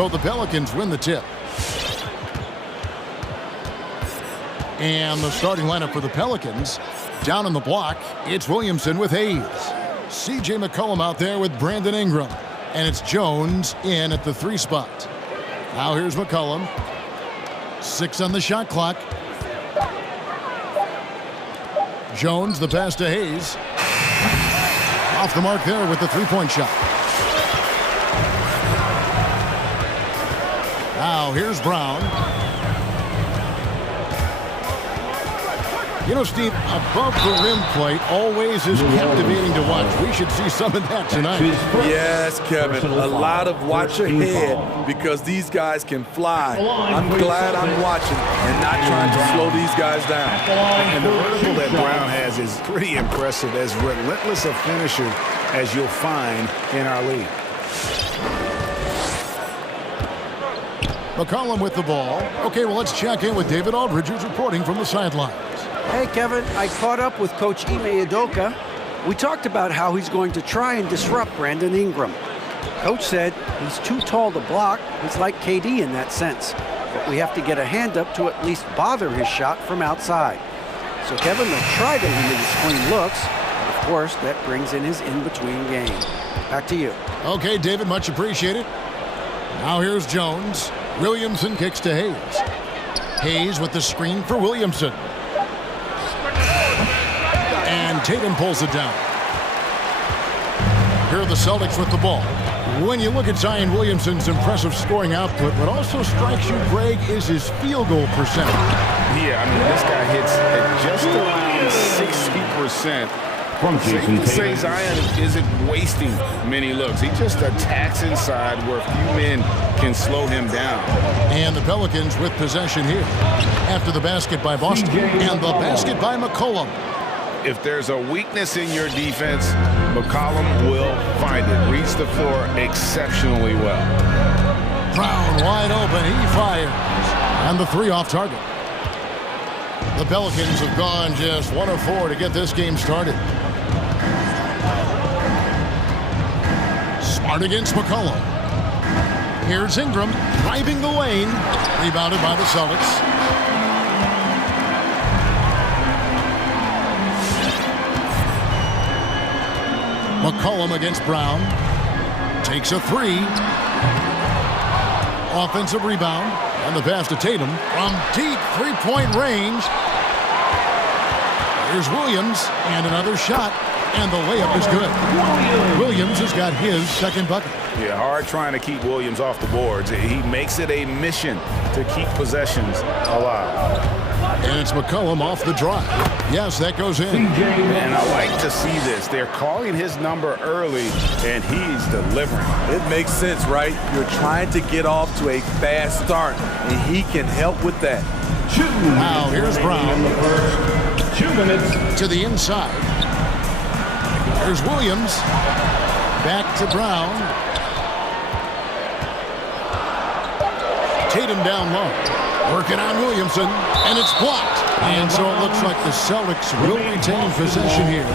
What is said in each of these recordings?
So the Pelicans win the tip. And the starting lineup for the Pelicans. Down on the block, it's Williamson with Hayes. C.J. McCollum out there with Brandon Ingram. And it's Jones in at the 3 spot. Now here's McCollum. 6 on the shot clock. Jones, the pass to Hayes. Off the mark there with the 3-point shot. Now here's Brown. You know, Steve, above the rim play always is captivating to watch. We should see some of that tonight. Yes, Kevin. A lot of watch ahead because these guys can fly. I'm glad I'm watching and not trying to slow these guys down. And the vertical that Brown has is pretty impressive, as relentless a finisher as you'll find in our league. McCollum with the ball. Okay, well, let's check in with David Aldridge, who's reporting from the sidelines. Hey, Kevin, I caught up with Coach Ime Udoka. We talked about how he's going to try and disrupt Brandon Ingram. Coach said he's too tall to block. He's like KD in that sense. But we have to get a hand up to at least bother his shot from outside. So, Kevin, they'll try to limit his clean looks. Of course, that brings in his in-between game. Back to you. Okay, David, much appreciated. Now here's Jones. Williamson kicks to Hayes. Hayes with the screen for Williamson. And Tatum pulls it down. Here are the Celtics with the ball. When you look at Zion Williamson's impressive scoring output, what also strikes you, Greg, is his field goal percentage. Yeah, I mean, this guy hits at just around 60%. Safe to say Zion isn't wasting many looks. He just attacks inside where few men can slow him down. And the Pelicans with possession here. After the basket by Boston. And the basket by McCollum. If there's a weakness in your defense, McCollum will find it. Reads the floor exceptionally well. Brown wide open. He fires. And the 3 off target. The Pelicans have gone just 1 of 4 to get this game started. Smart against McCollum. Here's Ingram driving the lane. Rebounded by the Celtics. McCollum against Brown. Takes a 3. Offensive rebound. And the pass to Tatum from deep 3-point range. Here's Williams. And another shot. And the layup is good. Williams has got his second bucket. Yeah, hard trying to keep Williams off the boards. He makes it a mission to keep possessions alive. And it's McCollum off the drive. Yes, that goes in. And I like to see this. They're calling his number early, and he's delivering. It makes sense, right? You're trying to get off to a fast start, and he can help with that. Now here's Brown. 2 minutes. To the inside. Here's Williams. Back to Brown. Tatum down low. Working on Williamson. And it's blocked. And so it looks like the Celtics will retain possession here.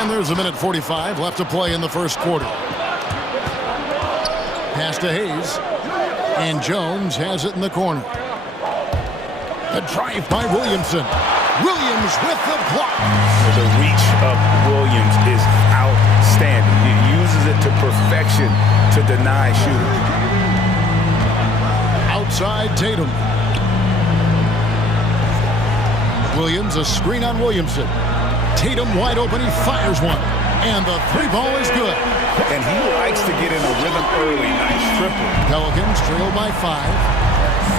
And there's 1:45 left to play in the first quarter. Pass to Hayes. And Jones has it in the corner. The drive by Williamson. Williams with the block. The reach of Williams is outstanding. He uses it to perfection to deny shooting. Outside Tatum. Williams, a screen on Williamson. Tatum wide open, he fires one. And the 3 ball is good. And he likes to get in a rhythm early. Nice triple. Pelicans trail by 5.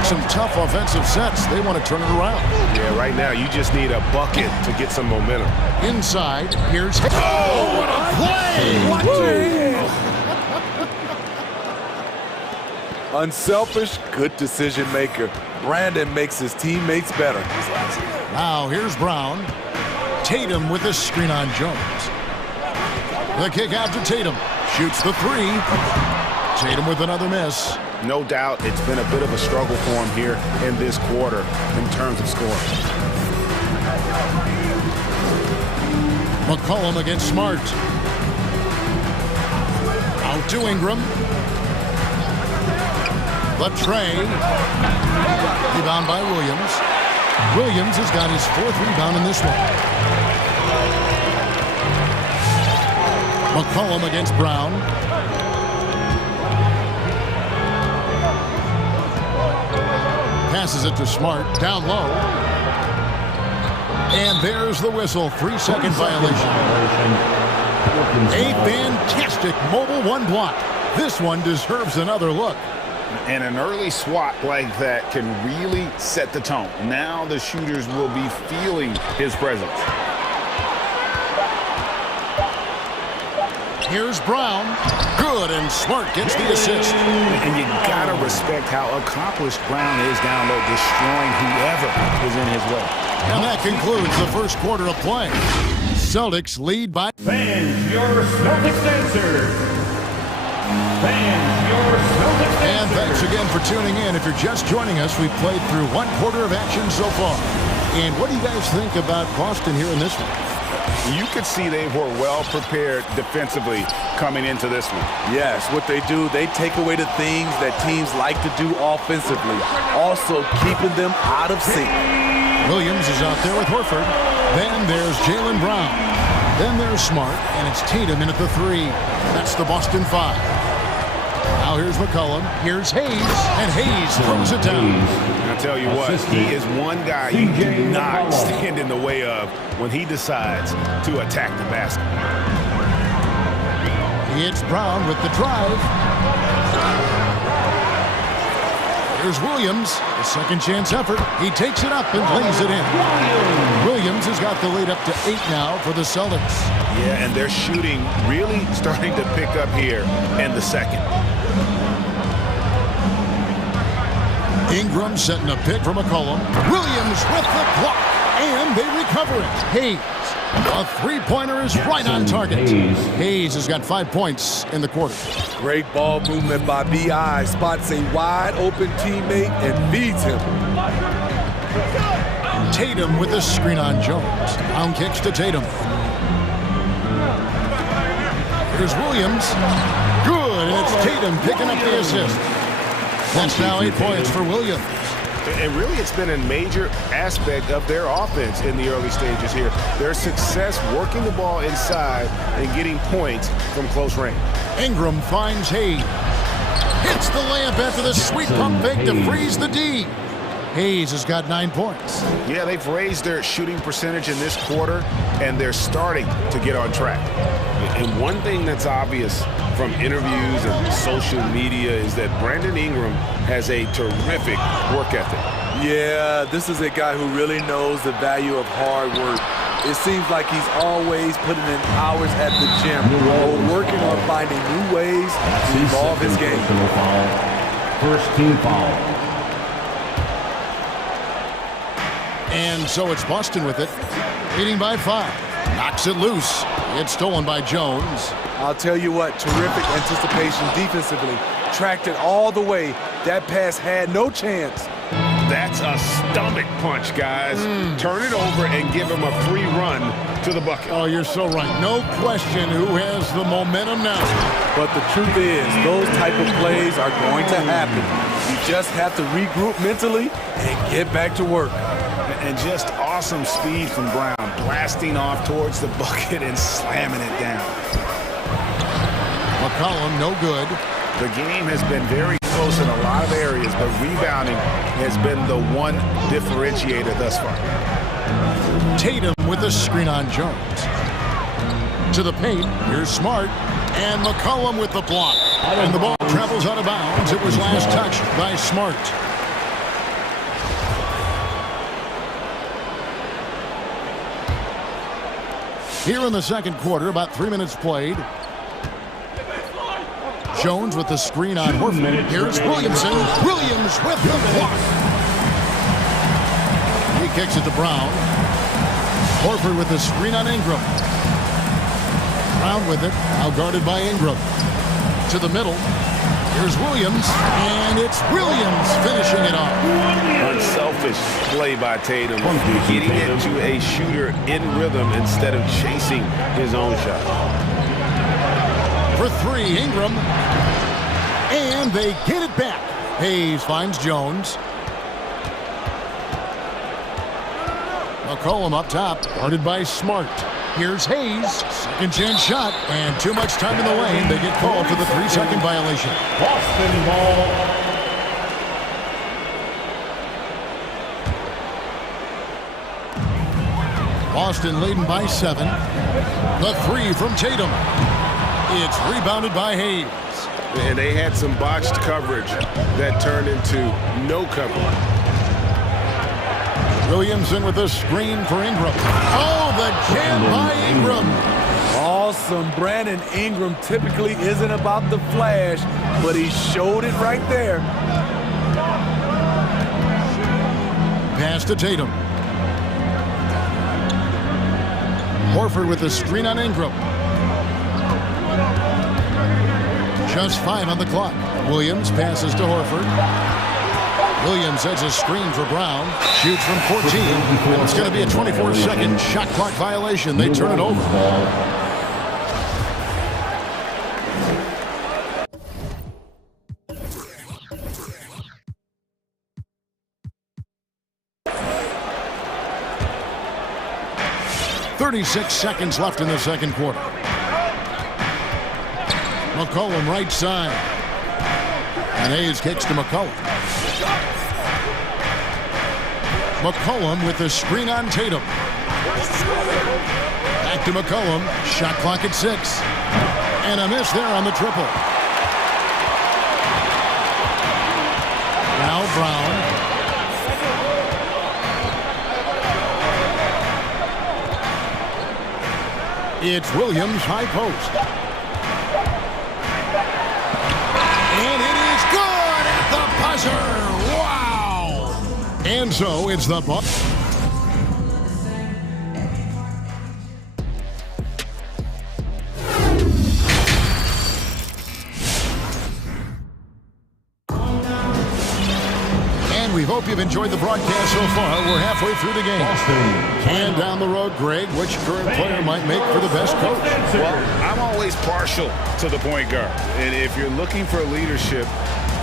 Some tough offensive sets. They want to turn it around. Yeah, right now you just need a bucket to get some momentum. Inside, here's... Oh, what a play! What the Unselfish, good decision maker. Brandon makes his teammates better. Now here's Brown. Tatum with the screen on Jones. The kick out to Tatum. Shoots the 3. Tatum with another miss. No doubt it's been a bit of a struggle for him here in this quarter in terms of scoring. McCollum against Smart. Out to Ingram. The tray. Rebound by Williams. Williams has got his 4th rebound in this one. McCollum against Brown. Passes it to Smart. Down low. And there's the whistle. 3-second violation. A fantastic mobile 1 block. This one deserves another look. And an early swat like that can really set the tone. Now the shooters will be feeling his presence. Here's Brown. Good, and Smart gets the assist. And you gotta respect how accomplished Brown is down low, destroying whoever is in his way. And that concludes the first quarter of play. Celtics lead by... Fans, your Celtics answer. Fans, your Celtics answer. And thanks again for tuning in. If you're just joining us, we've played through 1 quarter of action so far. And what do you guys think about Boston here in this one? You could see they were well prepared defensively coming into this one. Yes, what they do, they take away the things that teams like to do offensively, also keeping them out of sync. Williams is out there with Horford. Then there's Jaylen Brown. Then there's Smart, and it's Tatum in at the 3. That's the Boston 5. Now here's McCollum. Here's Hayes, and Hayes throws it down. I'll tell you what, he is one guy you do not stand in the way of when he decides to attack the basket. It's Brown with the drive. Here's Williams, a second chance effort. He takes it up and lays it in. Williams has got the lead up to 8 now for the Celtics. Yeah, and their shooting really starting to pick up here in the second. Ingram setting a pick for McCollum. Williams with the block, and they recover it. Hayes, a 3-pointer is right on target. Hayes has got 5 points in the quarter. Great ball movement by B.I. Spots a wide open teammate and feeds him. Tatum with the screen on Jones. Down kicks to Tatum. Here's Williams. Good, and it's Tatum picking up the assist. That's now 8 points for Williams. And really, it's been a major aspect of their offense in the early stages here. Their success working the ball inside and getting points from close range. Ingram finds Hayes. Hits the layup after the sweet pump fake to freeze the D. Hayes has got 9 points. Yeah, they've raised their shooting percentage in this quarter, and they're starting to get on track. And one thing that's obvious from interviews and social media is that Brandon Ingram has a terrific work ethic. Yeah, this is a guy who really knows the value of hard work. It seems like he's always putting in hours at the gym or working on finding new ways to evolve his game. First team foul. And so it's Boston with it, leading by 5. Knocks it loose. It's stolen by Jones. I'll tell you what, terrific anticipation defensively. Tracked it all the way. That pass had no chance. That's a stomach punch, guys. Turn it over and give him a free run to the bucket. Oh, you're so right. No question who has the momentum now. But the truth is, those type of plays are going to happen. You just have to regroup mentally and get back to work. And just awesome speed from Brown, blasting off towards the bucket and slamming it down. McCollum, no good. The game has been very close in a lot of areas, but rebounding has been the one differentiator thus far. Tatum with the screen on Jones. To the paint, here's Smart. And McCollum with the block. And the ball travels out of bounds. It was last touched by Smart. Here in the second quarter, about 3 minutes played. Jones with the screen on Horford. Here's Williamson. Williams with the block. He kicks it to Brown. Horford with the screen on Ingram. Brown with it. Now guarded by Ingram. To the middle. Here's Williams, and it's Williams finishing it off. Unselfish play by Tatum, getting it to a shooter in rhythm instead of chasing his own shot. For three, Ingram, and they get it back. Hayes finds Jones. McCollum up top, guarded by Smart. Here's Hayes, second chance shot, and too much time in the lane. They get called for the 3-second violation. Boston ball. Boston leading by 7. The three from Tatum. It's rebounded by Hayes. And they had some botched coverage that turned into no coverage. Williamson with a screen for Ingram. Oh, the jam by Ingram. Awesome. Brandon Ingram typically isn't about the flash, but he showed it right there. Pass to Tatum. Horford with a screen on Ingram. Just 5 on the clock. Williams passes to Horford. Williams sets a screen for Brown. Shoots from 14. And it's going to be a 24-second shot clock violation. They turn it over. 36 seconds left in the second quarter. McCollum right side. And Hayes kicks to McCollum. McCollum with the screen on Tatum. Back to McCollum. Shot clock at 6. And a miss there on the triple. Now Brown. It's Williams, high post. And it is good at the buzzer. Wow! And so it's the Bucks. And we hope you've enjoyed the broadcast so far. We're halfway through the game. And down the road, Greg, which current player might make for the best coach? Well, I'm always partial to the point guard. And if you're looking for leadership,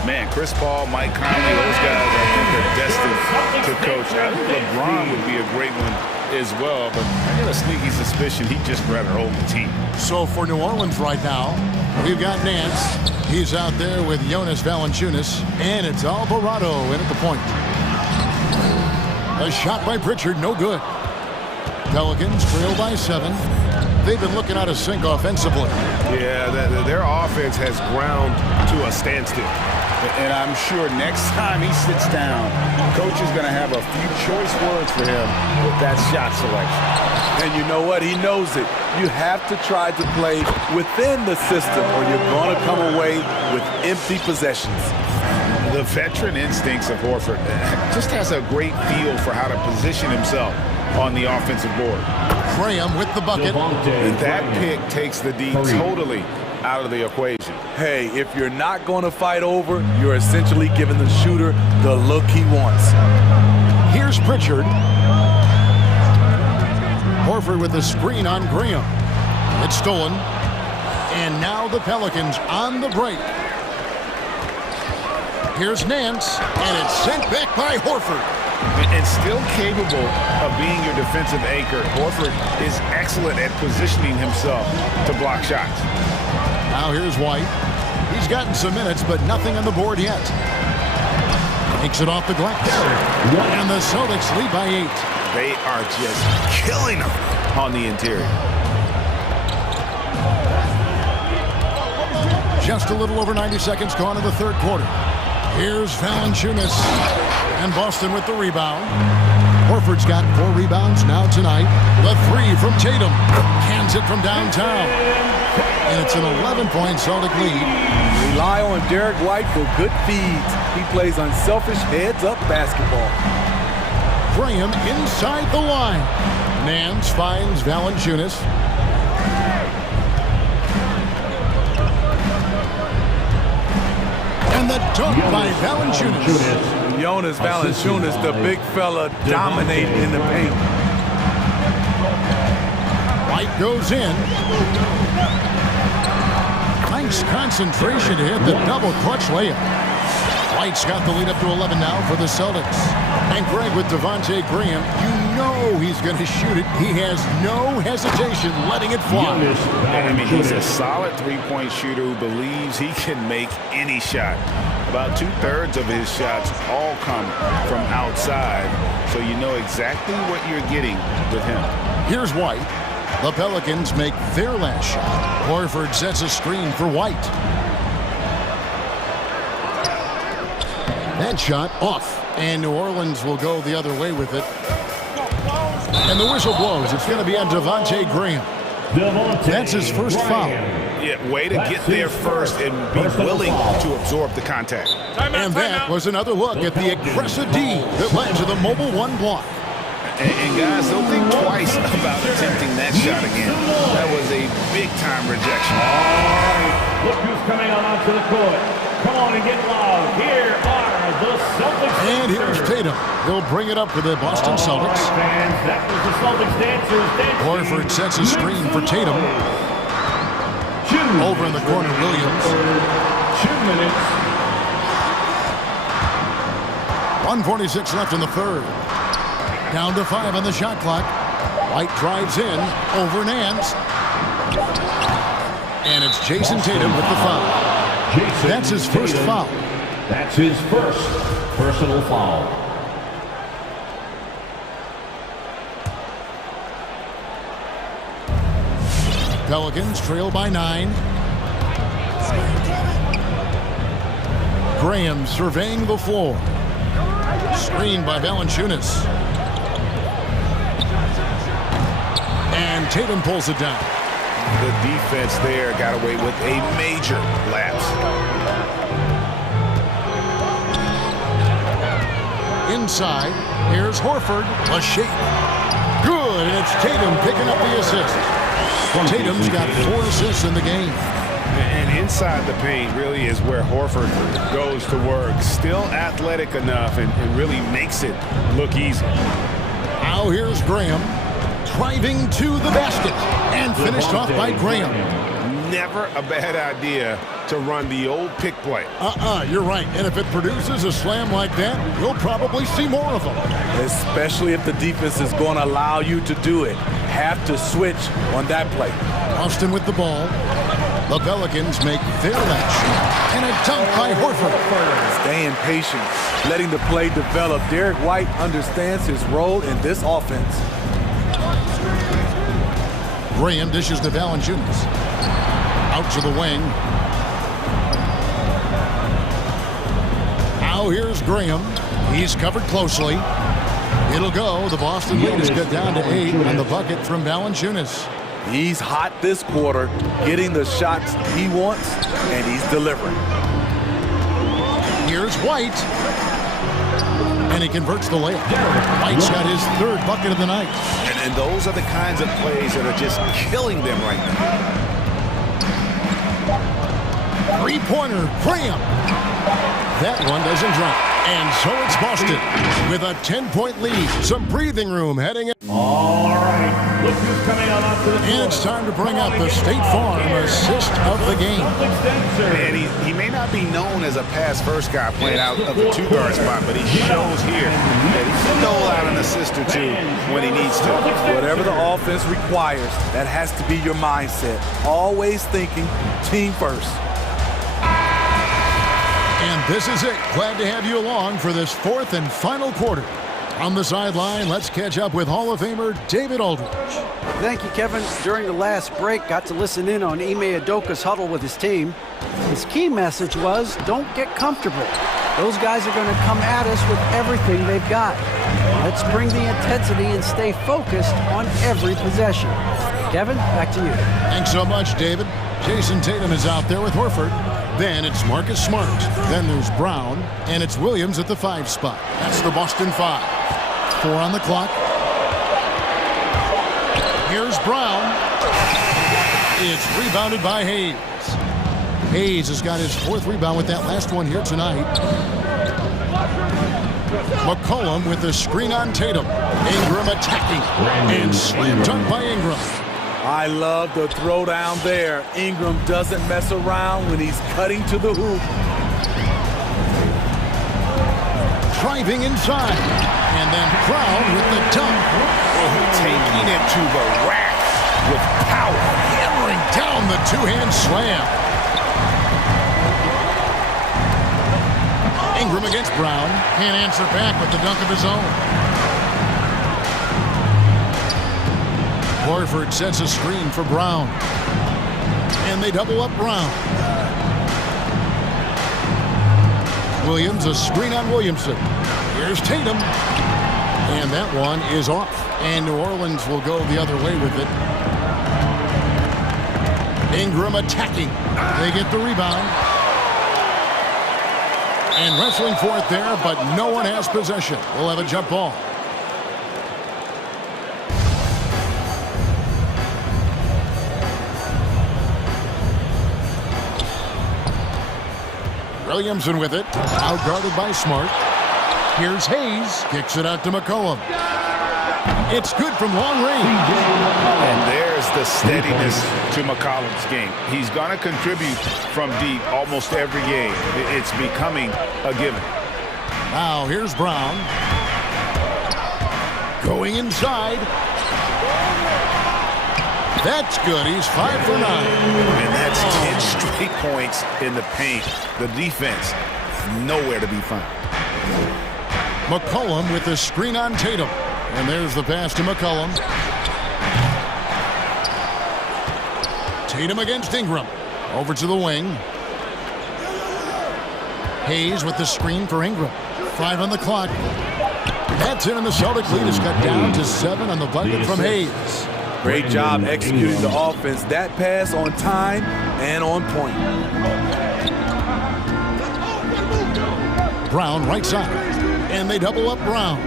man, Chris Paul, Mike Conley, those guys, I think are destined to coach. I think LeBron would be a great one as well, but I got a sneaky suspicion he'd just rather hold the team. So for New Orleans right now, we've got Nance. He's out there with Jonas Valanciunas, and it's Alvarado in at the point. A shot by Pritchard, no good. Pelicans trail by 7. They've been looking out of sync offensively. Yeah, their offense has ground to a standstill. And I'm sure next time he sits down, coach is going to have a few choice words for him with that shot selection. And you know what? He knows it. You have to try to play within the system or you're going to come away with empty possessions. The veteran instincts of Horford just has a great feel for how to position himself on the offensive board. Graham with the bucket. And that pick takes the D totally out of the equation. Hey, if you're not going to fight over, you're essentially giving the shooter the look he wants. Here's Pritchard. Horford with the screen on Graham. It's stolen. And now the Pelicans on the break. Here's Nance, and it's sent back by Horford. And still capable of being your defensive anchor, Horford is excellent at positioning himself to block shots. Now here's White. He's gotten some minutes, but nothing on the board yet. Takes it off the glass. And the Celtics lead by 8. They are just killing them on the interior. Just a little over 90 seconds gone in the third quarter. Here's Valanciunas. And Boston with the rebound. Horford's got 4 rebounds now tonight. The 3 from Tatum. Cans it from downtown. And it's an 11-point Celtic lead. Rely on Derek White for good feeds. He plays unselfish heads-up basketball. Graham inside the line. Nance finds Valanciunas. And the dunk by Valanciunas. Jonas Valanciunas, the big fella, dominating in the paint. White goes in. Nice concentration to hit the double clutch layup. White's got the lead up to 11 now for the Celtics. And Greg with Devontae Graham, you know he's going to shoot it. He has no hesitation letting it fly. I mean, he's a solid three-point shooter who believes he can make any shot. About 2/3 of his shots all come from outside, so you know exactly what you're getting with him. Here's White. The Pelicans make their last shot. Horford sets a screen for White. That shot off, and New Orleans will go the other way with it. And the whistle blows. It's going to be on Devontae Graham. That's his first foul. Yeah, way to get there first and be willing to absorb the contact. And that was another look at the aggressive D that led to the mobile one block. And guys, don't think twice about attempting that shot again. That was a big-time rejection. All right, look who's coming on onto the court. Come on and get loud. Here are the Celtics. And here's Tatum. He'll bring it up for the Boston Celtics. Fans, that was the Celtics dancers dancing. Horford sets a screen for Tatum. Over in the corner, Williams. 2 minutes. 1:46 left in the third. Down to 5 on the shot clock. White drives in over Nance. And it's Jason Tatum with the foul. That's his first foul. That's his first personal foul. Pelicans trail by 9. Graham surveying the floor. Screened by Valanciunas. And Tatum pulls it down. The defense there got away with a major lapse. Inside, here's Horford. A shake. Good, and it's Tatum picking up the assist. Tatum's got 4 assists in the game. And inside the paint really is where Horford goes to work. Still athletic enough and really makes it look easy. Now here's Graham. Driving to the basket and finished off by Graham. Never a bad idea to run the old pick play. You're right. And if it produces a slam like that, you'll probably see more of them. Especially if the defense is going to allow you to do it. Have to switch on that play. Austin with the ball. The Pelicans make their last shot. And a dunk by Horford. Staying patient, letting the play develop. Derek White understands his role in this offense. Graham dishes to Valanciunas. Out to the wing. Now here's Graham. He's covered closely. It'll go. The Boston lead is cut down to 8 on the bucket from Valanciunas. He's hot this quarter, getting the shots he wants, and he's delivering. Here's White. And he converts the layup. White's got his 3rd bucket of the night. And those are the kinds of plays that are just killing them right now. 3-pointer, Graham. That one doesn't drop. And so it's Boston with a 10-point lead. Some breathing room heading in. All right, look who's coming on onto the court. And it's time to bring up the State Farm assist of the game. And he may not be known as a pass-first guy playing out of the 2-guard spot, but he shows here that he can dole out an assist or 2 when he needs to. Whatever the offense requires, that has to be your mindset. Always thinking team first. And this is it. Glad to have you along for this 4th and final quarter. On the sideline, let's catch up with Hall of Famer David Aldridge. Thank you, Kevin. During the last break, got to listen in on Ime Udoka's huddle with his team. His key message was, don't get comfortable. Those guys are going to come at us with everything they've got. Let's bring the intensity and stay focused on every possession. Kevin, back to you. Thanks so much, David. Jason Tatum is out there with Horford. Then it's Marcus Smart. Then there's Brown. And it's Williams at the 5 spot. That's the Boston 5. 4 on the clock. Here's Brown. It's rebounded by Hayes. Hayes has got his 4th rebound with that last one here tonight. McCollum with the screen on Tatum. Ingram attacking. And slam dunk by Ingram. I love the throwdown there. Ingram doesn't mess around when he's cutting to the hoop. Driving inside. And then Brown with the dunk. Taking it to the rack with power. Hammering down the two-hand slam. Ingram against Brown. Can't answer back with the dunk of his own. Horford sets a screen for Brown. And they double up Brown. Williams, a screen on Williamson. Here's Tatum. And that one is off. And New Orleans will go the other way with it. Ingram attacking. They get the rebound. And wrestling for it there, but no one has possession. We'll have a jump ball. Williamson with it. Out guarded by Smart. Here's Hayes. Kicks it out to McCollum. It's good from long range. And there's the steadiness to McCollum's game. He's going to contribute from deep almost every game. It's becoming a given. Now here's Brown. Going inside. That's good. He's 5 for 9. And that's 10 straight points in the paint. The defense, nowhere to be found. McCollum with the screen on Tatum. And there's the pass to McCollum. Tatum against Ingram. Over to the wing. Hayes with the screen for Ingram. 5 on the clock. That's it, and the Celtic lead is cut down to 7 on the bucket from Hayes. Great job executing the offense. That pass on time and on point. Brown right side. And they double up Brown.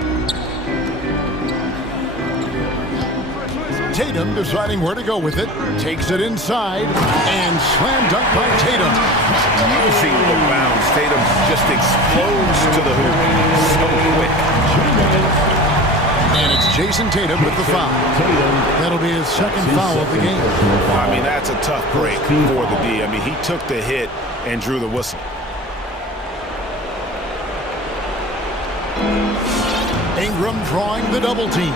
Tatum deciding where to go with it. Takes it inside. And slam dunk by Tatum. Using the bounce, Tatum just explodes to the hoop so quick. And it's Jason Tatum with the foul. That'll be his 2nd foul of the game. I mean, that's a tough break for the D. I mean, he took the hit and drew the whistle. Ingram drawing the double team.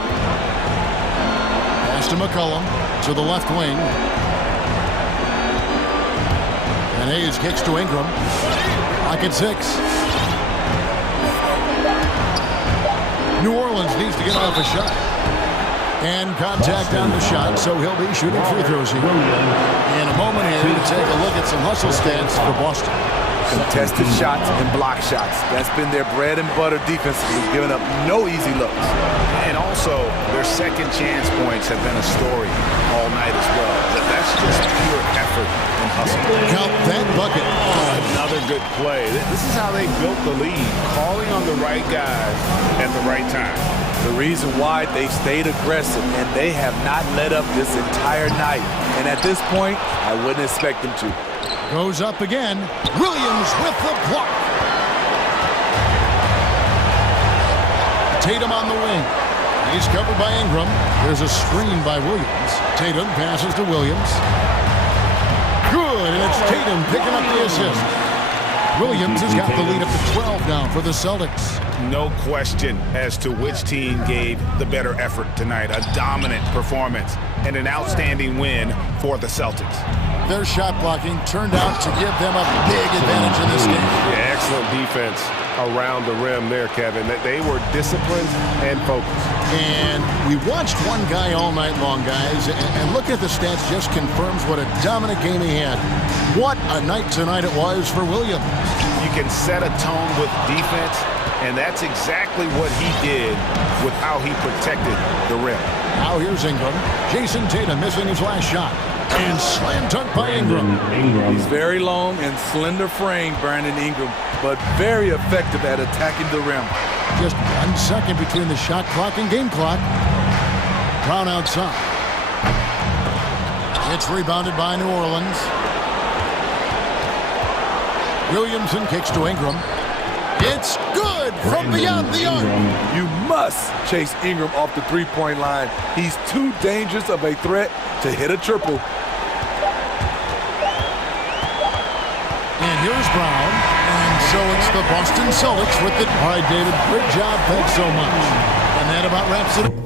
Pass to McCollum to the left wing. And Hayes kicks to Ingram. Clock at 6. New Orleans needs to get off a shot. And contact on the shot, so he'll be shooting free throws here. In a moment here to take a look at some hustle stats for Boston. Contested shots and block shots. That's been their bread and butter defensively, giving up no easy looks. And also, their second chance points have been a story all night as well. That's just pure effort and hustle. Count that bucket. Another good play. This is how they built the lead, calling on the right guys at the right time. The reason why they stayed aggressive, and they have not let up this entire night. And at this point, I wouldn't expect them to. Goes up again. Williams with the block. Tatum on the wing. He's covered by Ingram. There's a screen by Williams. Tatum passes to Williams. Good, and it's Tatum picking up the assist. Williams has got the lead up to 12 now for the Celtics. No question as to which team gave the better effort tonight. A dominant performance and an outstanding win for the Celtics. Their shot blocking turned out to give them a big advantage in this game. Yeah, excellent defense around the rim there, Kevin. They were disciplined and focused. And we watched one guy all night long, guys, and look at the stats just confirms what a dominant game he had. What a night tonight it was for Williams. You can set a tone with defense, and that's exactly what he did with how he protected the rim. Now here's Ingram. Jason Tatum missing his last shot. And slam dunk by Ingram. He's very long and slender frame, Brandon Ingram, but very effective at attacking the rim. Just 1 second between the shot clock and game clock. Brown outside. It's rebounded by New Orleans. Williamson kicks to Ingram. It's good from beyond the arc. You must chase Ingram off the three-point line. He's too dangerous of a threat to hit a triple. And here's Brown. And so it's the Boston Celtics with it. All right, David, great job. Thanks so much. And that about wraps it up.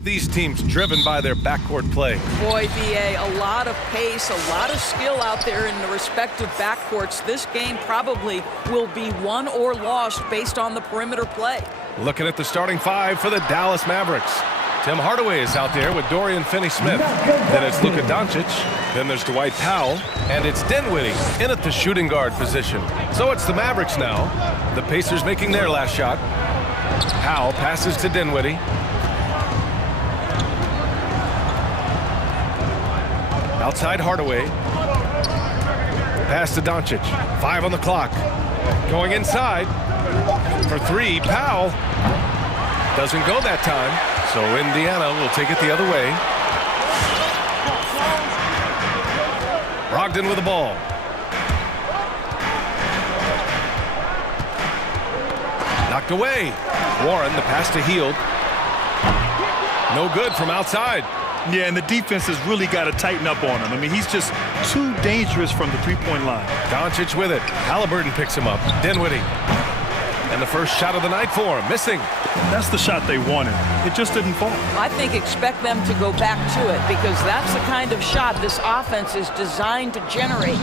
These teams driven by their backcourt play. Boy, BA, a lot of pace, a lot of skill out there in the respective backcourts. This game probably will be won or lost based on the perimeter play. Looking at the starting five for the Dallas Mavericks. Tim Hardaway is out there with Dorian Finney-Smith. Then it's Luka Doncic. Then there's Dwight Powell. And it's Dinwiddie in at the shooting guard position. So it's the Mavericks now. The Pacers making their last shot. Powell passes to Dinwiddie. Outside Hardaway. Pass to Doncic. 5 on the clock. Going inside. For 3, Powell. Doesn't go that time. So Indiana will take it the other way. Brogdon with the ball. Knocked away. Warren, the pass to Hield. No good from outside. Yeah, and the defense has really got to tighten up on him. I mean, he's just too dangerous from the three-point line. Doncic with it. Halliburton picks him up. Dinwiddie. And the first shot of the night for him. Missing. That's the shot they wanted. It just didn't fall. I think expect them to go back to it because that's the kind of shot this offense is designed to generate.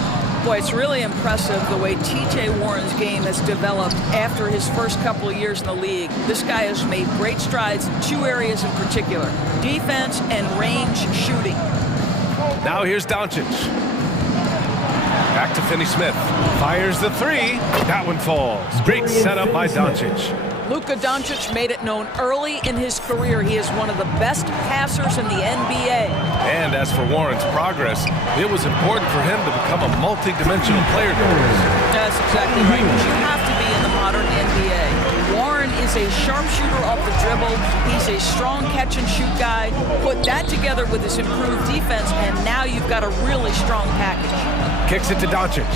Boy, it's really impressive the way T.J. Warren's game has developed after his first couple of years in the league. This guy has made great strides in 2 areas in particular, defense and range shooting. Now here's Doncic. Back to Finney-Smith. Fires the 3. That one falls. Great setup by Doncic. Luka Doncic made it known early in his career he is one of the best passers in the NBA. And as for Warren's progress, it was important for him to become a multi-dimensional player. That's exactly right. You have to be in the modern NBA. Warren is a sharpshooter off the dribble. He's a strong catch-and-shoot guy. Put that together with his improved defense, and now you've got a really strong package. Kicks it to Doncic.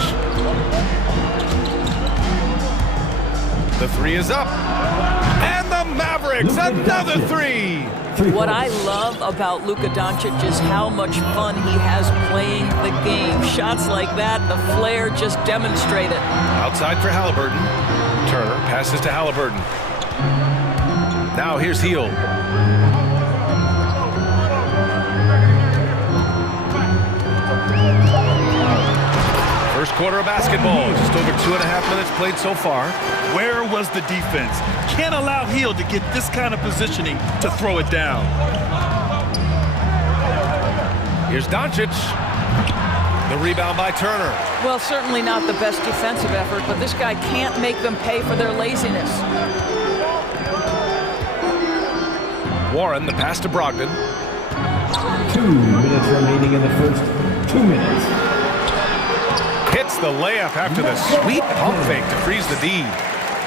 The 3 is up. And the Mavericks, another 3. What I love about Luka Doncic is how much fun he has playing the game. Shots like that, the flair just demonstrate it. Outside for Halliburton. Turner passes to Halliburton. Now here's Hield. First quarter of basketball, just over 2.5 minutes played so far. Where was the defense? Can't allow Hield to get this kind of positioning to throw it down. Here's Doncic. The rebound by Turner. Well, certainly not the best defensive effort, but this guy can't make them pay for their laziness. Warren, the pass to Brogdon. 2 minutes remaining in the first 2 minutes. Hits the layup after the sweet pump fake to freeze the D.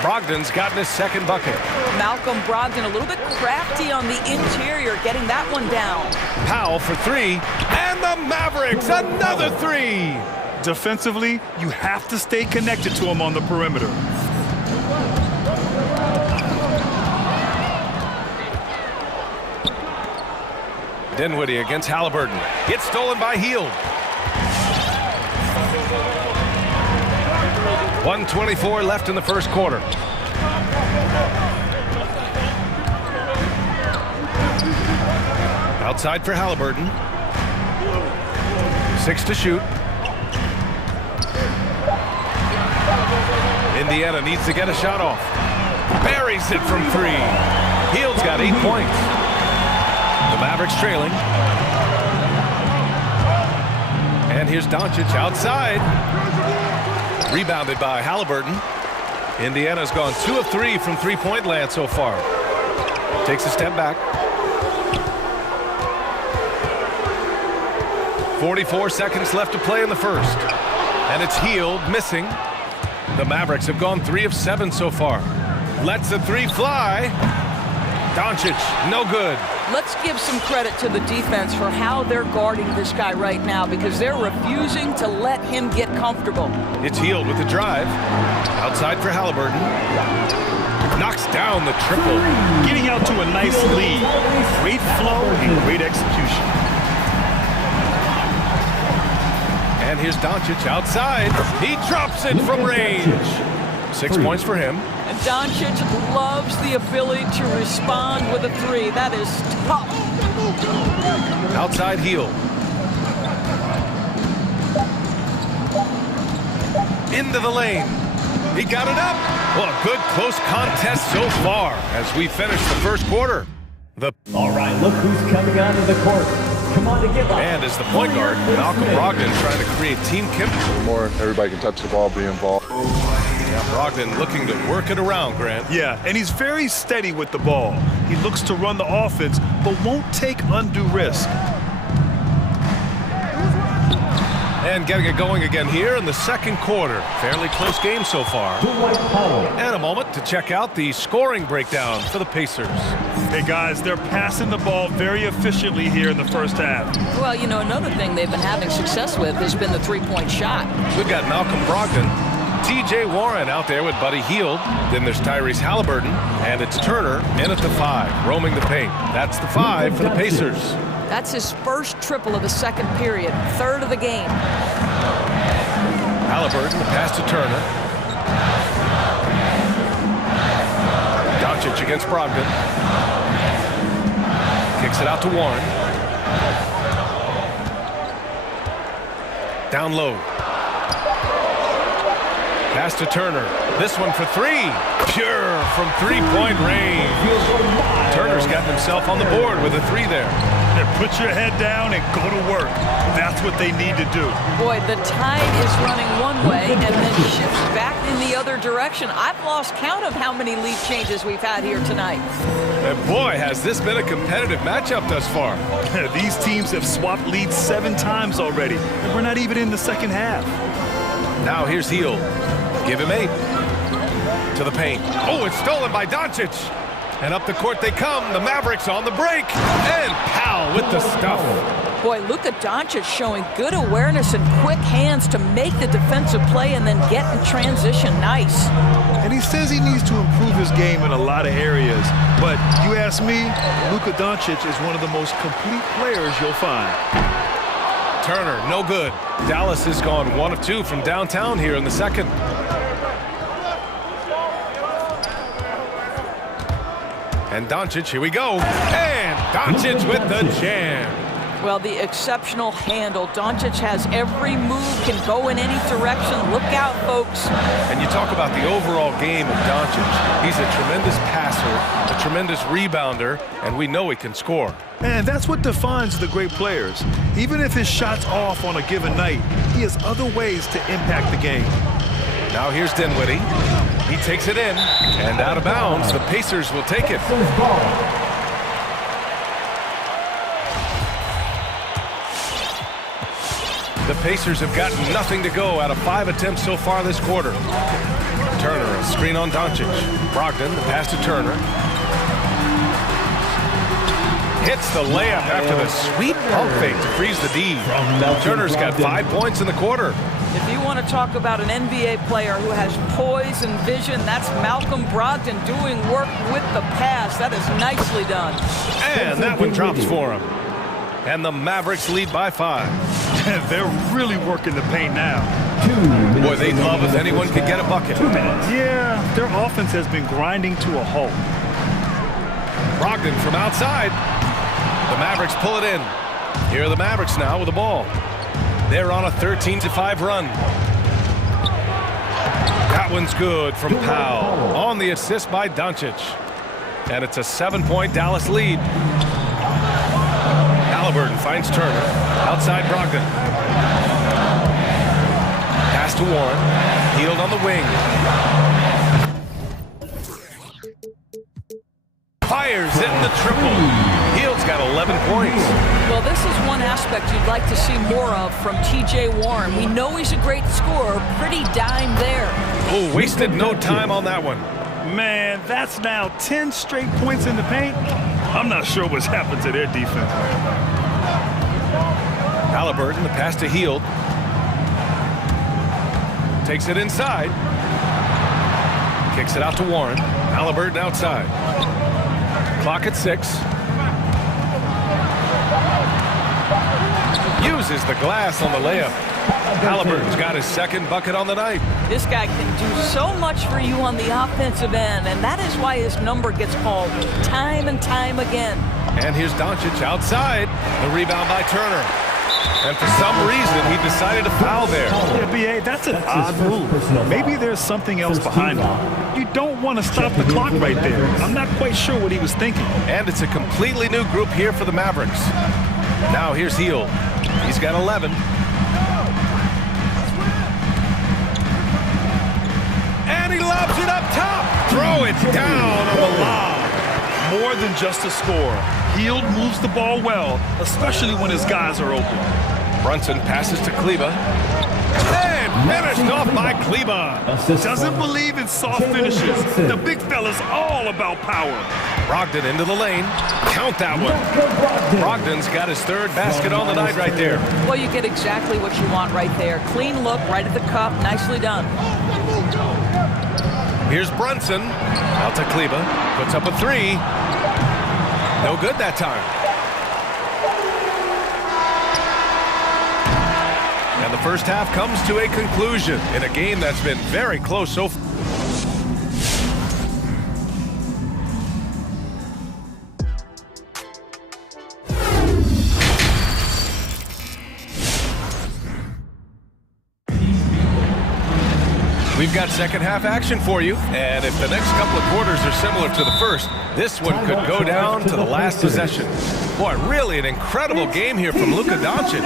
Brogdon's gotten his second bucket. Malcolm Brogdon a little bit crafty on the interior, getting that one down. Powell for 3, and the Mavericks, another 3! Defensively, you have to stay connected to him on the perimeter. Dinwiddie against Halliburton. It's stolen by Hield. 1:24 left in the first quarter. Outside for Halliburton. 6 to shoot. Indiana needs to get a shot off. Buries it from 3. Hield's got 8 points. The Mavericks trailing. And here's Doncic outside. Rebounded by Halliburton. Indiana's gone 2 of 3 from three-point land so far. Takes a step back. 44 seconds left to play in the first. And it's Hield missing. The Mavericks have gone 3 of 7 so far. Lets the 3 fly. Doncic, no good. Let's give some credit to the defense for how they're guarding this guy right now because they're refusing to let him get comfortable. It's Hield with the drive. Outside for Halliburton. Knocks down the triple. Getting out to a nice lead. Great flow and great execution. And here's Doncic outside. He drops it from range. 6 points for him. Doncic loves the ability to respond with a three. That is tough. Outside heel. Into the lane. He got it up. Well, a good close contest so far as we finish the first quarter. All right, look who's coming onto the court. Come on to get live. And as the point guard, Malcolm Brogdon trying to create team chemistry. The more everybody can touch the ball, be involved. Yeah, Brogdon looking to work it around, Grant. Yeah, and he's very steady with the ball. He looks to run the offense, but won't take undue risk. And getting it going again here in the second quarter. Fairly close game so far. And a moment to check out the scoring breakdown for the Pacers. Hey, guys, they're passing the ball very efficiently here in the first half. Well, you know, another thing they've been having success with has been the three-point shot. We've got Malcolm Brogdon, T.J. Warren out there with Buddy Hield. Then there's Tyrese Halliburton, and it's Turner in at the 5, roaming the paint. That's the 5 for the Pacers. That's his first triple of the second period, third of the game. Halliburton, the pass to Turner. Doncic against Brogdon. Kicks it out to Warren. Down low. Pass to Turner. This one for three. Pure from three-point range. Turner's gotten himself on the board with a three there. Put your head down and go to work. That's what they need to do. Boy, the tide is running one way and then shifts back in the other direction. I've lost count of how many lead changes we've had here tonight. And boy, has this been a competitive matchup thus far. These teams have swapped leads 7 times already, and we're not even in the second half. Now here's Hield. Give him 8. To the paint. Oh, it's stolen by Doncic. And up the court they come. The Mavericks on the break. And Powell with the stuff. Boy, Luka Doncic showing good awareness and quick hands to make the defensive play and then get in transition. Nice. And he says he needs to improve his game in a lot of areas. But you ask me, Luka Doncic is one of the most complete players you'll find. Turner, no good. Dallas has gone 1 of 2 from downtown here in the second. And Doncic, here we go. And Doncic with the jam. Well, the exceptional handle. Doncic has every move, can go in any direction. Look out, folks. And you talk about the overall game of Doncic. He's a tremendous passer, a tremendous rebounder, and we know he can score. And that's what defines the great players. Even if his shot's off on a given night, he has other ways to impact the game. Now here's Dinwiddie. He takes it in, and out of bounds. The Pacers will take it. The Pacers have gotten nothing to go out of 5 attempts so far this quarter. Turner, a screen on Doncic. Brogdon, the pass to Turner. Hits the layup after the sweet pump fake to freeze the D. Turner's got 5 points in the quarter. If you want to talk about an NBA player who has poise and vision, that's Malcolm Brogdon doing work with the pass. That is nicely done. And that one drops for him. And the Mavericks lead by 5. They're really working the paint now. Boy, they'd love if anyone could get a bucket. Yeah, their offense has been grinding to a halt. Brogdon from outside. The Mavericks pull it in. Here are the Mavericks now with the ball. They're on a 13-5 run. That one's good from Powell. On the assist by Doncic. And it's a 7-point Dallas lead. Halliburton finds Turner. Outside Brogdon. Pass to Warren. Hield on the wing. Fires in the triple. Hield's got 11 points. Well, this is one aspect you'd like to see more of from T.J. Warren. We know he's a great scorer. Pretty dime there. Oh, wasted no time on that one. Man, that's now 10 straight points in the paint. I'm not sure what's happened to their defense. Halliburton, the pass to Hield. Takes it inside. Kicks it out to Warren. Halliburton outside. Clock at 6. Uses the glass on the layup. Halliburton's got his second bucket on the night. This guy can do so much for you on the offensive end, and that is why his number gets called time and time again. And here's Doncic outside. The rebound by Turner. And for some reason, he decided to foul there. Yeah, B.A., that's an odd move. Maybe there's something else behind it. You don't want to stop the clock right there. I'm not quite sure what he was thinking. And it's a completely new group here for the Mavericks. Now here's Heel. He's got 11. And he lobs it up top. Throw it down on the lob. More than just a score. Hield moves the ball well, especially when his guys are open. Brunson passes to Kleba. And finished off by Kleba. Doesn't believe in soft finishes. The big fella's all about power. Brogdon into the lane. Count that one. Brogdon's got his third basket on the night right there. Well, you get exactly what you want right there. Clean look, right at the cup. Nicely done. Here's Brunson. Out to Kleba. Puts up a three. No good that time. And the first half comes to a conclusion in a game that's been very close so far. We've got second half action for you, and if the next couple of quarters are similar to the first, this one could go down to the last possession. Boy, really an incredible game here from Luka Doncic.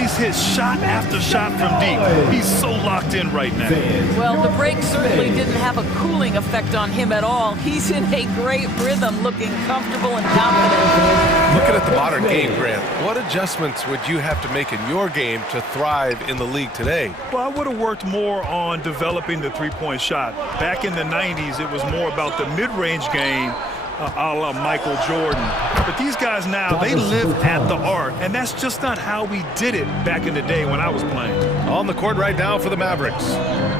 He's hit shot after shot from deep. He's so locked in right now. Well, the break certainly didn't have a cooling effect on him at all. He's in a great rhythm, looking comfortable and confident. Looking at the modern game, Grant, what adjustments would you have to make in your game to thrive in the league today? Well, I would have worked more on developing the three-point shot. Back in the 90s, it was more about the mid-range game, a la Michael Jordan. But these guys now, they live at the arc, and that's just not how we did it back in the day when I was playing. On the court right now for the Mavericks,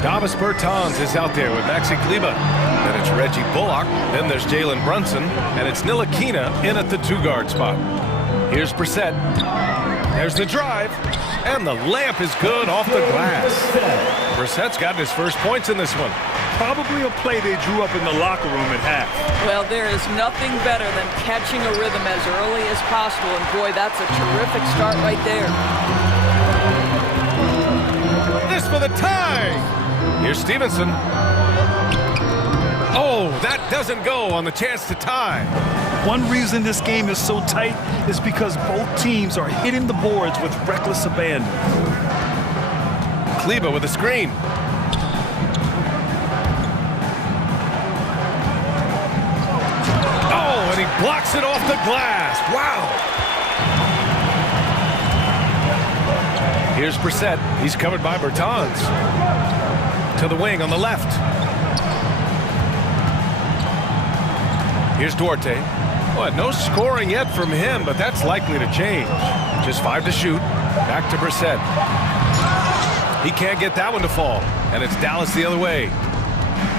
Davis Bertans is out there with Maxi Kleba. Then it's Reggie Bullock. Then there's Jalen Brunson. And it's Ntilikina in at the two-guard spot. Here's Brissett. There's the drive. And the layup is good off the glass. Brissett's gotten his first points in this one. Probably a play they drew up in the locker room at half. Well, there is nothing better than catching a rhythm as early as possible. And boy, that's a terrific start right there. This for the tie. Here's Stevenson. Oh, that doesn't go on the chance to tie. One reason this game is so tight is because both teams are hitting the boards with reckless abandon. Kleba with a screen. Oh, and he blocks it off the glass. Wow. Here's Brissett. He's covered by Bertans. To the wing on the left. Here's Duarte. Well, no scoring yet from him, but that's likely to change. Just 5 to shoot. Back to Brissett. He can't get that one to fall. And it's Dallas the other way.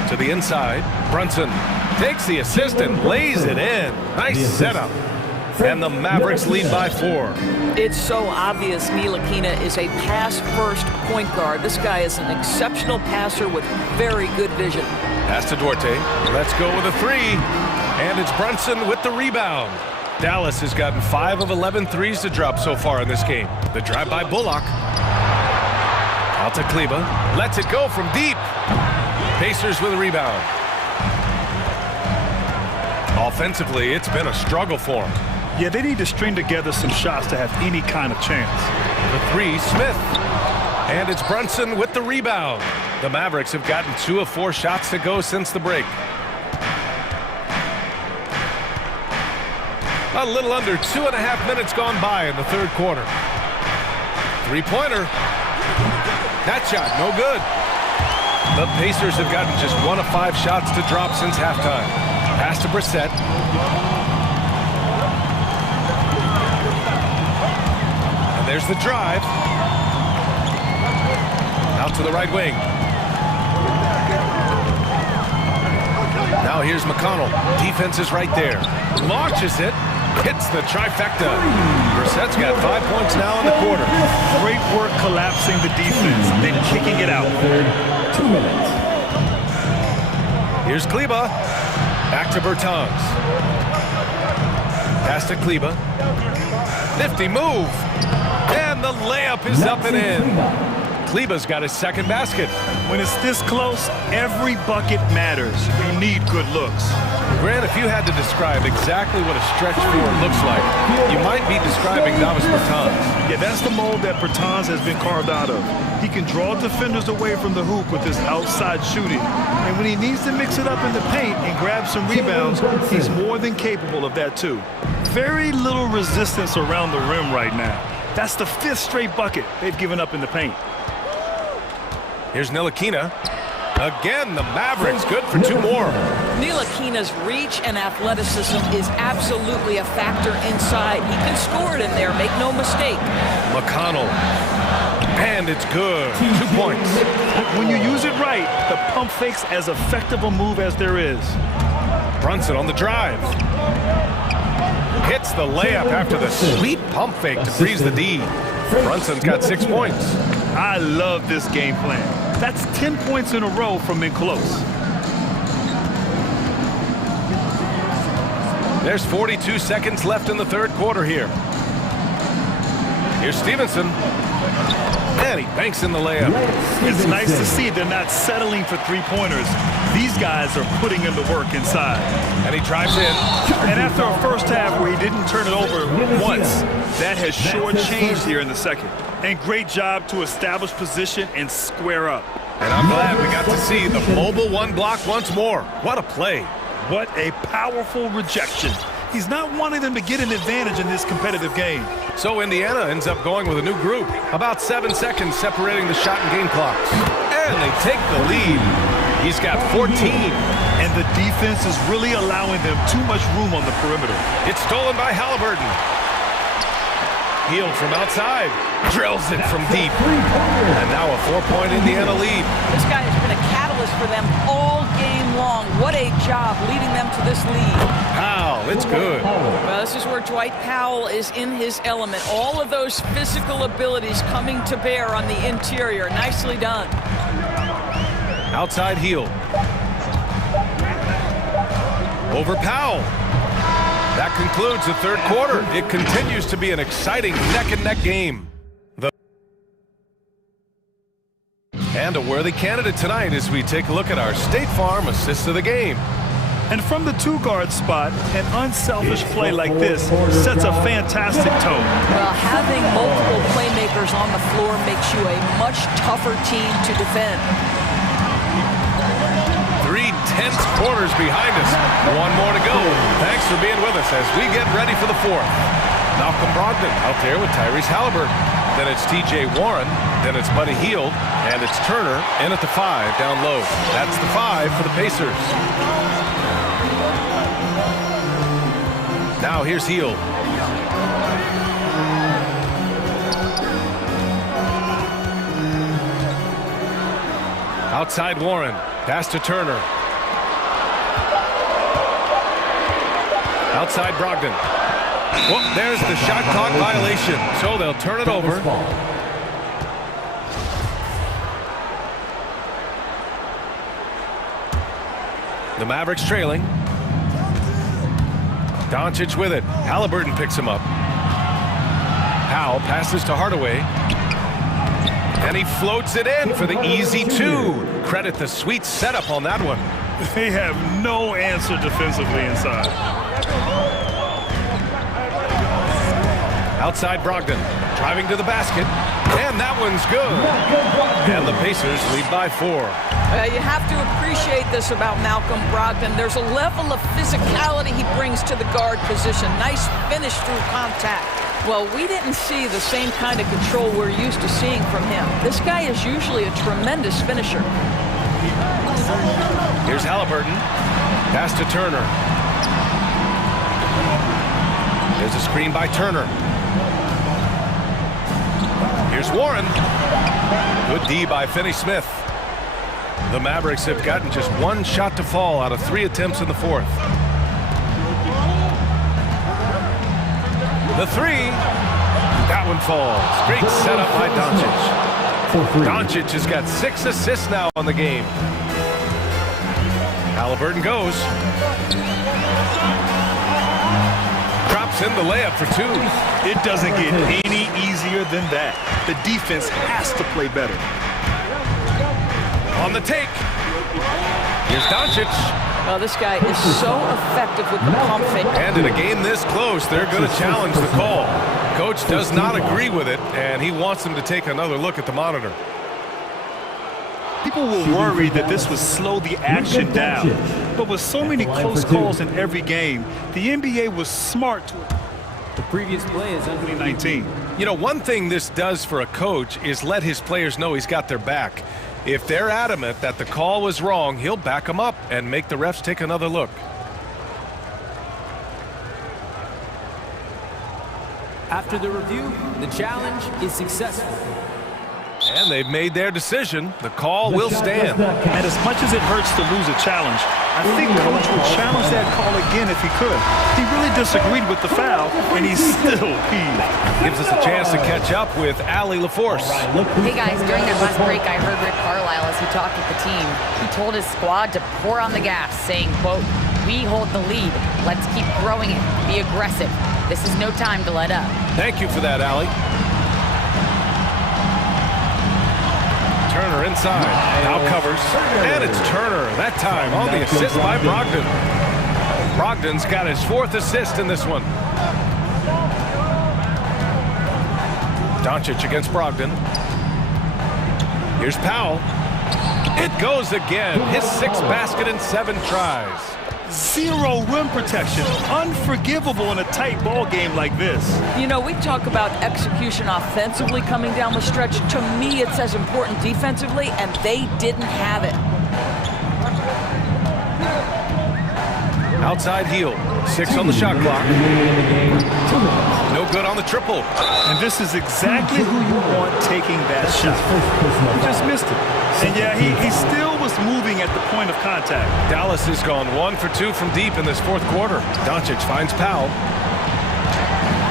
To the inside. Brunson takes the assist and lays it in. Nice setup. And the Mavericks lead by 4. It's so obvious Ntilikina is a pass-first point guard. This guy is an exceptional passer with very good vision. Pass to Duarte. Let's go with a three. And it's Brunson with the rebound. Dallas has gotten 5 of 11 threes to drop so far in this game. The drive by Bullock. Out to Kleba. Lets it go from deep. Pacers with a rebound. Offensively, it's been a struggle for them. Yeah, they need to string together some shots to have any kind of chance. The three, Smith. And it's Brunson with the rebound. The Mavericks have gotten 2 of 4 shots to go since the break. A little under 2.5 minutes gone by in the third quarter. Three-pointer. That shot, no good. The Pacers have gotten just 1 of 5 shots to drop since halftime. Pass to Brissett. And there's the drive. Out to the right wing. Now here's McConnell. Defense is right there. Launches it. Hits the trifecta. That's got 5 points now in the quarter. Great work collapsing the defense, then kicking it out. 2 minutes. Here's Kleba. Back to Bertans. Pass to Kleba. Nifty move. And the layup is up and in. Kleba's got his second basket. When it's this close, every bucket matters. You need good looks. Grant, if you had to describe exactly what a stretch four looks like, you might be describing Davis Bertans. Yeah, that's the mold that Bertans has been carved out of. He can draw defenders away from the hoop with his outside shooting. And when he needs to mix it up in the paint and grab some rebounds, he's more than capable of that too. Very little resistance around the rim right now. That's the 5th straight bucket they've given up in the paint. Here's Ntilikina. Again, the Mavericks good for 2 more. Ntilikina's reach and athleticism is absolutely a factor inside. He can score it in there, make no mistake. McConnell. And it's good. 2 points. When you use it right, the pump fake's as effective a move as there is. Brunson on the drive. Hits the layup after the sweet pump fake to freeze the D. Brunson's got 6 points. I love this game plan. That's 10 points in a row from in close. There's 42 seconds left in the 3rd quarter here. Here's Stevenson. And he banks in the layup. It's nice to see they're not settling for 3-pointers. These guys are putting in the work inside. And he drives in. And after a first half where he didn't turn it over once, that has sure changed here in the 2nd. And great job to establish position and square up. And I'm glad we got to see the mobile 1 block once more. What a play. What a powerful rejection. He's not wanting them to get an advantage in this competitive game. So Indiana ends up going with a new group. About 7 seconds separating the shot and game clocks. And they take the lead. He's got 14. And the defense is really allowing them too much room on the perimeter. It's stolen by Halliburton. Healed from outside. Drills it from deep. And now a 4-point Indiana lead. This guy has been a catalyst for them all game long. What a job leading them to this lead. Powell, it's good. Well, this is where Dwight Powell is in his element. All of those physical abilities coming to bear on the interior. Nicely done. Outside heel. Over Powell. That concludes the 3rd quarter. It continues to be an exciting neck-and-neck game. And a worthy candidate tonight as we take a look at our State Farm assist of the game. And from the 2-guard spot, an unselfish play like this sets a fantastic tone. Well, having multiple playmakers on the floor makes you a much tougher team to defend. 3 tense quarters behind us. 1 more to go. Thanks for being with us as we get ready for the 4th. Malcolm Brogdon out there with Tyrese Halliburton. Then it's T.J. Warren. Then it's Buddy Hield. And it's Turner in at the 5 down low. That's the 5 for the Pacers. Now here's Hield. Outside Warren. Pass to Turner. Outside Brogdon. Well, there's the shot clock violation. So they'll turn it over. The Mavericks trailing. Doncic with it. Halliburton picks him up. Powell passes to Hardaway. And he floats it in for the easy 2. Credit the sweet setup on that one. They have no answer defensively inside. Outside Brogdon, driving to the basket, and that one's good. And the Pacers lead by 4. You have to appreciate this about Malcolm Brogdon. There's a level of physicality he brings to the guard position. Nice finish through contact. Well, we didn't see the same kind of control we're used to seeing from him. This guy is usually a tremendous finisher. Here's Halliburton. Pass to Turner. There's a screen by Turner. Here's Warren. Good D by Finney-Smith. The Mavericks have gotten just 1 shot to fall out of 3 attempts in the 4th. The 3, That one falls. Great setup by Doncic. Doncic has got 6 assists now on the game. Halliburton goes. Drops in the layup for 2. It doesn't get any easier than that. The defense has to play better. On the take. Here's Doncic. Oh, this guy is so effective with the pump fake. And in a game this close, they're going to challenge the call. Coach does not agree with it, and he wants them to take another look at the monitor. People were worried that this would slow the action down. But with so many close calls in every game, the NBA was smart to the previous play is under 2019. You know, one thing this does for a coach is let his players know he's got their back. If they're adamant that the call was wrong, he'll back them up and make the refs take another look. After the review, the challenge is successful. And they've made their decision. The call will stand. And as much as it hurts to lose a challenge, I think Coach would challenge that call again if he could. He really disagreed with the foul, and he's still peeved. Gives us a chance to catch up with Allie LaForce. Hey guys, during their last break, I heard Rick Carlisle as he talked with the team. He told his squad to pour on the gas, saying, quote, "We hold the lead. Let's keep growing it. Be aggressive. This is no time to let up." Thank you for that, Allie. Turner inside, now covers, and it's Turner, that time on the assist by Brogdon. Brogdon's got his 4th assist in this one. Doncic against Brogdon. Here's Powell. It goes again, his 6th basket in 7 tries. Zero rim protection. Unforgivable in a tight ball game like this. You know, we talk about execution offensively coming down the stretch. To me, it's as important defensively, and they didn't have it. Outside heel, 6 on the shot clock. No good on the triple. And this is exactly who you want taking that shot. He just missed it. And yeah, he still was moving at the point of contact. Dallas has gone 1 for 2 from deep in this 4th quarter. Doncic finds Powell.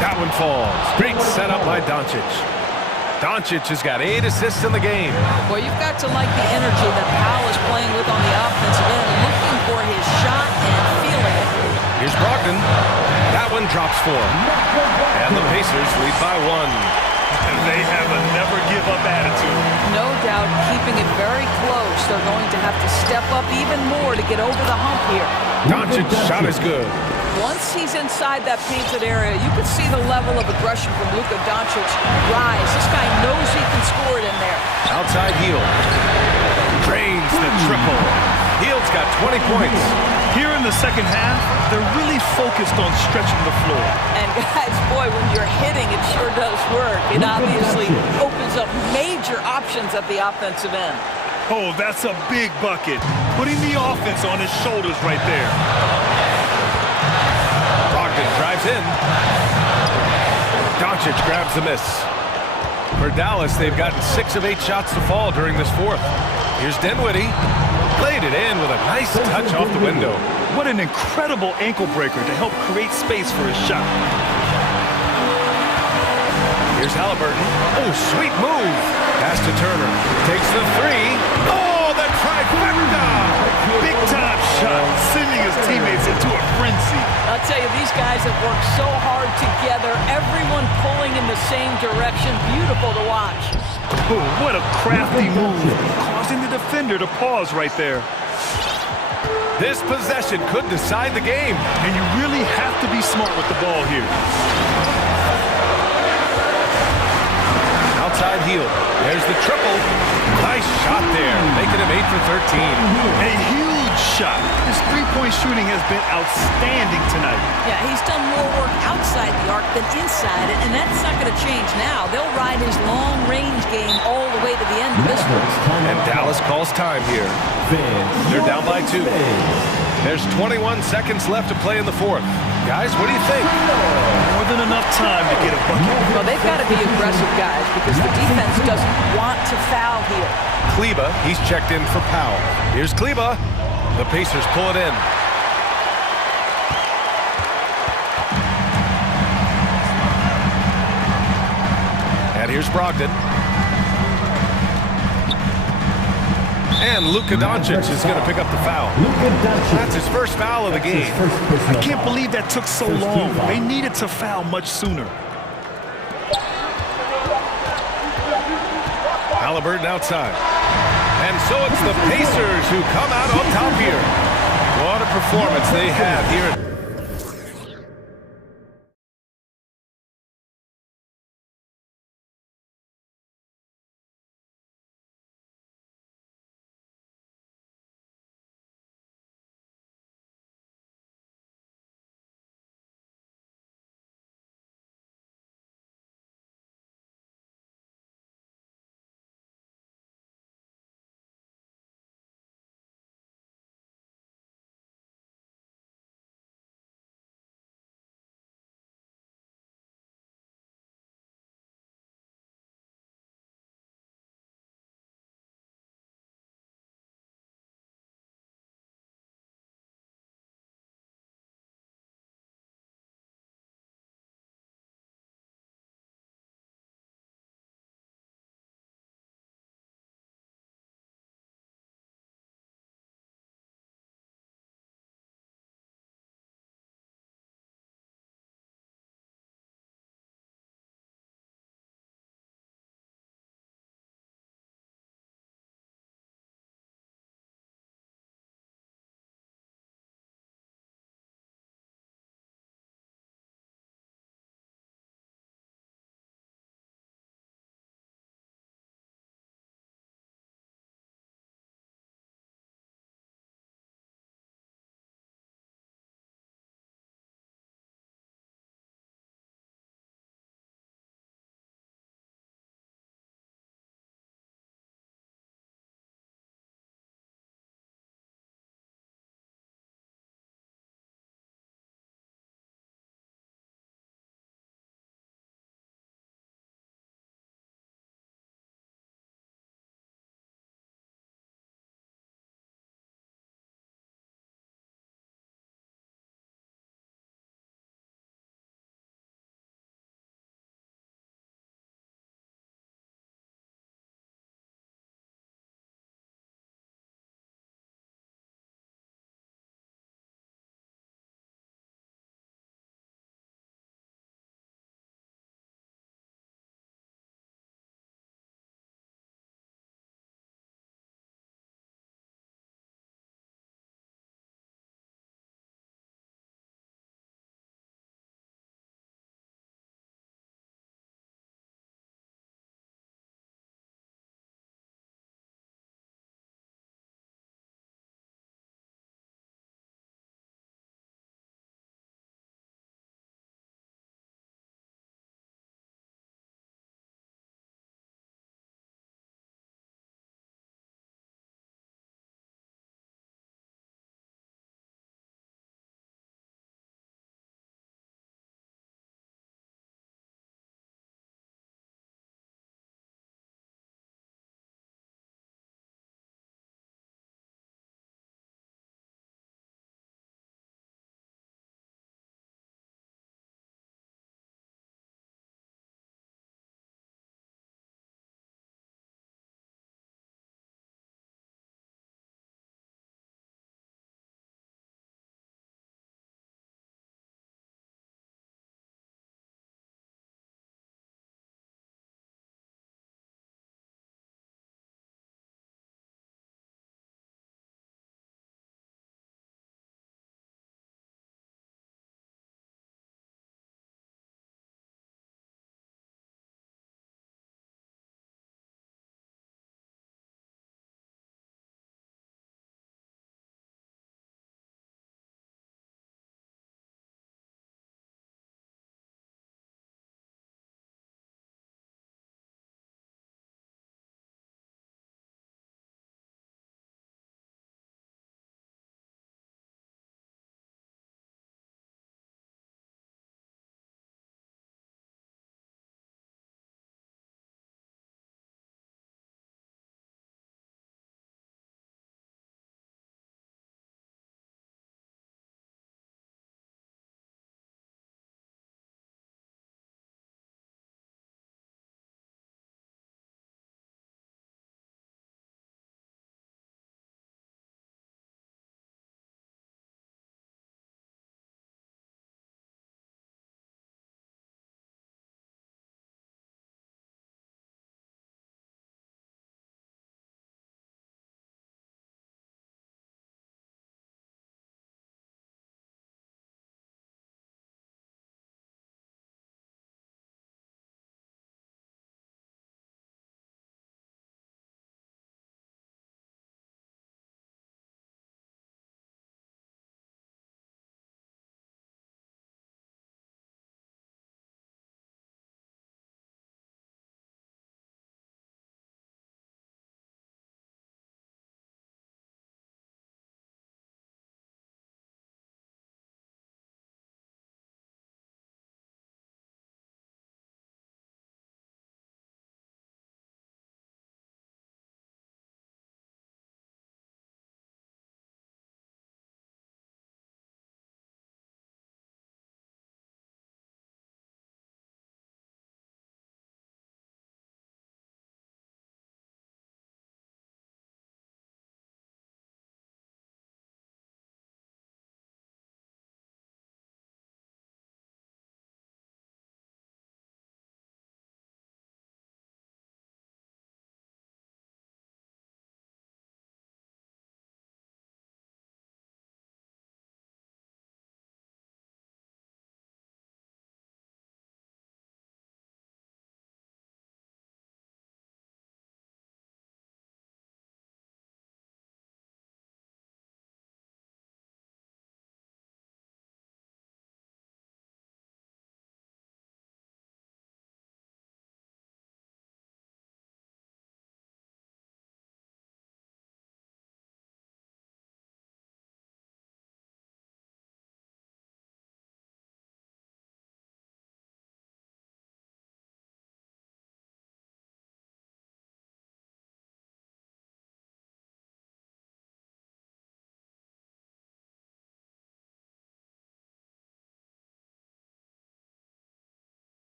That one falls. Great setup by Doncic. Doncic has got 8 assists in the game. Well, you've got to like the energy that Powell is playing with on the offensive end, looking for his shot and feeling it. Here's Brogdon. That one drops for him. And the Pacers lead by 1. And they have a never-give-up attitude. No doubt, keeping it very close. They're going to have to step up even more to get over the hump here. Doncic's shot is good. Once he's inside that painted area, you can see the level of aggression from Luka Doncic rise. This guy knows he can score it in there. Outside heel. Drains the triple. Hield's got 20 points. Here in the second half, they're really focused on stretching the floor. And guys, boy, when you're hitting, it sure does work. It obviously opens up major options at the offensive end. Oh, that's a big bucket. Putting the offense on his shoulders right there. Brogdon drives in. Doncic grabs the miss. For Dallas, they've gotten 6 of 8 shots to fall during this 4th. Here's Dinwiddie. Laid it in with a nice touch off the window. What an incredible ankle breaker to help create space for his shot. Here's Halliburton. Oh, sweet move. Pass to Turner. Takes the 3. Oh, the trifecta! Big-time shot, sending his teammates into a frenzy. I'll tell you, these guys have worked so hard together. Everyone pulling in the same direction. Beautiful to watch. Oh, what a crafty move, causing the defender to pause right there. This possession could decide the game. And you really have to be smart with the ball here. Outside heel. There's the triple. Nice shot there, making him 8 for 13. A huge shot. His three-point shooting has been outstanding tonight. Yeah, he's done more work outside the arc than inside it, and that's not going to change now. They'll ride his long-range game all the way to the end of this one. And Dallas calls time here. They're down by 2. There's 21 seconds left to play in the 4th. Guys, what do you think? More than enough time to get a bucket. Well, they've got to be aggressive, guys, because the defense doesn't want to foul here. Kleba, he's checked in for Powell. Here's Kleba. The Pacers pull it in. And here's Brogdon. And Luka Doncic is going to pick up the foul. That's his first foul of the game. I can't believe that took so long. They needed to foul much sooner. Halliburton outside. And so it's the Pacers who come out on top here. What a performance they have here.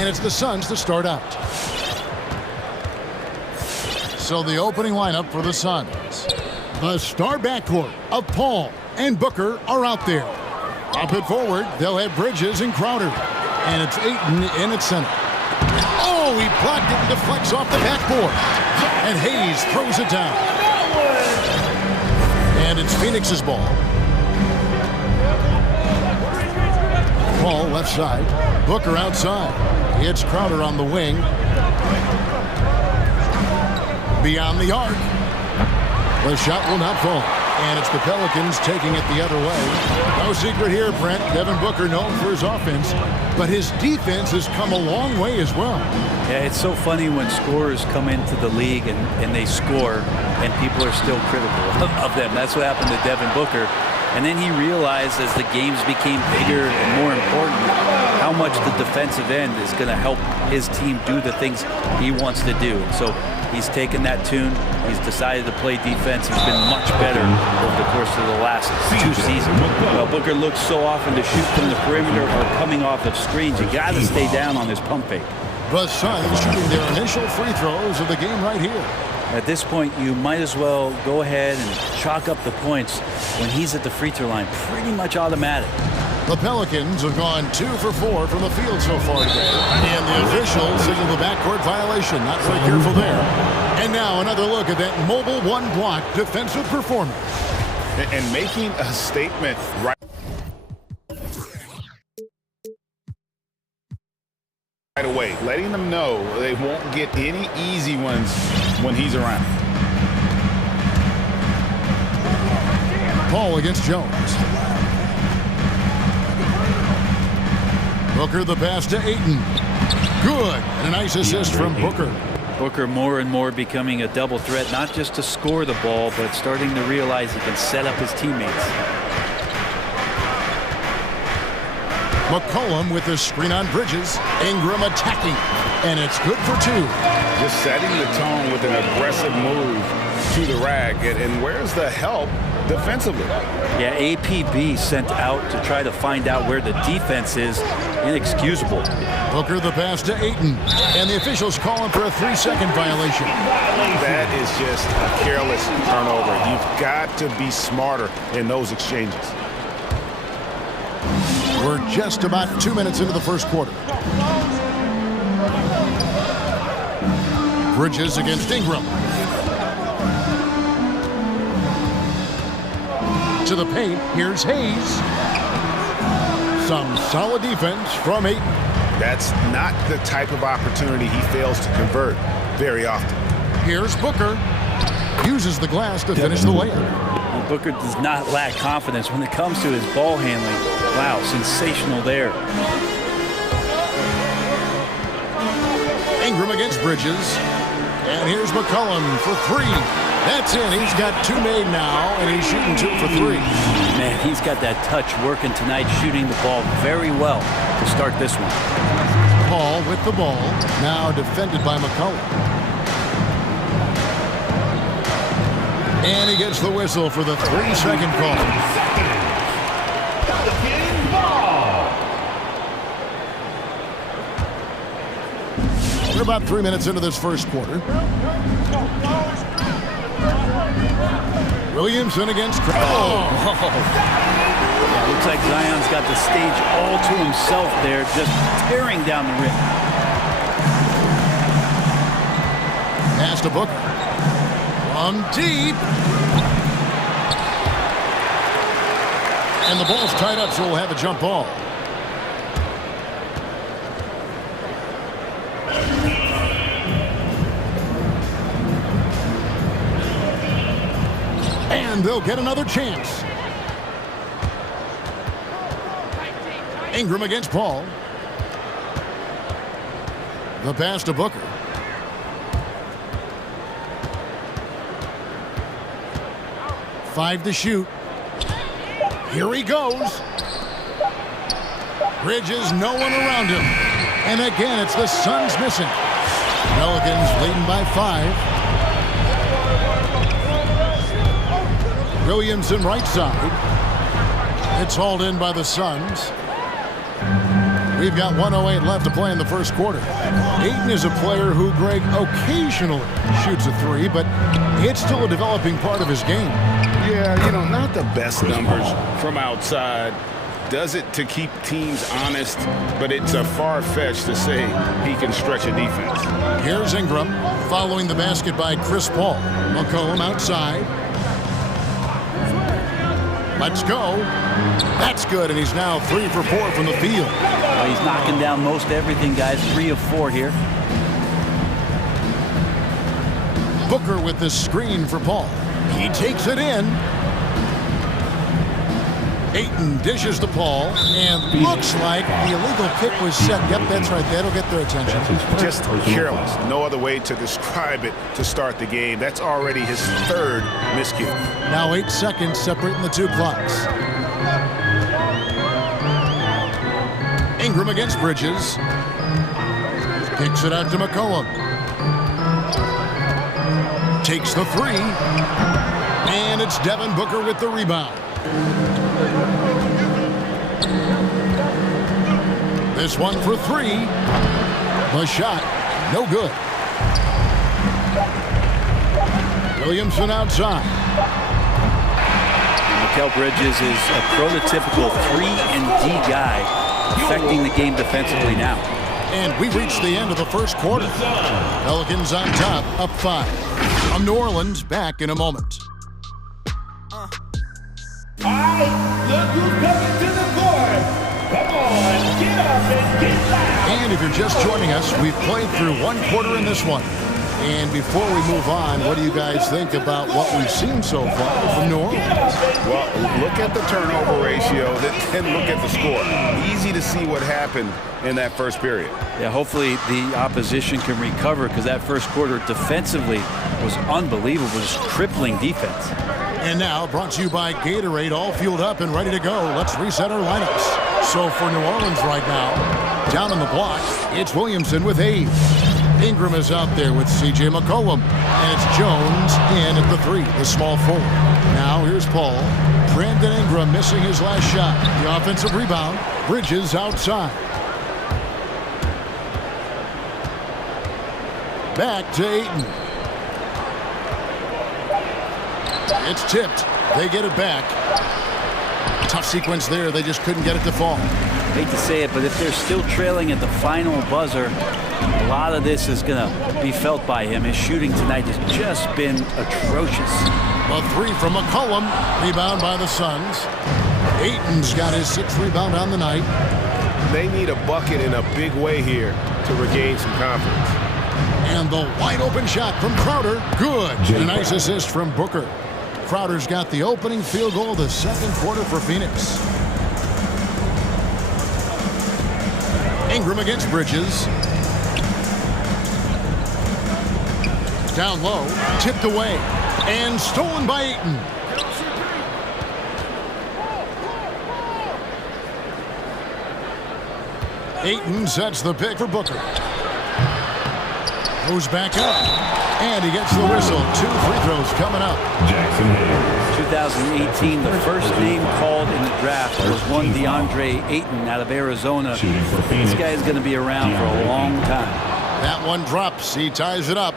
And it's the Suns to start out. So the opening lineup for the Suns. The star backcourt of Paul and Booker are out there. Up and forward, they'll have Bridges and Crowder. And it's Ayton in at center. Oh, he blocked it and deflects off the backboard. And Hayes throws it down. And it's Phoenix's ball. Paul left side. Booker outside. It's Crowder on the wing. Beyond the arc. The shot will not fall. And it's the Pelicans taking it the other way. No secret here, Brent. Devin Booker known for his offense, but his defense has come a long way as well. Yeah, it's so funny when scorers come into the league and they score and people are still critical of them. That's what happened to Devin Booker. And then he realized as the games became bigger and more important how much the defensive end is going to help his team do the things he wants to do. And so he's taken that tune. He's decided to play defense. He's been much better over the course of the last 2 seasons. Well, Booker looks so often to shoot from the perimeter or coming off of screens. You got to stay down on this pump fake. The Suns shooting their initial free throws of the game right here. At this point, you might as well go ahead and chalk up the points when he's at the free throw line. Pretty much automatic. The Pelicans have gone 2 for 4 from the field so far today. And the officials signal the backcourt violation. Not very careful there. And now another look at that mobile one-block defensive performance. And making a statement right away, letting them know they won't get any easy ones when he's around. Paul against Jones. Booker the pass to Ayton. Good. And a nice assist from Booker. Booker more and more becoming a double threat, not just to score the ball, but starting to realize he can set up his teammates. McCollum with the screen on Bridges. Ingram attacking. And it's good for 2. Just setting the tone with an aggressive move to the rack. And where's the help defensively? Yeah, APB sent out to try to find out where the defense is. Inexcusable. Booker the pass to Ayton. And the officials calling for a 3-second violation. That is just a careless turnover. You've got to be smarter in those exchanges. We're just about 2 minutes into the first quarter. Bridges against Ingram. To the paint, here's Hayes. Some solid defense from Ayton. That's not the type of opportunity he fails to convert very often. Here's Booker. Uses the glass to finish the layup. Booker does not lack confidence when it comes to his ball handling. Wow, sensational there. Ingram against Bridges. And here's McCollum for 3. That's in. He's got 2 made now, and he's shooting 2 for 3. Man, he's got that touch working tonight, shooting the ball very well to start this one. Paul with the ball, now defended by McCollum. And he gets the whistle for the 3-second call. We're about 3 minutes into this first quarter. Williamson against Crowder. Yeah, looks like Zion's got the stage all to himself there, just tearing down the rim. Pass to Booker. From deep. And the ball's tied up, so we'll have a jump ball. And they'll get another chance. Ingram against Paul. The pass to Booker. Five to shoot. Here he goes. Bridges, no one around him. And again, it's the Suns missing. Pelicans leading by 5. Williamson right side. It's hauled in by the Suns. We've got 1:08 left to play in the first quarter. Ayton is a player who, Greg, occasionally shoots a three, but it's still a developing part of his game. Yeah, not the best numbers from outside. Does it to keep teams honest, but it's a far-fetched to say he can stretch a defense. Here's Ingram following the basket by Chris Paul. McCollum outside. Let's go. That's good, and he's now 3 for 4 from the field. Well, he's knocking down most everything, guys. 3 of 4 here. Booker with the screen for Paul. He takes it in. Ayton dishes to Paul, and looks like the illegal kick was set. Yep, that's right. That'll get their attention. Just careless. No other way to describe it to start the game. That's already his 3rd miscue. Now 8 seconds separating the two clocks. Ingram against Bridges. Kicks it out to McCollum. Takes the three. And it's Devin Booker with the rebound. This one for 3. The shot, no good. Williamson outside. Mikal Bridges is a prototypical 3-and-D guy, affecting the game defensively now. And we reached the end of the first quarter. Pelicans on top, up 5. From New Orleans, back in a moment. All right, look who's coming to the court. Come on, get up and get loud. And if you're just joining us, we've played through 1 quarter in this one. And before we move on, what do you guys think about what we've seen so far from New Orleans? Well, look at the turnover ratio, then look at the score. Easy to see what happened in that first period. Yeah, hopefully the opposition can recover, because that first quarter defensively was unbelievable, just crippling defense. And now, brought to you by Gatorade, all fueled up and ready to go. Let's reset our lineups. So for New Orleans right now, down on the block, it's Williamson with Hayes. Ingram is out there with C.J. McCollum. And it's Jones in at the 3, the small forward. Now here's Paul. Brandon Ingram missing his last shot. The offensive rebound. Bridges outside. Back to Ayton. It's tipped. They get it back. Tough sequence there. They just couldn't get it to fall. Hate to say it, but if they're still trailing at the final buzzer, a lot of this is going to be felt by him. His shooting tonight has just been atrocious. A 3 from McCollum. Rebound by the Suns. Ayton's got his 6th rebound on the night. They need a bucket in a big way here to regain some confidence. And the wide open shot from Crowder. Good. A nice assist from Booker. Crowder's got the opening field goal of the second quarter for Phoenix. Ingram against Bridges. Down low, tipped away, and stolen by Ayton. Ayton sets the pick for Booker. Goes back up, and he gets the whistle. 2 free throws coming up. 2018, the first name called in the draft was one DeAndre Ayton out of Arizona. This guy is going to be around for a long time. That one drops. He ties it up.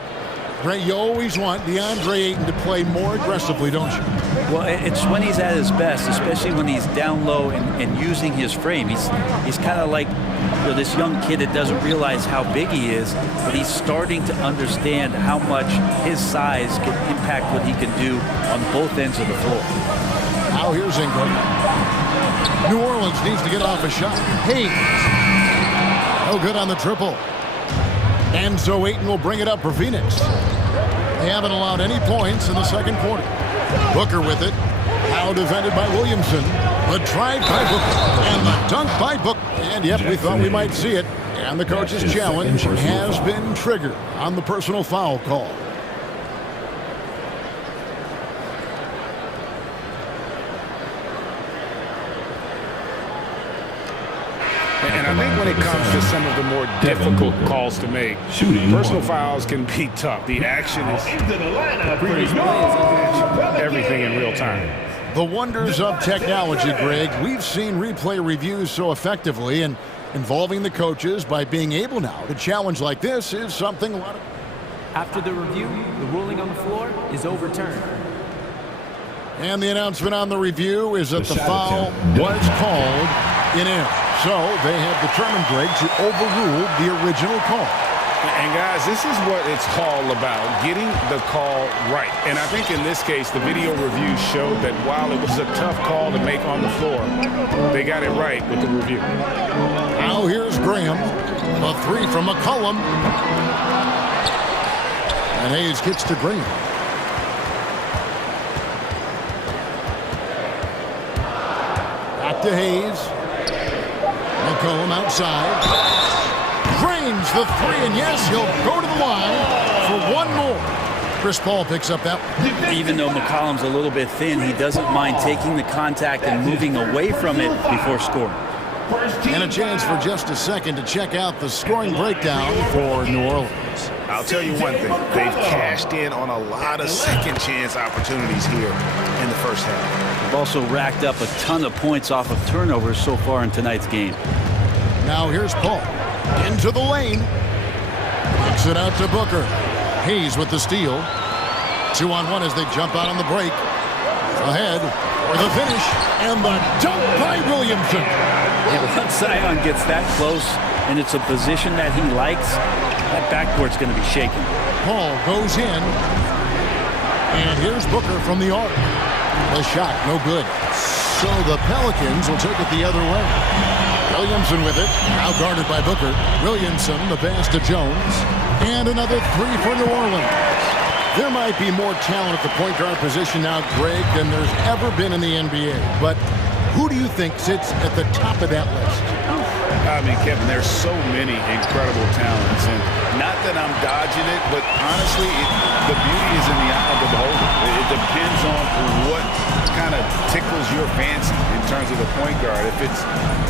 Ray, you always want DeAndre Ayton to play more aggressively, don't you? Well, it's when he's at his best, especially when he's down low and using his frame. He's kind of like this young kid that doesn't realize how big he is, but he's starting to understand how much his size can impact what he can do on both ends of the floor. Now here's Ingram. New Orleans needs to get off a shot. Hayes. No good on the triple. And so Ayton will bring it up for Phoenix. They haven't allowed any points in the second quarter. Booker with it. Now defended by Williamson. The drive by Booker. And the dunk by Booker. And yep, we thought we might see it. And the coach's challenge has been triggered on the personal foul call. And I think when it comes to some of the more difficult calls to make, personal fouls can be tough. The action is everything in real time. The wonders of technology, Greg. We've seen replay reviews so effectively, and Involving the coaches by being able now to challenge like this is something a lot of... After the review, the ruling on the floor is overturned. And the announcement on the review is that the foul was called in error. So they have determined, Greg, to overrule the original call. And guys, this is what it's all about, getting the call right. And I think in this case, the video review showed that while it was a tough call to make on the floor, they got it right with the review. Now here's Graham. A three from McCollum. And Hayes gets to Graham. Back to Hayes. McCollum outside. Drains the three, and yes, he'll go to the line for one more. Chris Paul picks up that. Even though McCollum's a little bit thin, he doesn't mind taking the contact and moving away from it before scoring. And a chance for just a second to check out the scoring breakdown for New Orleans. I'll tell you one thing. They've cashed in on a lot of second chance opportunities here in the first half. They've also racked up a ton of points off of turnovers so far in tonight's game. Now here's Paul. Into the lane. Kicks it out to Booker. Hayes with the steal. 2-on-1 as they jump out on the break. Ahead for the finish. And the dunk by Williamson. Yeah, once Zion gets that close and it's a position that he likes, that backcourt's going to be shaking. Paul goes in. And here's Booker from the arc. The shot, no good. So the Pelicans will take it the other way. Williamson with it, now guarded by Booker. Williamson, the pass to Jones. And another three for New Orleans. There might be more talent at the point guard position now, Greg, than there's ever been in the NBA. But who do you think sits at the top of that list? I mean, Kevin, there's so many incredible talents. And not that I'm dodging it, but honestly, the beauty is in the eye of the beholder. It depends on what kind of tickles your fancy in terms of the point guard. If it's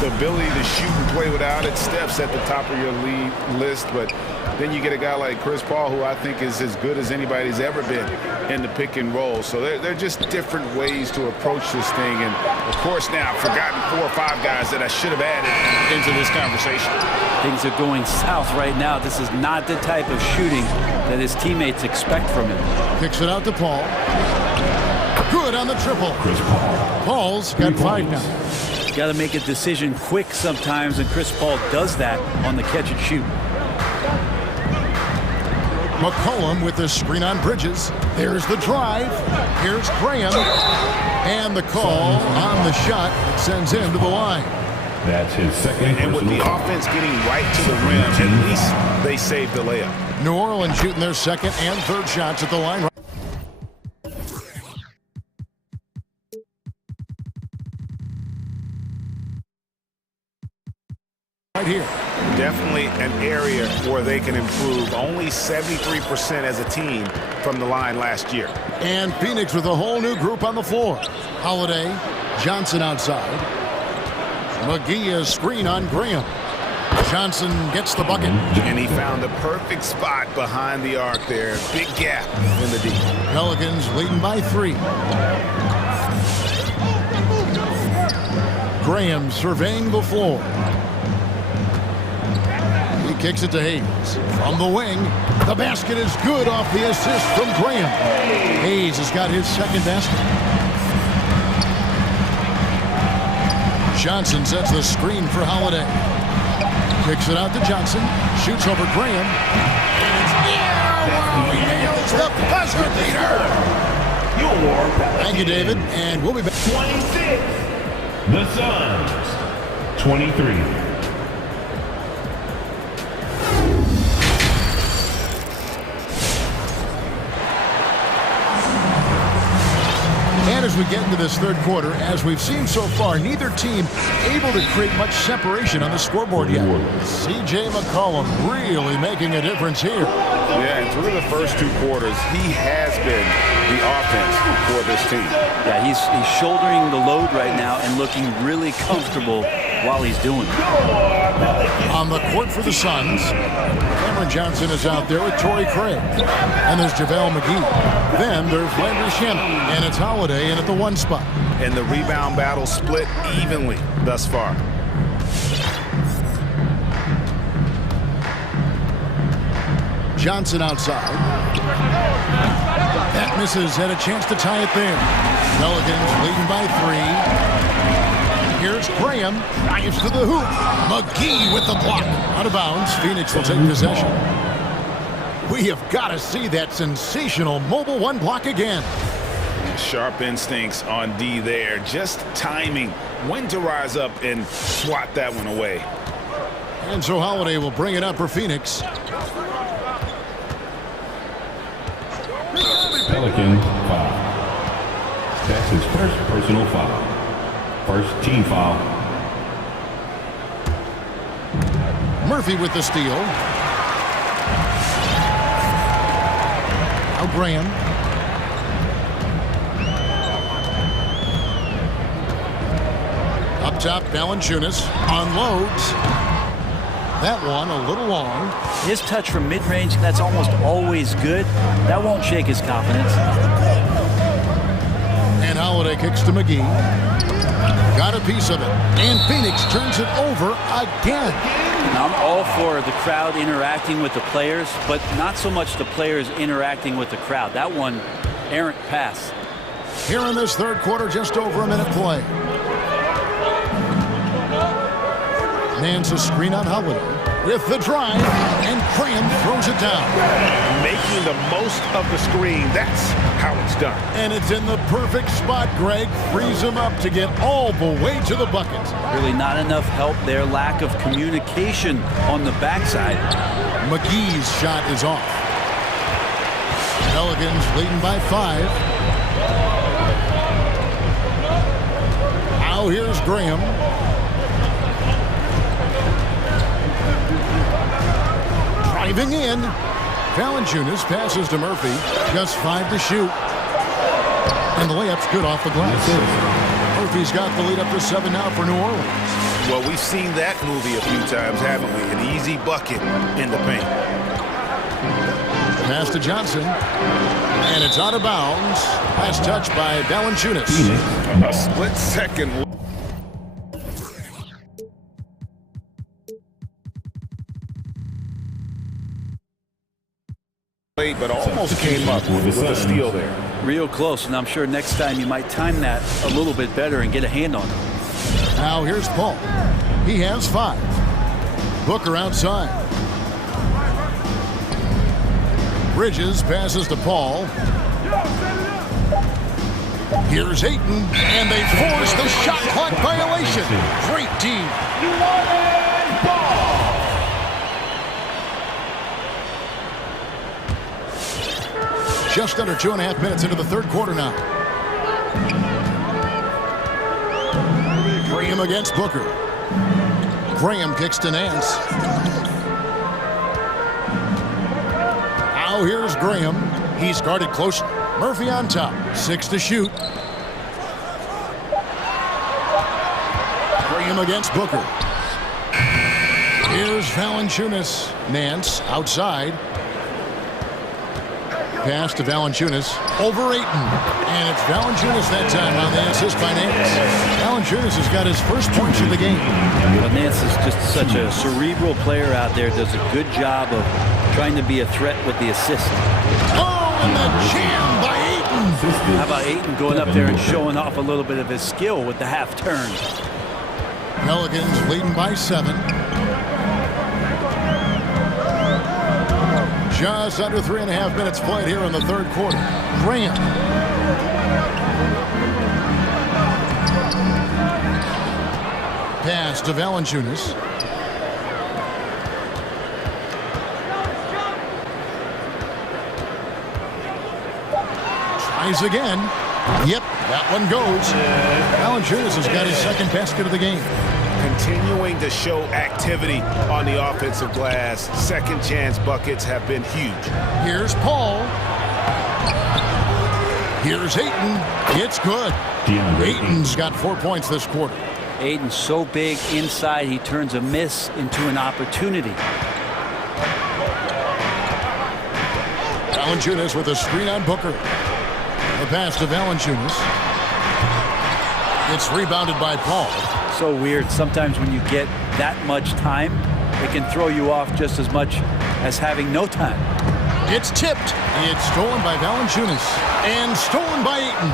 the ability to shoot and play without it, Steph's at the top of your league list. But then you get a guy like Chris Paul, who I think is as good as anybody's ever been in the pick and roll. So they're just different ways to approach this thing. And, of course, now I've forgotten 4 or 5 guys that I should have added into this conversation. Things are going south right now. This is not the type of shooting that his teammates expect from him. Kicks it out to Paul. Good on the triple. Chris Paul. Paul's got 5 now. Got to make a decision quick sometimes, and Chris Paul does that on the catch and shoot. McCollum with the screen on Bridges. There's the drive. Here's Graham. And the call on the shot that sends him to the line. That's his second. And with the offense getting right to the rim, at least they saved the layup. New Orleans shooting their second and third shots at the line. Right here. Definitely an area where they can improve. Only 73% as a team from the line last year. And Phoenix with a whole new group on the floor. Holiday, Johnson outside. McGee a screen on Graham. Johnson gets the bucket. And he found the perfect spot behind the arc there. Big gap in the D. Pelicans leading by 3. Graham surveying the floor. He kicks it to Hayes. From the wing, the basket is good off the assist from Graham. Hayes has got his second basket. Johnson sets the screen for Holiday. Kicks it out to Johnson. Shoots over Graham. And it's he nails the buzzer beater. Thank you, David. And we'll be back. 26. The Suns. 23. And as we get into this third quarter, as we've seen so far, neither team able to create much separation on the scoreboard yet. C.J. McCollum really making a difference here. Yeah, and through the first 2 quarters, he has been the offense for this team. Yeah, he's shouldering the load right now and looking really comfortable while he's doing it. On the court for the Suns, Cameron Johnson is out there with Torrey Craig. And there's JaVale McGee. Then there's Landry Shamet. And it's Holiday in at the 1 spot. And the rebound battle split evenly thus far. Johnson outside. That misses, had a chance to tie it there. Pelicans leading by 3. Here's Graham, drives to the hoop. McGee with the block. Out of bounds, Phoenix will take possession. We have got to see that sensational mobile one block again. Sharp instincts on D there. Just timing when to rise up and swat that one away. And so Holiday will bring it up for Phoenix. Pelican foul. That's his first personal foul. First team foul. Murphy with the steal. Now Graham. Up top, Valanciunas unloads. That one a little long. His touch from mid-range, that's almost always good. That won't shake his confidence. And Holiday kicks to McGee. Got a piece of it. And Phoenix turns it over again. Now, I'm all for the crowd interacting with the players, but not so much the players interacting with the crowd. That one, errant pass. Here in this third quarter, just over a minute play. Nance a screen on Holiday with the drive, and Graham throws it down. Making the most of the screen, that's how it's done. And it's in the perfect spot, Greg. Frees him up to get all the way to the bucket. Really not enough help there. Lack of communication on the backside. McGee's shot is off. Pelicans leading by 5. Now here's Graham. Driving in. Valanciunas passes to Murphy. Just 5 to shoot. And the layup's good off the glass. Murphy's got the lead up to 7 now for New Orleans. Well, we've seen that movie a few times, haven't we? An easy bucket in the paint. Pass to Johnson. And it's out of bounds. Last touch by Valanciunas. A split second. But almost came up with a steal there. Real close, and I'm sure next time you might time that a little bit better and get a hand on it. Now here's Paul. He has 5. Booker outside. Bridges passes to Paul. Here's Ayton, and they force the shot clock violation. Great team. Just under 2.5 minutes into the third quarter now. Graham against Booker. Graham kicks to Nance. Now here's Graham. He's guarded close. Murphy on top. 6 to shoot. Graham against Booker. Here's Valanciunas. Nance outside. Pass to Valanciunas over Ayton. And it's Valanciunas that time on the assist by Nance. Valanciunas has got his first points of the game. Well, Nance is just such a cerebral player out there. Does a good job of trying to be a threat with the assist. Oh, and the jam by Ayton. How about Ayton going up there and showing off a little bit of his skill with the half turn. Pelicans leading by 7. Just under 3.5 minutes played here in the third quarter. Graham. Pass to Valanciunas. Tries again. Yep, that one goes. Valanciunas has got his second basket of the game. Continuing to show activity on the offensive glass. Second chance buckets have been huge. Here's Paul. Here's Ayton. It's good. Ayton's got 4 points this quarter. Ayton's so big inside, he turns a miss into an opportunity. Valanciunas with a screen on Booker. The pass to Valanciunas. It's rebounded by Paul. So weird. Sometimes when you get that much time, it can throw you off just as much as having no time. It's tipped. It's stolen by Valanciunas and stolen by Ayton.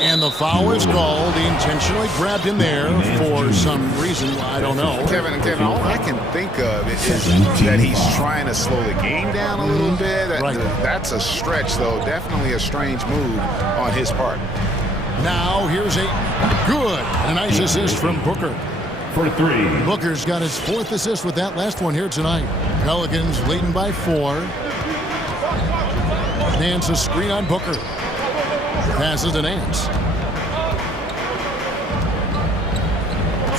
And the foul is called. He intentionally grabbed him there for some reason. I don't know. Kevin, all I can think of is that he's trying to slow the game down a little bit. Right. That's a stretch, though. Definitely a strange move on his part. Now here's Ayton. Good. A nice assist from Booker. For 3. Booker's got his 4th assist with that last one here tonight. Pelicans leading by 4. Nance a screen on Booker. Passes to Nance.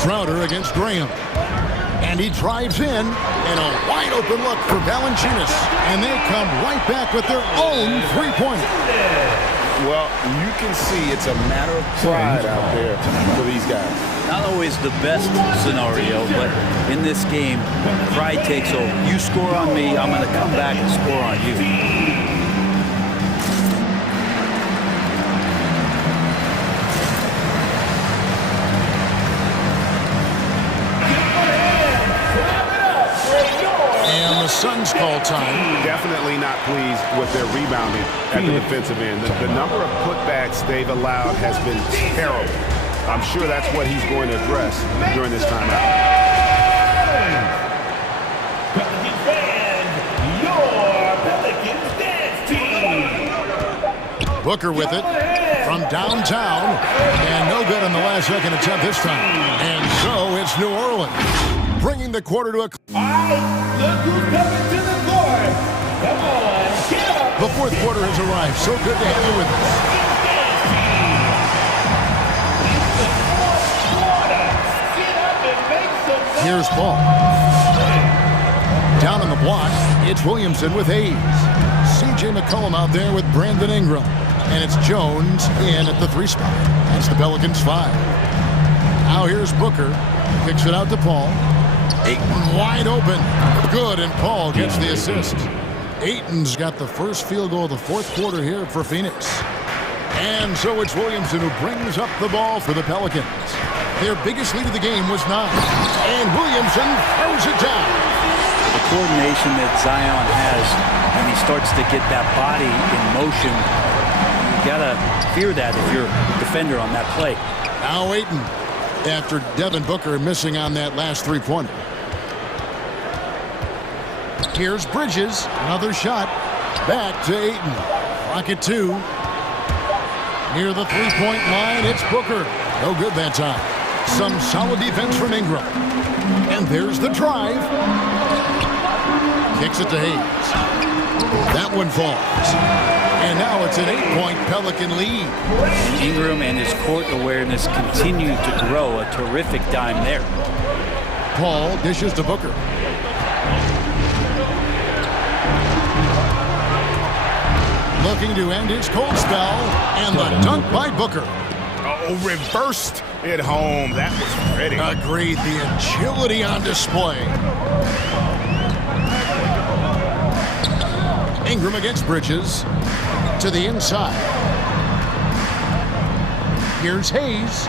Crowder against Graham. And he drives in, and a wide open look for Valanciunas. And they come right back with their own three-pointer. Well, you can see it's a matter of pride out there for these guys. Not always the best scenario, but in this game, pride takes over. You score on me, I'm going to come back and score on you. And the Suns call time. Definitely not pleased with their rebounding at the defensive end. The number of putbacks they've allowed has been terrible. I'm sure that's what he's going to address during this timeout. Pelicans fans, your Pelicans dance team. Booker with it from downtown. And no good on the last second attempt this time. And so it's New Orleans, bringing the quarter to a... All right, look who's coming to the court. Come on, get up. The fourth quarter has arrived. So good to have you with us. Here's Paul. Down on the block, it's Williamson with Hayes. C.J. McCollum out there with Brandon Ingram. And it's Jones in at the 3 spot. That's the Pelicans 5. Now here's Booker. Kicks it out to Paul. Ayton wide open. Good, and Paul gets the assist. Ayton's got the first field goal of the fourth quarter here for Phoenix. And so it's Williamson who brings up the ball for the Pelicans. Their biggest lead of the game was 9. And Williamson throws it down. The coordination that Zion has when he starts to get that body in motion, you gotta fear that if you're a defender on that play. Now Ayton, after Devin Booker missing on that last three-pointer. Here's Bridges, another shot. Back to Ayton. Rocket 2. Near the three-point line, it's Booker. No good that time. Some solid defense from Ingram. And there's the drive. Kicks it to Hayes. That one falls. And now it's an 8-point Pelican lead. Ingram and his court awareness continue to grow. A terrific dime there. Paul dishes to Booker. Looking to end his cold spell. And the dunk by Booker. Oh, reversed it home. That was pretty. Agreed. The agility on display. Ingram against Bridges. To the inside. Here's Hayes.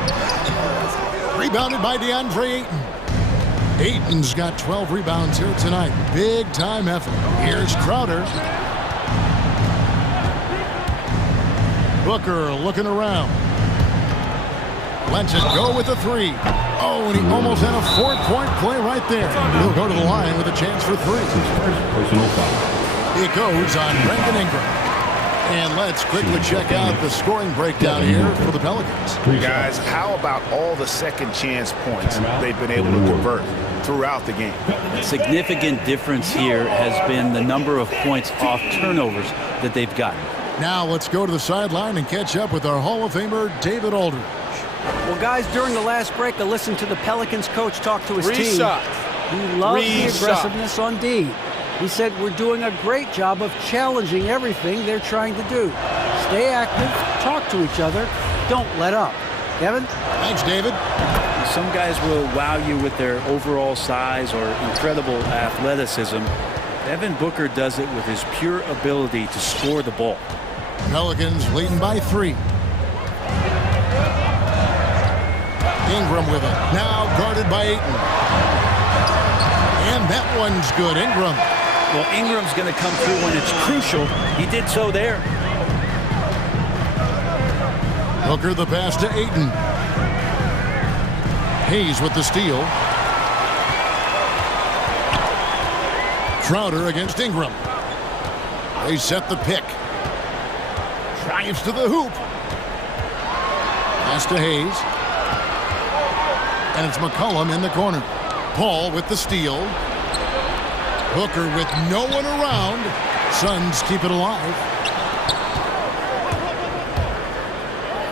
Rebounded by DeAndre Ayton. Ayton's got 12 rebounds here tonight. Big time effort. Here's Crowder. Booker looking around. Lets it go with a 3. Oh, and he almost had a 4-point play right there. He'll go to the line with a chance for 3. It goes on Brandon Ingram. And let's quickly check out the scoring breakdown here for the Pelicans. Guys, how about all the second chance points they've been able to convert throughout the game? A significant difference here has been the number of points off turnovers that they've gotten. Now let's go to the sideline and catch up with our Hall of Famer, David Aldridge. Well, guys, during the last break, I listened to the Pelicans coach talk to his team. He loves the aggressiveness on D. He said, we're doing a great job of challenging everything they're trying to do. Stay active, talk to each other, don't let up. Kevin? Thanks, David. Some guys will wow you with their overall size or incredible athleticism. Devin Booker does it with his pure ability to score the ball. Pelicans leading by 3. Ingram with it. Now guarded by Ayton. And that one's good. Ingram Well, Ingram's going to come through when it's crucial. He did so there. Booker the pass to Ayton. Hayes with the steal. Crowder against Ingram. They set the pick. Drives to the hoop. Pass to Hayes. And it's McCollum in the corner. Paul with the steal. Booker with no one around. Suns keep it alive.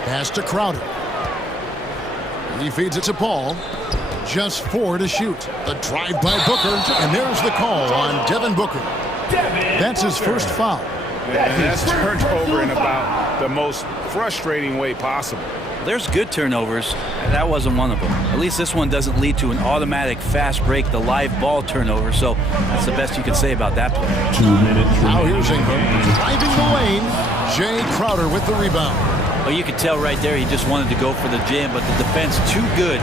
Pass to Crowder. He feeds it to Paul. Just 4 to shoot. The drive by Booker, and there's the call on Devin Booker. That's his first foul. That's turned over in about the most frustrating way possible. There's good turnovers. That wasn't one of them. At least this one doesn't lead to an automatic fast break, the live ball turnover, so that's the best you can say about that play. 2 minutes. Now here's Ingram driving the lane. Jay Crowder with the rebound. Well, you could tell right there he just wanted to go for the jam, but the defense too good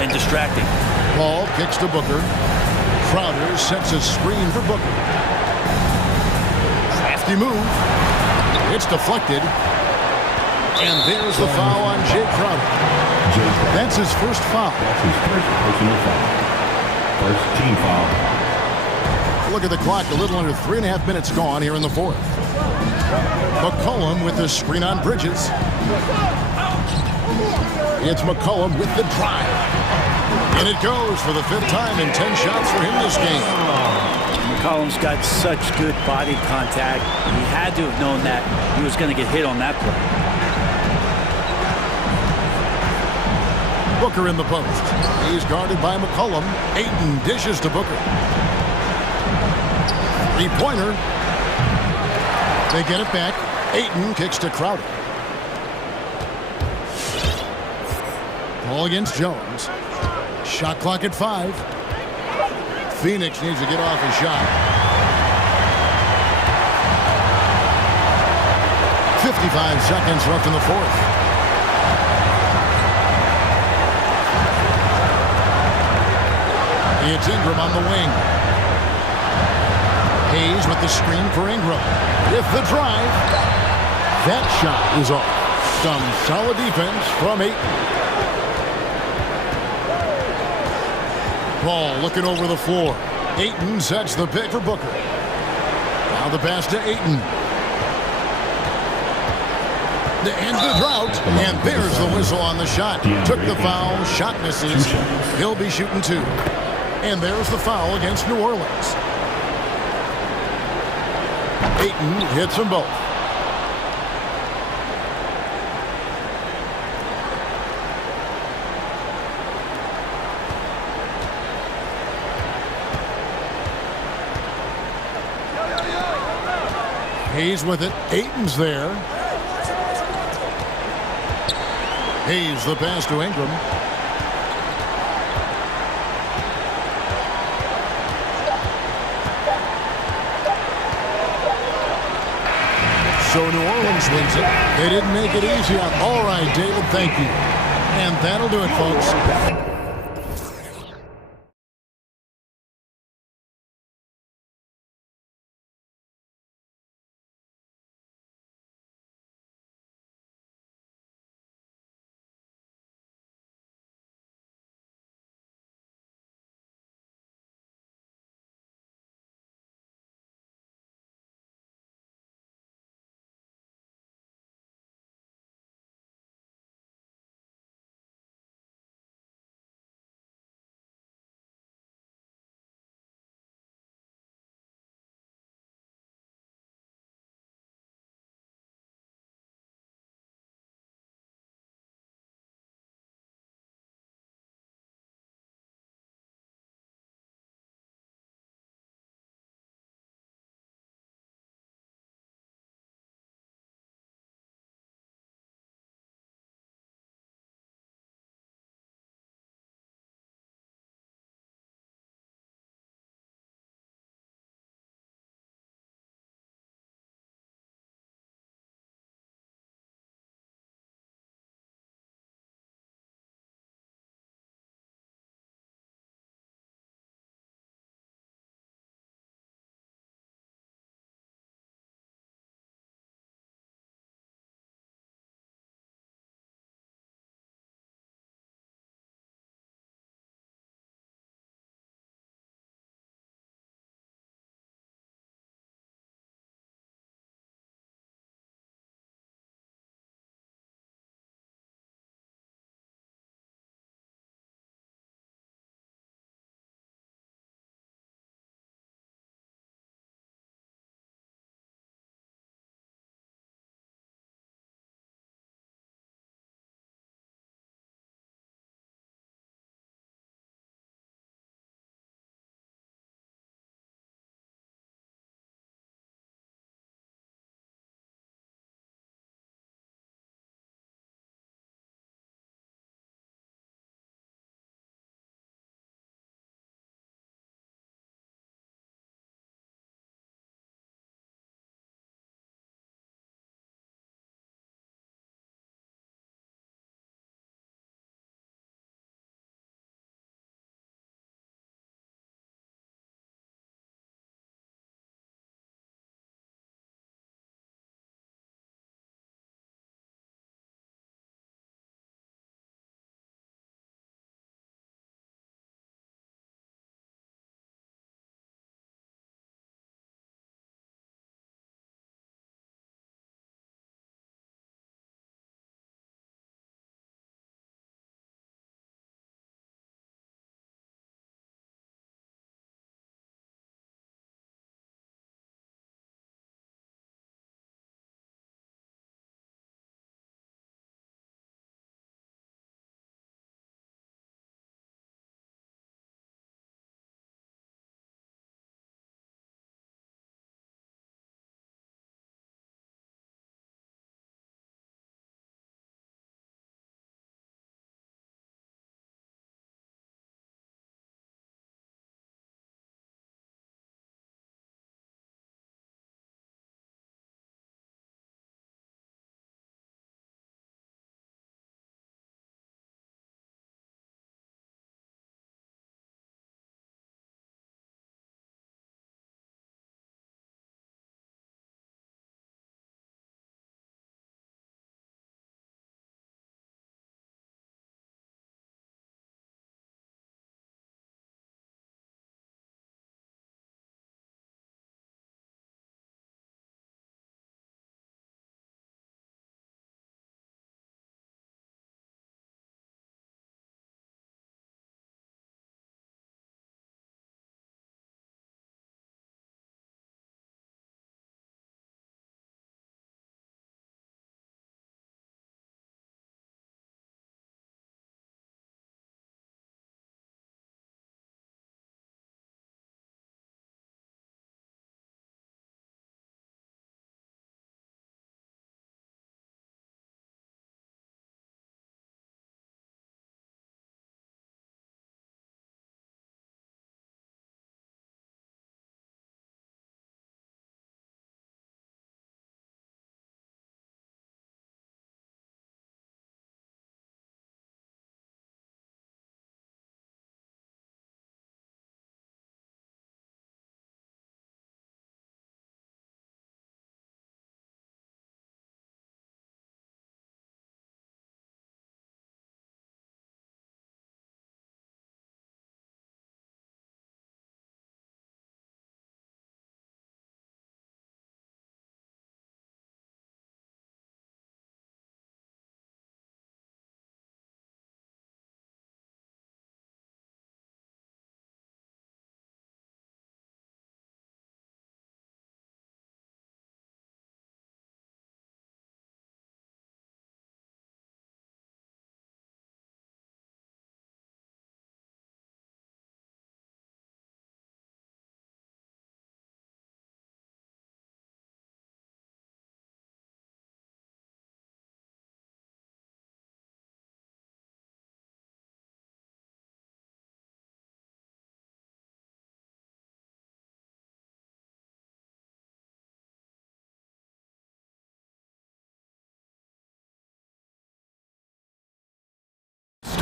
and distracting. Ball kicks to Booker. Crowder sets a screen for Booker. Crafty move. It's deflected. And there's the foul on Jay Crowder. That's his first foul. That's his first personal foul. First team foul. Look at the clock. A little under 3.5 minutes gone here in the fourth. McCollum with the screen on Bridges. It's McCollum with the drive. And it goes for the 5th time in 10 shots for him this game. McCollum's got such good body contact. He had to have known that he was going to get hit on that play. Booker in the post. He's guarded by McCollum. Ayton dishes to Booker. 3-pointer. They get it back. Ayton kicks to Crowder. Ball against Jones. Shot clock at 5. Phoenix needs to get off a shot. 55 seconds left in the fourth. It's Ingram on the wing. Hayes with the screen for Ingram. With the drive. That shot is off. Some solid defense from Ayton. Ball looking over the floor. Ayton sets the pick for Booker. Now the pass to Ayton. The end of the drought. And there's the whistle on the shot. Took the foul. Shot misses. He'll be shooting 2. And there's the foul against New Orleans. Ayton hits them both. Hayes with it. Ayton's there. Hayes the pass to Ingram. So New Orleans wins it. They didn't make it easy. All right, David, thank you. And that'll do it, folks.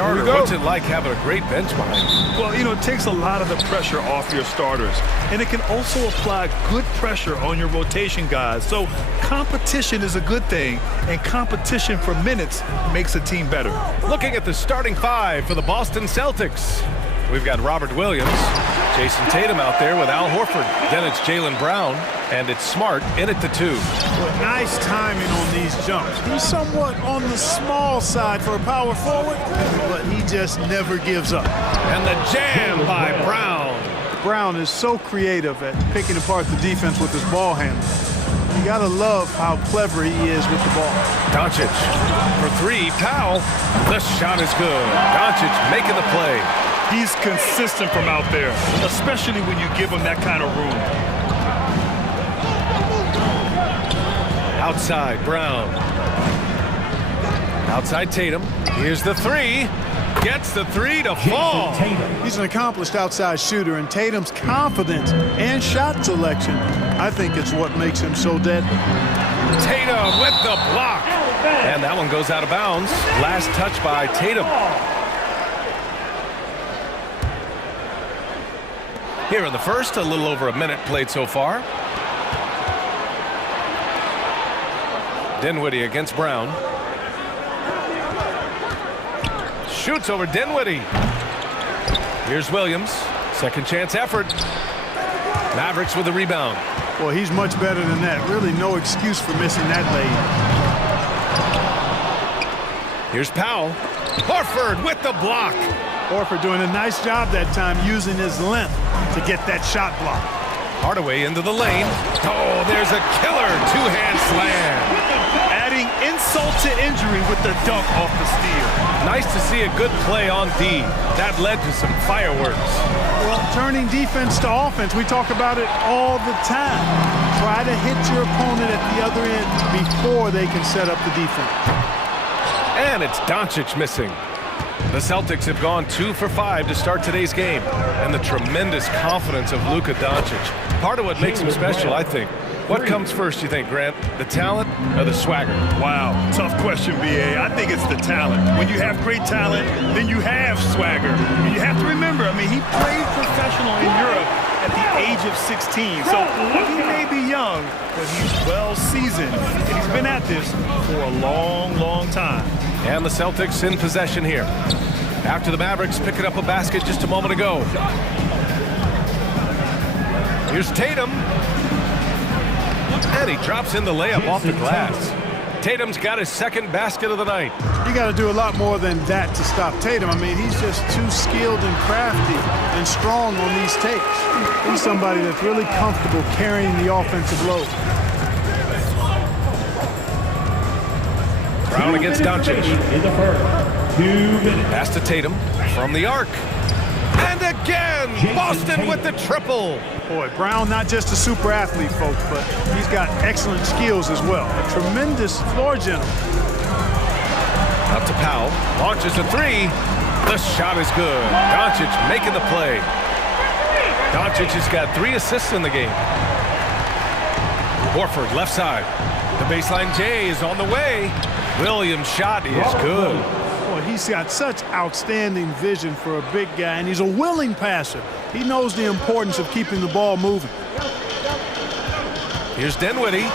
starter, what's it like having a great bench behind you? Well, you know, it takes a lot of the pressure off your starters, and it can also apply good pressure on your rotation guys. So competition is a good thing, and competition for minutes makes a team better. Looking at the starting five for the Boston Celtics. We've got Robert Williams, Jason Tatum out there with Al Horford. Then it's Jaylen Brown, and it's Smart in at the 2. Well, nice timing on these jumps. He's somewhat on the small side for a power forward, but he just never gives up. And the jam by Brown. Brown is so creative at picking apart the defense with his ball handling. You gotta love how clever he is with the ball. Doncic for 3, Powell. The shot is good. Doncic making the play. He's consistent from out there, especially when you give him that kind of room. Outside, Brown. Outside Tatum. Here's the 3. Gets the 3 to fall. He's an accomplished outside shooter, and Tatum's confidence and shot selection, I think it's what makes him so deadly. Tatum with the block. And that one goes out of bounds. Last touch by Tatum. Here in the first, a little over a minute played so far. Dinwiddie against Brown. Shoots over Dinwiddie. Here's Williams. Second chance effort. Mavericks with the rebound. Well, he's much better than that. Really no excuse for missing that lay. Here's Powell. Horford with the block. Horford doing a nice job that time using his length to get that shot block. Hardaway into the lane. Oh, there's a killer two-hand slam. Adding insult to injury with the dunk off the steal. Nice to see a good play on D. That led to some fireworks. Well, turning defense to offense, we talk about it all the time. Try to hit your opponent at the other end before they can set up the defense. And it's Doncic missing. The Celtics have gone 2 for 5 to start today's game, and the tremendous confidence of Luka Doncic. Part of what makes him special, I think. What comes first, you think, Grant? The talent or the swagger? Wow, tough question, B.A. I think it's the talent. When you have great talent, then you have swagger. And you have to remember, I mean, he played professional in Europe at the age of 16. So he may be young, but he's well seasoned, and he's been at this for a long, long time. And the Celtics in possession here. After the Mavericks picking up a basket just a moment ago. Here's Tatum. And he drops in the layup off the glass. Tatum's got his second basket of the night. You got to do a lot more than that to stop Tatum. I mean, he's just too skilled and crafty and strong on these takes. He's somebody that's really comfortable carrying the offensive load. Brown against Doncic. In the first, 2 minutes. Pass to Tatum from the arc. And again, Boston with the triple. Boy, Brown not just a super athlete, folks, but he's got excellent skills as well. A tremendous floor general. Out to Powell. Launches a 3. The shot is good. Doncic making the play. Doncic has got 3 assists in the game. Horford left side. The baseline J is on the way. Williams' shot is good. Boy, he's got such outstanding vision for a big guy, and he's a willing passer. He knows the importance of keeping the ball moving. Here's Dinwiddie.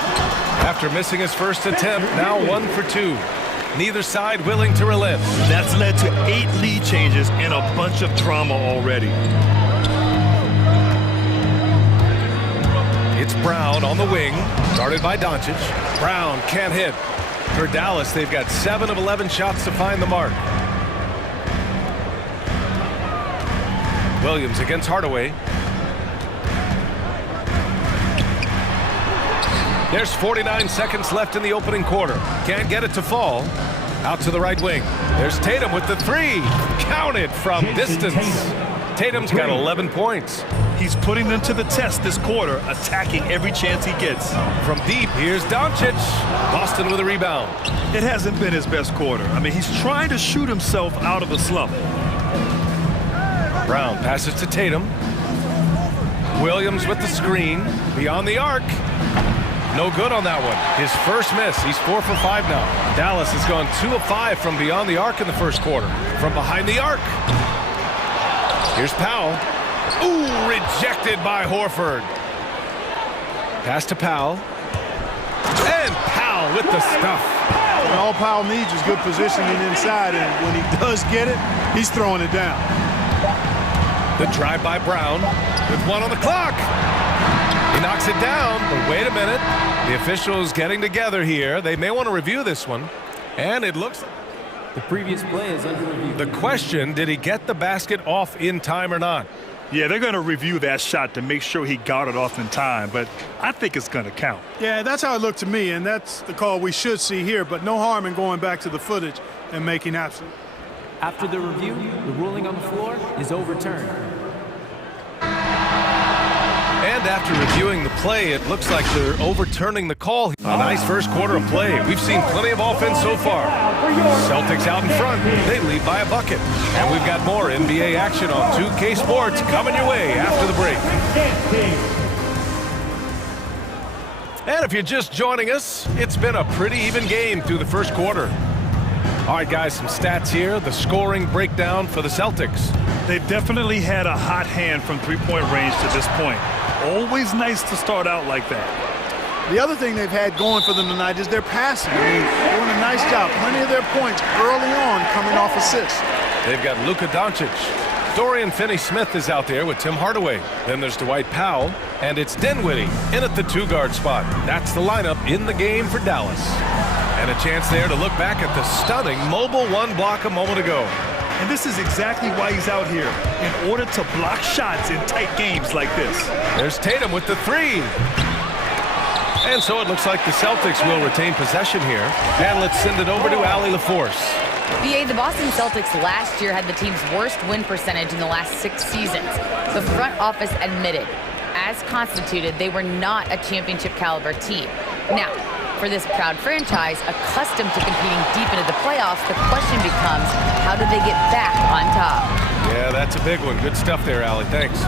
After missing his first attempt, now 1 for 2. Neither side willing to relent. That's led to 8 lead changes and a bunch of drama already. It's Brown on the wing, guarded by Doncic. Brown can't hit. For Dallas, they've got 7 of 11 shots to find the mark. Williams against Hardaway. There's 49 seconds left in the opening quarter. Can't get it to fall. Out to the right wing. There's Tatum with the 3. Counted from distance. Tatum's got 11 points. He's putting them to the test this quarter, attacking every chance he gets. From deep, here's Doncic. Boston with a rebound. It hasn't been his best quarter. I mean, he's trying to shoot himself out of a slump. Brown passes to Tatum. Williams with the screen. Beyond the arc. No good on that one. His first miss. He's 4 for 5 now. Dallas has gone 2 of 5 from beyond the arc in the first quarter. From behind the arc. Here's Powell. Ooh, rejected by Horford. Pass to Powell. And Powell with the stuff. And all Powell needs is good positioning inside, and when he does get it, he's throwing it down. The drive by Brown with 1 on the clock. He knocks it down, but wait a minute. The officials getting together here. They may want to review this one. And it looks like the previous play is under review. The question, did he get the basket off in time or not? Yeah, they're going to review that shot to make sure he got it off in time, but I think it's going to count. Yeah, that's how it looked to me, and that's the call we should see here, but no harm in going back to the footage and making absolute. After the review, the ruling on the floor is overturned. And after reviewing the play, it looks like they're overturning the call. A nice first quarter of play. We've seen plenty of offense so far. Celtics out in front. They lead by a bucket. And we've got more NBA action on 2K Sports coming your way after the break. And if you're just joining us, it's been a pretty even game through the first quarter. All right, guys, some stats here. The scoring breakdown for the Celtics. They've definitely had a hot hand from three-point range to this point. Always nice to start out like that. The other thing they've had going for them tonight is their passing. I mean, doing a nice job. Plenty of their points early on coming off assists. They've got Luka Doncic. Dorian Finney-Smith is out there with Tim Hardaway. Then there's Dwight Powell, and it's Dinwiddie in at the 2-guard spot. That's the lineup in the game for Dallas. And a chance there to look back at the stunning mobile 1 block a moment ago. And this is exactly why he's out here, in order to block shots in tight games like this. There's Tatum with the 3. And so it looks like the Celtics will retain possession here. And let's send it over to Allie LaForce. VA, the Boston Celtics last year had the team's worst win percentage in the last 6 seasons. The front office admitted, as constituted, they were not a championship caliber team. Now, for this proud franchise, accustomed to competing deep into the playoffs, the question becomes, how do they get back on top? Yeah, that's a big one. Good stuff there, Allie. Thanks.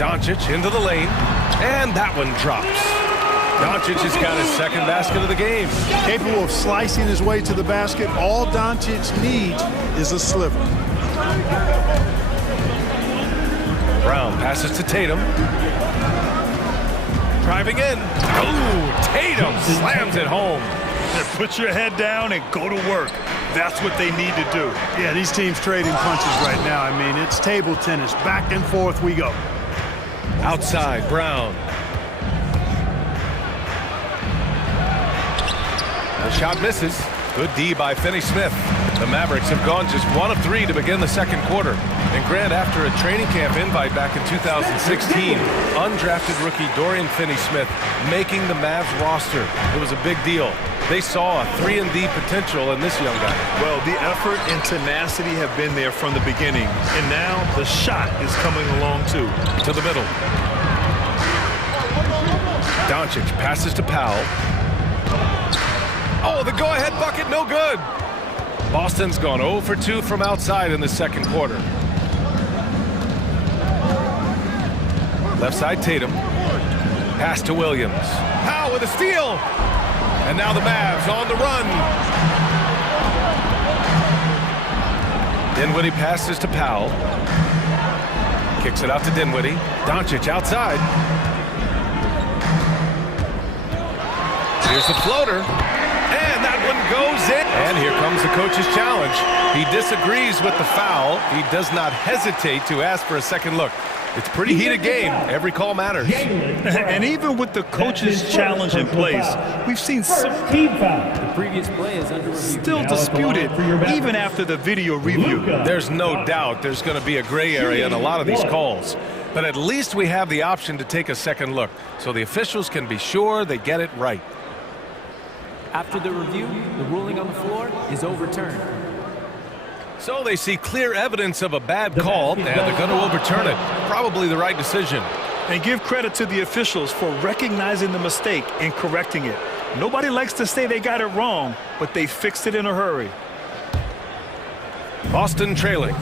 Doncic into the lane, and that one drops. Doncic has got his second basket of the game. Capable of slicing his way to the basket, all Doncic needs is a sliver. Brown passes to Tatum. Driving in. Oh, Tatum slams it home. Put your head down and go to work. That's what they need to do. Yeah, these teams trading punches right now. I mean, it's table tennis. Back and forth we go. Outside, Brown. The shot misses. Good D by Finney-Smith. The Mavericks have gone just 1 of 3 to begin the second quarter. And Grant, after a training camp invite back in 2016, undrafted rookie Dorian Finney-Smith making the Mavs roster. It was a big deal. They saw a 3-and-D potential in this young guy. Well, the effort and tenacity have been there from the beginning. And now the shot is coming along, too. To the middle. Doncic passes to Powell. Oh, the go-ahead bucket, no good. Boston's gone 0 for 2 from outside in the second quarter. Left side, Tatum. Pass to Williams. Powell with a steal. And now the Mavs on the run. Dinwiddie passes to Powell. Kicks it out to Dinwiddie. Doncic outside. Here's the floater. And that one goes in. And here comes the coach's challenge. He disagrees with the foul. He does not hesitate to ask for a second look. It's a pretty heated game. Every call matters. And even with the coach's challenge in place, we've seen some team foul. The previous play is under review. Still disputed, even after the video review. There's no doubt there's going to be a gray area in a lot of these calls. But at least we have the option to take a second look, so the officials can be sure they get it right. After the review, the ruling on the floor is overturned. So they see clear evidence of a bad call, and they're going to overturn it. Probably the right decision. And give credit to the officials for recognizing the mistake and correcting it. Nobody likes to say they got it wrong, but they fixed it in a hurry. Boston trailing.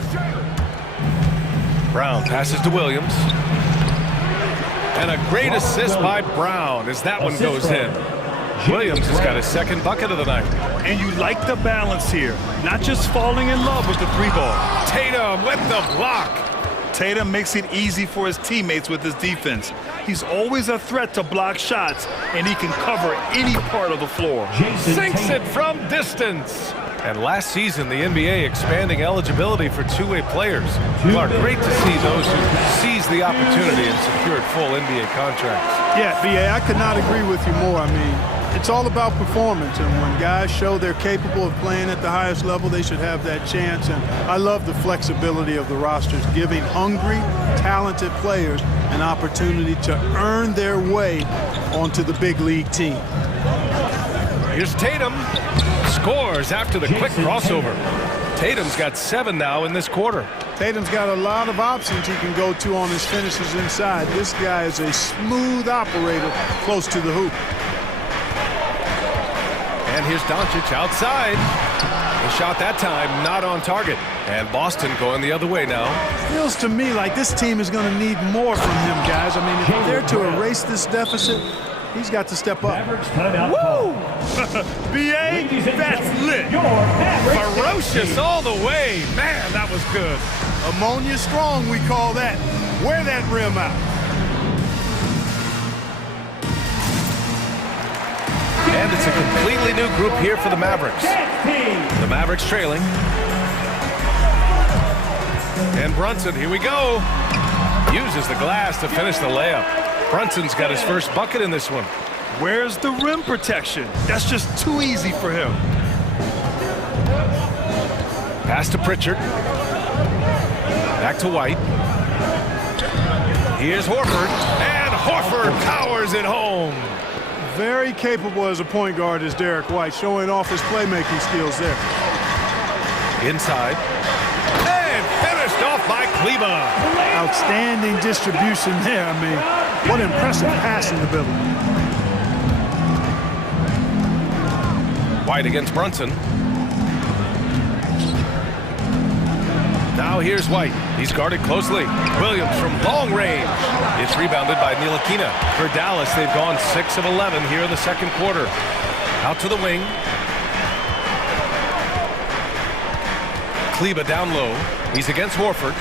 Brown passes to Williams. And a great assist by Brown as that one goes in. Williams has got his second bucket of the night. And you like the balance here. Not just falling in love with the three ball. Tatum with the block. Tatum makes it easy for his teammates with his defense. He's always a threat to block shots, and he can cover any part of the floor. Sinks it from distance. And last season, the NBA expanding eligibility for two-way players. Clark, great to see those who seized the opportunity and secured full NBA contracts. Yeah, B.A., I could not agree with you more. I mean, it's all about performance, and when guys show they're capable of playing at the highest level, they should have that chance. And I love the flexibility of the rosters, giving hungry, talented players an opportunity to earn their way onto the big league team. Here's Tatum. Scores after the quick crossover. Tatum's got 7 now in this quarter. Tatum's got a lot of options he can go to on his finishes inside. This guy is a smooth operator close to the hoop. And here's Doncic outside. The shot that time not on target. And Boston going the other way now. Feels to me like this team is going to need more from him, guys. I mean, if they're to erase this deficit, he's got to step up. Woo! B.A., that's lit. Ferocious all the way. Man, that was good. Ammonia strong, we call that. Wear that rim out. And it's a completely new group here for the Mavericks. The Mavericks trailing. And Brunson, here we go. Uses the glass to finish the layup. Brunson's got his first bucket in this one. Where's the rim protection? That's just too easy for him. Pass to Pritchard. Back to White. Here's Horford. And Horford powers it home. Very capable as a point guard is Derek White, showing off his playmaking skills there. Inside. And finished off by Kleba. Outstanding distribution there. I mean, what impressive passing ability. White against Brunson. Now here's White. He's guarded closely. Williams from long range. It's rebounded by Ntilikina. For Dallas, they've gone 6 of 11 here in the second quarter. Out to the wing. Kleba down low. He's against Horford.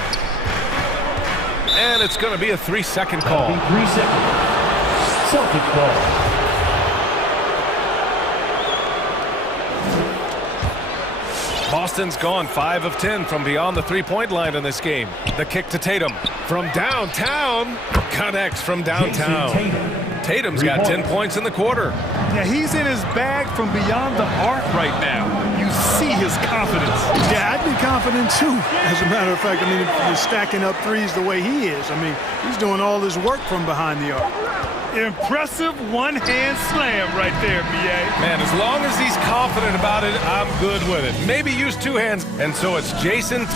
And it's going to be a 3-second call. 3 seconds. Celtic ball. Boston's gone 5 of 10 from beyond the three-point line in this game. The kick to Tatum from downtown. Connects from downtown. Tatum's got 10 points in the quarter. Yeah, he's in his bag from beyond the arc right now. You see his confidence. Yeah, I'd be confident too. As a matter of fact, I mean, if you're stacking up threes the way he is, I mean, he's doing all his work from behind the arc. Impressive one-hand slam right there, B.A. Man, as long as he's confident about it, I'm good with it. Maybe use 2 hands. And so it's Jason.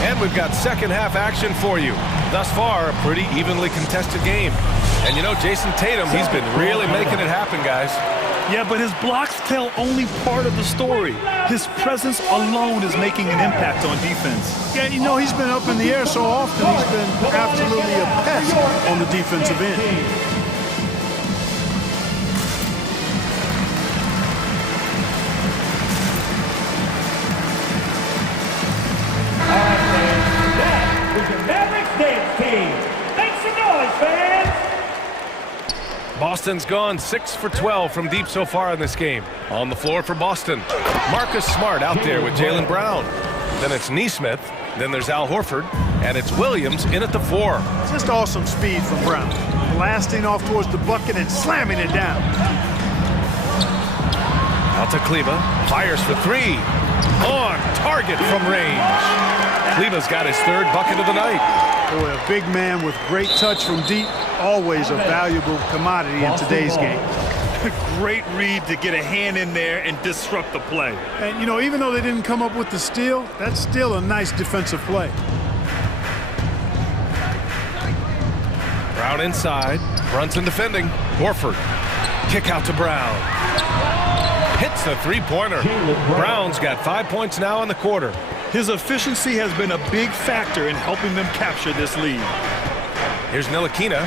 And we've got second half action for you. Thus far, a pretty evenly contested game. And you know, Jason Tatum, he's been really making it happen, guys. Yeah, but his blocks tell only part of the story. His presence alone is making an impact on defense. Yeah, you know, he's been up in the air so often, he's been absolutely a pest on the defensive end. That was your Mavericks dance team. Make some noise, fans. Boston's gone 6 for 12 from deep so far in this game. On the floor for Boston, Marcus Smart out there with Jaylen Brown. Then it's Nesmith. Then there's Al Horford. And it's Williams in at the 4. Just awesome speed from Brown. Blasting off towards the bucket and slamming it down. Out to Kleba. Fires for 3. On target from range. Kleba's got his 3rd bucket of the night. Boy, a big man with great touch from deep. Always a valuable commodity in today's game. Great read to get a hand in there and disrupt the play. And, you know, even though they didn't come up with the steal, that's still a nice defensive play. Brown inside. Brunson defending. Horford. Kick out to Brown. Hits the three-pointer. Brown's got 5 points now in the quarter. His efficiency has been a big factor in helping them capture this lead. Here's Ntilikina.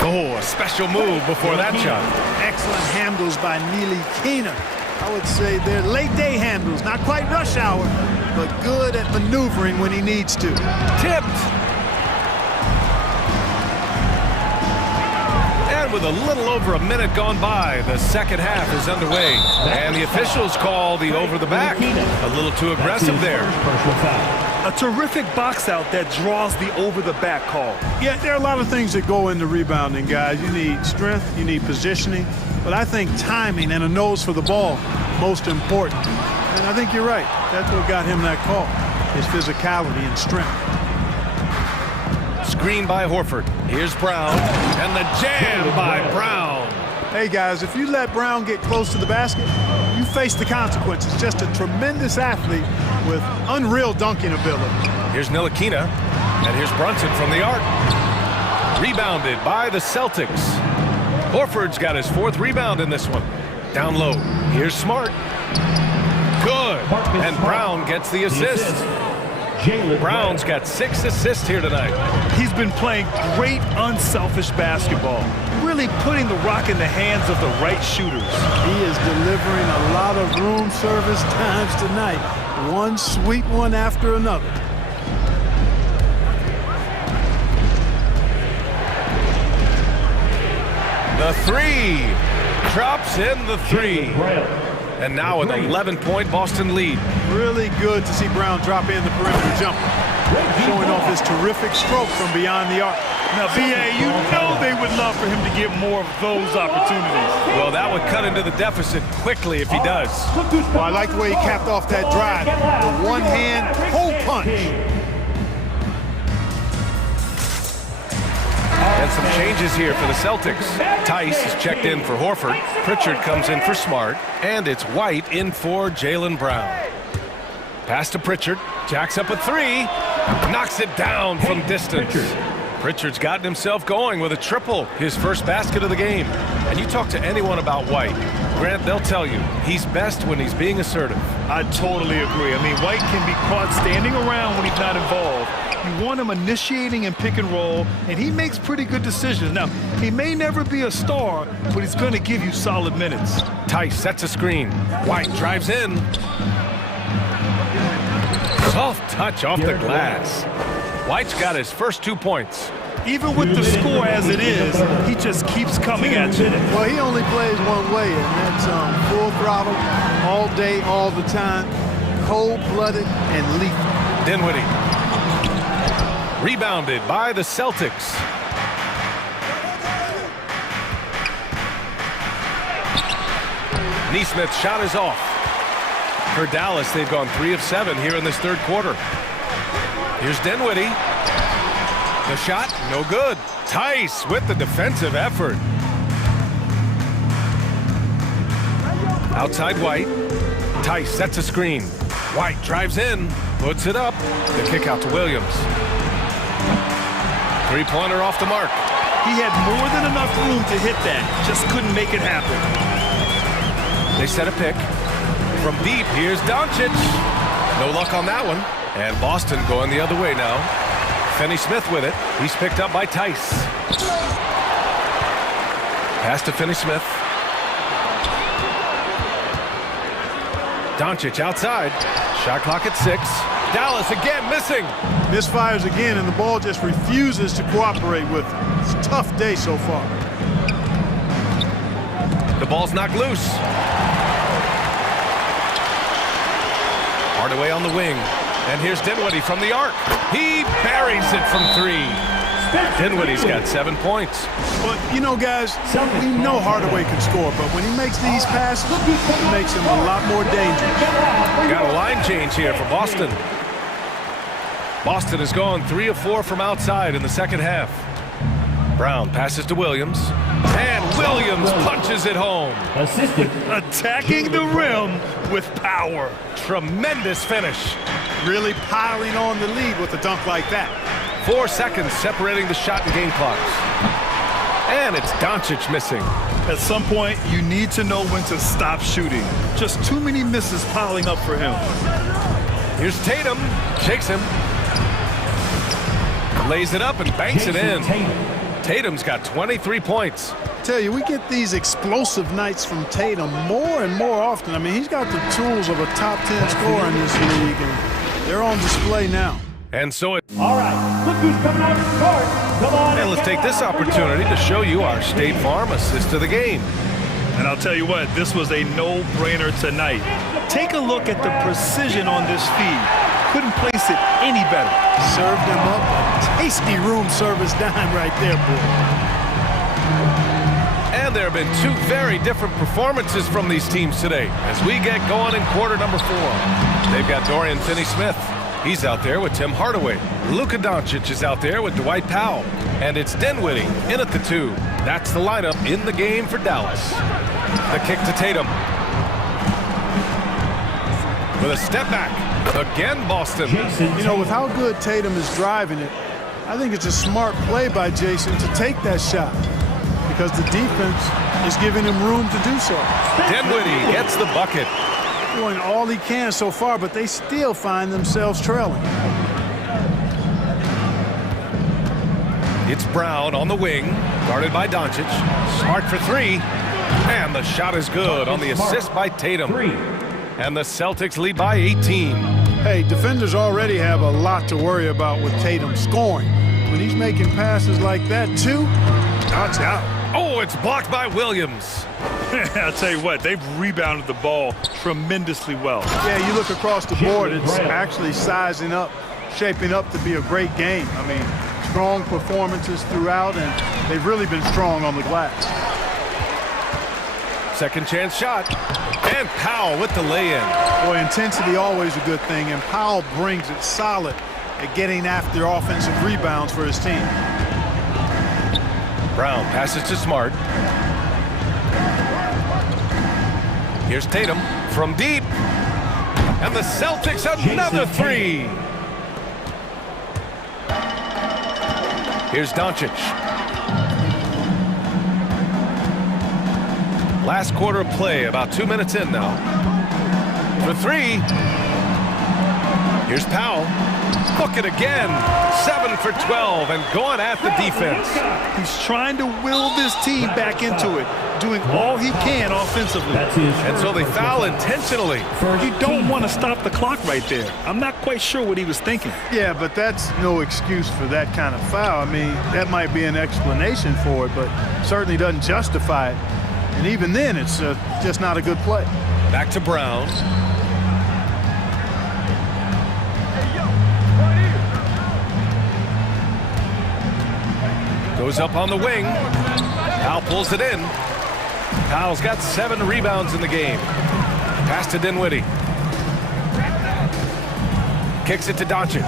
Oh, a special move before that shot. Excellent handles by Ntilikina. I would say they're late-day handles, not quite rush hour, but good at maneuvering when he needs to. Tipped. And with a little over a minute gone by, the second half is underway. And the officials call the over the back. A little too aggressive there. A terrific box out that draws the over-the-back call. Yeah, there are a lot of things that go into rebounding, guys. You need strength, you need positioning, but I think timing and a nose for the ball, most important. And I think you're right. That's what got him that call, his physicality and strength. Screen by Horford. Here's Brown, and the jam by Brown. Hey, guys, if you let Brown get close to the basket, you face the consequences. Just a tremendous athlete with unreal dunking ability. Here's Ntilikina, and here's Brunson from the arc. Rebounded by the Celtics. Horford's got his 4th rebound in this one. Down low. Here's Smart. Good. And Brown gets the assist. Brown's got 6 assists here tonight. He's been playing great, unselfish basketball, really putting the rock in the hands of the right shooters. He is delivering a lot of room service times tonight. One sweet one after another. The 3. Drops in the 3. And now an 11-point Boston lead. Really good to see Brown drop in the perimeter jumper, showing off his terrific stroke from beyond the arc. Now, B.A., you know they would love for him to get more of those opportunities. Well, that would cut into the deficit quickly if he does. Well, I like the way he capped off that drive. The one-hand hole punch. And some changes here for the Celtics. Tice is checked in for Horford. Pritchard comes in for Smart. And it's White in for Jaylen Brown. Pass to Pritchard. Jacks up a 3. Knocks it down from distance. Pritchard's gotten himself going with a triple, his first basket of the game. And you talk to anyone about White, Grant, they'll tell you he's best when he's being assertive. I totally agree. I mean, White can be caught standing around when he's not involved. You want him initiating and pick and roll, and he makes pretty good decisions. Now, he may never be a star, but he's going to give you solid minutes. Tice sets a screen. White drives in. Soft touch off the glass. White's got his first 2 points. Even with the score as it is, he just keeps coming at you. Well, he only plays one way, and that's full throttle, all day, all the time, cold-blooded and lethal. Dinwiddie. Rebounded by the Celtics. Neesmith's shot is off. For Dallas, they've gone 3 of 7 here in this third quarter. Here's Dinwiddie. The shot, no good. Tice with the defensive effort. Outside White. Tice sets a screen. White drives in, puts it up. The kick out to Williams. Three-pointer off the mark. He had more than enough room to hit that. Just couldn't make it happen. They set a pick. From deep, here's Doncic. No luck on that one. And Boston going the other way now. Finney-Smith with it. He's picked up by Tice. Pass to Finney-Smith. Doncic outside. Shot clock at 6. Dallas again missing. Misfires again, and the ball just refuses to cooperate with him. It's a tough day so far. The ball's knocked loose. Hardaway on the wing. And here's Dinwiddie from the arc. He buries it from 3. Dinwiddie's got 7 points. But, you know, guys, we know Hardaway can score, but when he makes these passes, it makes him a lot more dangerous. Got a line change here for Boston. Boston has gone 3 of 4 from outside in the second half. Brown passes to Williams. And Williams punches it home. Attacking the rim with power. Tremendous finish. Really piling on the lead with a dunk like that. 4 seconds separating the shot and game clocks. And it's Doncic missing. At some point, you need to know when to stop shooting. Just too many misses piling up for him. Here's Tatum. Shakes him. Lays it up and banks it in. Tatum's got 23 points. Tell you, we get these explosive nights from Tatum more and more often. I mean, he's got the tools of a top 10 scorer in this league, and they're on display now. And so it... All right, look who's coming out to start. Come on. And let's take this opportunity to show you our State Farm assist to the game. And I'll tell you what, this was a no-brainer tonight. Take a look at the precision on this feed. Couldn't place it any better. Served him up a tasty room service dime right there, boy. And there have been two very different performances from these teams today as we get going in quarter number 4. They've got Dorian Finney-Smith. He's out there with Tim Hardaway. Luka Doncic is out there with Dwight Powell. And it's Dinwiddie in at the 2. That's the lineup in the game for Dallas. The kick to Tatum. With a step back. Again, Boston. You know, with how good Tatum is driving it, I think it's a smart play by Jason to take that shot because the defense is giving him room to do so. Dinwiddie gets the bucket. Doing all he can so far, but they still find themselves trailing. It's Brown on the wing, guarded by Doncic. Smart for 3. And the shot is good on the assist by Tatum. And the Celtics lead by 18. Hey, defenders already have a lot to worry about with Tatum scoring. When he's making passes like that, too, watch out. Oh, it's blocked by Williams. I'll tell you what, they've rebounded the ball tremendously well. Yeah, you look across the board, it's actually sizing up, shaping up to be a great game. I mean, strong performances throughout, and they've really been strong on the glass. Second chance shot. And Powell with the lay-in. Boy, intensity always a good thing, and Powell brings it solid at getting after offensive rebounds for his team. Brown passes to Smart. Here's Tatum from deep. And the Celtics another 3. Here's Doncic. Last quarter of play, about 2 minutes in now. For 3. Here's Powell. Book it again. 7 for 12 and going at the defense. He's trying to will this team back into it, doing all he can offensively. And so they foul intentionally. You don't want to stop the clock right there. I'm not quite sure what he was thinking. Yeah, but that's no excuse for that kind of foul. I mean, that might be an explanation for it, but certainly doesn't justify it. And even then, it's just not a good play. Back to Brown. Goes up on the wing. Powell pulls it in. Powell's got 7 rebounds in the game. Pass to Dinwiddie. Kicks it to Doncic.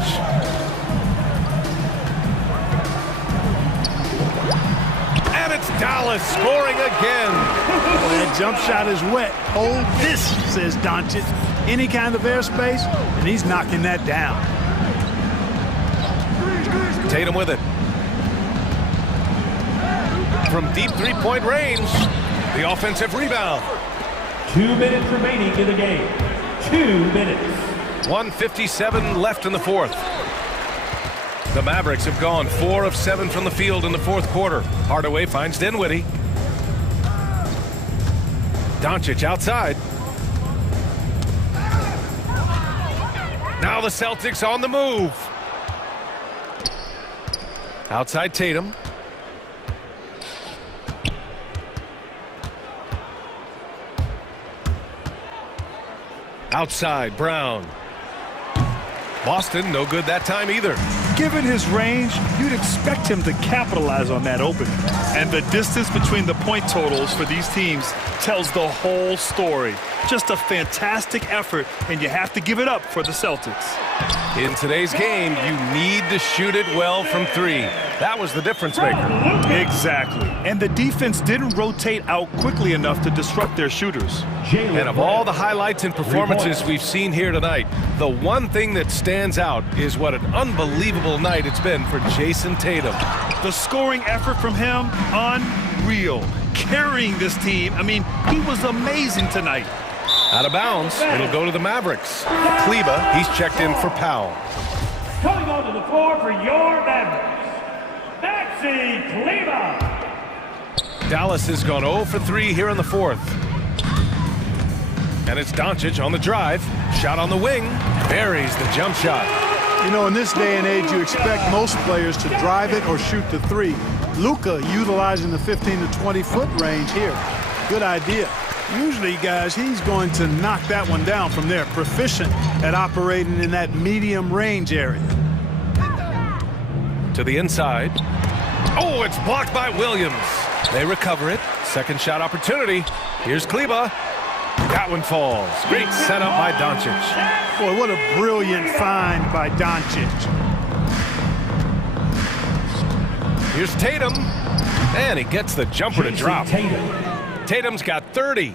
And it's Dallas scoring again. Well, that jump shot is wet. Hold this, says Doncic. Any kind of airspace, and he's knocking that down. Tatum with it. From deep three-point range, the offensive rebound. 2 minutes remaining in the game. 2 minutes. 1:57 left in the 4th. The Mavericks have gone 4 of 7 from the field in the 4th quarter. Hardaway finds Dinwiddie. Doncic outside. Now the Celtics on the move. Outside Tatum. Outside Brown. Boston no good that time either. Given his range, you'd expect him to capitalize on that opening. And the distance between the point totals for these teams tells the whole story. Just a fantastic effort, and you have to give it up for the Celtics. In today's game, you need to shoot it well from three. That was the difference maker. Exactly. And the defense didn't rotate out quickly enough to disrupt their shooters. And of all the highlights and performances we've seen here tonight, the one thing that stands out is what an unbelievable night it's been for Jason Tatum. The scoring effort from him, unreal. Carrying this team, I mean, he was amazing tonight. Out of bounds, it'll go to the Mavericks. Kleba, he's checked in for Powell. Coming onto the floor for your Mavericks, Maxi Kleba. Dallas has gone 0 for 3 here in the fourth. And it's Doncic on the drive. Shot on the wing. Buries the jump shot. You know, in this day and age, you expect most players to drive it or shoot the three. Luka utilizing the 15 to 20-foot range here. Good idea. Usually, guys, he's going to knock that one down from there. Proficient at operating in that medium range area. To the inside. Oh, it's blocked by Williams. They recover it. Second shot opportunity. Here's Kleba. That one falls. Great setup by Doncic. Boy, what a brilliant find by Doncic. Here's Tatum. And he gets the jumper to drop. Tatum's got 30.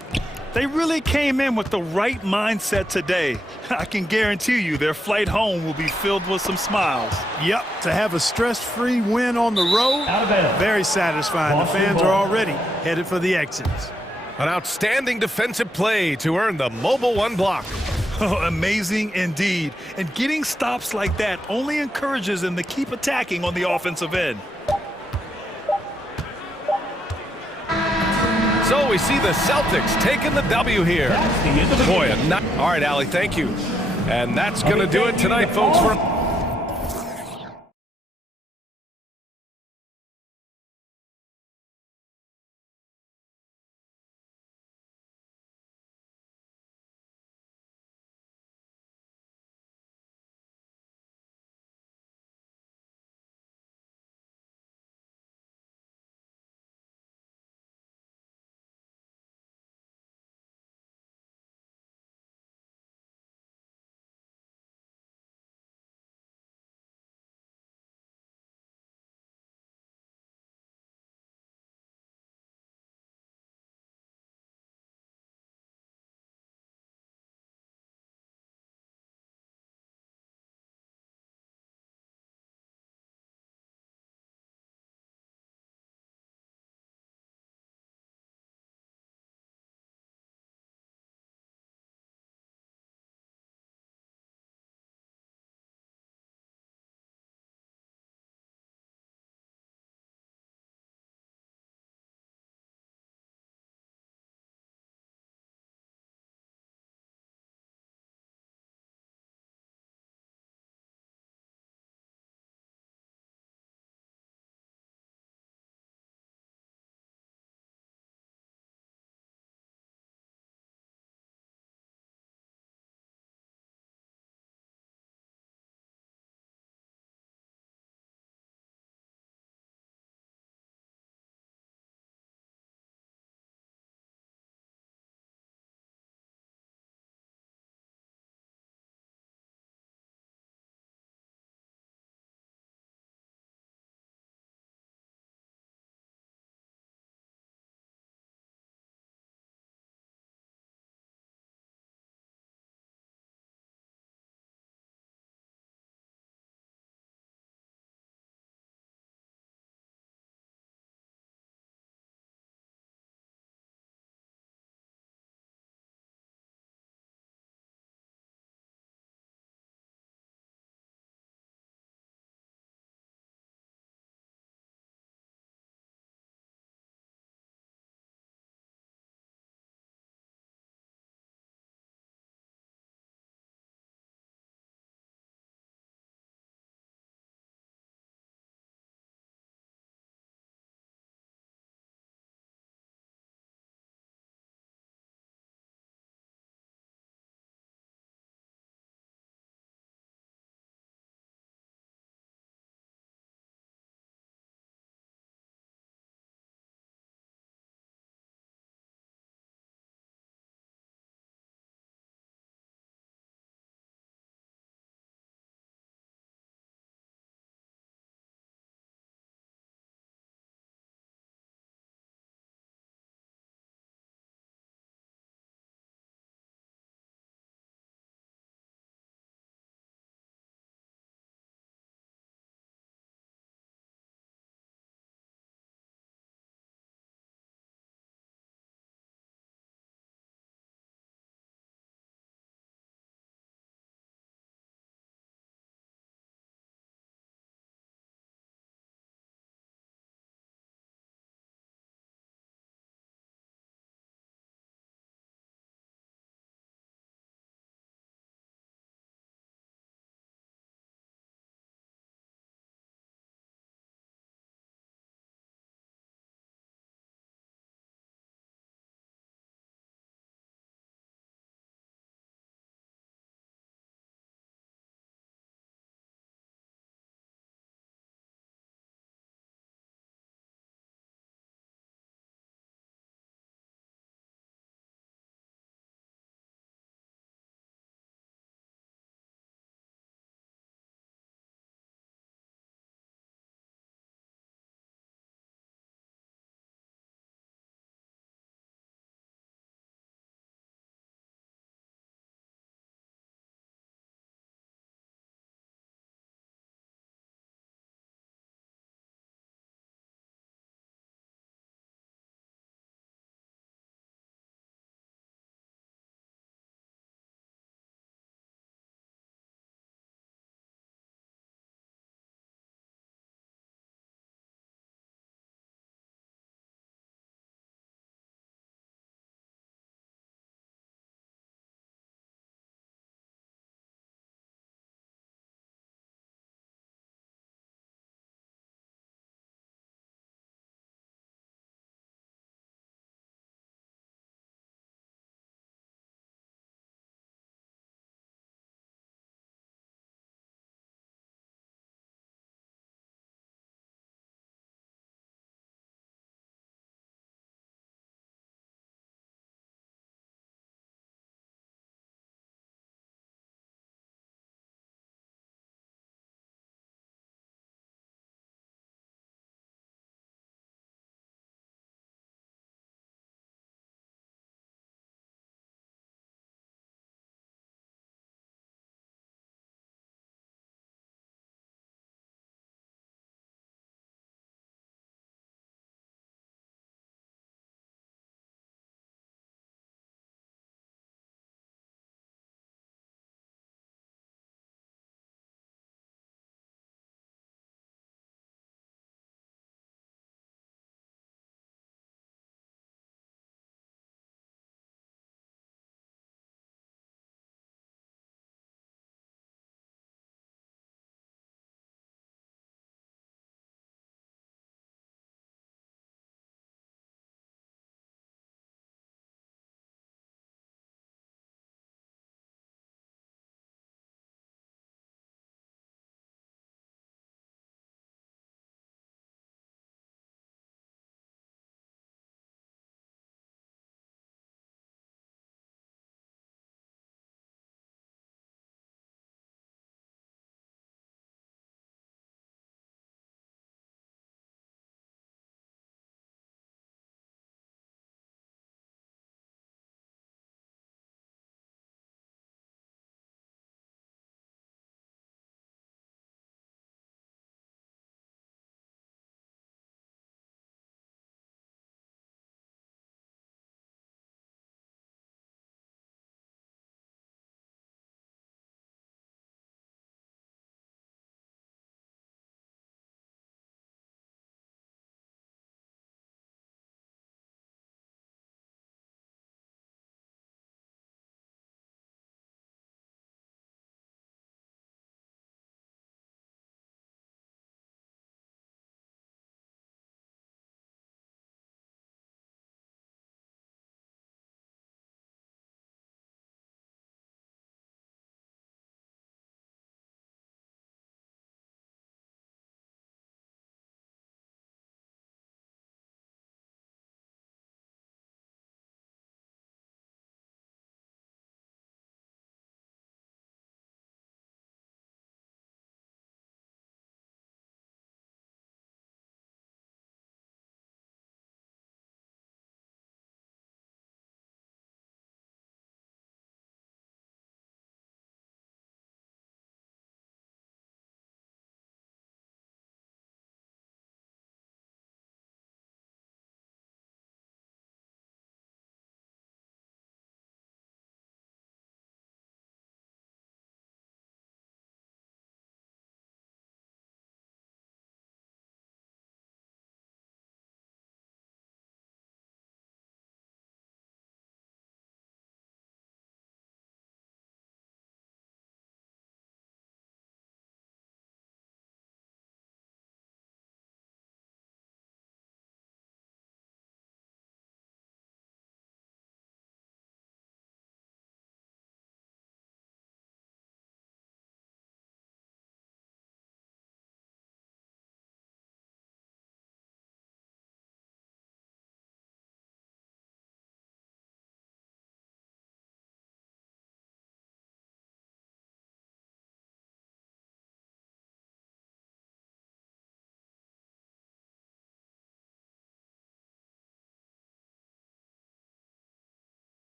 They really came in with the right mindset today. I can guarantee you their flight home will be filled with some smiles. Yep, to have a stress-free win on the road, very satisfying. The fans are already headed for the exits. An outstanding defensive play to earn the mobile one block. Oh, amazing indeed. And getting stops like that only encourages them to keep attacking on the offensive end. So we see the Celtics taking the W here. Boy, all right, Allie, thank you. And that's going to do it tonight, folks. For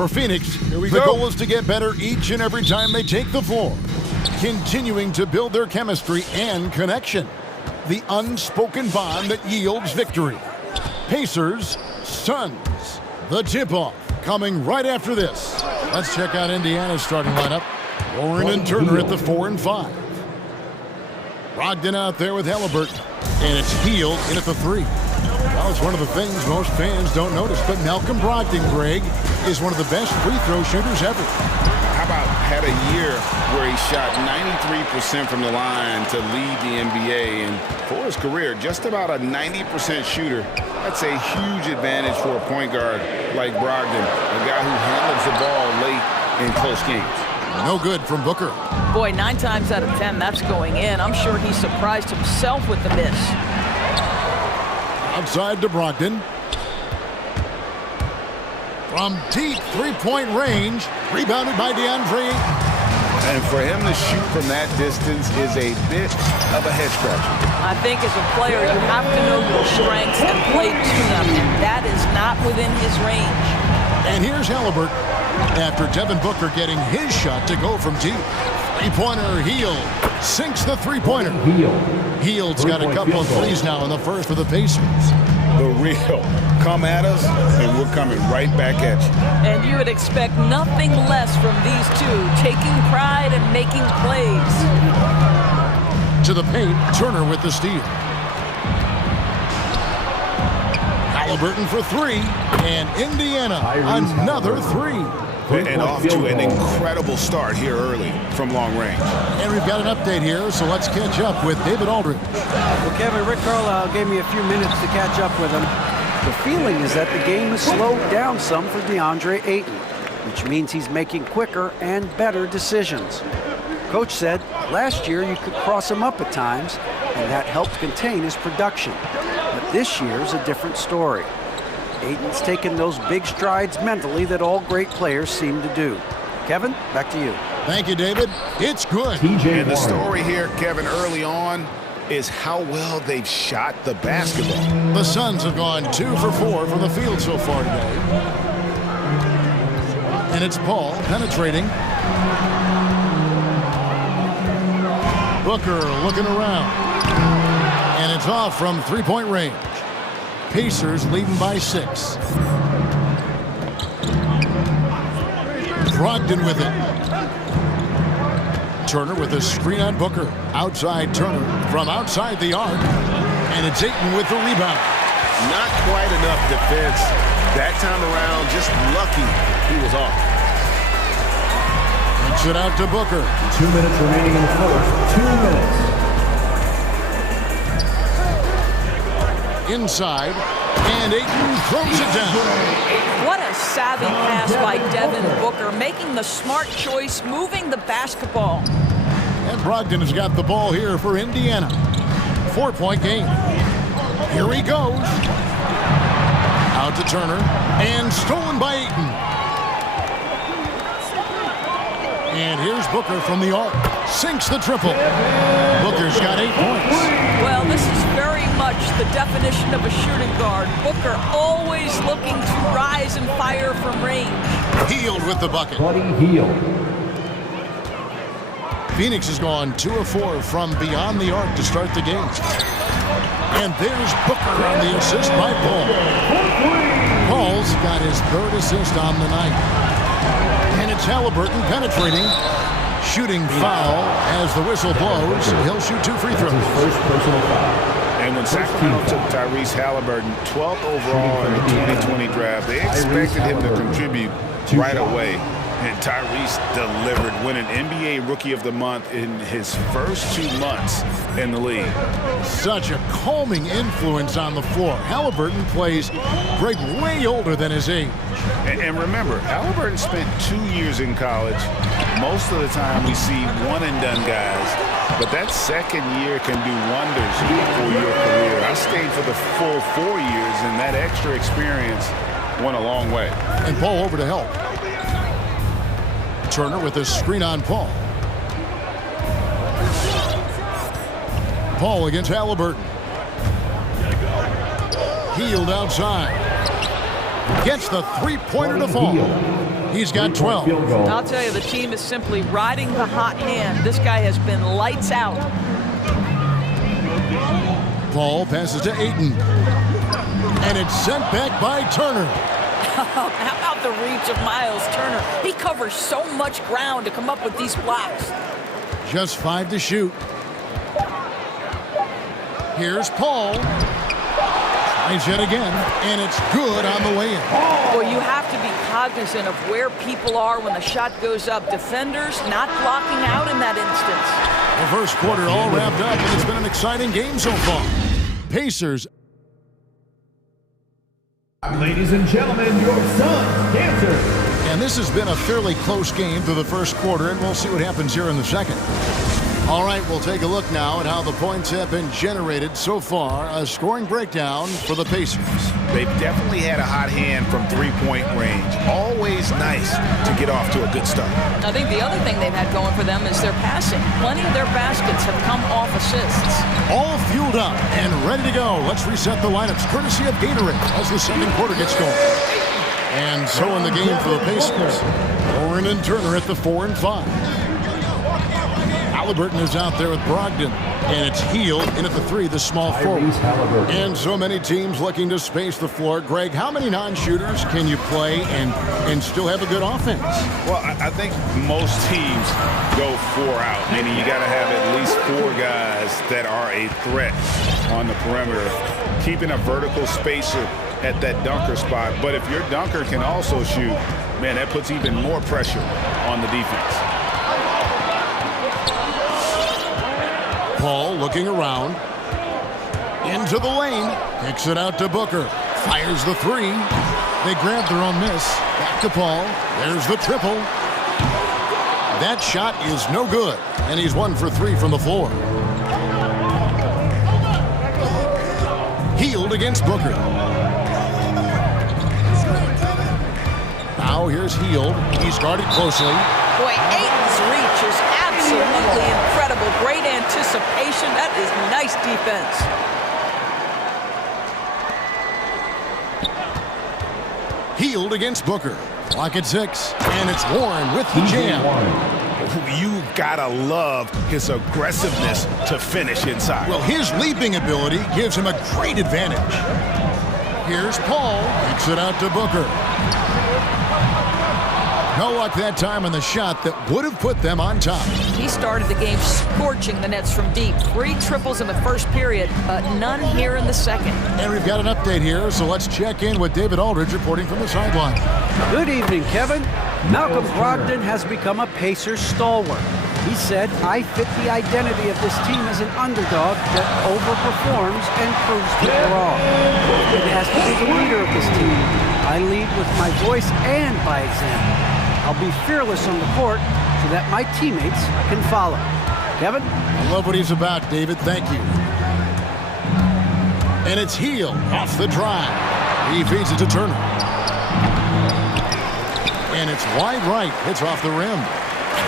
For Phoenix, the goal is to get better each and every time they take the floor, continuing to build their chemistry and connection, the unspoken bond that yields victory. Pacers, Suns, the tip-off coming right after this. Let's check out Indiana's starting lineup. Warren and Turner at the 4 and 5. Brogdon out there with Halliburton, and it's Hield in at the 3. Well, it's one of the things most fans don't notice, but Malcolm Brogdon, Greg, is one of the best free throw shooters ever. How about had a year where he shot 93% from the line to lead the NBA, and for his career, just about a 90% shooter. That's a huge advantage for a point guard like Brogdon, a guy who handles the ball late in close games. No good from Booker. Boy, 9 times out of 10, that's going in. I'm sure he surprised himself with the miss. Outside to Brogdon. From deep three-point range, rebounded by DeAndre. And for him to shoot from that distance is a bit of a head scratcher. I think as a player, you have to know your strengths and play to them, and that is not within his range. And here's Halliburton after Devin Booker getting his shot to go from deep. Three-pointer, Hield sinks the three-pointer. Hield's got a couple of threes now in the first for the Pacers. The real. Come at us, and we're coming right back at you. And you would expect nothing less from these two, taking pride and making plays. To the paint, Turner with the steal. Halliburton for 3, and Indiana another 3. And off to an incredible start here early from long range. And we've got an update here, so let's catch up with David Aldridge. Well, Kevin, Rick Carlisle gave me a few minutes to catch up with him. The feeling is that the game has slowed down some for DeAndre Ayton, which means he's making quicker and better decisions. Coach said last year you could cross him up at times, and that helped contain his production. But this year's a different story. Ayton's taken those big strides mentally that all great players seem to do. Kevin, back to you. Thank you, David. It's good. And the story here, Kevin, early on is how well they've shot the basketball. The Suns have gone 2 for 4 from the field so far today. And it's Paul penetrating. Booker looking around. And it's off from three-point range. Pacers leading by 6. Brogdon with it. Turner with a screen on Booker. Outside Turner from outside the arc. And it's Ayton with the rebound. Not quite enough defense that time around. Just lucky he was off. Kicks it out to Booker. 2 minutes remaining in the fourth. 2 minutes. Inside, and Ayton throws it down. What a savvy pass by Devin Booker, making the smart choice, moving the basketball. And Brogdon has got the ball here for Indiana. 4-point game. Here he goes. Out to Turner, and stolen by Ayton. And here's Booker from the arc. Sinks the triple. Booker's got 8 points. Well, this is very much the definition of a shooting guard. Booker always looking to rise and fire from range. Hield with the bucket. Phoenix has gone 2 of 4 from beyond the arc to start the game. And there's Booker on the assist by Paul. Paul's got his 3rd assist on the night. And it's Halliburton penetrating. Shooting foul as the whistle blows. He'll shoot 2 free throws. First personal foul. And when Sacramento took Tyrese Halliburton 12th overall in the 2020 draft, they expected him to contribute right away. And Tyrese delivered, winning NBA Rookie of the Month in his first 2 months in the league. Such a calming influence on the floor. Halliburton plays Greg way older than his age. And remember, Halliburton spent 2 years in college. Most of the time we see one-and-done guys, but that second year can do wonders for your career. I stayed for the full 4 years, and that extra experience went a long way. And Paul over to help. Turner with a screen on Paul. Paul against Halliburton. Hield outside. gets the three-pointer to fall. He's got 12. I'll tell you, the team is simply riding the hot hand. This guy has been lights out. Paul passes to Ayton. And it's sent back by Turner. How about the reach of Miles Turner? He covers so much ground to come up with these blocks. Just 5 to shoot. Here's Paul. Tries yet again, and it's good on the way in. Well, you have to be cognizant of where people are when the shot goes up. Defenders not blocking out in that instance. The first quarter all wrapped up, and it's been an exciting game so far. Pacers. Ladies and gentlemen, your Suns dancer. And this has been a fairly close game through the first quarter, and we'll see what happens here in the second. All right, we'll take a look now at how the points have been generated so far. A scoring breakdown for the Pacers. They've definitely had a hot hand from three-point range. Always nice to get off to a good start. I think the other thing they've had going for them is their passing. Plenty of their baskets have come off assists. All fueled up and ready to go. Let's reset the lineups courtesy of Gatorade as the second quarter gets going. And so in the game for the Pacers, Warren and Turner at the 4 and 5. Halliburton is out there with Brogdon, and it's Hield in at the 3, the small forward. And so many teams looking to space the floor. Greg, how many non-shooters can you play and still have a good offense? Well, I think most teams go 4 out, meaning you got to have at least 4 guys that are a threat on the perimeter, keeping a vertical spacer at that dunker spot. But if your dunker can also shoot, man, that puts even more pressure on the defense. Paul looking around. Into the lane. Kicks it out to Booker. Fires the 3. They grab their own miss. Back to Paul. There's the triple. That shot is no good. And he's 1 for 3 from the floor. Hield against Booker. Now here's Hield. He's guarded closely. Boy, Ayton's reach is absolutely incredible. Great anticipation. That is nice defense. Hield against Booker. Clock at 6. And it's Warren with the jam. You gotta love his aggressiveness to finish inside. Well, his leaping ability gives him a great advantage. Here's Paul. Kicks it out to Booker. No luck that time on the shot that would have put them on top. He started the game scorching the Nets from deep. 3 triples in the first period, but none here in the second. And we've got an update here, so let's check in with David Aldridge reporting from the sideline. Good evening, Kevin. Malcolm Brogdon has become a Pacers stalwart. He said, I fit the identity of this team as an underdog that overperforms and proves people wrong. It has to be the leader of this team. I lead with my voice and by example. I'll be fearless on the court so that my teammates can follow. Kevin? I love what he's about, David. Thank you. And it's Hield off the drive. He feeds it to Turner. And it's wide right. Hits off the rim.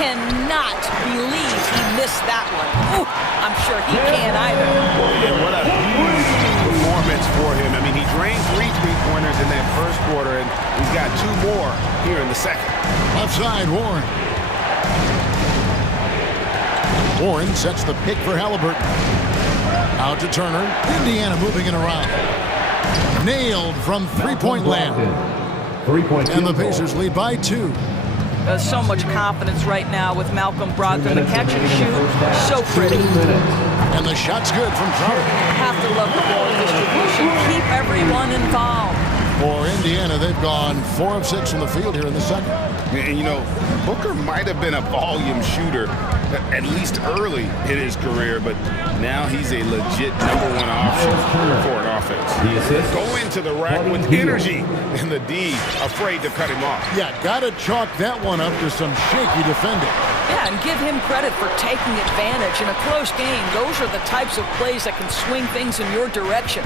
Cannot believe he missed that one. Ooh, I'm sure he can't either. And what a huge performance for him. I mean, he drained 3 three-pointers in that first quarter, and he's got 2 more here in the second. Left side, Warren. Warren sets the pick for Halliburton. Out to Turner. Indiana moving it around. Nailed from three-point land. And the Pacers lead by 2. There's so much confidence right now with Malcolm Brogdon. The catch and shoot, so pretty. And the shot's good from Trout. Have to love the ball distribution. Keep everyone involved. For Indiana, they've gone 4 of 6 from the field here in the second. And, you know, Booker might have been a volume shooter, at least early in his career, but now he's a legit #1 option for an offense. Go into the rack with energy, and the D afraid to cut him off. Yeah, gotta chalk that one up to some shaky defending. Yeah, and give him credit for taking advantage. In a close game, those are the types of plays that can swing things in your direction.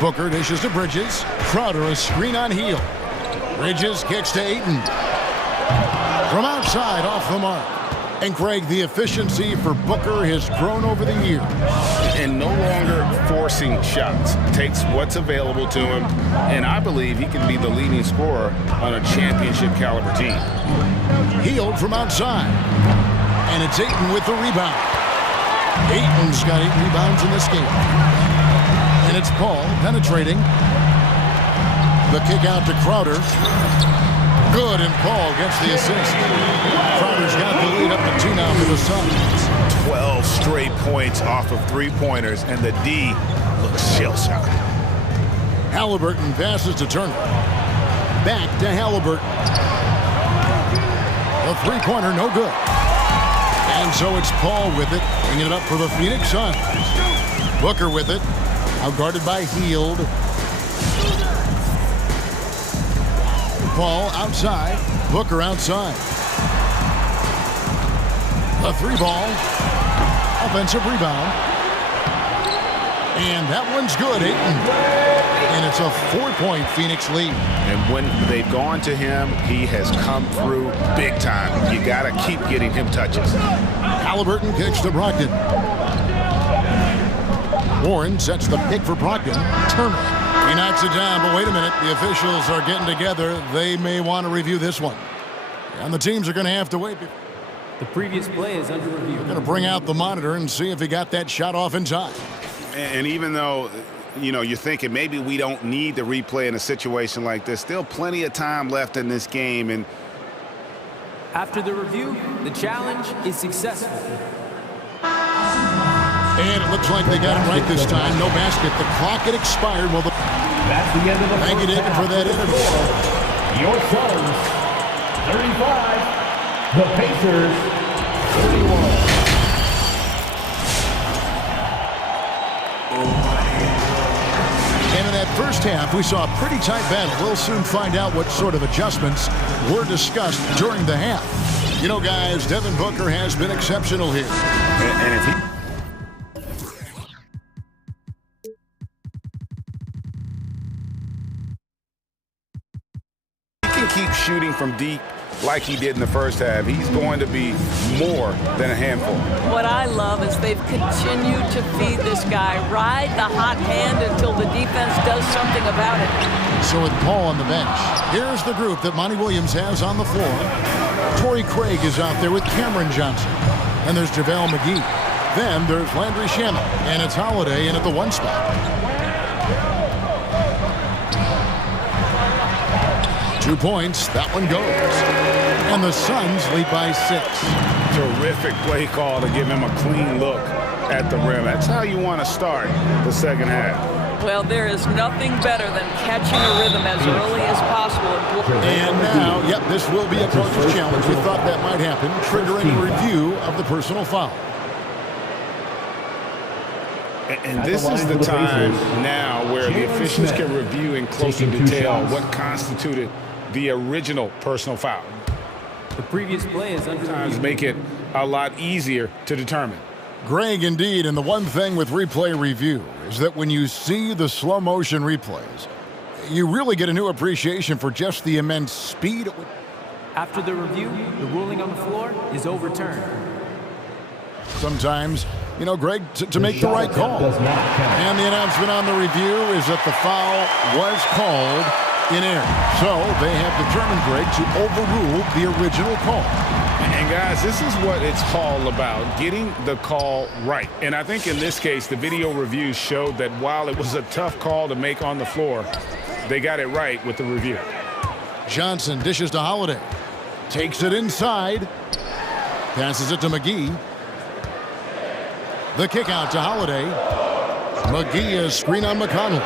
Booker dishes to Bridges. Crowder a screen on Hield. Bridges kicks to Ayton. From outside, off the mark. And Greg, the efficiency for Booker has grown over the years. And no longer forcing shots, takes what's available to him, and I believe he can be the leading scorer on a championship caliber team. Healed from outside, and it's Ayton with the rebound. Ayton's got 8 rebounds in this game. And it's Paul penetrating. The kick out to Crowder. Good, and Paul gets the assist. Crowder's got the lead up to 2 now for the Suns. 12 straight points off of 3-pointers, and the D looks shell-shocked. Halliburton passes to Turner. Back to Halliburton. The 3-pointer, no good. And so it's Paul with it, bringing it up for the Phoenix Suns. Booker with it, outguarded by Hield. Paul outside, Booker outside. The 3-ball, offensive rebound. And that one's good, Ayton. And it's a 4-point Phoenix lead. And when they've gone to him, he has come through big time. You got to keep getting him touches. Halliburton kicks to Brogdon. Warren sets the pick for Brogdon. Turner. He knocks it down, but wait a minute. The officials are getting together. They may want to review this one. And the teams are going to have to wait. The previous play is under review. They're going to bring out the monitor and see if he got that shot off in time. And even though, you know, you're thinking maybe we don't need the replay in a situation like this, still plenty of time left in this game. And after the review, the challenge is successful. And it looks like they got it right this time. No basket. The clock had expired. Well, that's the end of the thank you, David, for that interview. Your Suns, 35. The Pacers, 31. And in that first half, we saw a pretty tight battle. We'll soon find out what sort of adjustments were discussed during the half. You know, guys, Devin Booker has been exceptional here. And if he can keep shooting from deep like he did in the first half, he's going to be more than a handful. What I love is they've continued to feed this guy, ride the hot hand until the defense does something about it. So with Paul on the bench, here's the group that Monty Williams has on the floor. Torrey Craig is out there with Cameron Johnson. And there's JaVale McGee. Then there's Landry Shamet. And it's Holiday in at the 1 spot. 2 points. That one goes. And the Suns lead by 6. Terrific play call to give him a clean look at the rim. That's how you want to start the second half. Well, there is nothing better than catching a rhythm as early as possible. And now, yep, this will be a coach's challenge. We thought that might happen, triggering a review of the personal foul. And this is the time now where the officials can review in closer detail what constituted the original personal foul. The previous play is under review. Make it a lot easier to determine. Greg, indeed, and the one thing with replay review is that when you see the slow motion replays, you really get a new appreciation for just the immense speed. After the review, the ruling on the floor is overturned. Sometimes, you know, Greg, to make the right call. And the announcement on the review is that the foul was called in error. So they have determined, Greg, to overrule the original call. And guys, this is what it's all about, getting the call right. And I think in this case, the video review showed that while it was a tough call to make on the floor, they got it right with the review. Johnson dishes to Holiday. Takes it inside. Passes it to McGee. The kick out to Holiday. McGee is screen on McConnell.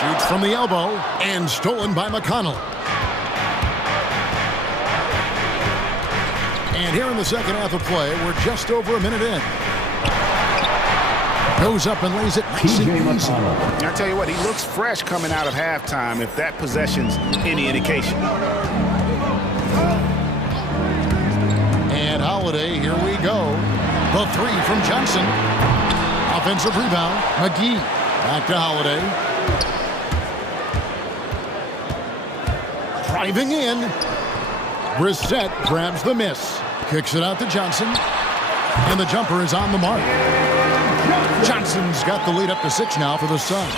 Shoots from the elbow and stolen by McConnell. And here in the second half of play, we're just over a minute in. Goes up and lays it nice and easy. I tell you what, he looks fresh coming out of halftime if that possession's any indication. And Holiday, here we go. The 3 from Johnson. Offensive rebound. McGee. Back to Holiday. Driving in. Brissett grabs the miss. Kicks it out to Johnson. And the jumper is on the mark. Johnson's got the lead up to 6 now for the Suns.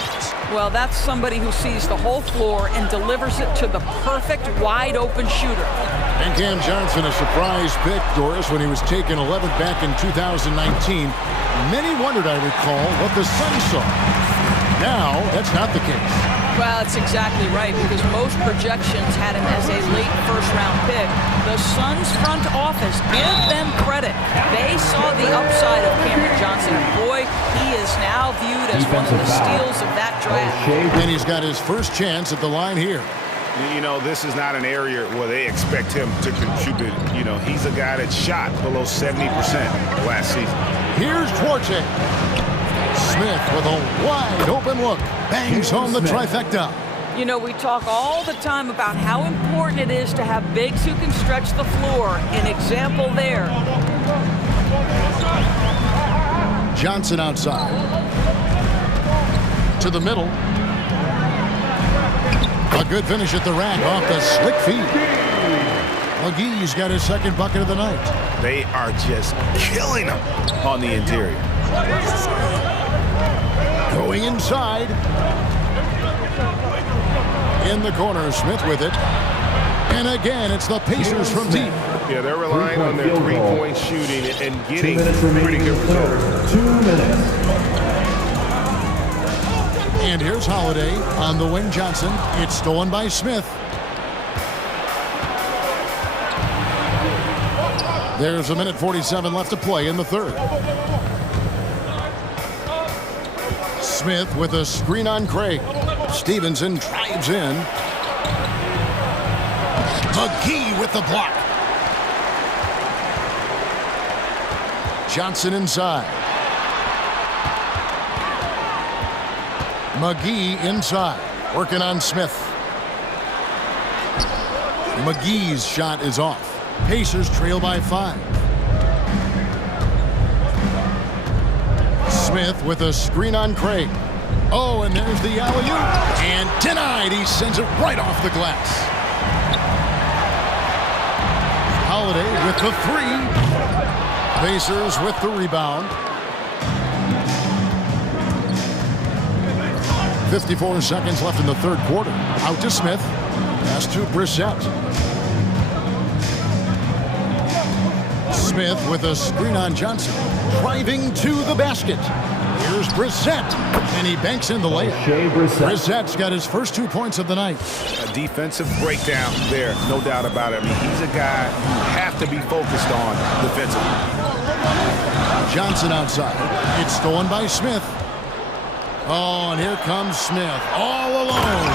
Well, that's somebody who sees the whole floor and delivers it to the perfect wide-open shooter. And Cam Johnson, a surprise pick, Doris, when he was taken 11th back in 2019. Many wondered, I recall, what the Suns saw. Now, that's not the case. Well, that's exactly right, because most projections had him as a late first-round pick. The Suns front office, give them credit. They saw the upside of Cameron Johnson. Boy, he is now viewed as one of the steals of that draft. And he's got his first chance at the line here. You know, this is not an area where they expect him to contribute. You know, he's a guy that shot below 70% last season. Here's Duarte. Smith with a wide open look. Bangs home the trifecta. You know, we talk all the time about how important it is to have bigs who can stretch the floor. An example there. Johnson outside. To the middle. A good finish at the rack off the slick feed. McGee's got his second bucket of the night. They are just killing him on the interior. Going inside. In the corner, Smith with it. And again, it's the Pacers from deep. Yeah, they're relying on their three-point shooting and getting pretty good results. 2 minutes. And here's Holiday on the wing. Johnson. It's stolen by Smith. There's 1:47 left to play in the third. Smith with a screen on Craig. Stevenson drives in. McGee with the block. Johnson inside. McGee inside, working on Smith. McGee's shot is off. Pacers trail by 5. Smith with a screen on Craig. Oh, and there's the alley-oop. And denied. He sends it right off the glass. Holiday with the 3. Pacers with the rebound. 54 seconds left in the third quarter. Out to Smith. Pass to Brissett. Smith with a screen on Johnson. Driving to the basket. Here's Brissett. And he banks in the layup. Brissett's got his first 2 points of the night. A defensive breakdown there, no doubt about it. I mean, he's a guy you have to be focused on defensively. Johnson outside. It's stolen by Smith. Oh, and here comes Smith, all alone.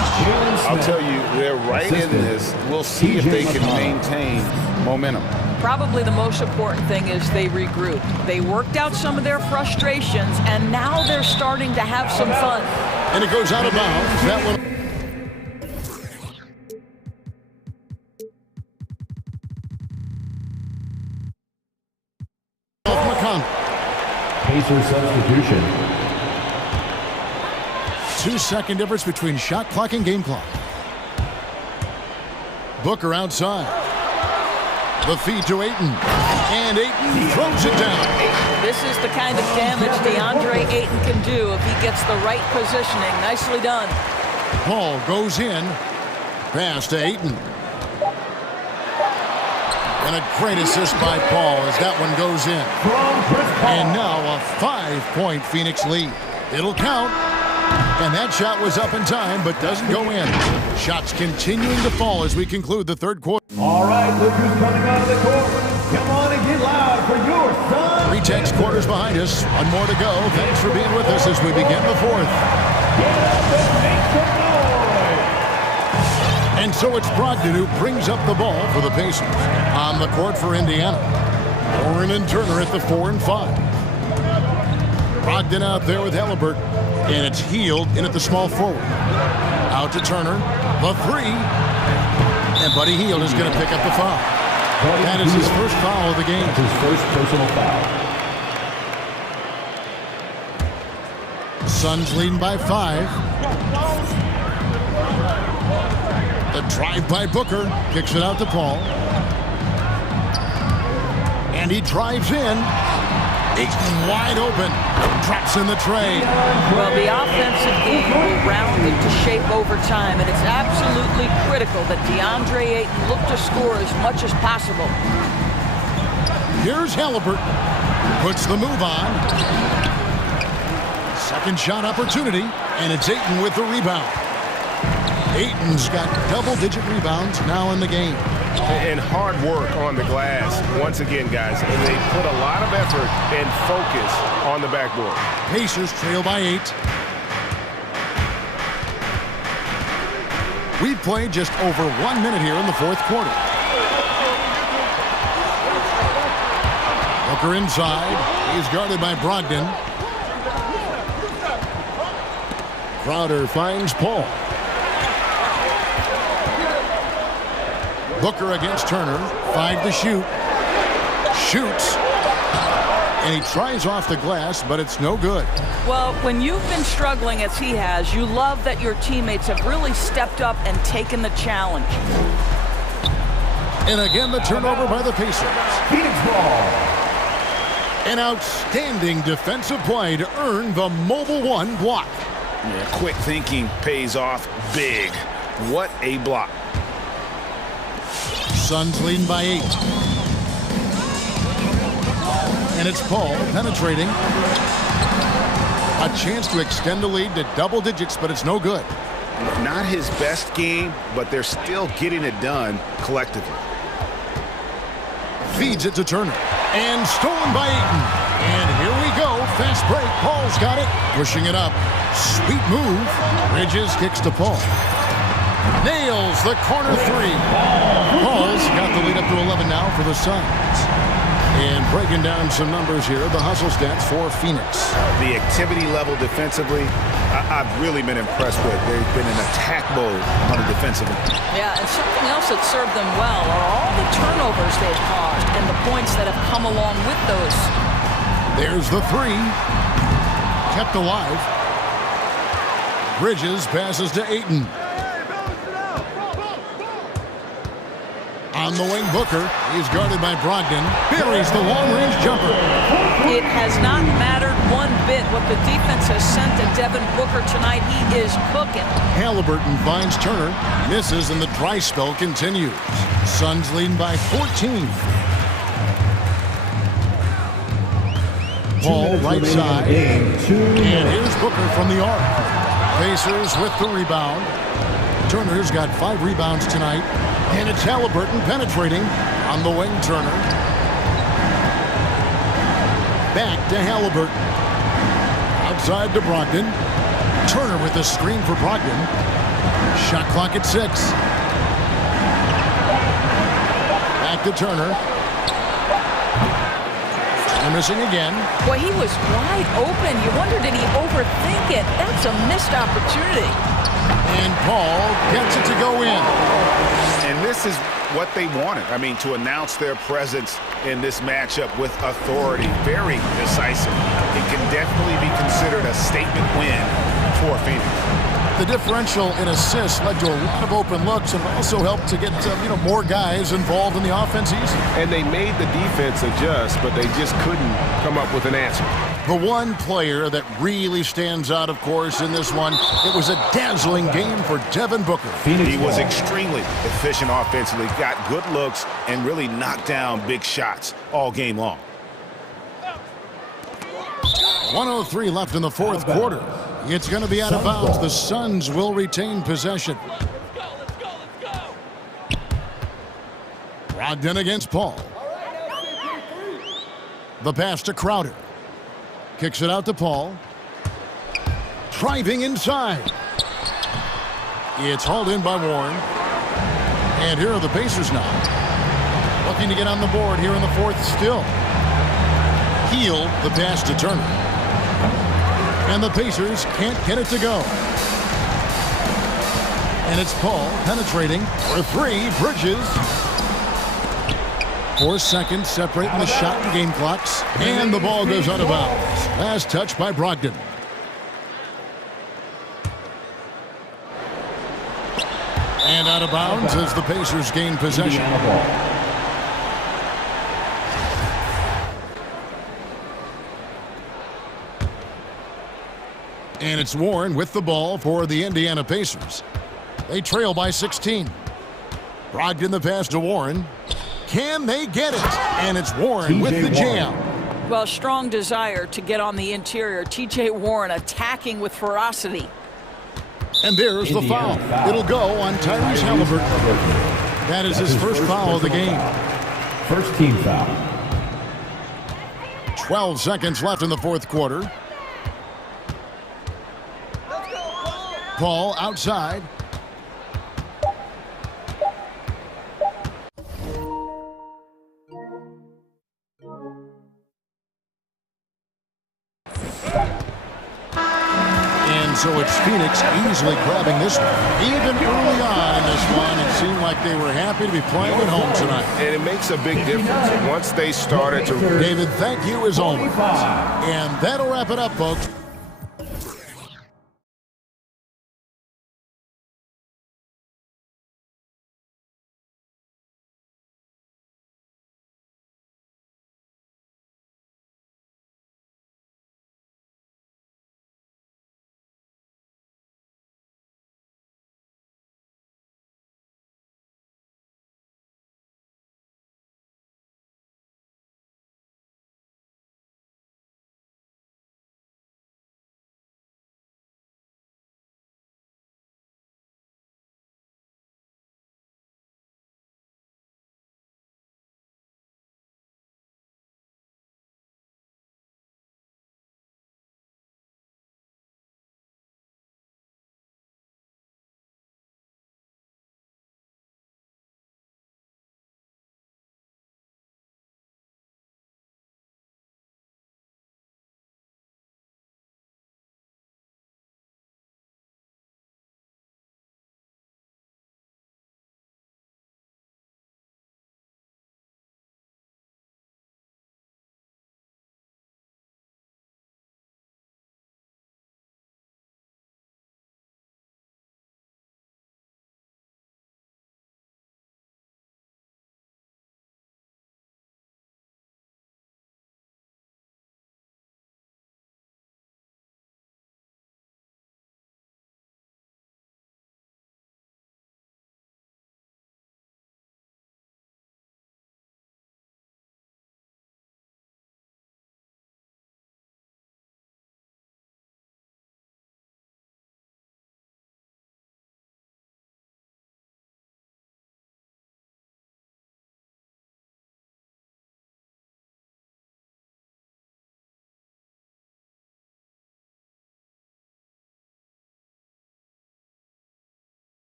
I'll tell you, they're right in this. We'll see if they can maintain momentum. Probably the most important thing is they regroup. They worked out some of their frustrations, and now they're starting to have some fun. And it goes out of bounds. That one. Pacer substitution. 2-second difference between shot clock and game clock. Booker outside. The feed to Ayton. And Ayton throws it down. This is the kind of damage DeAndre Ayton can do if he gets the right positioning. Nicely done. Paul goes in. Pass to Ayton. And a great assist by Paul as that one goes in. And now a 5-point Phoenix lead. It'll count. And that shot was up in time, but doesn't go in. Shots continuing to fall as we conclude the third quarter. All right, look who's coming out of the court. Come on and get loud for your son. 3 tenths quarters behind us. 1 more to go. Thanks for being with us as we begin the fourth. Get up and make some noise. And so it's Brogdon who brings up the ball for the Pacers. On the court for Indiana. Warren and Turner at the 4 and 5. Brogdon out there with Halliburton. And it's Healed in at the small forward. Out to Turner. The 3. And Buddy Hield is going to pick up the foul. That is his first foul of the game. His first personal foul. Suns leading by 5. The drive by Booker. Kicks it out to Paul. And he drives in. Ayton wide open. Drops in the tray. Well, the offensive game will round into shape over time, and it's absolutely critical that DeAndre Ayton look to score as much as possible. Here's Halliburton. Puts the move on. Second shot opportunity, and it's Ayton with the rebound. Ayton's got double-digit rebounds now in the game. And hard work on the glass, once again, guys. And they put a lot of effort and focus on the backboard. Pacers trail by 8. We've played just over 1 minute here in the fourth quarter. Booker inside. He's guarded by Brogdon. Crowder finds Paul. Booker against Turner. 5 to shoot. Shoots. And he tries off the glass, but it's no good. Well, when you've been struggling as he has, you love that your teammates have really stepped up and taken the challenge. And again, the turnover by the Pacers. Phoenix ball. An outstanding defensive play to earn the Mobile One block. Yeah, quick thinking pays off big. What a block. Suns leading by 8. And it's Paul penetrating. A chance to extend the lead to double digits, but it's no good. Not his best game, but they're still getting it done collectively. Feeds it to Turner. And stolen by Ayton. And here we go. Fast break. Paul's got it. Pushing it up. Sweet move. Bridges kicks to Paul. Nails the corner 3. Paul's got the lead up to 11 now for the Suns. And breaking down some numbers here, the hustle stats for Phoenix. The activity level defensively, I've really been impressed with. They've been in attack mode on the defensive end. Yeah, and something else that served them well are all the turnovers they've caused and the points that have come along with those. There's the 3. Kept alive. Bridges passes to Ayton. On the wing, Booker. He's guarded by Brogdon. Buries the long-range jumper. It has not mattered one bit what the defense has sent to Devin Booker tonight. He is cooking. Halliburton finds Turner. Misses, and the dry spell continues. Suns leading by 14. Paul right side. And here's Booker from the arc. Pacers with the rebound. Turner's got 5 rebounds tonight. And it's Halliburton penetrating on the wing. Turner. Back to Halliburton. Outside to Brogdon. Turner with the screen for Brogdon. Shot clock at 6. Back to Turner. They're missing again. Boy, he was wide open. You wonder, did he overthink it? That's a missed opportunity. And Paul gets it to go in. And this is what they wanted. I mean, to announce their presence in this matchup with authority. Very decisive. It can definitely be considered a statement win for Phoenix. The differential in assists led to a lot of open looks and also helped to get more guys involved in the offense easy. And they made the defense adjust, but they just couldn't come up with an answer. The one player that really stands out, of course, in this one, it was a dazzling game for Devin Booker. He was extremely efficient offensively, got good looks, and really knocked down big shots all game long. 1:03 left in the fourth quarter. It's going to be out of bounds. The Suns will retain possession. Brogdon against Paul. The pass to Crowder. Kicks it out to Paul. Driving inside. It's hauled in by Warren. And here are the Pacers now. Looking to get on the board here in the fourth still. Heel, the pass to Turner. And the Pacers can't get it to go. And it's Paul penetrating for 3. Bridges. 4 seconds separating the shot and game clocks. And the ball goes out of bounds. Last touch by Brogdon. And out of bounds as the Pacers gain possession. And it's Warren with the ball for the Indiana Pacers. They trail by 16. Brogdon the pass to Warren. Can they get it? And it's Warren with the jam. Well, strong desire to get on the interior. T.J. Warren attacking with ferocity. And there's the foul. It'll go on Tyrese Halliburton. That is his first foul of the game. First team foul. 12 seconds left in the fourth quarter. Paul outside. And so it's Phoenix easily grabbing this one. Even early on in this one, it seemed like they were happy to be playing at home tonight. And it makes a big difference. Once they started to... David, thank you as always. And that'll wrap it up, folks.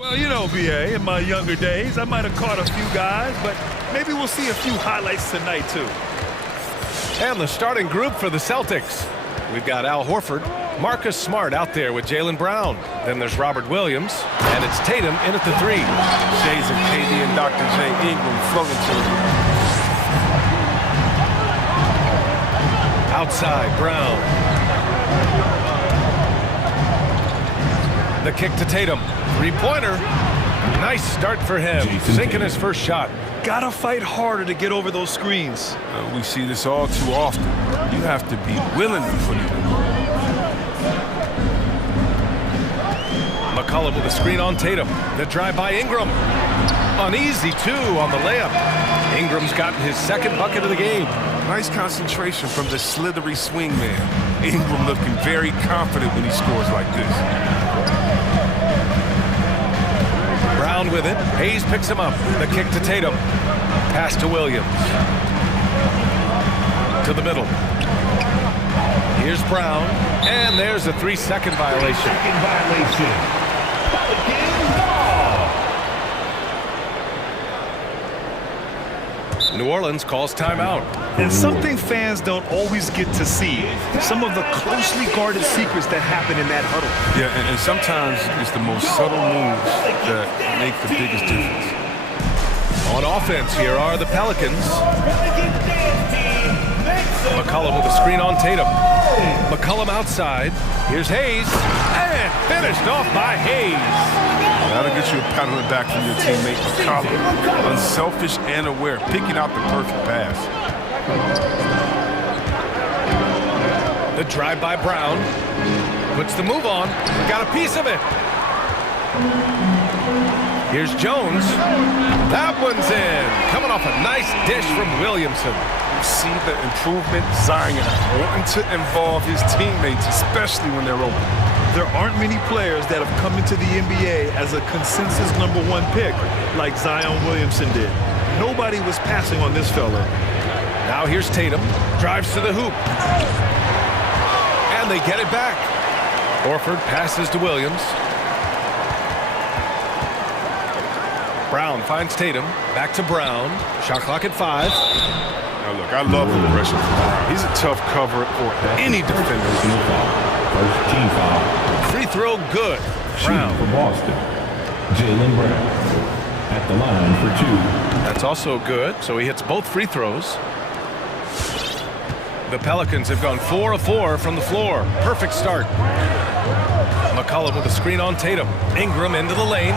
Well, you know, BA, in my younger days, I might have caught a few guys, but maybe we'll see a few highlights tonight, too. And the starting group for the Celtics. We've got Al Horford, Marcus Smart out there with Jaylen Brown. Then there's Robert Williams, and it's Tatum in at the 3. Shades of KD and Dr. J. Ingram floating to the outside, Brown. The kick to Tatum. Three-pointer. Nice start for him. Sinking his first shot. Gotta fight harder to get over those screens. We see this all too often. You have to be willing to put it in. McCollum with a screen on Tatum. The drive by Ingram. Uneasy, too, on the layup. Ingram's gotten his second bucket of the game. Nice concentration from the slithery swing man. Ingram looking very confident when he scores like this. Brown with it. Hayes picks him up. The kick to Tatum. Pass to Williams. To the middle. Here's Brown. And there's a 3-second violation. Second violation. New Orleans calls timeout. And something fans don't always get to see, some of the closely guarded secrets that happen in that huddle. Yeah, and sometimes it's the most subtle moves that make the biggest difference. On offense, here are the Pelicans. McCollum with a screen on Tatum. McCollum outside. Here's Hayes. And finished off by Hayes. That'll get you a pat on the back from your teammate McCollum. Unselfish and aware, picking out the perfect pass. The drive by Brown. Puts the move on. Got a piece of it. Here's Jones. That one's in. Coming off a nice dish from Williamson. You see the improvement, Zion wanting to involve his teammates, especially when they're open. There aren't many players that have come into the NBA as a consensus #1 pick like Zion Williamson did. Nobody was passing on this fella. Now here's Tatum. Drives to the hoop. And they get it back. Horford passes to Williams. Brown finds Tatum. Back to Brown. Shot clock at 5. Now look, I love the aggression from Brown. He's a tough cover for any defender. First team foul. Free throw good. Brown. For Boston. Jaylen Brown at the line for 2. That's also good, so he hits both free throws. The Pelicans have gone 4 of 4 from the floor. Perfect start. McCollum with a screen on Tatum. Ingram into the lane.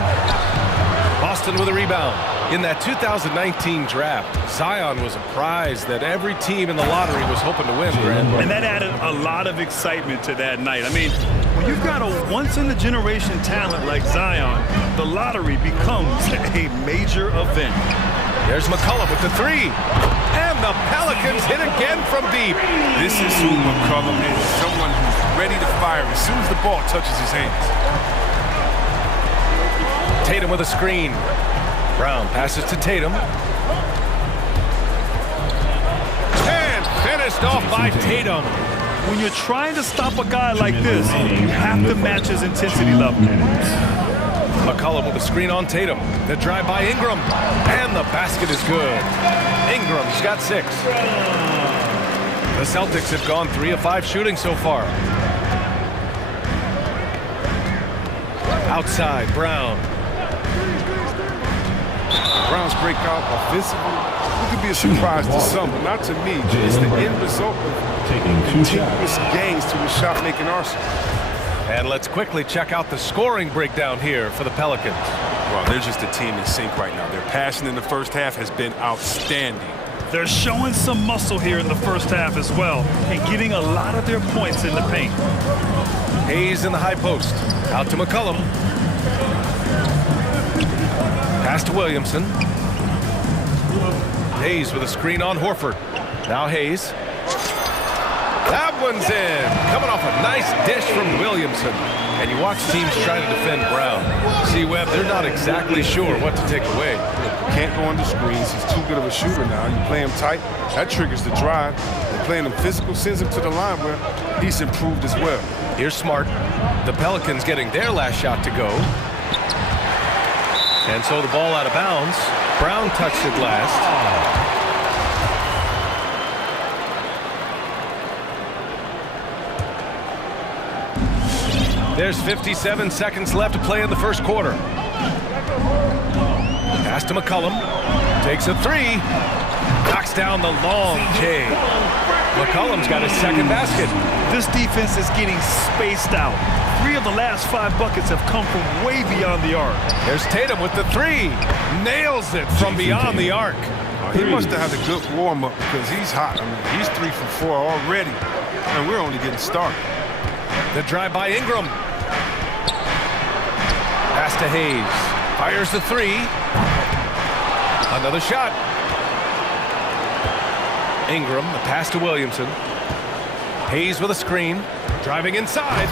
Boston with a rebound. In that 2019 draft, Zion was a prize that every team in the lottery was hoping to win, Grant. And that added a lot of excitement to that night. I mean, when you've got a once-in-a-generation talent like Zion, the lottery becomes a major event. There's McCollum with the 3. And the Pelicans hit again from deep. This is who McCollum is. Someone who's ready to fire as soon as the ball touches his hands. Tatum with a screen. Brown passes to Tatum. And finished off by Tatum. When you're trying to stop a guy like this, you have to match his intensity level. McCollum with a screen on Tatum. The drive by Ingram. And the basket is good. Ingram's got 6. The Celtics have gone 3 of 5 shooting so far. Outside, Brown. Brown's breakout offensively, it could be a surprise to some, but not to me. It's the end result of continuous gains to his shot-making arsenal. And let's quickly check out the scoring breakdown here for the Pelicans. Well, they're just a team in sync right now. Their passing in the first half has been outstanding. They're showing some muscle here in the first half as well and getting a lot of their points in the paint. Hayes in the high post. Out to McCollum. Pass to Williamson. Hayes with a screen on Horford. Now Hayes. That one's in. Coming off a nice dish from Williamson. And you watch teams try to defend Brown. See, Webb, they're not exactly sure what to take away. Can't go under screens. He's too good of a shooter now. You play him tight, that triggers the drive. And playing him physical sends him to the line where he's improved as well. Here's Smart. The Pelicans getting their last shot to go. And so the ball out of bounds. Brown touched it last. There's 57 seconds left to play in the first quarter. Pass to McCollum. Takes a three. Knocks down the long J. McCollum's got his second basket. This defense is getting spaced out. 3 of the last 5 buckets have come from way beyond the arc. There's Tatum with the three. Nails it from beyond the arc. He must have had a good warm-up because he's hot. I mean, he's 3 for 4 already, and we're only getting started. The drive by Ingram. Pass to Hayes. Fires the three. Another shot. Ingram, the pass to Williamson. Hayes with a screen. Driving inside.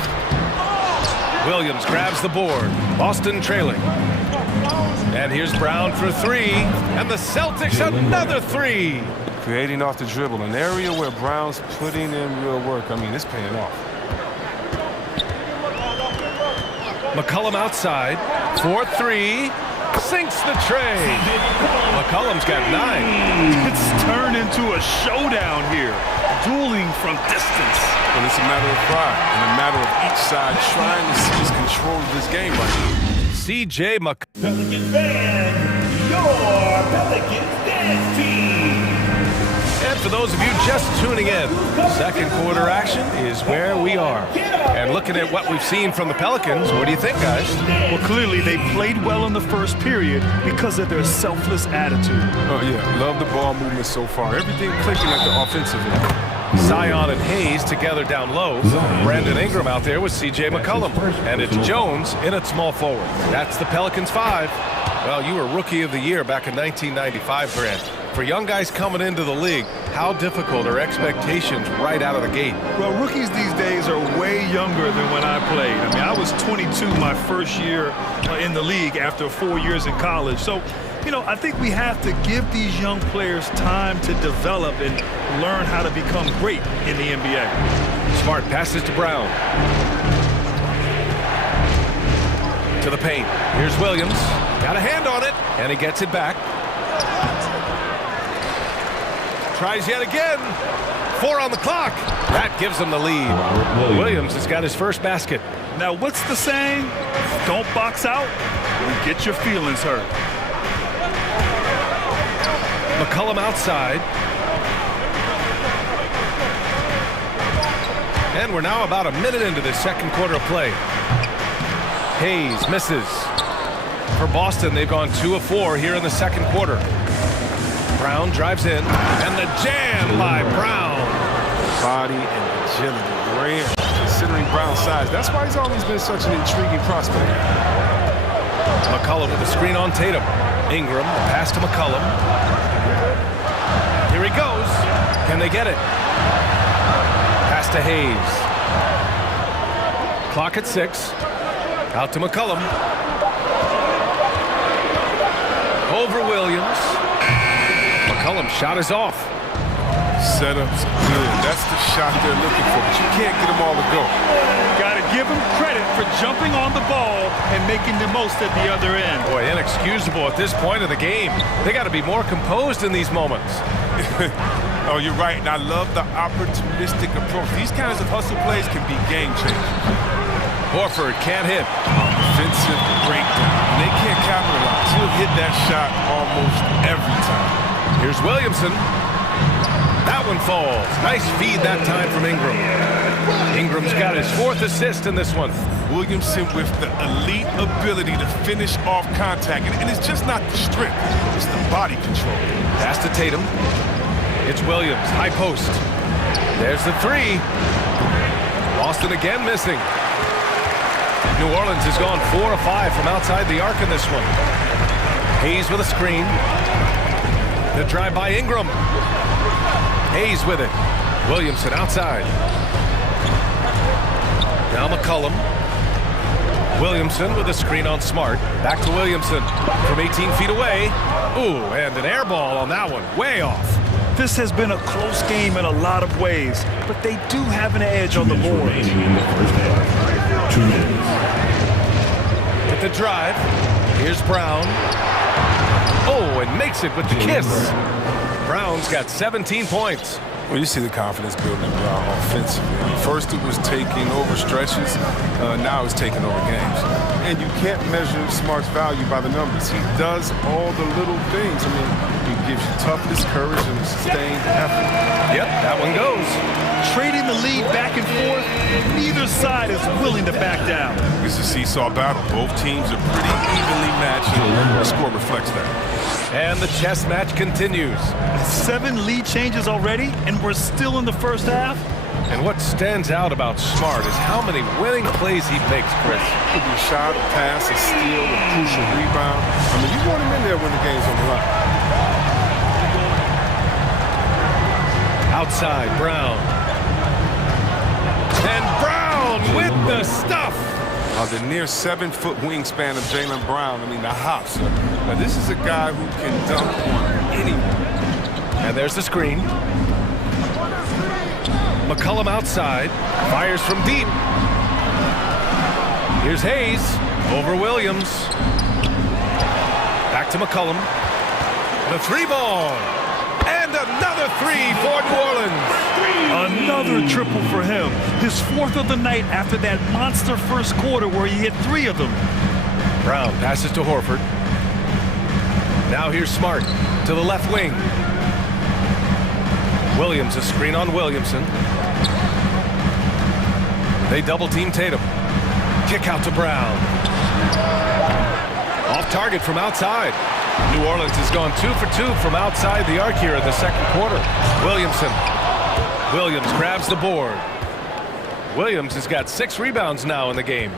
Williams grabs the board. Boston trailing. And here's Brown for three. And the Celtics another three. Creating off the dribble, an area where Brown's putting in real work. I mean, it's paying off. McCollum outside. 4-3. Sinks the tray. McCollum's got 9. It's turned into a showdown here. Dueling from distance. And it's a matter of pride and a matter of each side trying to seize control of this game right now. C.J. Pelicans band, your Pelicans dance team. And for those of you just tuning in, second quarter action is where we are. And looking at what we've seen from the Pelicans, what do you think, guys? Well, clearly they played well in the first period because of their selfless attitude. Oh, yeah. Love the ball movement so far. Everything clicking at the offensive end. Zion and Hayes together down low. Brandon Ingram out there with C.J. McCollum. And it's Jones in at small forward. That's the Pelicans 5. Well, you were Rookie of the Year back in 1995, Grant. For young guys coming into the league, how difficult are expectations right out of the gate? Well, rookies these days are way younger than when I played. I mean, I was 22 my first year in the league after 4 years in college. So, you know, I think we have to give these young players time to develop and learn how to become great in the NBA. Smart passes to Brown. To the paint. Here's Williams. Got a hand on it, and he gets it back. Tries yet again. 4 on the clock. That gives them the lead. Williams has got his first basket. Now, what's the saying? Don't box out and get your feelings hurt. McCollum outside. And we're now about a minute into the second quarter of play. Hayes misses. For Boston, they've gone 2 of 4 here in the second quarter. Brown drives in, and the jam by Brown. Body and agility, rare, considering Brown's size. That's why he's always been such an intriguing prospect. McCollum with a screen on Tatum. Ingram, the pass to McCollum. Here he goes. Can they get it? Pass to Hayes. Clock at 6. Out to McCollum. Over Williams. McCollum's shot is off. Setup's good. That's the shot they're looking for, but you can't get them all to go. Got to give them credit for jumping on the ball and making the most at the other end. Boy, inexcusable at this point of the game. They got to be more composed in these moments. Oh, you're right, and I love the opportunistic approach. These kinds of hustle plays can be game-changing. Horford can't hit. Offensive breakdown. They can't capitalize. He'll hit that shot almost every time. Here's Williamson. That one falls. Nice feed that time from Ingram. Ingram's got his 4th assist in this one. Williamson with the elite ability to finish off contact. And it's just not the strength, it's the body control. Pass to Tatum. It's Williams, high post. There's the three. Boston again missing. New Orleans has gone 4 of 5 from outside the arc in this one. Hayes with a screen. The drive by Ingram. Hayes with it. Williamson outside. Now McCollum. Williamson with a screen on Smart. Back to Williamson from 18 feet away. Ooh, and an air ball on that one. Way off. This has been a close game in a lot of ways, but they do have an edge on the board. With the drive. Here's Brown. Oh, and makes it with the kiss. Brown's got 17 points. Well, you see the confidence building Brown offensively. First it was taking over stretches, now it's taking over games. And you can't measure Smart's value by the numbers. He does all the little things. I mean, he gives you toughness, courage, and sustained effort. Yep, that one goes. Trading the lead back and forth, neither side is willing to back down. It's a seesaw battle. Both teams are pretty evenly matched, and the score reflects that. And the chess match continues. 7 lead changes already, and we're still in the first half. And what stands out about Smart is how many winning plays he makes, Chris. Could be a shot, a pass, a steal, a crucial rebound. I mean, you want him in there when the game's on the line. Outside, Brown. And Brown with the stuff. The near 7-foot wingspan of Jaylen Brown. I mean, the hops. Now, this is a guy who can dunk on anyone. And there's the screen. McCollum outside. Fires from deep. Here's Hayes over Williams. Back to McCollum. The 3-ball. And another 3 for New Orleans. Another triple for him. His 4th of the night after that monster first quarter where he hit 3 of them. Brown passes to Horford. Now here's Smart to the left wing. Williams, a screen on Williamson. They double team Tatum. Kick out to Brown. Off target from outside. New Orleans has gone 2 for 2 from outside the arc here in the second quarter. Williamson. Williams grabs the board. Williams has got 6 rebounds now in the game.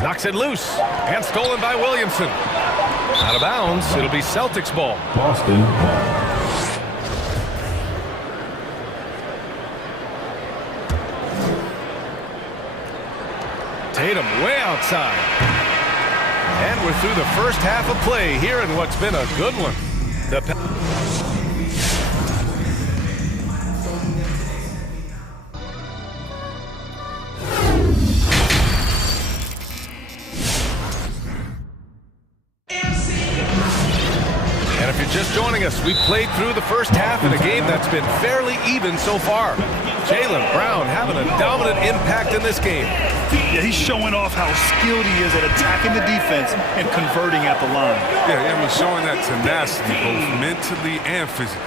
Knocks it loose and stolen by Williamson. Out of bounds. It'll be Celtics ball. Boston. Tatum way outside. And we're through the first half of play here in what's been a good one. And if you're just joining us, we've played through the first half in a game that's been fairly even so far. Jaylen Brown having a dominant impact in this game. Yeah, he's showing off how skilled he is at attacking the defense and converting at the line. Yeah, I mean, showing that tenacity both mentally and physically.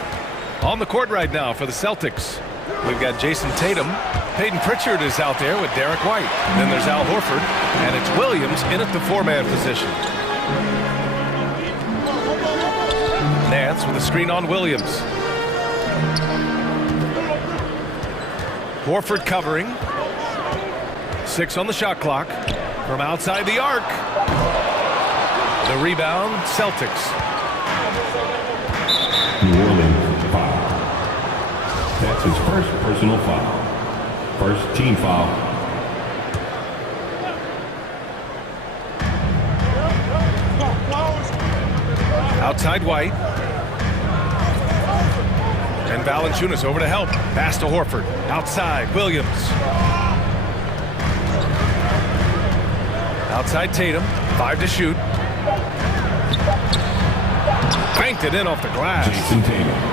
On the court right now for the Celtics, we've got Jason Tatum. Peyton Pritchard is out there with Derek White. Then there's Al Horford, and it's Williams in at the 4-man position. Nance with a screen on Williams. Horford covering. 6 on the shot clock. From outside the arc. The rebound, Celtics. New Orleans foul. That's his first personal foul. First team foul. Outside White. And Valanciunas over to help. Pass to Horford. Outside, Williams. Outside Tatum. 5 to shoot. Banked it in off the glass.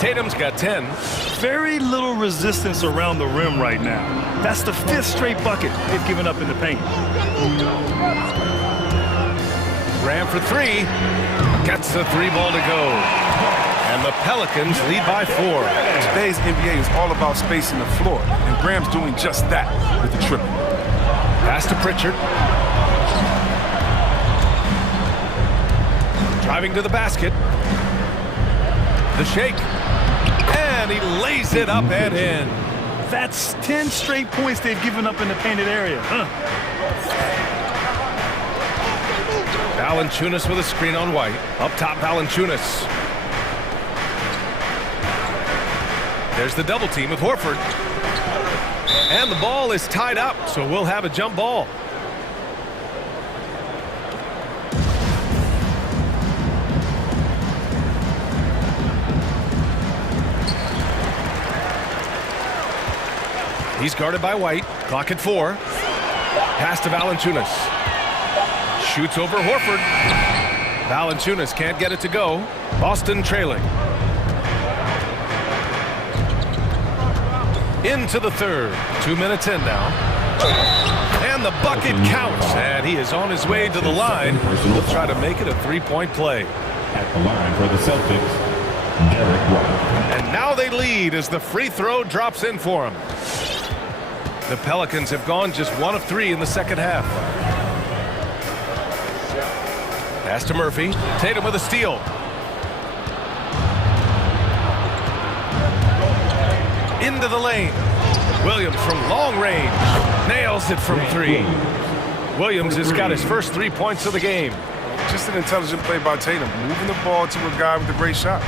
Tatum's got 10. Very little resistance around the rim right now. That's the 5th straight bucket they've given up in the paint. Ram for 3. Gets the 3-ball to go. And the Pelicans lead by 4. Today's NBA is all about spacing the floor, and Graham's doing just that with the triple. Pass to Pritchard. Driving to the basket. The shake. And he lays it up and in. That's 10 straight points they've given up in the painted area. Valanciunas with a screen on White. Up top, Valanciunas. There's the double team with Horford. And the ball is tied up, so we'll have a jump ball. He's guarded by White. Clock at 4. Pass to Valanciunas. Shoots over Horford. Valanciunas can't get it to go. Boston trailing. Into the third. 2 minutes in now. And the bucket counts. And he is on his way to the line. He'll try to make it a three-point play. At the line for the Celtics, Derek White. And now they lead as the free throw drops in for him. The Pelicans have gone just 1 of 3 in the second half. Pass to Murphy. Tatum with a steal. Into the lane. Williams from long range. Nails it from 3. Williams has got his first 3 points of the game. Just an intelligent play by Tatum, moving the ball to a guy with a great shot.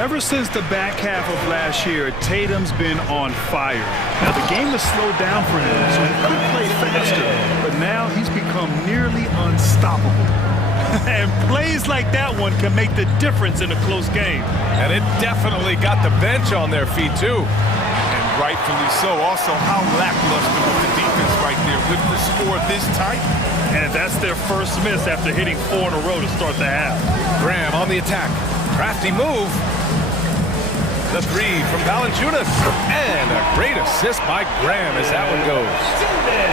Ever since the back half of last year, Tatum's been on fire. Now, the game has slowed down for him, so he could play faster, but now he's become nearly unstoppable. And plays like that one can make the difference in a close game. And it definitely got the bench on their feet, too. And rightfully so. Also, how lackluster with the defense right there. With the score this tight. And that's their first miss after hitting 4 in a row to start the half. Graham on the attack. Crafty move. The 3 from Valanciunas. And a great assist by Graham as that one goes.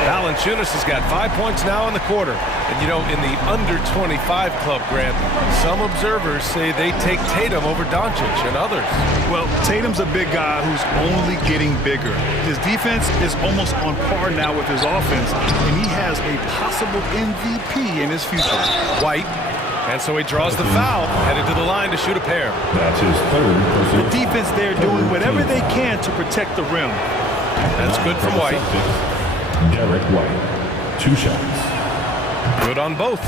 Valanciunas has got 5 points now in the quarter. And you know, in the under-25 club, Grant, some observers say they take Tatum over Doncic and others. Well, Tatum's a big guy who's only getting bigger. His defense is almost on par now with his offense, and he has a possible MVP in his future. White. And so he draws the foul, headed to the line to shoot a pair. That's his third personal. The defense there doing whatever they can to protect the rim. That's good from White. Derek White, 2 shots. Good on both.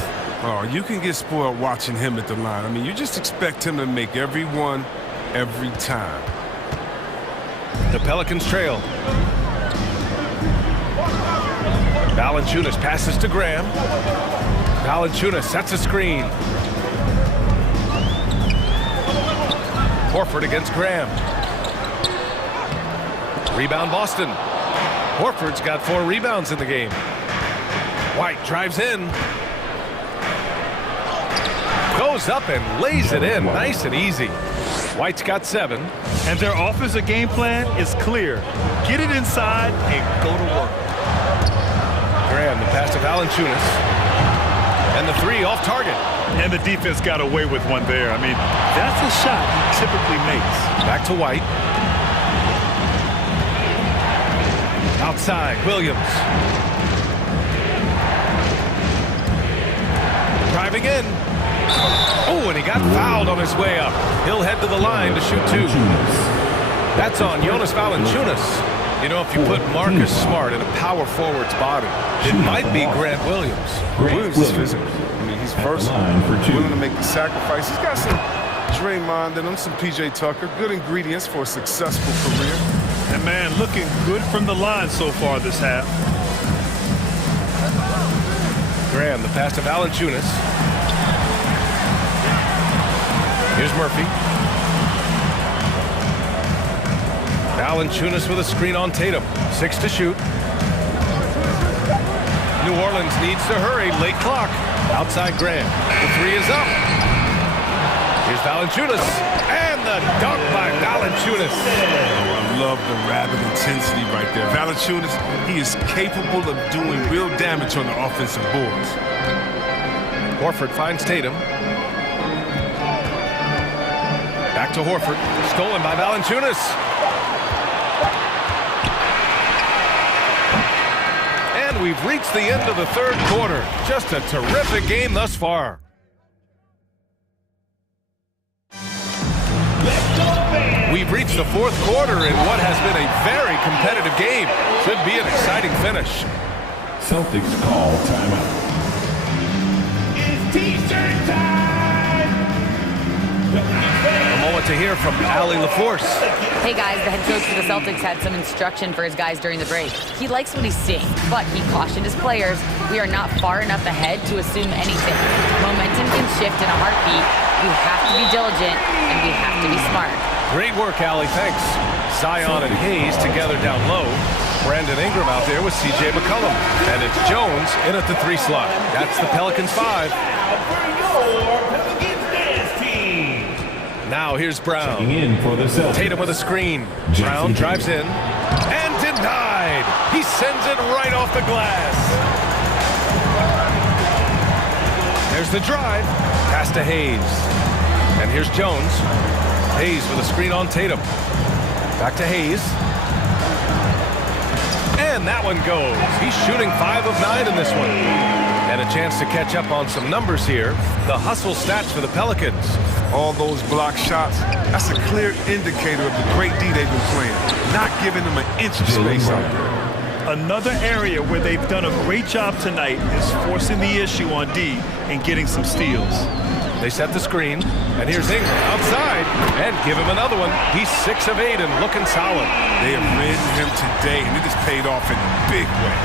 Oh, you can get spoiled watching him at the line. I mean, you just expect him to make every one, every time. The Pelicans trail. Valanciunas passes to Graham. Valanciunas sets a screen. Horford against Graham. Rebound Boston. Horford's got 4 rebounds in the game. White drives in. Goes up and lays it in. Nice and easy. White's got 7. And their offensive game plan is clear. Get it inside and go to work. Graham, the pass to Valanciunas. And the 3 off target. And the defense got away with one there. I mean, that's a shot he typically makes. Back to White. Outside, Williams. Driving in. Oh, and he got fouled on his way up. He'll head to the line to shoot 2. That's on Jonas Valanciunas. You know, if you put Marcus Smart in a power forward's body, it might be Grant Williams. Williams is physical. I mean, he's versatile, willing to make the sacrifice. He's got some Draymond in him, some PJ Tucker. Good ingredients for a successful career. And, man, looking good from the line so far this half. Graham, the pass to Valanciunas. Here's Murphy. Valanciunas with a screen on Tatum. 6 to shoot. New Orleans needs to hurry. Late clock. Outside Graham. The 3 is up. Here's Valanciunas. And the dunk by Valanciunas. Oh, I love the rapid intensity right there. Valanciunas, he is capable of doing real damage on the offensive boards. Horford finds Tatum. Back to Horford. Stolen by Valanciunas. And we've reached the end of the third quarter. Just a terrific game thus far. We've reached the fourth quarter in what has been a very competitive game. Should be an exciting finish. Celtics call timeout. It's T-shirt time! A moment to hear from Allie LaForce. Hey guys, the head coach for the Celtics had some instruction for his guys during the break. He likes what he's seeing, but he cautioned his players, we are not far enough ahead to assume anything. Momentum can shift in a heartbeat. We have to be diligent, and we have to be smart. Great work, Allie. Thanks. Zion and Hayes together down low. Brandon Ingram out there with C.J. McCollum. And it's Jones in at the 3 slot. That's the Pelicans 5. Now here's Brown. Tatum with a screen. Brown drives in. And denied. He sends it right off the glass. There's the drive. Pass to Hayes. And here's Jones. Hayes with a screen on Tatum. Back to Hayes. And that one goes. He's shooting 5 of 9 in this one. And a chance to catch up on some numbers here. The hustle stats for the Pelicans. All those block shots, that's a clear indicator of the great D they've been playing. Not giving them an inch of space out there. Another area where they've done a great job tonight is forcing the issue on D and getting some steals. They set the screen, and here's Ingram outside, and give him another one. He's 6 of 8 and looking solid. They have ridden him today, and it has paid off in a big way.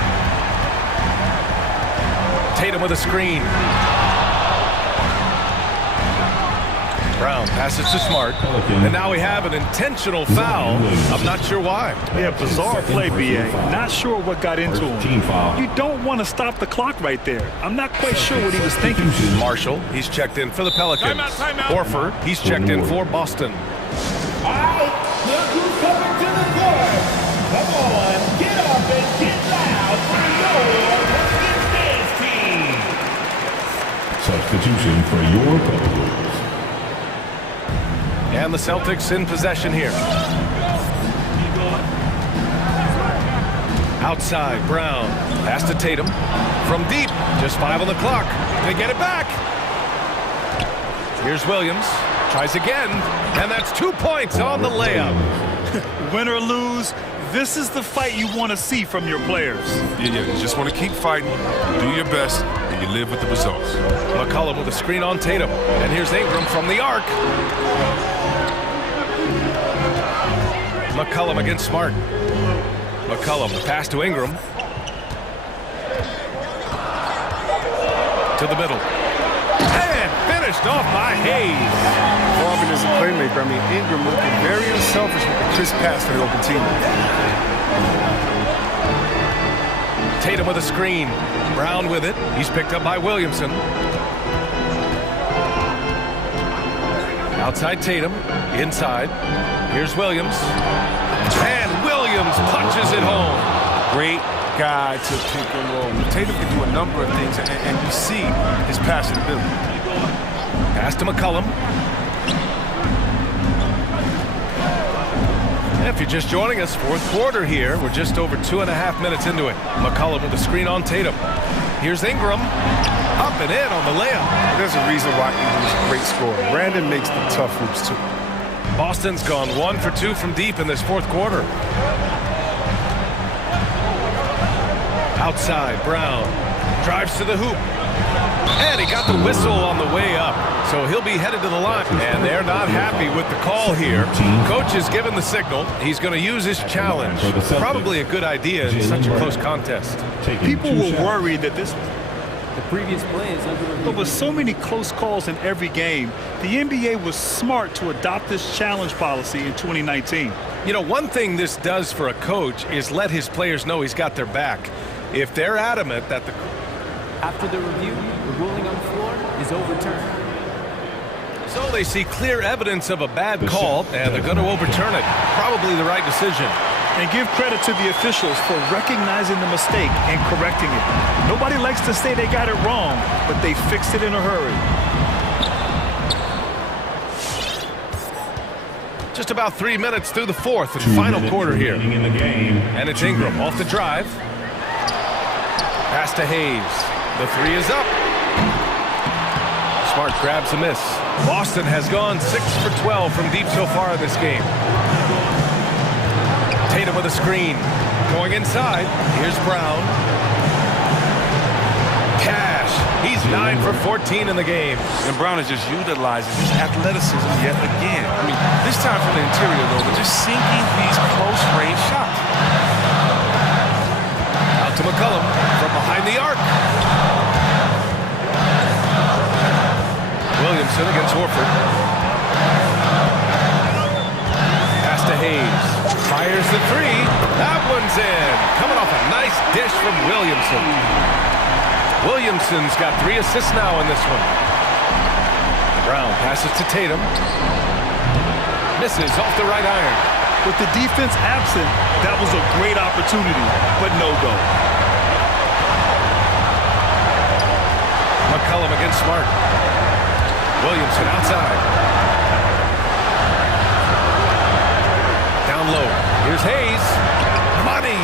Tatum with a screen. Brown passes to Smart, and now we have an intentional foul. I'm not sure why. Yeah, bizarre play, B.A. Not sure what got into him. You don't want to stop the clock right there. I'm not quite sure what he was thinking. Marshall, he's checked in for the Pelicans. Timeout. Horford, he's checked in for Boston. All right, look who's coming to the court. Come on, get up and get loud for your Pelicans team. Substitution for your Pelicans. And the Celtics in possession here. Outside, Brown. Pass to Tatum. From deep, just 5 on the clock. They get it back. Here's Williams. Tries again. And that's 2 points on the layup. Win or lose, this is the fight you want to see from your players. Yeah, you just want to keep fighting, do your best, and you live with the results. McCollum with a screen on Tatum. And here's Ingram from the arc. McCollum against Smart. McCollum, the pass to Ingram. To the middle. And finished off by Hayes. Marvin is a playmaker. I mean, Ingram looking very unselfish with the crisp pass to the open team. Tatum with a screen. Brown with it. He's picked up by Williamson. Outside Tatum. Inside. Here's Williams. And Williams punches it home. Great guy to pick and roll. Tatum can do a number of things, and you see his passing ability. Pass to McCollum. If you're just joining us, 4th quarter here. We're just over 2.5 minutes into it. McCollum with a screen on Tatum. Here's Ingram. Up and in on the layup. There's a reason why Ingram is a great scorer. Brandon makes the tough hoops, too. Boston's gone 1 for 2 from deep in this 4th quarter. Outside, Brown drives to the hoop. And he got the whistle on the way up. So he'll be headed to the line. And they're not happy with the call here. Coach has given the signal. He's going to use his challenge. Probably a good idea in such a close contest. People were worried that this... The previous play is under review. But with so many close calls in every game, the NBA was smart to adopt this challenge policy in 2019. You know, one thing this does for a coach is let his players know he's got their back. If they're adamant that the... After the review, the ruling on the floor is overturned. So they see clear evidence of a bad call, and they're going to overturn it. Probably the right decision. And give credit to the officials for recognizing the mistake and correcting it. Nobody likes to say they got it wrong, but they fixed it in a hurry. Just about 3 minutes through the 4th and final quarter here. And it's Ingram off the drive. Pass to Hayes. The 3 is up. Smart grabs a miss. Boston has gone 6 for 12 from deep so far in this game. Tatum with a screen. Going inside. Here's Brown. Cash. He's 9 for 14 in the game. And Brown is just utilizing his athleticism yet again. I mean, this time from the interior, though, but just sinking these close-range shots. Out to McCollum from behind the arc. Williamson against Horford. Pass to Hayes. Fires the 3. That one's in. Coming off a nice dish from Williamson. Williamson's got 3 assists now in this one. Brown passes to Tatum. Misses off the right iron. With the defense absent, that was a great opportunity, but no go. McCollum against Smart. Williamson outside. Down low. Here's Hayes. Money.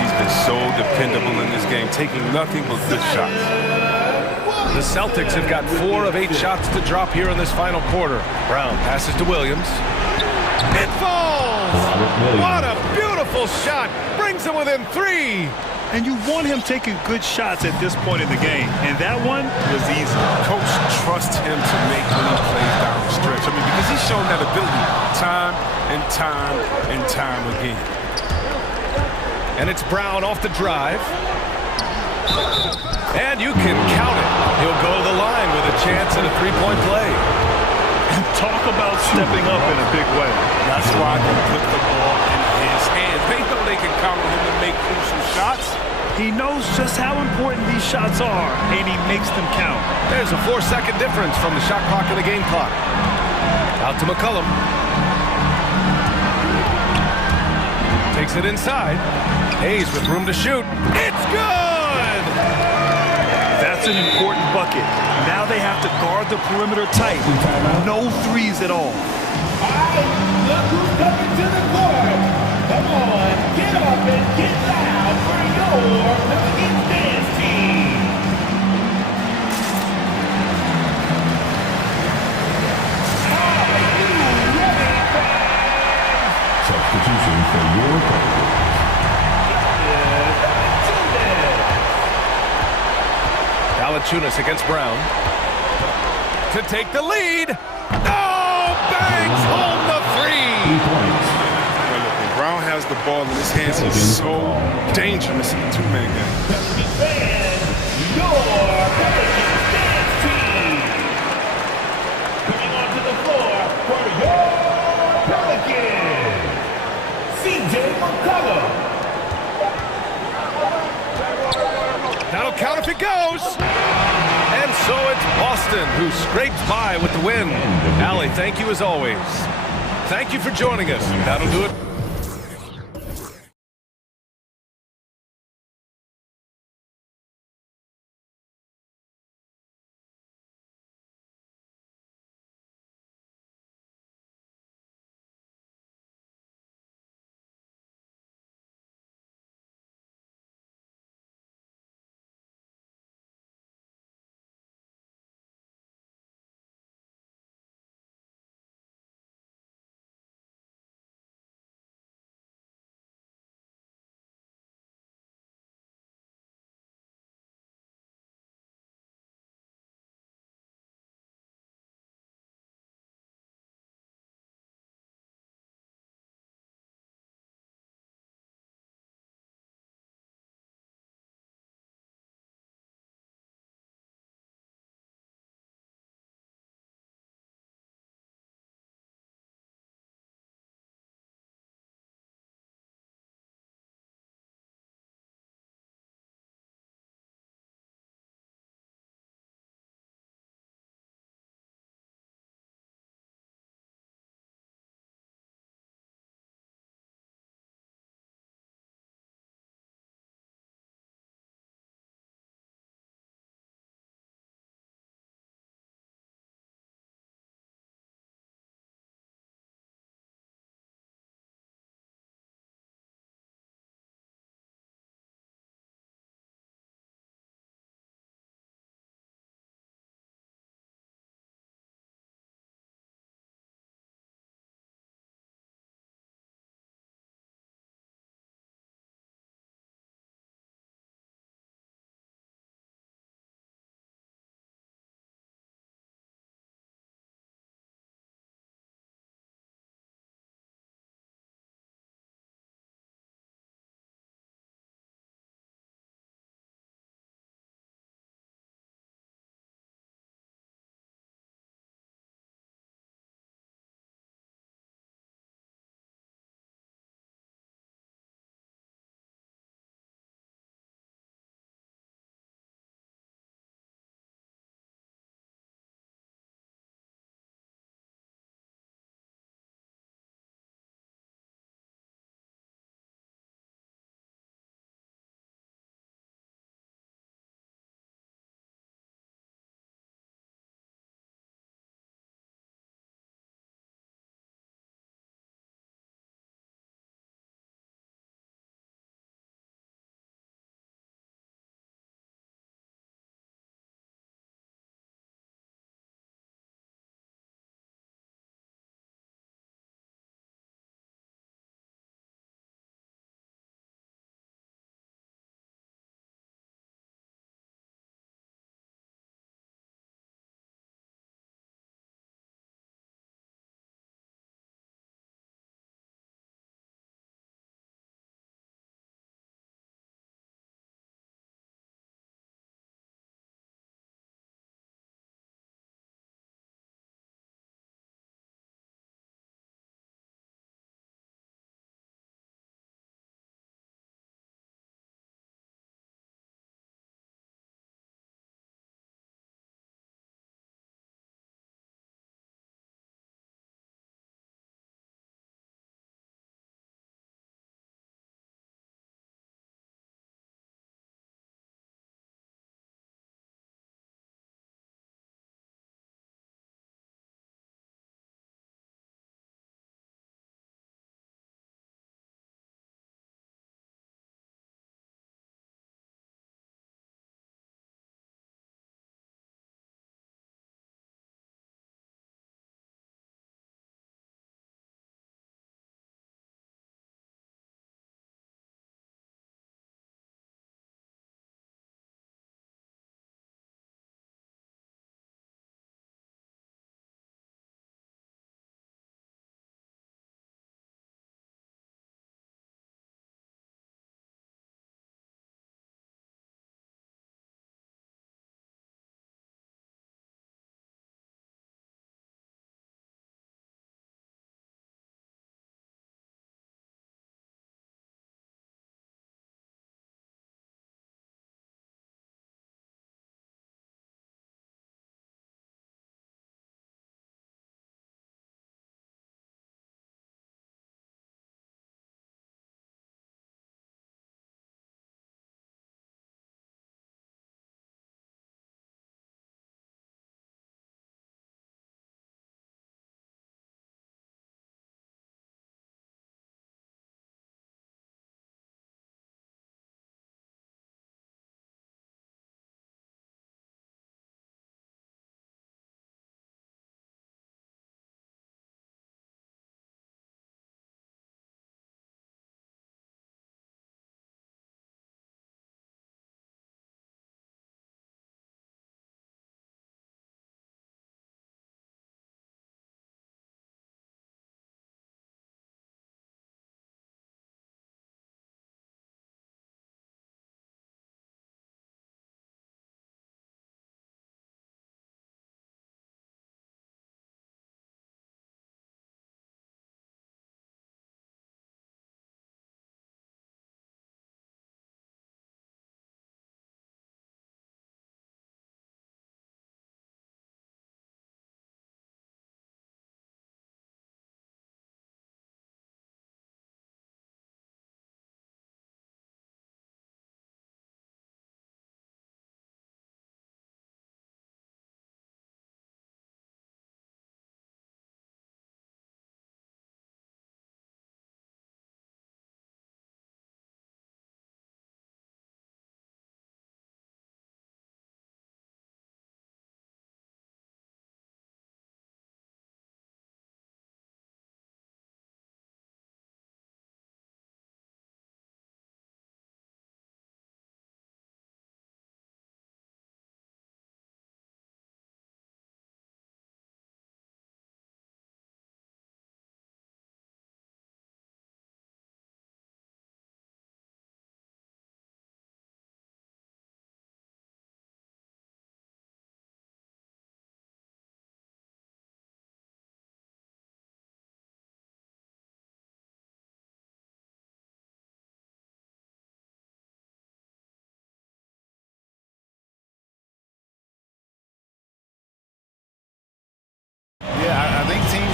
He's been so dependable in this game, taking nothing but good shots. The Celtics have got 4 of 8 shots to drop here in this final quarter. Brown passes to Williams. It falls! What a beautiful shot! Brings him within 3. And you want him taking good shots at this point in the game. And that one was easy. Coach trusts him to make when he plays down the stretch. I mean, because he's shown that ability time and time and time again. And it's Brown off the drive. And you can count it. He'll go to the line with a chance at a 3-point play. And talk about stepping up in a big way. That's why they put the ball in his hands. They know they can count on him to make crucial shots. He knows just how important these shots are, and he makes them count. There's a 4-second difference from the shot clock and the game clock. Out to McCollum. Takes it inside. Hayes with room to shoot. It's good! That's an important bucket. Now they have to guard the perimeter tight. No threes at all. Look who's coming to the court. Come on, get up and get loud for your Pelicans dance team. Are you ready, fans? Substitution for your Pelicans. Valanciunas against Brown. To take the lead. Oh, bangs home the 3. When Brown has the ball in his hands, he's so dangerous in a 2-man game. Your Pelicans dance team. Coming onto the floor for your Pelicans, CJ McCollum. That'll count if it goes. And so it's Boston who scrapes by with the win. Allie, thank you as always. Thank you for joining us. That'll do it.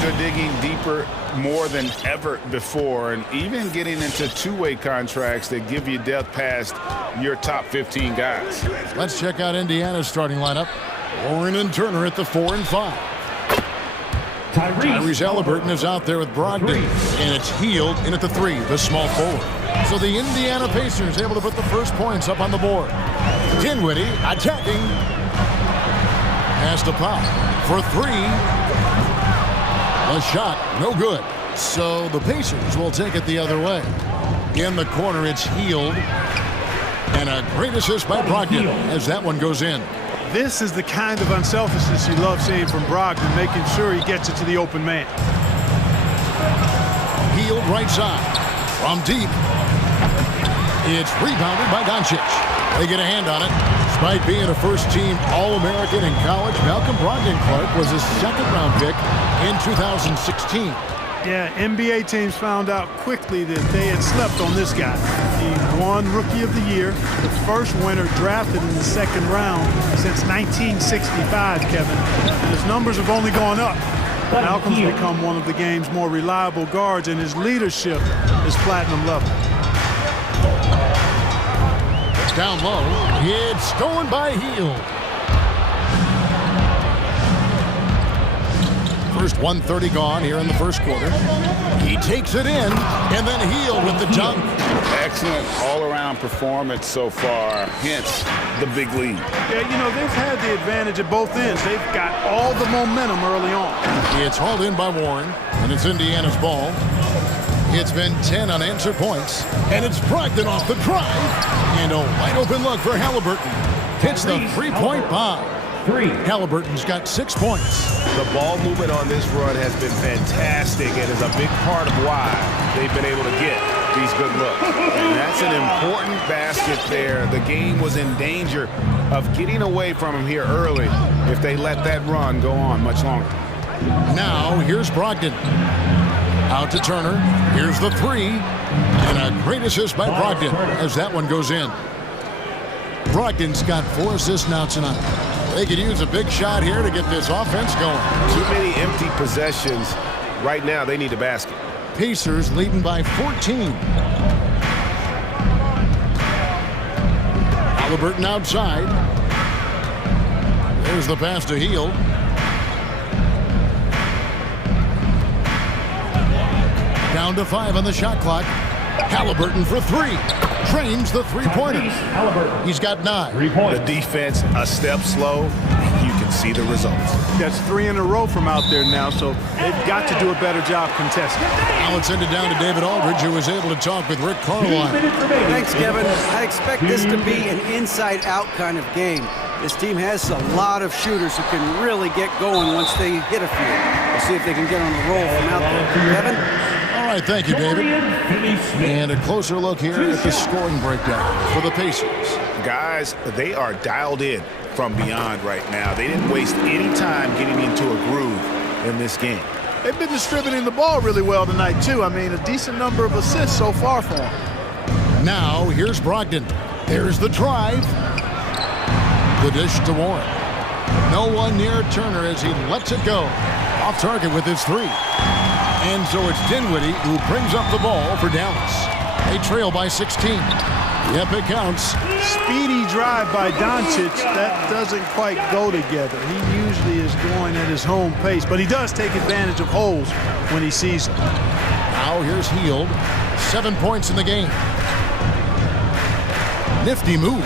are digging deeper more than ever before, and even getting into two-way contracts that give you depth past your top 15 guys. Let's check out Indiana's starting lineup. Warren and Turner at the 4 and 5. Tyrese Halliburton is out there with Brogdon, and it's Hield in at the 3, the small forward. So the Indiana Pacers able to put the first points up on the board. Dinwiddie attacking. Pass to Pop for 3. The shot, no good. So the Pacers will take it the other way. In the corner, it's Hield. And a great assist by Brogdon as that one goes in. This is the kind of unselfishness you love seeing from Brogdon, making sure he gets it to the open man. Hield right side. From deep. It's rebounded by Doncic. They get a hand on it. Despite being a first-team All-American in college, Malcolm Brogdon Clark was a second-round pick in 2016. Yeah, NBA teams found out quickly that they had slept on this guy. He won Rookie of the Year, the first winner drafted in the second round since 1965, Kevin. And his numbers have only gone up. Malcolm's become one of the game's more reliable guards, and his leadership is platinum level. Down low, it's stolen by Hield. First 1:30 gone here in the first quarter. He takes it in, and then Hield with the dunk. Excellent all-around performance so far, hence the big lead. Yeah, you know, they've had the advantage at both ends. They've got all the momentum early on. It's hauled in by Warren, and it's Indiana's ball. It's been 10 unanswered points, and it's Brogdon off the drive, and a wide open look for Halliburton. Hits the three-point bomb. Halliburton's got 6 points. The ball movement on this run has been fantastic and is a big part of why they've been able to get these good looks. And that's an important basket there. The game was in danger of getting away from him here early if they let that run go on much longer. Now, here's Brogdon. Out to Turner. Here's the 3. And a great assist by Brogdon as that one goes in. Brogdon's got 4 assists now tonight. They could use a big shot here to get this offense going. Too many empty possessions. Right now, they need a basket. Pacers leading by 14. Halliburton outside. There's the pass to Hield. Down to 5 on the shot clock. Halliburton for 3. Trains the three-pointer. He's got 9. The defense a step slow. You can see the results. That's 3 in a row from out there now, so they've got to do a better job contesting. Now it's ended down to David Aldridge, who was able to talk with Rick Carlisle. Thanks, Kevin. I expect this to be an inside-out kind of game. This team has a lot of shooters who can really get going once they hit a few. We'll see if they can get on the roll from out there. Kevin? All right, thank you, David. And a closer look here at the scoring breakdown for the Pacers. Guys, they are dialed in from beyond right now. They didn't waste any time getting into a groove in this game. They've been distributing the ball really well tonight, too. I mean, a decent number of assists so far for them. Now, here's Brogdon. There's the drive. The dish to Warren. No one near Turner as he lets it go. Off target with his 3. And so it's Dinwiddie who brings up the ball for Dallas. They trail by 16. Yep, it counts. Speedy drive by Doncic. That doesn't quite go together. He usually is going at his home pace, but he does take advantage of holes when he sees them. Now here's Hield. 7 points in the game. Nifty move.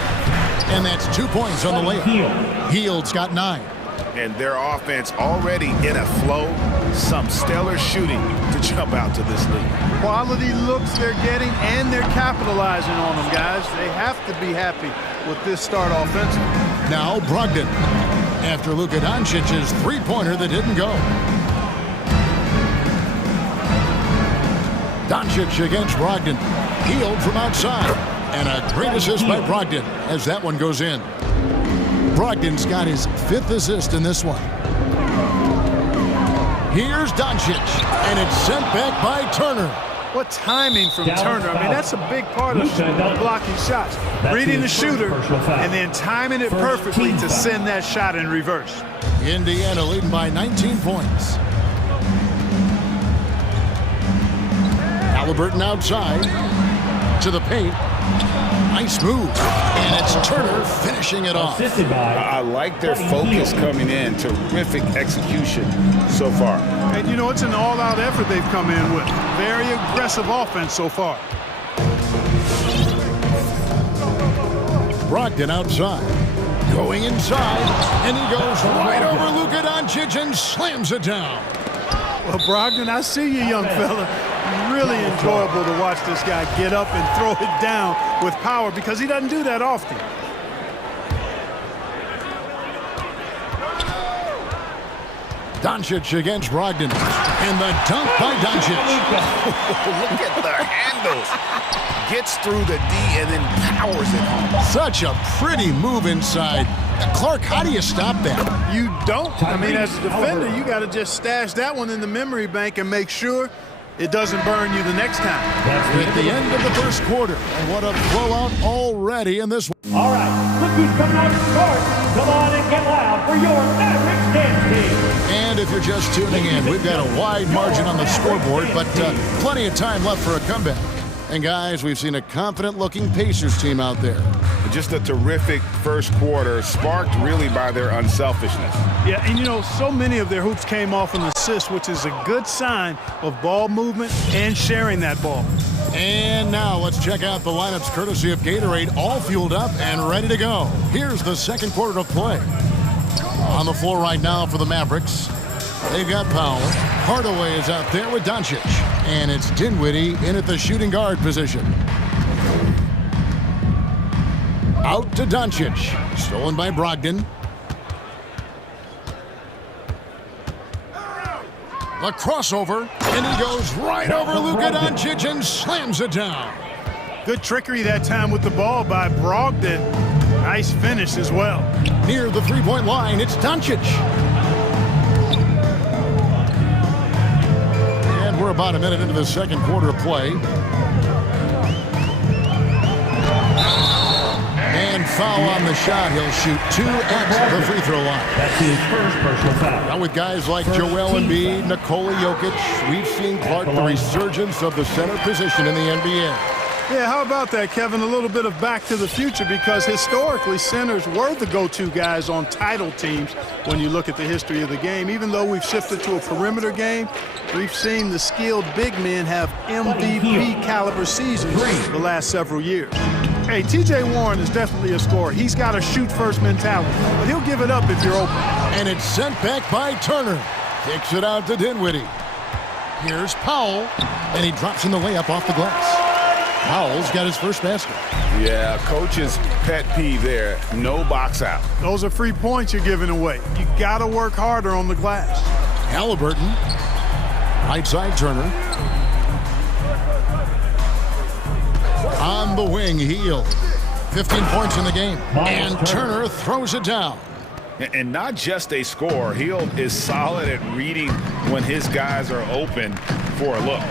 And that's 2 points on the layup. Hield's got 9. And their offense already in a flow. Some stellar shooting to jump out to this lead. Quality looks they're getting, and they're capitalizing on them, guys. They have to be happy with this start offensively. Now Brogdon. After Luka Doncic's three-pointer that didn't go. Doncic against Brogdon. Hield from outside. And a great assist by Brogdon as that one goes in. Brogdon's got his 5th assist in this one. Here's Doncic, and it's sent back by Turner. What timing from Turner. I mean, that's a big part of blocking shots. Reading the shooter and then timing it perfectly to send that shot in reverse. Indiana leading by 19 points. Halliburton outside to the paint. Nice move. And it's Turner finishing it off. I like their focus coming in. Terrific execution so far. And, you know, it's an all-out effort they've come in with. Very aggressive offense so far. Brogdon outside. Going inside. And he goes right over Luka Doncic and slams it down. Well, Brogdon, I see you, young fella. Really enjoyable to watch this guy get up and throw it down with power because he doesn't do that often. Doncic against Brogdon. And the dunk by Doncic. Look at the handles. Gets through the D and then powers it home. Such a pretty move inside. Clark, how do you stop that? You don't. I mean, as a defender, you got to just stash that one in the memory bank and make sure it doesn't burn you the next time. We're at the end of the first quarter. And what a blowout already in this one. All right, look who's coming out to start. Come on and get loud for your Mavericks dance team. And if you're just tuning in, we've got a wide margin on the scoreboard, but plenty of time left for a comeback. And guys, we've seen a confident-looking Pacers team out there. Just a terrific first quarter, sparked really by their unselfishness. Yeah, and you know, so many of their hoops came off an assist, which is a good sign of ball movement and sharing that ball. And now let's check out the lineups courtesy of Gatorade, all fueled up and ready to go. Here's the second quarter of play. On the floor right now for the Mavericks, they've got Powell. Hardaway is out there with Doncic. And it's Dinwiddie in at the shooting guard position. Out to Doncic. Stolen by Brogdon. The crossover. And he goes right over Luka Doncic and slams it down. Good trickery that time with the ball by Brogdon. Nice finish as well. Near the three-point line, it's Doncic. And we're about a minute into the second quarter of play. And foul on the shot. He'll shoot 2 at the free throw line. That's his first personal foul. Now with guys like Joel Embiid, Nikola Jokic, we've seen, Clark, the resurgence of the center position in the NBA. Yeah, how about that, Kevin? A little bit of back to the future, because historically centers were the go-to guys on title teams when you look at the history of the game. Even though we've shifted to a perimeter game, we've seen the skilled big men have MVP caliber seasons the last several years. Hey, T.J. Warren is definitely a scorer. He's got a shoot-first mentality, but he'll give it up if you're open. And it's sent back by Turner. Kicks it out to Dinwiddie. Here's Powell, and he drops in the layup off the glass. Powell's got his first basket. Yeah, coach's pet peeve there. No box out. Those are free points you're giving away. You got to work harder on the glass. Halliburton. Right side Turner. On the wing, Heel. 15 points in the game. And Turner throws it down. And not just a scorer. Heel is solid at reading when his guys are open for a look.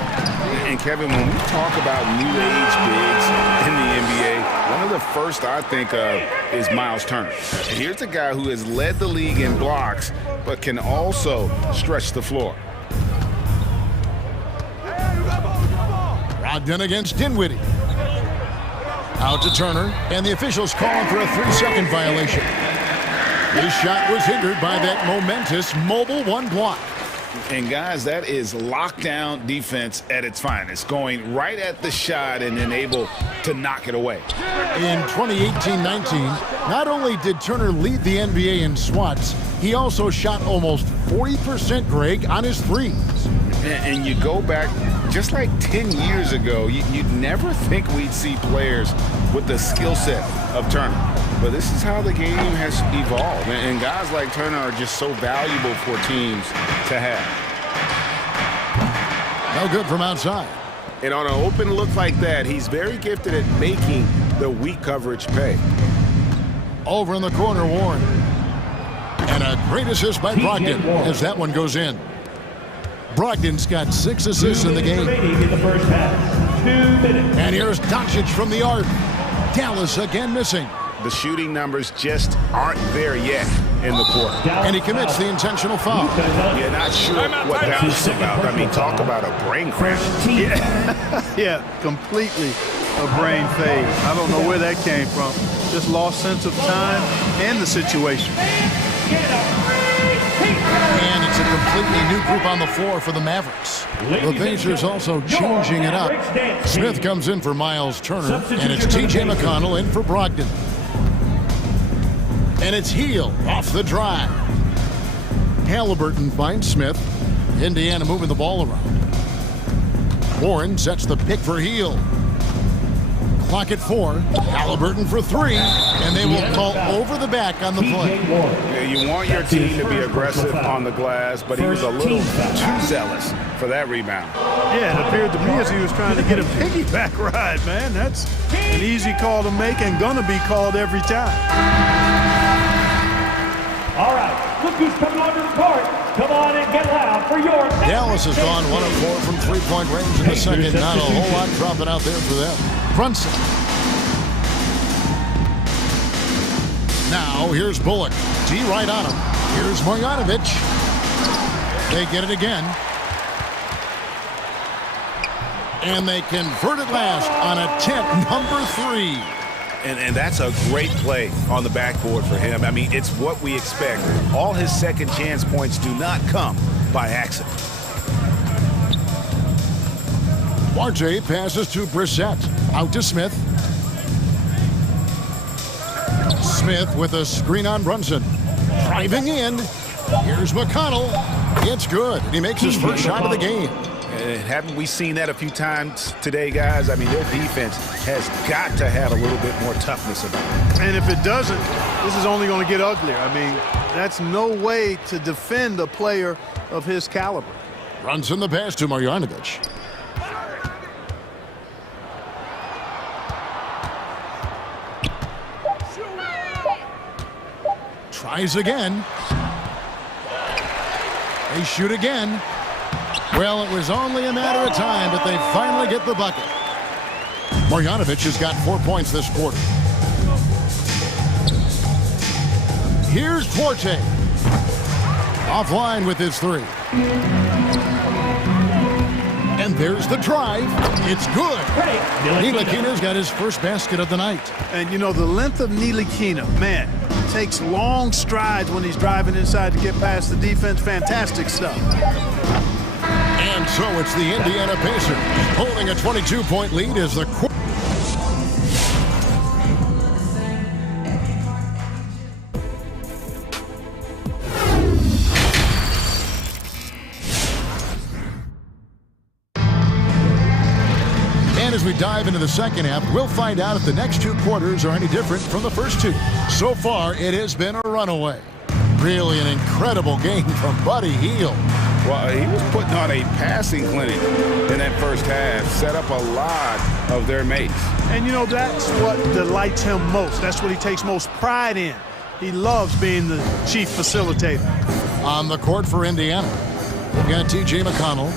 And Kevin, when we talk about new age bigs in the NBA, one of the first I think of is Miles Turner. Here's a guy who has led the league in blocks, but can also stretch the floor. Brogdon against Dinwiddie. Out to Turner, and the officials calling for a 3-second violation. His shot was hindered by that momentous mobile one block. And guys, that is lockdown defense at its finest, going right at the shot and then able to knock it away. In 2018-19, not only did Turner lead the NBA in swats, he also shot almost 40%, Greg, on his threes. And you go back just like 10 years ago, you'd never think we'd see players with the skill set of Turner. But this is how the game has evolved. And guys like Turner are just so valuable for teams to have. No good from outside. And on an open look like that, he's very gifted at making the weak coverage pay. Over in the corner, Warren. And a great assist by Brogdon as that one goes in. Brogdon's got 6 assists in the game. In the first half. 2 minutes. And here's Doncic from the arc. Dallas again missing. The shooting numbers just aren't there yet in the quarter. And he commits the intentional foul. You're not sure what that was about. I mean, talk about a brain cramp. Yeah, completely a brain phase. I don't know where that came from. Just lost sense of time and the situation. And it's a completely new group on the floor for the Mavericks. The Pacers also changing it up. Smith comes in for Miles Turner, and it's T.J. McConnell in for Brogdon. And it's Heel off the drive. Halliburton finds Smith. Indiana moving the ball around. Warren sets the pick for Heel. Clock at 4. Halliburton for 3, and they will call over the back on the play. Yeah, you want your team to be aggressive on the glass, but he was a little too zealous for that rebound. Yeah, it appeared to me as he was trying to get a piggyback ride, man. That's an easy call to make and gonna be called every time. All right, look who's coming onto the court. Come on and get loud for your... Dallas has gone 1 of 4 from three-point range in the second. Not a whole lot dropping out there for them. Brunson. Now, here's Bullock. D right on him. Here's Marjanovic. They get it again. And they convert it last on attempt number 3. And that's a great play on the backboard for him. I mean, it's what we expect. All his second chance points do not come by accident. Duarte passes to Brissett. Out to Smith. Smith with a screen on Brunson. Driving in. Here's McConnell. It's good. He makes his first shot of the game. Haven't we seen that a few times today, guys? I mean, their defense has got to have a little bit more toughness about it. And if it doesn't, this is only going to get uglier. I mean, that's no way to defend a player of his caliber. Runs in the pass to Marjanovic. Tries again. They shoot again. Well, it was only a matter of time, but they finally get the bucket. Marjanovic has got 4 points this quarter. Here's Duarte. Offline with his 3. And there's the drive. It's good. Ntilikina's got his first basket of the night. And, you know, the length of Ntilikina, man, takes long strides when he's driving inside to get past the defense. Fantastic stuff. And so it's the Indiana Pacers holding a 22-point lead as the And as we dive into the second half, we'll find out if the next 2 quarters are any different from the first 2. So far, it has been a runaway. Really an incredible game from Buddy Hield. Well, he was putting on a passing clinic in that first half, set up a lot of their mates. And, you know, that's what delights him most. That's what he takes most pride in. He loves being the chief facilitator. On the court for Indiana, we've got T.J. McConnell,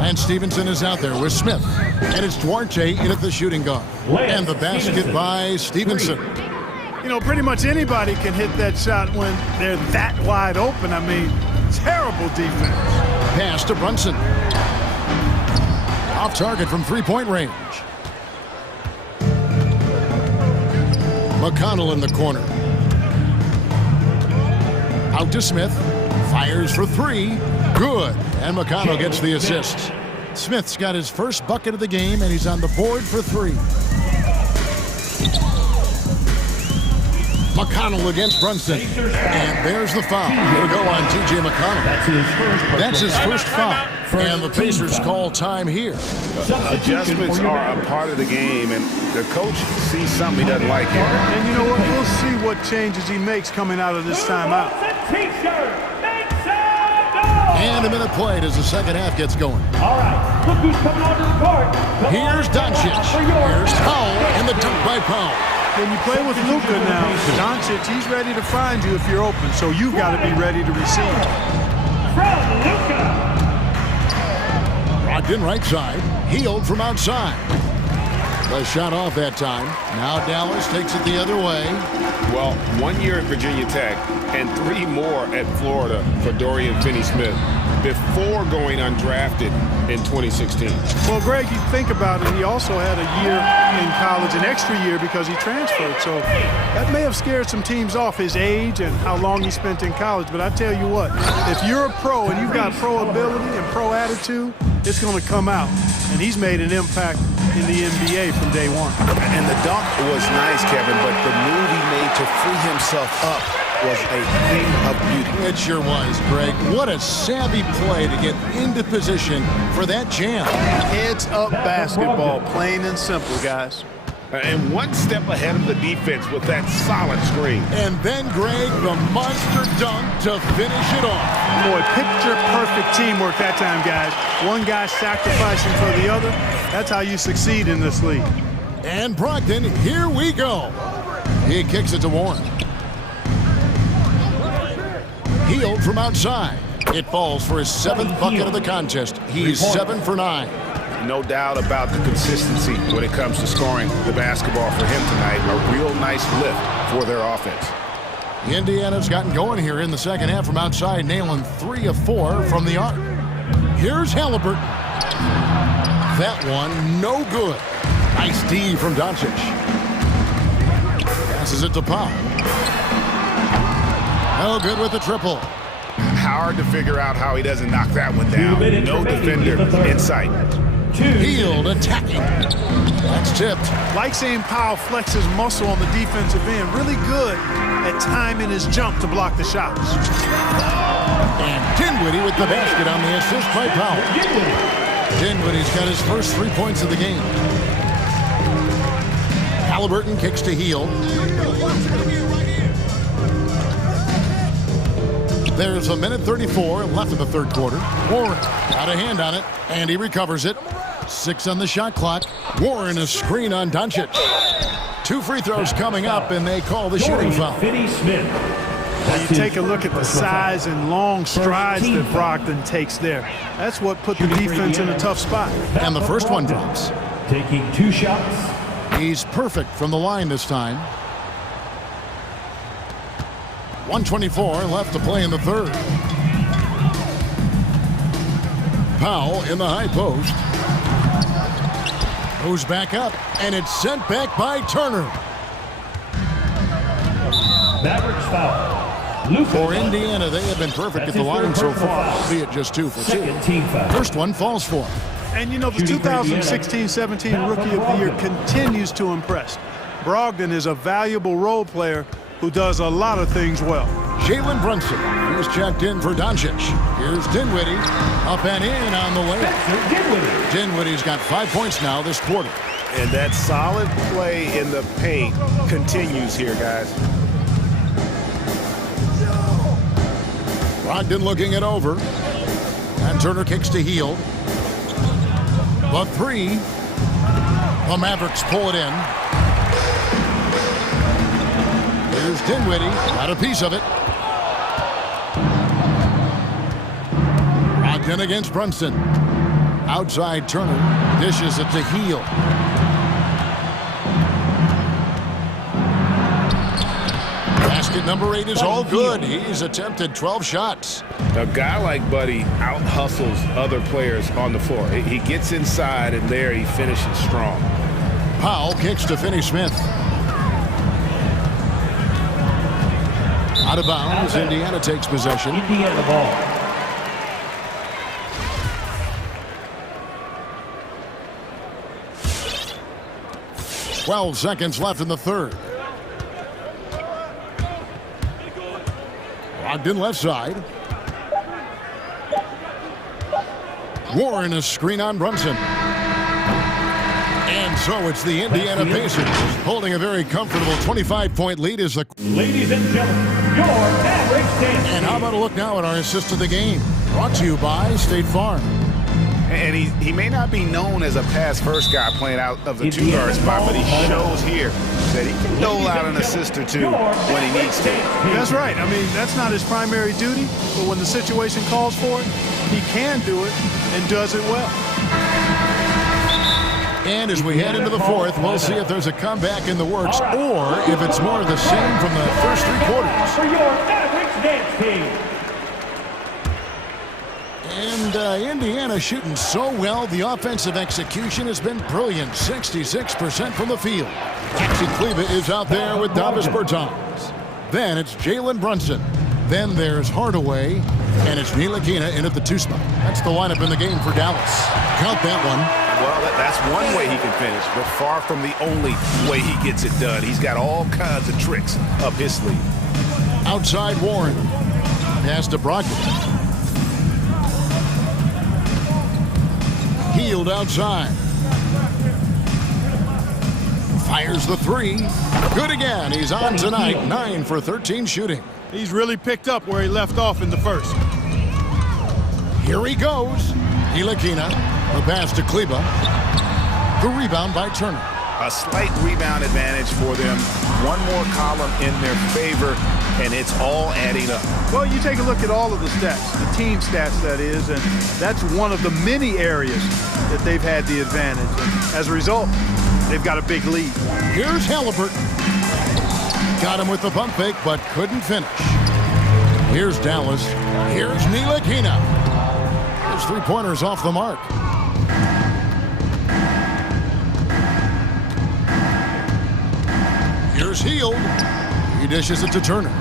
and Stevenson is out there with Smith. And it's Duarte in at the shooting guard. And the basket by Stevenson. You know, pretty much anybody can hit that shot when they're that wide open. I mean, terrible defense. Pass to Brunson. Off target from three-point range. McConnell in the corner. Out to Smith. Fires for 3. Good. And McConnell gets the assist. Smith's got his first bucket of the game, and he's on the board for 3. McConnell against Brunson. And there's the foul. It'll go on T.J. McConnell. That's his first foul. And the Pacers call time here. Adjustments are a part of the game, and the coach sees something he doesn't like here. And you know what? We'll see what changes he makes coming out of this timeout. And a minute played as the second half gets going. All right, look who's coming onto the court. Here's Doncic. Here's Powell, and the dunk by Powell. When you play with Luka now, Doncic, he's ready to find you if you're open, so you've got to be ready to receive. From Luka. Brogdon right side. Hield from outside. The shot off that time. Now Dallas takes it the other way. Well, 1 year at Virginia Tech and 3 more at Florida for Dorian Finney-Smith before going undrafted in 2016. Well, Greg, you think about it, he also had a year in college, an extra year because he transferred. So that may have scared some teams off, his age and how long he spent in college. But I tell you what, if you're a pro and you've got pro ability and pro attitude, it's going to come out. And he's made an impact in the NBA from day one. And the dunk was nice, Kevin, but the move he made to free himself up was a thing of beauty. It sure was, Greg. What a savvy play to get into position for that jam. Heads-up basketball, plain and simple, guys. And one step ahead of the defense with that solid screen. And then, Greg, the monster dunk to finish it off. Boy, picture-perfect teamwork that time, guys. One guy sacrificing for the other. That's how you succeed in this league. And Brogdon, here we go. He kicks it to Warren. Hield from outside. It falls for his 7th bucket of the contest. He's 7 for 9. No doubt about the consistency when it comes to scoring the basketball for him tonight. A real nice lift for their offense. Indiana's gotten going here in the second half from outside, nailing 3 of 4 from the arc. Here's Halliburton. That one, no good. Nice D from Doncic. Passes it to Powell. No good with the triple. Hard to figure out how he doesn't knock that one down. No defender in sight. Hield attacking. That's tipped. Like seeing Powell flex his muscle on the defensive end. Really good at timing his jump to block the shots. And Dinwiddie with the basket on the assist by Powell. Dinwiddie's got his first 3 points of the game. Halliburton kicks to Hield. There's a minute 34 left in the third quarter. Warren got a hand on it, and he recovers it. 6 on the shot clock. Warren a screen on Doncic. 2 free throws coming up, and they call the shooting foul. Now you take a look at the size and long strides that Brogdon takes there. That's what put the defense in a tough spot. And the first one drops. Taking 2 shots. He's perfect from the line this time. 1:24 left to play in the third. Powell in the high post. Goes back up, and it's sent back by Turner. Mavericks foul. For Indiana, they have been perfect at the line so far, albeit just 2 for 2. First one falls for him. And you know, the 2016-17 Rookie of the Year continues to impress. Brogdon is a valuable role player who does a lot of things well. Jalen Brunson is checked in for Doncic. Here's Dinwiddie, up and in on the layup. Dinwiddie's got 5 points now this quarter. And that solid play in the paint continues here, guys. Brogdon looking it over. And Turner kicks to Hield. The 3. The Mavericks pull it in. Here's Dinwiddie, got a piece of it. Brogdon against Brunson. Outside Turner, dishes it to Hield. Basket number 8 is all good. He's attempted 12 shots. A guy like Buddy out-hustles other players on the floor. He gets inside, and there he finishes strong. Powell kicks to Finney-Smith. Out of bounds, Indiana takes possession. Indiana ball. Twelve seconds left in the third. Brogdon left side. Warren a screen on Brunson. And so it's the Indiana Pacers holding a very comfortable 25-point lead as the... Ladies and gentlemen, your Mavericks dance. And how about a look now at our assist of the game? Brought to you by State Farm. And he may not be known as a pass-first guy playing out of the 2-guard spot, but he shows here that he can dole out an assist or 2 when he needs to. That's right. I mean, that's not his primary duty, but when the situation calls for it, he can do it and does it well. And as we head into the fourth, we'll see if there's a comeback in the works or if it's more of the same from the first three quarters. For your Mavericks dance team. And Indiana shooting so well. The offensive execution has been brilliant. 66% from the field. Maxi Kleba is out there with Davis Bertans. Then it's Jalen Brunson. Then there's Hardaway. And it's Ntilikina in at the 2 spot. That's the lineup in the game for Dallas. Count that one. Well, that's one way he can finish, but far from the only way he gets it done. He's got all kinds of tricks up his sleeve. Outside Warren. Pass to Brogdon. Healed outside. Fires the 3. Good again. He's on tonight. 9 for 13 shooting. He's really picked up where he left off in the first. Here he goes. Ntilikina. The pass to Kleba. The rebound by Turner. A slight rebound advantage for them. One more column in their favor, and it's all adding up. Well, you take a look at all of the stats, the team stats that is, and that's one of the many areas that they've had the advantage. And as a result, they've got a big lead. Here's Halliburton. Got him with the pump fake, but couldn't finish. Here's Dallas. Here's Ntilikina. His 3-pointer's off the mark. Here's Hield. He dishes it to Turner.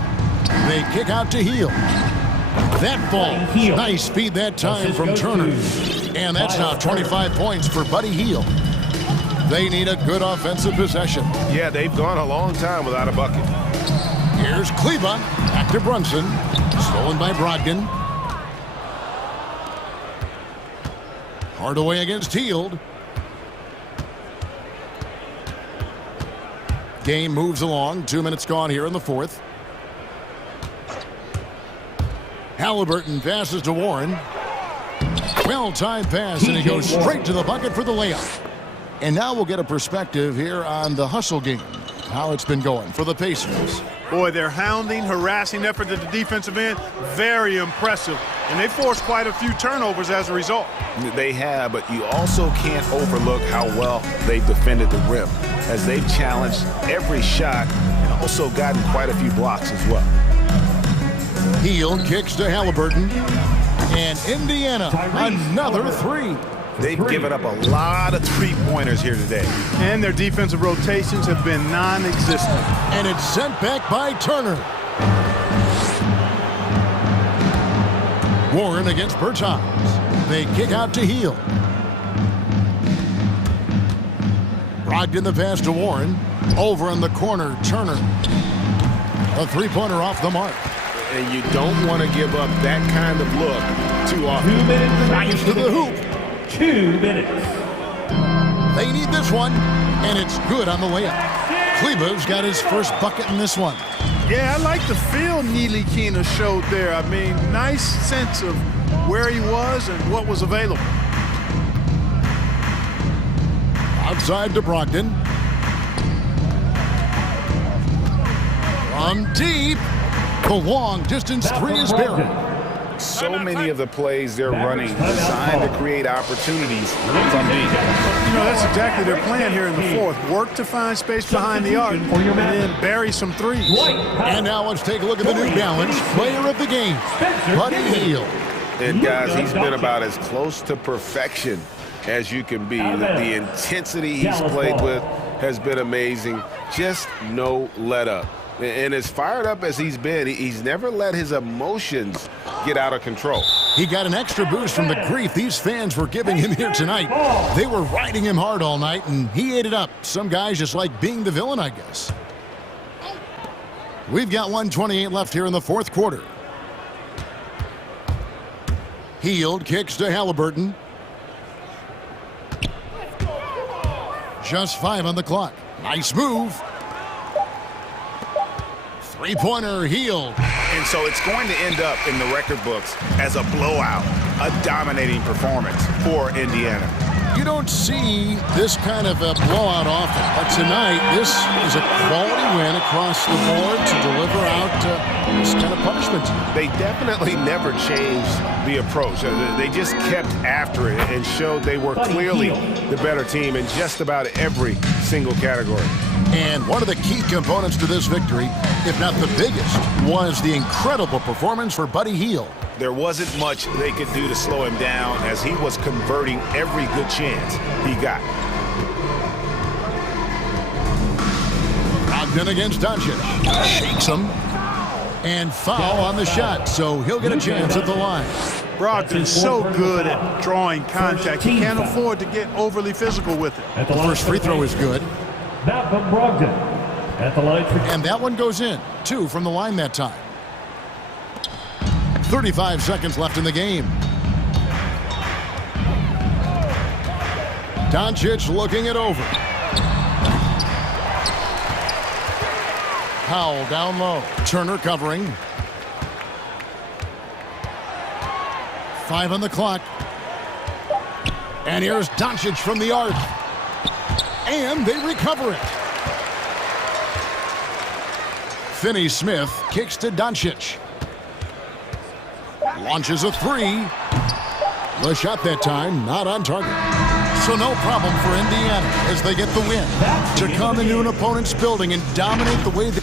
They kick out to Hield. That falls. Nice feed that time from Turner. And that's now 25 points for Buddy Hield. They need a good offensive possession. Yeah, they've gone a long time without a bucket. Here's Kleba. Back to Brunson. Stolen by Brogdon. Hardaway against Hield. Game moves along. 2 minutes gone here in the fourth. Halliburton passes to Warren. Well-timed pass, and he goes straight to the bucket for the layup. And now we'll get a perspective here on the hustle game, how it's been going for the Pacers. Boy, their hounding, harassing effort at the defensive end, very impressive. And they forced quite a few turnovers as a result. They have, but you also can't overlook how well they've defended the rim, as they've challenged every shot and also gotten quite a few blocks as well. Hield kicks to Halliburton. And Indiana, another 3. They've given up a lot of 3-pointers here today. And their defensive rotations have been non-existent. And it's sent back by Turner. Warren against Bertans. They kick out to Hield. Brogdon the pass to Warren. Over in the corner, Turner. A 3-pointer off the mark. And you don't want to give up that kind of look too often. 2 minutes. Nice to the hoop. 2 minutes. They need this one, and it's good on the layup. Kleba's got his first bucket in this one. Yeah, I like the feel Ntilikina showed there. I mean, nice sense of where he was and what was available. Outside to Brogdon. From deep. The long-distance 3 is buried. So many of the plays they're running designed to create opportunities from deep. You know, that's exactly their plan here in the fourth. Work to find space behind the arc and then bury some threes. And now let's take a look at the New Balance player of the game, Buddy Hield. And guys, he's been about as close to perfection as you can be. The intensity he's played with has been amazing. Just no let up. And as fired up as he's been, he's never let his emotions get out of control. He got an extra boost from the grief these fans were giving him here tonight. They were riding him hard all night, and he ate it up. Some guys just like being the villain, I guess. We've got 1:28 left here in the fourth quarter. Hield kicks to Halliburton. Just 5 on the clock. Nice move. 3-pointer, Hield. And so it's going to end up in the record books as a blowout, a dominating performance for Indiana. You don't see this kind of a blowout often, but tonight this is a quality win across the board to deliver out this kind of punishment. They definitely never changed the approach. They just kept after it and showed they were clearly the better team in just about every single category. And one of the key components to this victory, if not the biggest, was the incredible performance for Buddy Hield. There wasn't much they could do to slow him down as he was converting every good chance he got. Ogden against Doncic. Shakes him. And foul on the shot, so he'll get a chance at the line. Brogdon's so good at drawing contact. He can't afford to get overly physical with it. The first free throw is good. Malcolm Brogdon at the line for... And that one goes in. 2 from the line that time. 35 seconds left in the game. Doncic looking it over. Powell down low. Turner covering. 5 on the clock. And here's Doncic from the arc. And they recover it. Finney-Smith kicks to Doncic. Launches a 3. The shot that time not on target. So no problem for Indiana as they get the win to come into an opponent's building and dominate the way they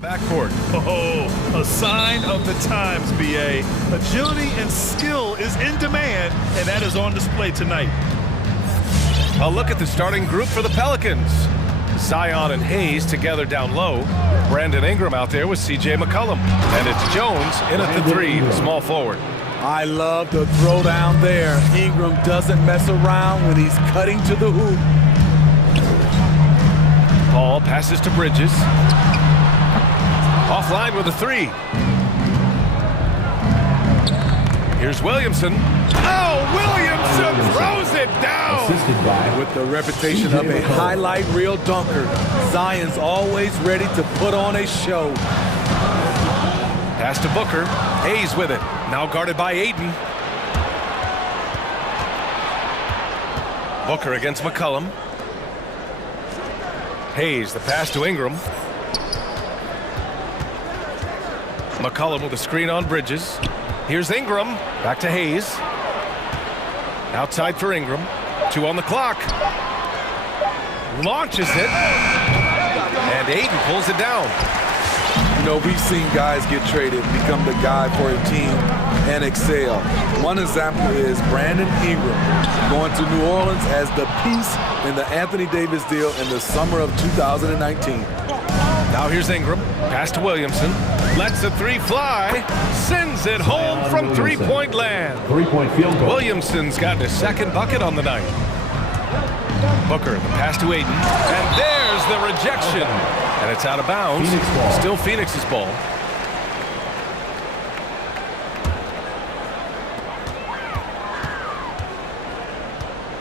Backcourt. Oh, a sign of the times, BA. Agility and skill is in demand, and that is on display tonight. A look at the starting group for the Pelicans. Zion and Hayes together down low. Brandon Ingram out there with C.J. McCollum. And it's Jones in at the 3, the small forward. I love the throw down there. Ingram doesn't mess around when he's cutting to the hoop. Paul passes to Bridges. Offline with a 3. Here's Williamson. Oh, Williamson throws it down! With the reputation of a highlight reel dunker, Zion's always ready to put on a show. Pass to Booker. Hayes with it. Now guarded by Aiden. Booker against McCollum. Hayes, the pass to Ingram. McCollum with a screen on Bridges. Here's Ingram. Back to Hayes. Outside for Ingram. 2 on the clock. Launches it. And Aiden pulls it down. You know, we've seen guys get traded, become the guy for a team, and excel. One example is Brandon Ingram going to New Orleans as the piece in the Anthony Davis deal in the summer of 2019. Now here's Ingram. Pass to Williamson. Lets the 3 fly. Sends it home from three-point land. 3-point field goal. Williamson's gotten his second bucket on the night. Booker, the pass to Aiden. And there's the rejection. And it's out of bounds. Still Phoenix's ball.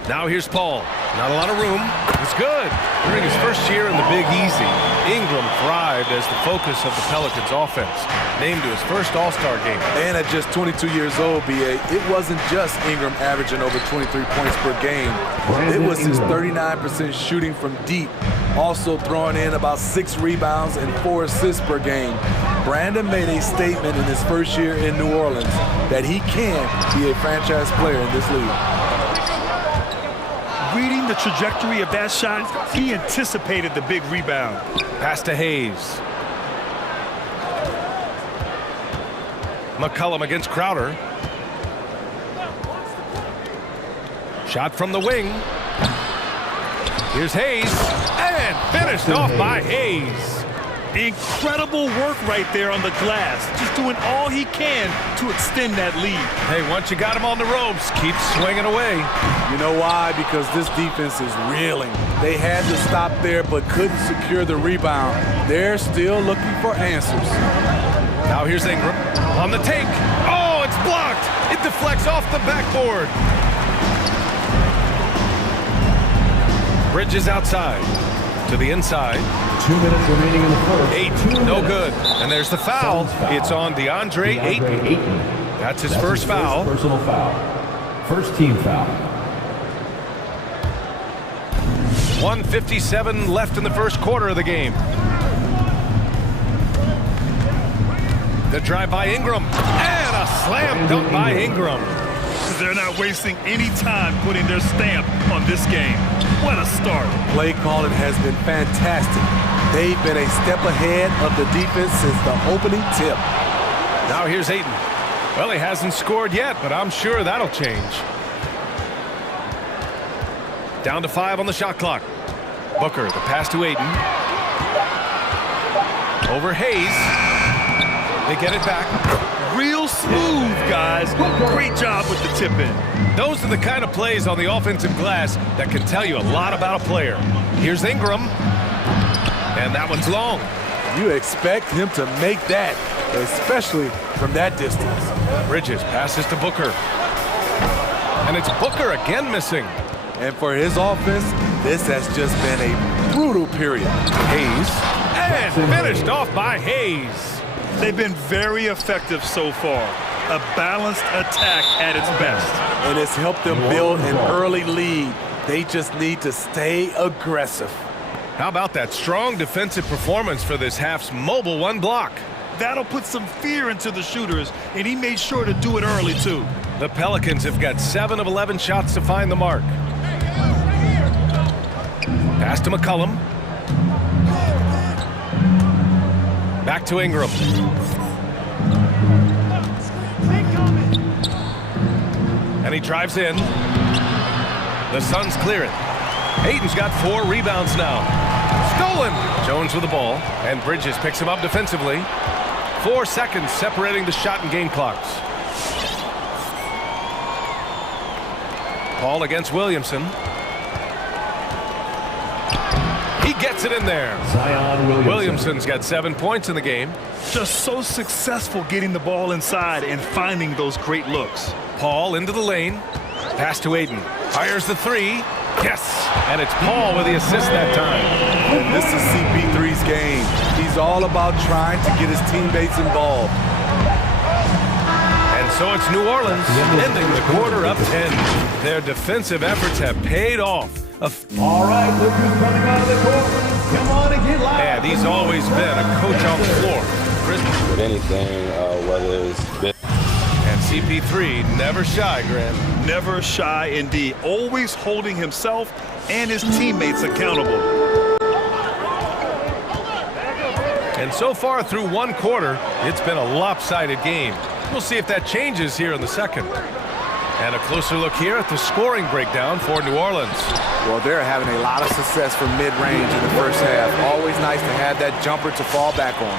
Now here's Paul. Not a lot of room. It's good. During his first year in the Big Easy, Ingram thrived as the focus of the Pelicans offense. Named to his first All-Star game. And at just 22 years old, BA, it wasn't just Ingram averaging over 23 points per game. It was his 39% shooting from deep. Also throwing in about 6 rebounds and 4 assists per game. Brandon made a statement in his first year in New Orleans that he can be a franchise player in this league. Reading the trajectory of that shot, he anticipated the big rebound. Pass to Hayes. McCollum against Crowder. Shot from the wing. Here's Hayes. And finished off by Hayes. Incredible work right there on the glass. Just doing all he can to extend that lead. Hey, once you got him on the ropes, keep swinging away. You know why? Because this defense is reeling. They had to stop there but couldn't secure the rebound. They're still looking for answers. Now here's Ingram on the take. Oh, it's blocked. It deflects off the backboard. Bridges outside to the inside. 2 minutes remaining in the first. 8, no good. And there's the foul. It's on DeAndre Ayton. That's his first foul. Personal foul. First team foul. 1:57 left in the first quarter of the game. The drive by Ingram. And a slam dunk by Ingram. They're not wasting any time putting their stamp on this game. What a start. Play calling has been fantastic. They've been a step ahead of the defense since the opening tip. Now here's Ayton. Well, he hasn't scored yet, but I'm sure that'll change. Down to 5 on the shot clock. Booker, the pass to Ayton. Over Hayes. They get it back. Real smooth, guys. Great job with the tip in. Those are the kind of plays on the offensive glass that can tell you a lot about a player. Here's Ingram. And that one's long. You expect him to make that, especially from that distance. Bridges passes to Booker. And it's Booker again missing. And for his offense, this has just been a brutal period. Hayes. And finished off by Hayes. They've been very effective so far. A balanced attack at its best. And it's helped them build an early lead. They just need to stay aggressive. How about that strong defensive performance for this half's mobile 1 block? That'll put some fear into the shooters, and he made sure to do it early, too. The Pelicans have got 7 of 11 shots to find the mark. Pass to McCollum. Back to Ingram. And he drives in. The Suns clear it. Ayton's got 4 rebounds now. Stolen! Jones with the ball, and Bridges picks him up defensively. 4 seconds separating the shot and game clocks. Paul against Williamson. He gets it in there. Williamson's got 7 points in the game. Just so successful getting the ball inside and finding those great looks. Paul into the lane. Pass to Ayton. Fires the 3. Yes! And it's Paul with the assist that time. And this is CP3's game. He's all about trying to get his teammates involved. And so it's New Orleans ending the quarter up 10. Their defensive efforts have paid off. All right, look who's coming out of the court. Come on and get loud. And he's always been a coach on the floor. With anything, whether it's been. And CP3 never shy, Grant. Never shy indeed. Always holding himself and his teammates accountable. And so far through one quarter, it's been a lopsided game. We'll see if that changes here in the second. And a closer look here at the scoring breakdown for New Orleans. Well, they're having a lot of success from mid-range in the first half. Always nice to have that jumper to fall back on.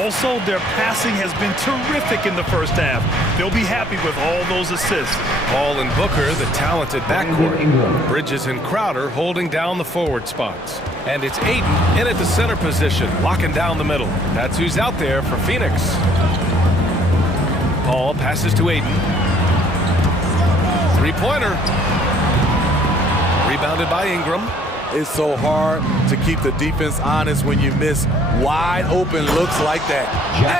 Also, their passing has been terrific in the first half. They'll be happy with all those assists. Paul and Booker, the talented backcourt. Bridges and Crowder holding down the forward spots. And it's Ayton in at the center position, locking down the middle. That's who's out there for Phoenix. Paul passes to Ayton. Three-pointer. Rebounded by Ingram. It's so hard to keep the defense honest when you miss wide open looks like that.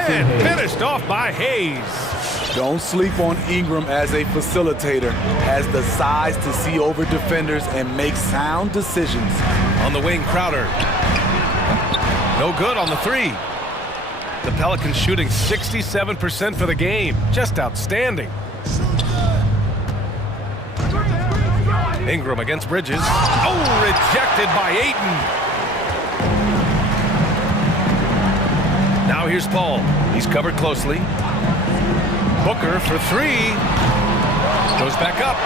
And finished off by Hayes. Don't sleep on Ingram as a facilitator. Has the size to see over defenders and make sound decisions. On the wing, Crowder. No good on the 3. The Pelicans shooting 67% for the game. Just outstanding. Ingram against Bridges. Oh, rejected by Ayton. Now here's Paul. He's covered closely. Booker for 3. Goes back up.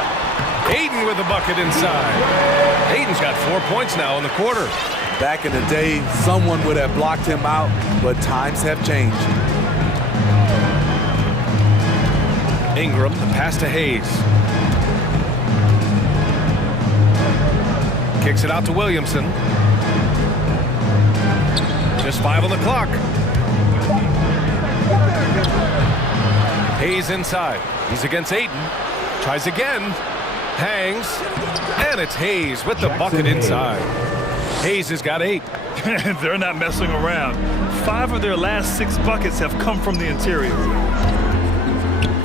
Ayton with the bucket inside. Ayton's got 4 points now in the quarter. Back in the day, someone would have blocked him out, but times have changed. Ingram, the pass to Hayes. Kicks it out to Williamson. Just 5 on the clock. Hayes inside. He's against Ayton. Tries again. Hangs. And it's Hayes with the bucket inside. Hayes has got 8. They're not messing around. 5 of their last 6 buckets have come from the interior.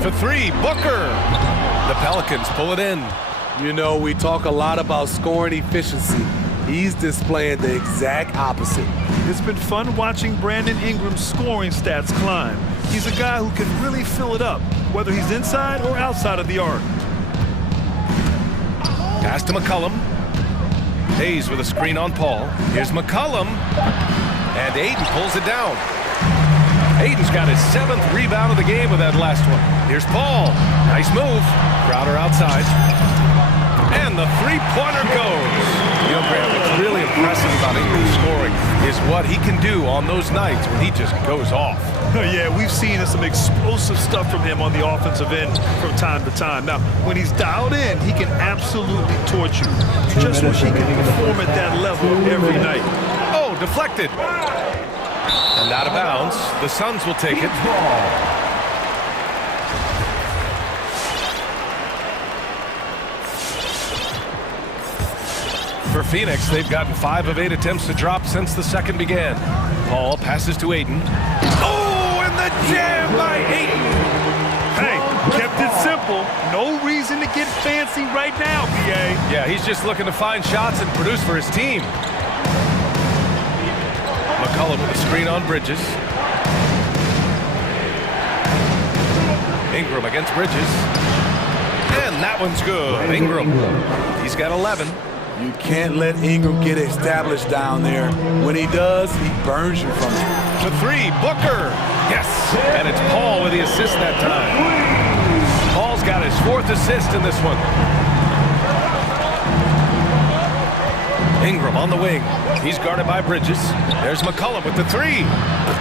For 3, Booker. The Pelicans pull it in. You know, we talk a lot about scoring efficiency. He's displaying the exact opposite. It's been fun watching Brandon Ingram's scoring stats climb. He's a guy who can really fill it up, whether he's inside or outside of the arc. Pass to McCollum. Hayes with a screen on Paul. Here's McCollum. And Ayton pulls it down. Ayton's got his 7th rebound of the game with that last one. Here's Paul. Nice move. Crowder outside. And the three-pointer goes. You know, Graham, what's really impressive about Ingram's scoring is what he can do on those nights when he just goes off. Yeah, we've seen some explosive stuff from him on the offensive end from time to time. Now, when he's dialed in, he can absolutely torch you. Just wish he could perform at that level every night. Oh, deflected. And out of bounds. The Suns will take it. For Phoenix, they've gotten 5 of 8 attempts to drop since the second began. Paul passes to Ayton. Oh, and the jam by Ayton. Hey, kept it simple. No reason to get fancy right now, BA. Yeah, he's just looking to find shots and produce for his team. McCollum with a screen on Bridges. Ingram against Bridges. And that one's good. Ingram. He's got 11. You can't let Ingram get established down there. When he does, he burns you from it. The three, Booker. Yes, and it's Paul with the assist that time. Paul's got his 4th assist in this one. Ingram on the wing. He's guarded by Bridges. There's McCollum with the three.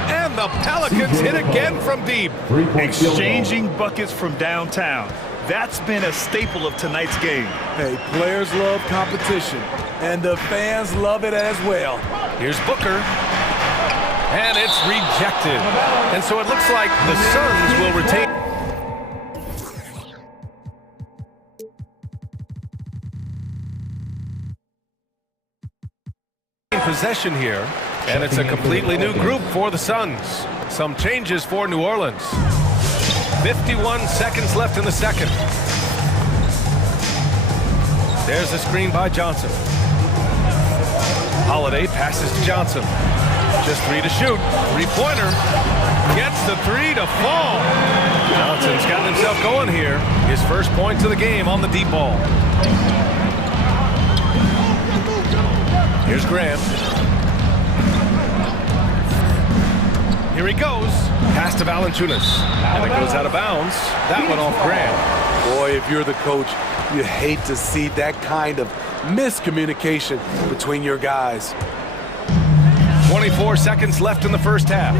And the Pelicans hit again from deep. Exchanging buckets from downtown. That's been a staple of tonight's game. Hey, players love competition, and the fans love it as well. Here's Booker. And it's rejected. And so it looks like the Suns will retain possession here. And it's a completely new group for the Suns. Some changes for New Orleans. 51 seconds left in the second. There's a screen by Johnson. Holiday passes to Johnson. Just 3 to shoot. 3-pointer. Gets the 3 to fall. Johnson's got himself going here. His first points of the game on the deep ball. Here's Graham. Here he goes. Pass to Valanciunas. And it goes out of bounds. That went off Graham. Boy, if you're the coach, you hate to see that kind of miscommunication between your guys. 24 seconds left in the first half.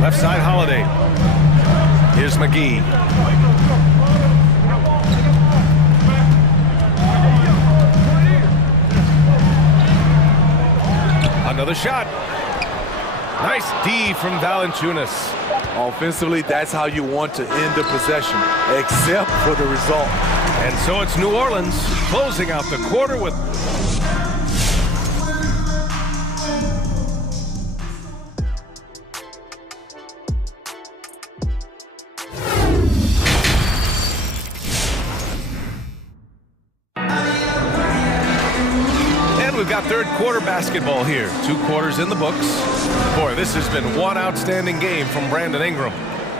Left side, Holiday. Here's McGee. Another shot. Nice D from Valanciunas. Offensively, that's how you want to end the possession, except for the result. And so it's New Orleans closing out the quarter with... We've got third quarter basketball here. 2 quarters in the books. Boy, this has been one outstanding game from Brandon Ingram.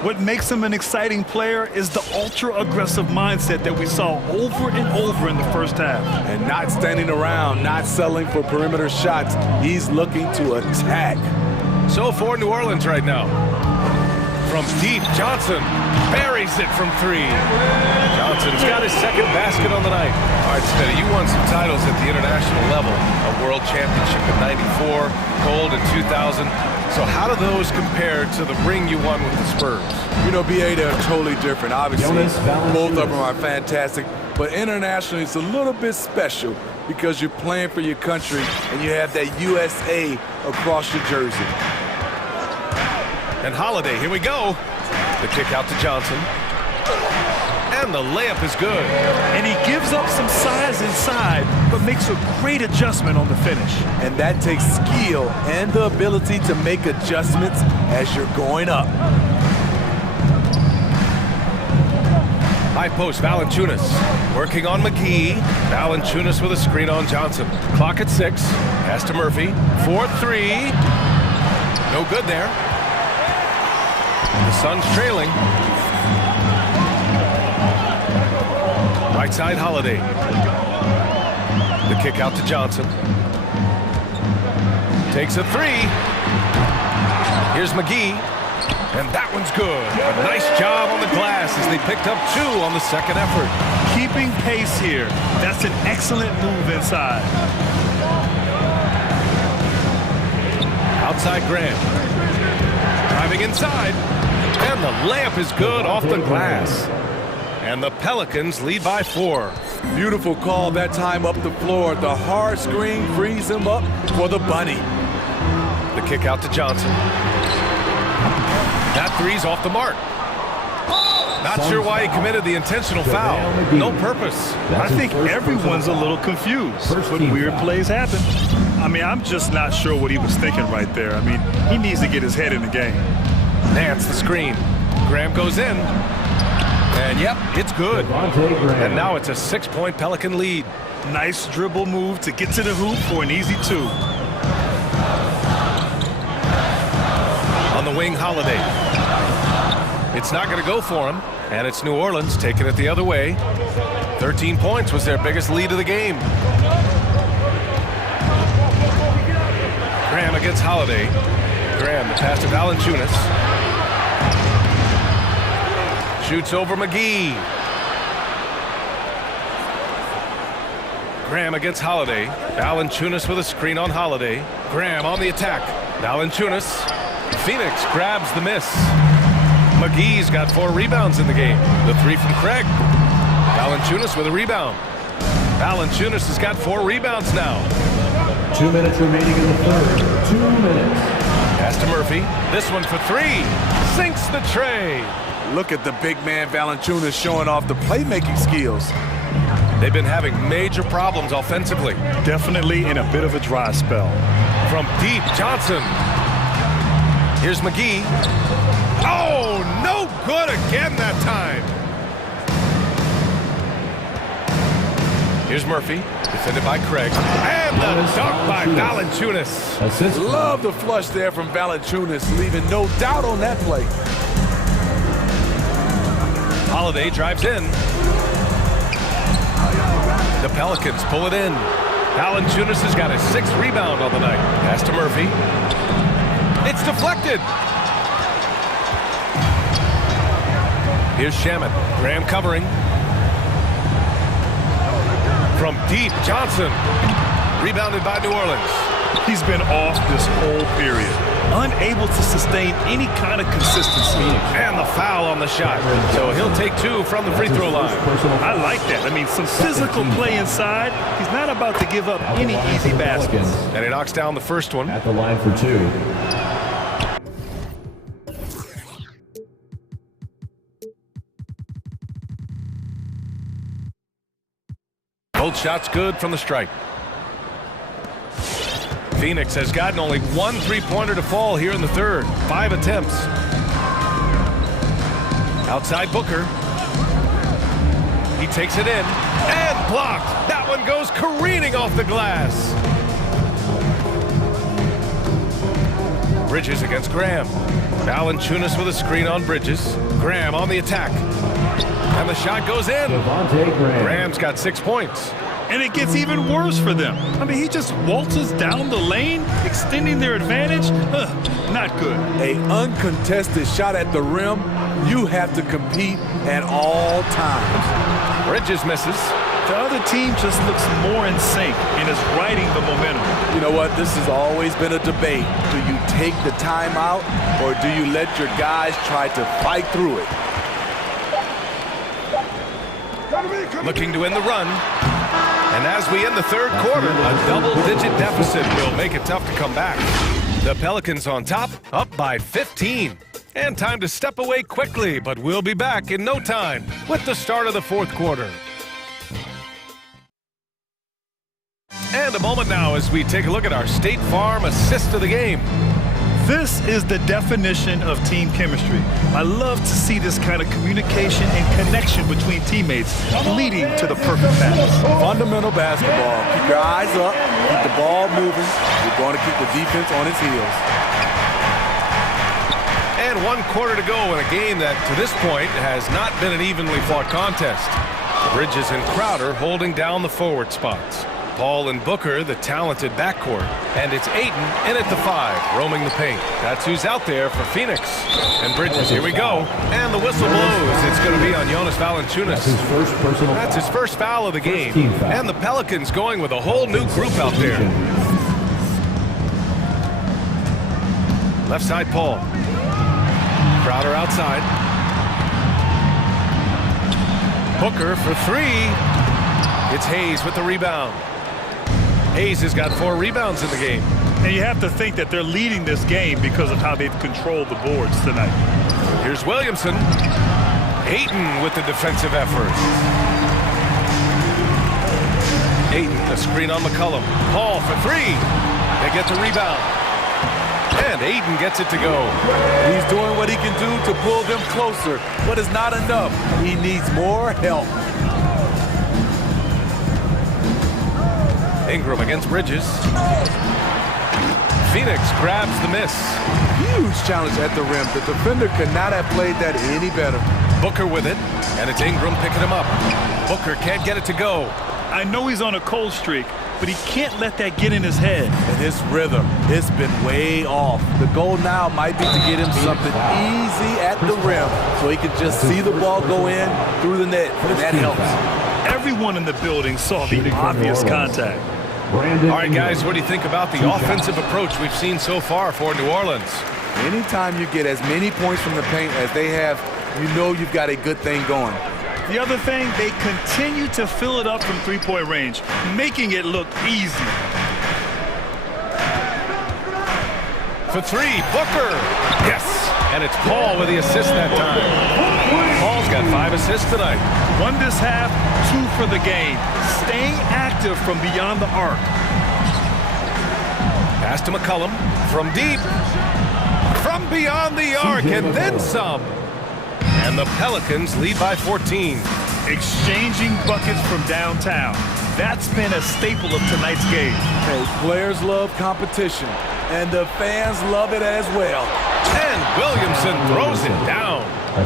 What makes him an exciting player is the ultra-aggressive mindset that we saw over and over in the first half. And not standing around, not settling for perimeter shots. He's looking to attack. So for New Orleans right now. From deep, Johnson buries it from 3. Johnson's got his second basket on the night. All right, Smitty, you won some titles at the international level. A world championship in '94, gold in 2000. So how do those compare to the ring you won with the Spurs? You know, BA, they're totally different. Obviously, both of them are fantastic. But internationally, it's a little bit special because you're playing for your country and you have that USA across your jersey. And Holiday, here we go. The kick out to Johnson. And the layup is good. And he gives up some size inside, but makes a great adjustment on the finish. And that takes skill and the ability to make adjustments as you're going up. High post, Valanciunas. Working on McGee. Valanciunas with a screen on Johnson. Clock at 6. Pass to Murphy. 4-3. No good there. The Suns trailing. Right side, Holiday. The kick out to Johnson. Takes a 3. Here's McGee. And that one's good. A nice job on the glass as they picked up 2 on the second effort. Keeping pace here. That's an excellent move inside. Outside Graham. Driving inside. And the layup is good off the glass. And the Pelicans lead by 4. Beautiful call that time up the floor. The hard screen frees him up for the bunny. The kick out to Johnson. That 3's off the mark. Not sure why he committed the intentional foul. No purpose. I think everyone's a little confused, but weird plays happen. I mean, I'm just not sure what he was thinking right there. I mean, he needs to get his head in the game. Nance the screen. Graham goes in. And yep, it's good. And now it's a 6-point Pelican lead. Nice dribble move to get to the hoop for an easy 2. On the wing, Holiday. It's not going to go for him. And it's New Orleans taking it the other way. 13 points was their biggest lead of the game. Graham against Holiday. Graham, the pass to Valanciunas. Shoots over McGee. Graham against Holiday. Valanciunas with a screen on Holiday. Graham on the attack. Valanciunas. Phoenix grabs the miss. McGee's got 4 rebounds in the game. The 3 from Craig. Valanciunas with a rebound. Valanciunas has got 4 rebounds now. 2 minutes remaining in the third. 2 minutes. Pass to Murphy. This one for 3. Sinks the tray. Look at the big man Valanciunas showing off the playmaking skills. They've been having major problems offensively. Definitely in a bit of a dry spell. From deep, Johnson. Here's McGee. Oh, no good again that time. Here's Murphy, defended by Craig. And the dunk by Valanciunas. Love the flush there from Valanciunas, leaving no doubt on that play. Holiday drives in. The Pelicans pull it in. Valanciunas has got his 6th rebound on the night. Pass to Murphy. It's deflected. Here's Shaman. Graham covering. From deep, Johnson. Rebounded by New Orleans. He's been off this whole period. Unable to sustain any kind of consistency. And the foul on the shot. So he'll take 2 from the free throw line. I like that. I mean, some physical play inside. He's not about to give up any easy baskets. And he knocks down the first one. At the line for 2. Both shots good from the stripe. Phoenix has gotten only 1 3-pointer to fall here in the third. 5 attempts. Outside Booker. He takes it in and blocked. That one goes careening off the glass. Bridges against Graham. Valanciunas with a screen on Bridges. Graham on the attack. And the shot goes in. Graham's got 6 points. And it gets even worse for them. I mean, he just waltzes down the lane, extending their advantage. Not good. An uncontested shot at the rim, you have to compete at all times. Bridges misses. The other team just looks more in sync and is riding the momentum. You know what? This has always been a debate. Do you take the timeout or do you let your guys try to fight through it? Looking to win the run. And as we end the third quarter, a double-digit deficit will make it tough to come back. The Pelicans on top, up by 15. And time to step away quickly, but we'll be back in no time with the start of the fourth quarter. And a moment now as we take a look at our State Farm assist of the game. This is the definition of team chemistry. I love to see this kind of communication and connection between teammates leading to the perfect pass. Fundamental basketball. Keep your eyes up, keep the ball moving. You're going to keep the defense on its heels. And 1 quarter to go in a game that, to this point, has not been an evenly fought contest. Bridges and Crowder holding down the forward spots. Paul and Booker, the talented backcourt. And it's Ayton in at the 5, roaming the paint. That's who's out there for Phoenix. And Bridges, here we go. And the whistle blows. It's going to be on Jonas Valanciunas. That's his first foul of the game. And the Pelicans going with a whole new group out there. Left side, Paul. Crowder outside. Booker for 3. It's Hayes with the rebound. Hayes has got 4 rebounds in the game. And you have to think that they're leading this game because of how they've controlled the boards tonight. Here's Williamson. Ayton with the defensive effort. Ayton, a screen on McCollum. Paul for 3. They get the rebound. And Ayton gets it to go. He's doing what he can do to pull them closer, but it's not enough. He needs more help. Ingram against Bridges. Phoenix grabs the miss. Huge challenge at the rim. The defender could not have played that any better. Booker with it, and it's Ingram picking him up. Booker can't get it to go. I know he's on a cold streak, but he can't let that get in his head. And his rhythm, it's been way off. The goal now might be to get him something easy at the rim so he can just see the ball go in through the net, and that helps. Everyone in the building saw the obvious contact. All right, guys, what do you think about the offensive approach we've seen so far for New Orleans? Anytime you get as many points from the paint as they have, you know you've got a good thing going. The other thing, they continue to fill it up from three-point range, making it look easy. For three, Booker. Yes, and it's Paul with the assist that time. Paul's got 5 assists tonight. 1 this half, 2 for the game. Staying active from beyond the arc. Pass to McCollum from deep. From beyond the arc, and then some. And the Pelicans lead by 14. Exchanging buckets from downtown. That's been a staple of tonight's game. Hey, players love competition, and the fans love it as well. And Williamson throws it down.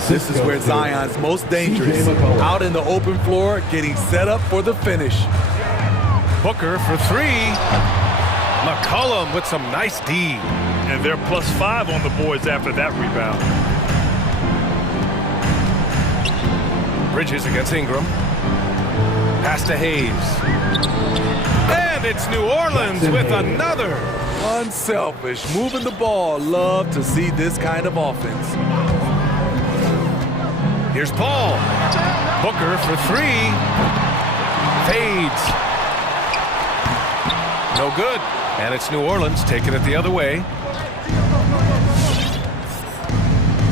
This is where Zion's most dangerous. Out in the open floor, getting set up for the finish. Booker for 3. McCollum with some nice D. And they're +5 on the boards after that rebound. Bridges against Ingram. Pass to Hayes. And it's New Orleans with another. Unselfish, moving the ball. Love to see this kind of offense. Here's Paul. Booker for 3. Fades. No good. And it's New Orleans taking it the other way.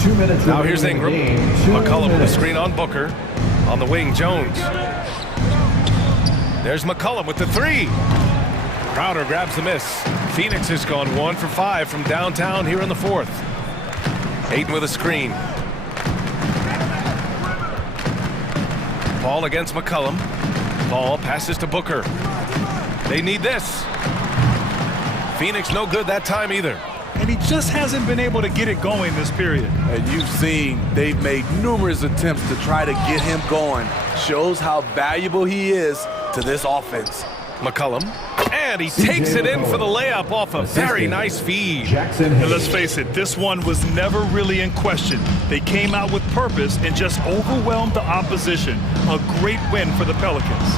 2 minutes. Now here's Ingram. McCollum with a screen on Booker. On the wing, Jones. There's McCollum with the 3. Crowder grabs the miss. Phoenix has gone 1 for 5 from downtown here in the 4th. Ayton with a screen. Paul against McCollum. Paul passes to Booker. They need this. Phoenix no good that time either. And he just hasn't been able to get it going this period. And you've seen they've made numerous attempts to try to get him going. Shows how valuable he is to this offense. McCollum. And he takes it in for the layup off a very nice feed. And let's face it, this one was never really in question. They came out with purpose and just overwhelmed the opposition. A great win for the Pelicans.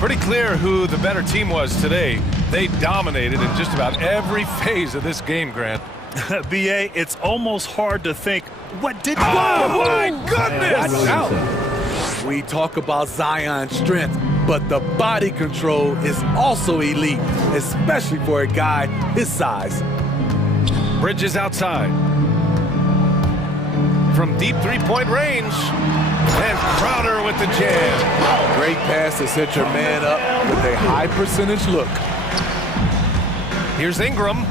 Pretty clear who the better team was today. They dominated in just about every phase of this game, Grant. B.A., it's almost hard to think, what did... Oh, my goodness! Watch out. We talk about Zion's strength, but the body control is also elite, especially for a guy his size. Bridges outside. From deep three-point range. And Crowder with the jam. Great pass to set your man up with a high percentage look. Here's Ingram.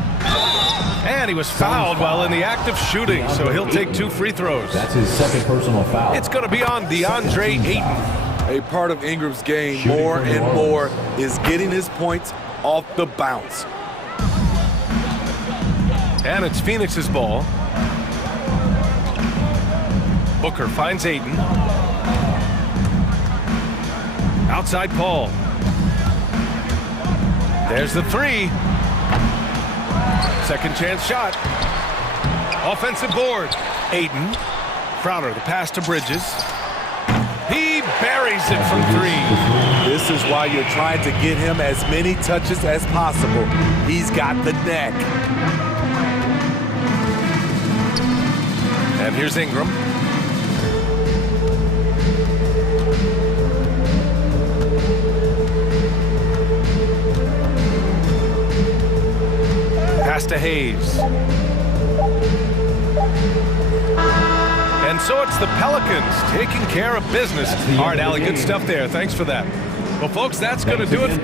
And he was fouled while in the act of shooting, so he'll take 2 free throws. That's his 2nd personal foul. It's going to be on DeAndre Ayton. A part of Ingram's game more and more is getting his points off the bounce. And it's Phoenix's ball. Booker finds Ayton. Outside Paul. There's the 3. Second chance shot. Offensive board. Ayton. Crowder, the pass to Bridges. He buries it from 3. This is why you're trying to get him as many touches as possible. He's got the knack. And here's Ingram. Pass to Hayes. And so it's the Pelicans taking care of business. All right, Allie, good stuff there. Thanks for that. Well, folks, that's going to do it.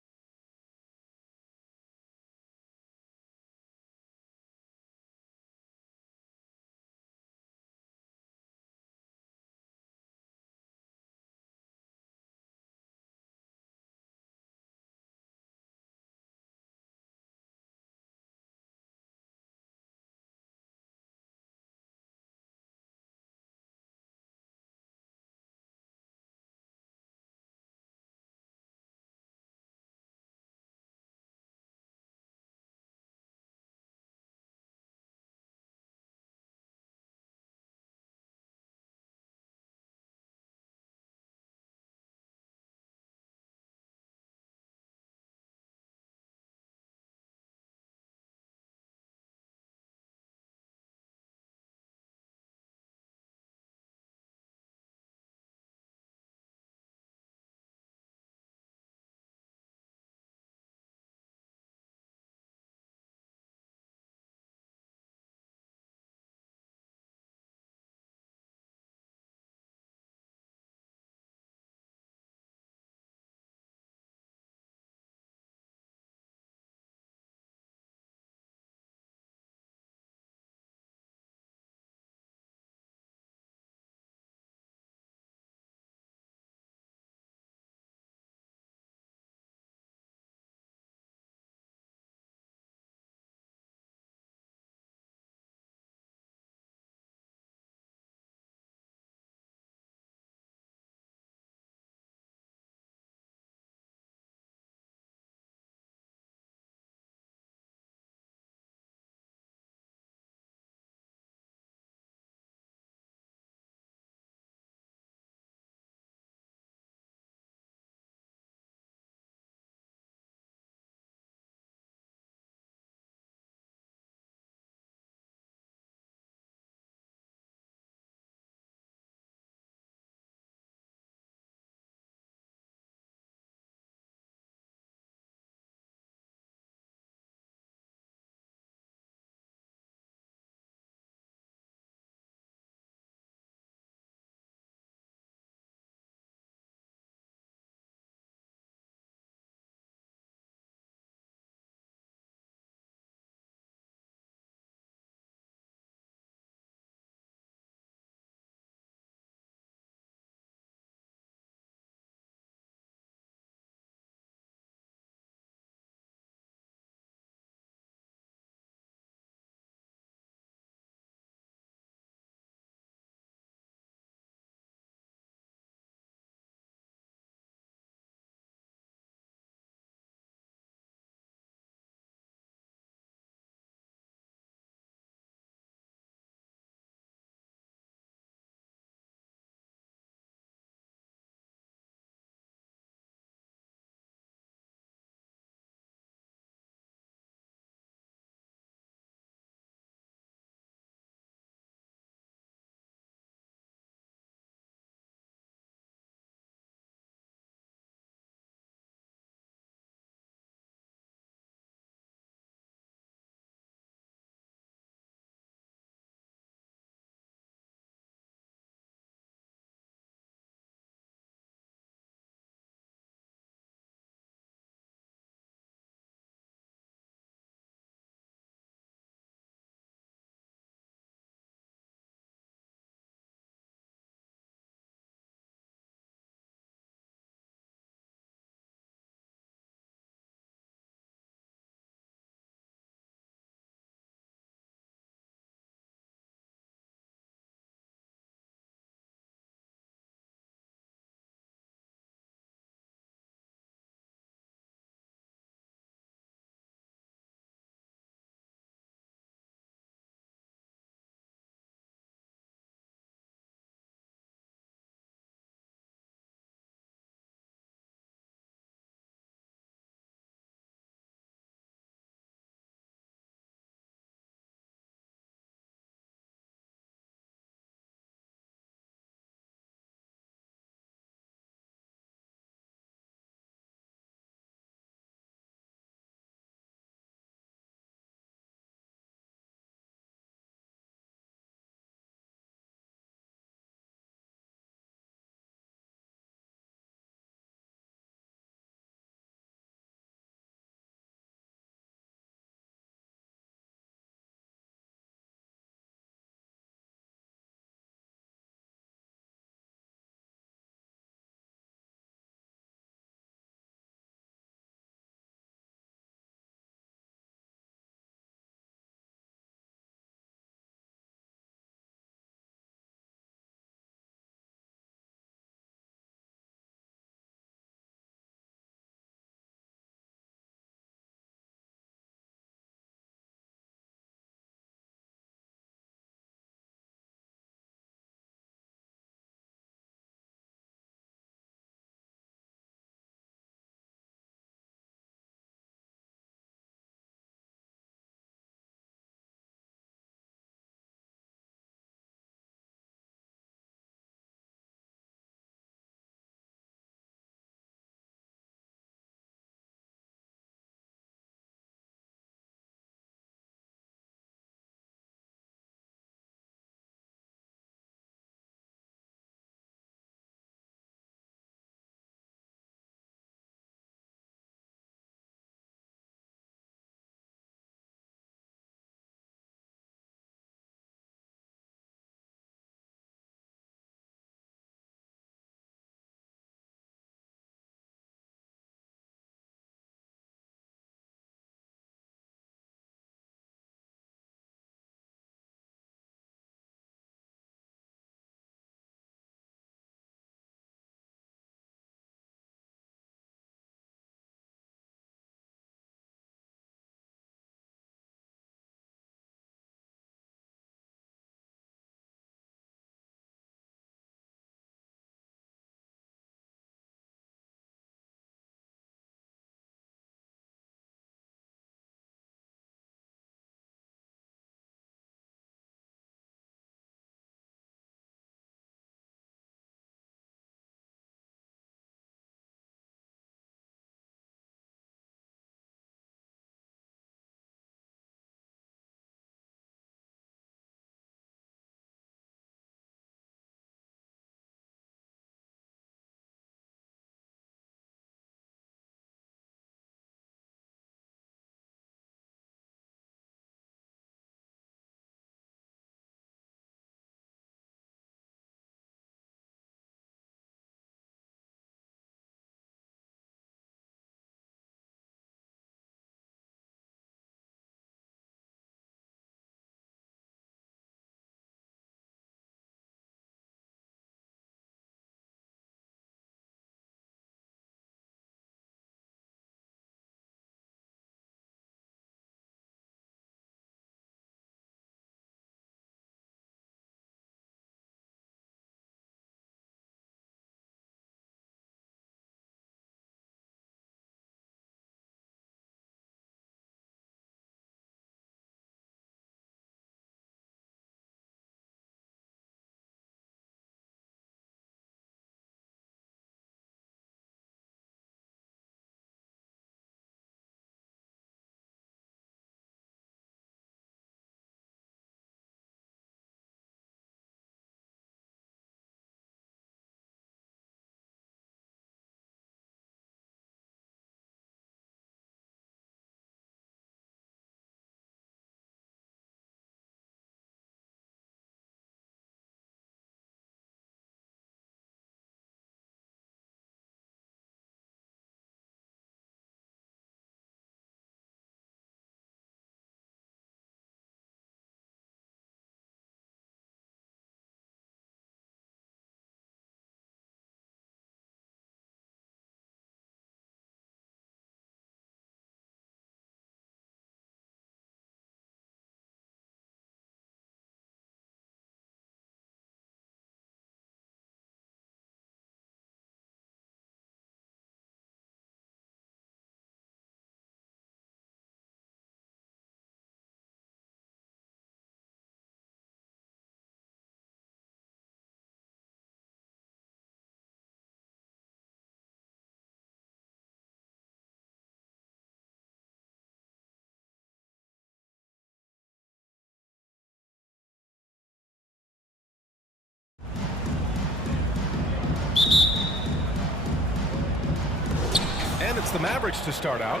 It's the Mavericks to start out.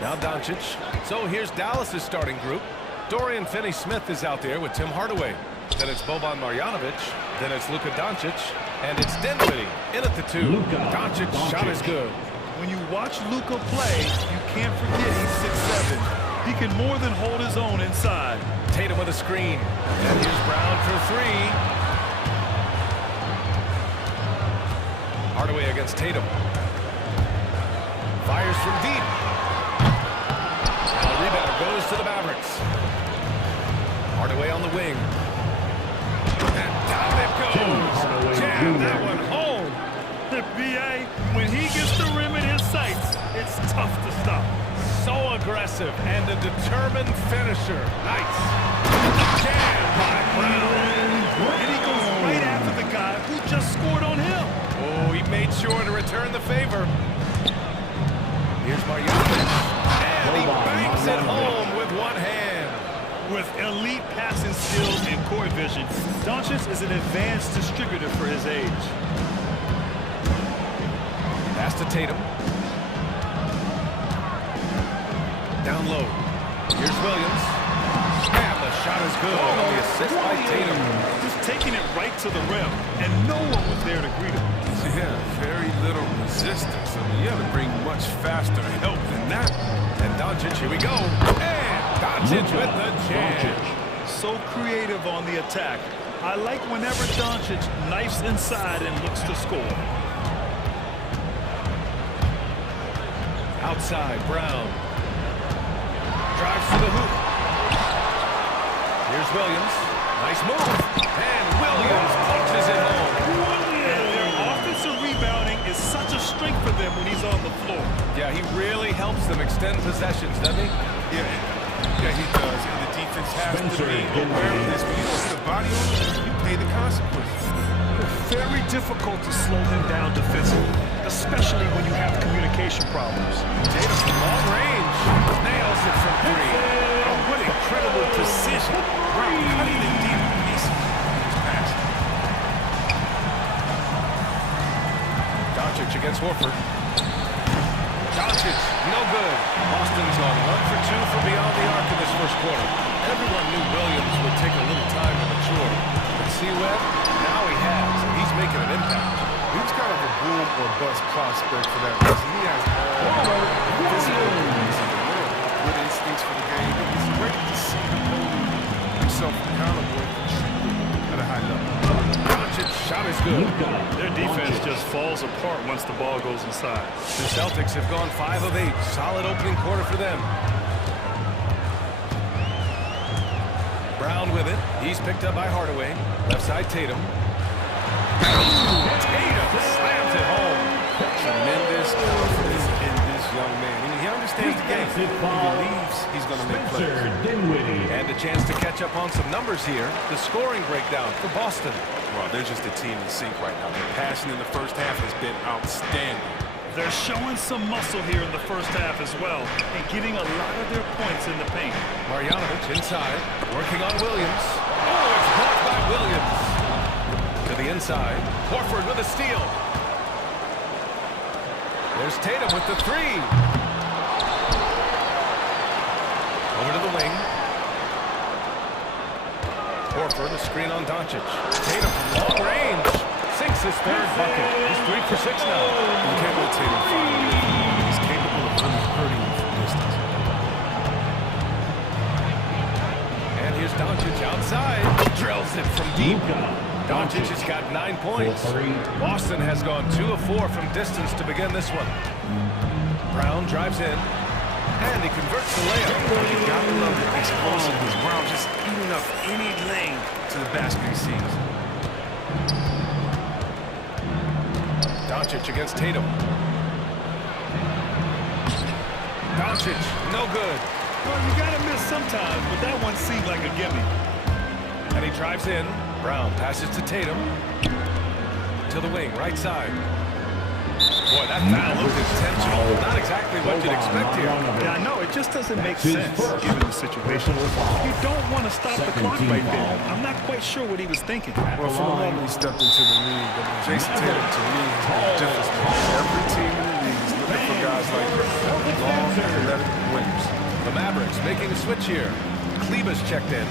Now Doncic. So here's Dallas's starting group. Dorian Finney-Smith is out there with Tim Hardaway. Then it's Boban Marjanovic. Then it's Luka Doncic. And it's Dinwiddie in at the 2. Doncic shot is good. When you watch Luka play, you can't forget he's 6'7". He can more than hold his own inside. Tatum with a screen. And here's Brown for 3. Hardaway against Tatum. Fires from deep. And the rebound goes to the Mavericks. Hardaway on the wing. And down it goes. Jam that one home. The BA, when he gets the rim in his sights, it's tough to stop. So aggressive and a determined finisher. Nice. Jam by Brown. And he goes right after the guy who just scored on him. Oh, he made sure to return the favor. Here's Marjanovic. And he banks it home with one hand. With elite passing skills and court vision, Doncic is an advanced distributor for his age. Pass to Tatum. Down low. Here's Williams. And the shot is good. The assist by Tatum. Just taking it right to the rim, and no one was there to greet him. Yeah, very little resistance. I mean, you have to bring much faster help than that. And Doncic, here we go. And Doncic with the jam. So creative on the attack. I like whenever Doncic knifes inside and looks to score. Outside, Brown. Drives to the hoop. Here's Williams. Nice move. And Williams punches it home. And their offensive rebounding is such a strength for them when he's on the floor. Yeah, he really helps them extend possessions, doesn't he? Yeah, he does. And the defense has to be aware of this. When you don't put a body on it, you pay the consequences. Very difficult to slow him down defensively, especially when you have communication problems. Tatum from long range. Nails it from 3. Oh, what incredible precision. Brown cutting the deep piece. His pass. Doncic against Horford. Doncic, no good. Boston's on 1 for 2 from beyond the arc in this first quarter. Everyone knew Williams would take a little time to mature. But see, Webb, now he has, and he's making an impact. He's kind of a boom or bust prospect for that reason. He has all the physical abilities in the world, good instincts for the game, and it's great to see him holding himself accountable and contributing at a high level. Doncic's shot is good. Their defense just falls apart once the ball goes inside. The Celtics have gone 5 of 8. Solid opening quarter for them. Brown with it. He's picked up by Hardaway. Left side, Tatum. Tatum slams it home. Tremendous confidence in this young man. I mean, he understands the game. He believes he's going to make plays. And a chance to catch up on some numbers here. The scoring breakdown for Boston. Well, they're just a team in sync right now. Their passion in the first half has been outstanding. They're showing some muscle here in the first half as well, and getting a lot of their points in the paint. Marjanovic inside, working on Williams. Oh, it's blocked by Williams. To the inside, Horford with a steal. There's Tatum with the 3. Over to the wing. Horford, a screen on Doncic. Tatum from long range. Sinks his 3rd bucket. He's 3 for 6 now. You can't let Tatum find him. He's capable of really hurting you from distance. And here's Doncic outside. Drills it from deep. Doncic has got 9 points. Boston has gone 2 of 4 from distance to begin this one. Brown drives in. And he converts the layup. You gotta love the explosiveness. Brown just eating up any lane to the basket he sees. Doncic against Tatum. Doncic, no good. Well, you gotta miss sometimes, but that one seemed like a gimme. And he drives in. Brown passes to Tatum. To the wing, right side. Boy, that foul looked intentional. Not exactly what you'd expect here. Yeah, I know. It just doesn't make sense given the situation. You don't want to stop the clock right there. I'm not quite sure what he was thinking. Well, from the moment he stepped into the league, I mean, Jason Tatum, to me, has been a difference maker. Every team in the league is looking for guys like him. Long, athletic winners. The Mavericks making a switch here. Kleber's checked in.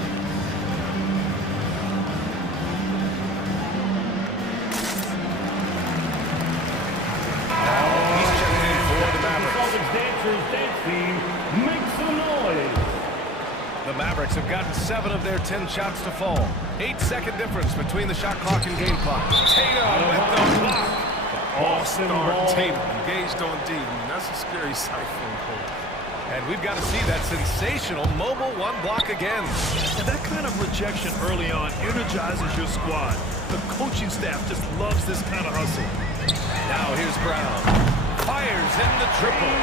The Mavericks have gotten 7 of their 10 shots to fall. 8-second difference between the shot clock and game clock. Tatum with the block. All-star Tatum engaged on D. I mean, that's a scary sight for him, Cole. And we've got to see that sensational mobile one block again. And that kind of rejection early on energizes your squad. The coaching staff just loves this kind of hustle. Now here's Brown. Fires in the triple.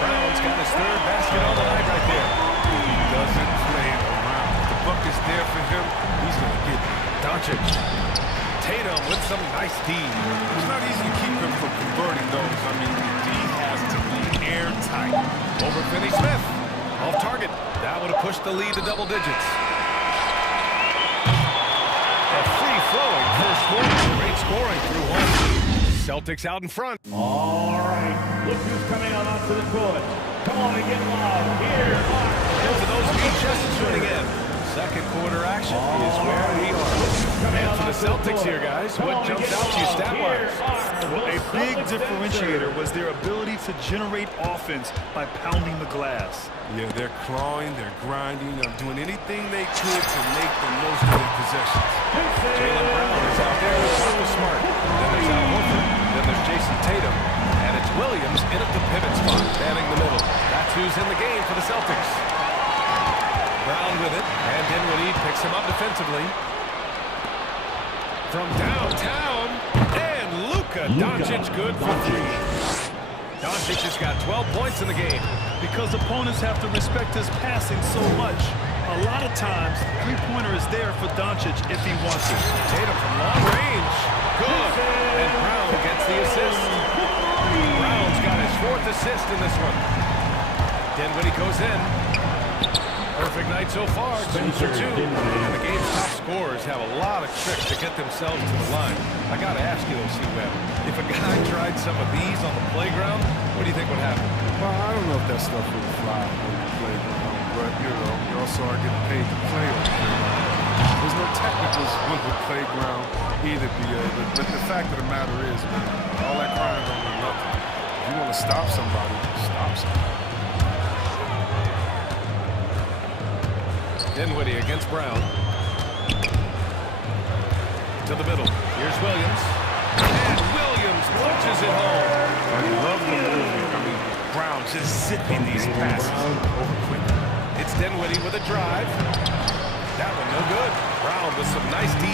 Brown's got his 3rd basket on the night right there. He doesn't play around. If the buck is there for him, he's going to get it. Doncic. Tatum with some nice D. It's not easy to keep him from converting those. I mean, the D has to be airtight. Over Finney Smith. Off target. That would have pushed the lead to double digits. A free-flowing first quarter. Great scoring through 1. Celtics out in front. All right. Look who's coming on onto the court. Come on and get loud. Here are into those deep chests tuning in. Second quarter action is where we are. And for the Celtics here, guys, what jumps out to you stat-wise? Well, a big differentiator was their ability to generate offense by pounding the glass. Yeah, they're clawing, they're grinding, they're doing anything they could to make the most of their possessions. Jaylen Brown is out there with Marcus Smart. Then there's Al Horford. Then there's Jason Tatum. And it's Williams in at the pivot spot, manning the middle. That's who's in the game for the Celtics. Brown with it, and Dinwiddie picks him up defensively. From downtown, and Luka Doncic good for 3. Doncic has got 12 points in the game. Because opponents have to respect his passing so much. A lot of times, three-pointer is there for Doncic if he wants it. Tatum from long range. Good. And Brown gets the assist. Brown's got his 4th assist in this one. Dinwiddie goes in. Perfect night so far, 2 for 2. And the game's top scorers have a lot of tricks to get themselves to the line. I got to ask you though, C-Web, if a guy tried some of these on the playground, what do you think would happen? Well, I don't know if that stuff would fly on the playground, but, you know, you also are getting paid to play on the playground. There's no technicals on the playground either, but the fact of the matter is, man, all that crying don't mean nothing. If you want to stop somebody, stop somebody. Dinwiddie against Brown. To the middle. Here's Williams. And Williams punches it home. I love the movement. I mean, Brown just zipping these passes over quick. It's Dinwiddie with a drive. That one no good. Brown with some nice D.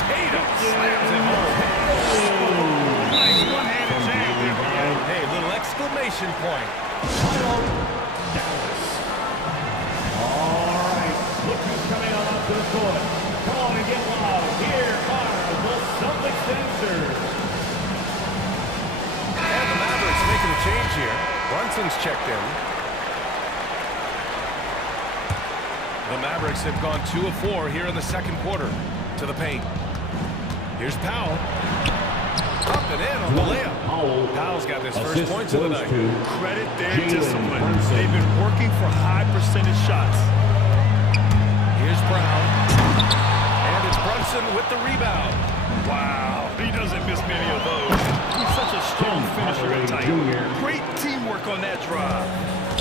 Tatum slams it home. Nice one-handed jam there. Hey, little exclamation point. All right. Look who's coming on onto the court. Come on and get loud. Here are the Celtics dancers. And the Mavericks making a change here. Brunson's checked in. The Mavericks have gone 2 of 4 here in the second quarter. To the paint. Here's Powell. Up and in on the layup. Powell's got his first points of the night. Credit their discipline. They've been working for high percentage shots. Here's Brown. And it's Brunson with the rebound. Wow, he doesn't miss many of those. He's such a strong finisher at tight. Great teamwork on that drive.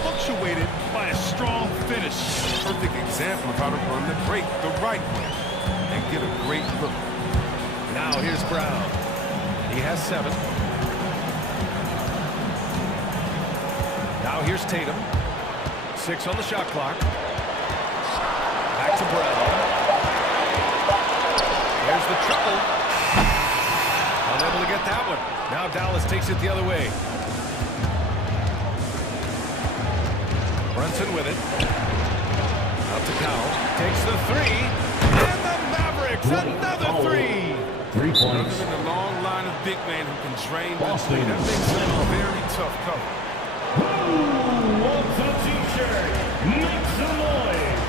Punctuated by a strong finish. Perfect example of how to run the break the right way and get a great look. Now here's Brown. He has 7. Now here's Tatum. 6 on the shot clock. Back to Brown. There's the triple. Unable to get that one. Now Dallas takes it the other way. Brunson with it. Out to Powell. Takes the 3. And the Mavericks, another 3. 3 points. Looking in the long line of big men who can drain the three. That makes them a very tough cover. Who wants a t-shirt? Make some noise.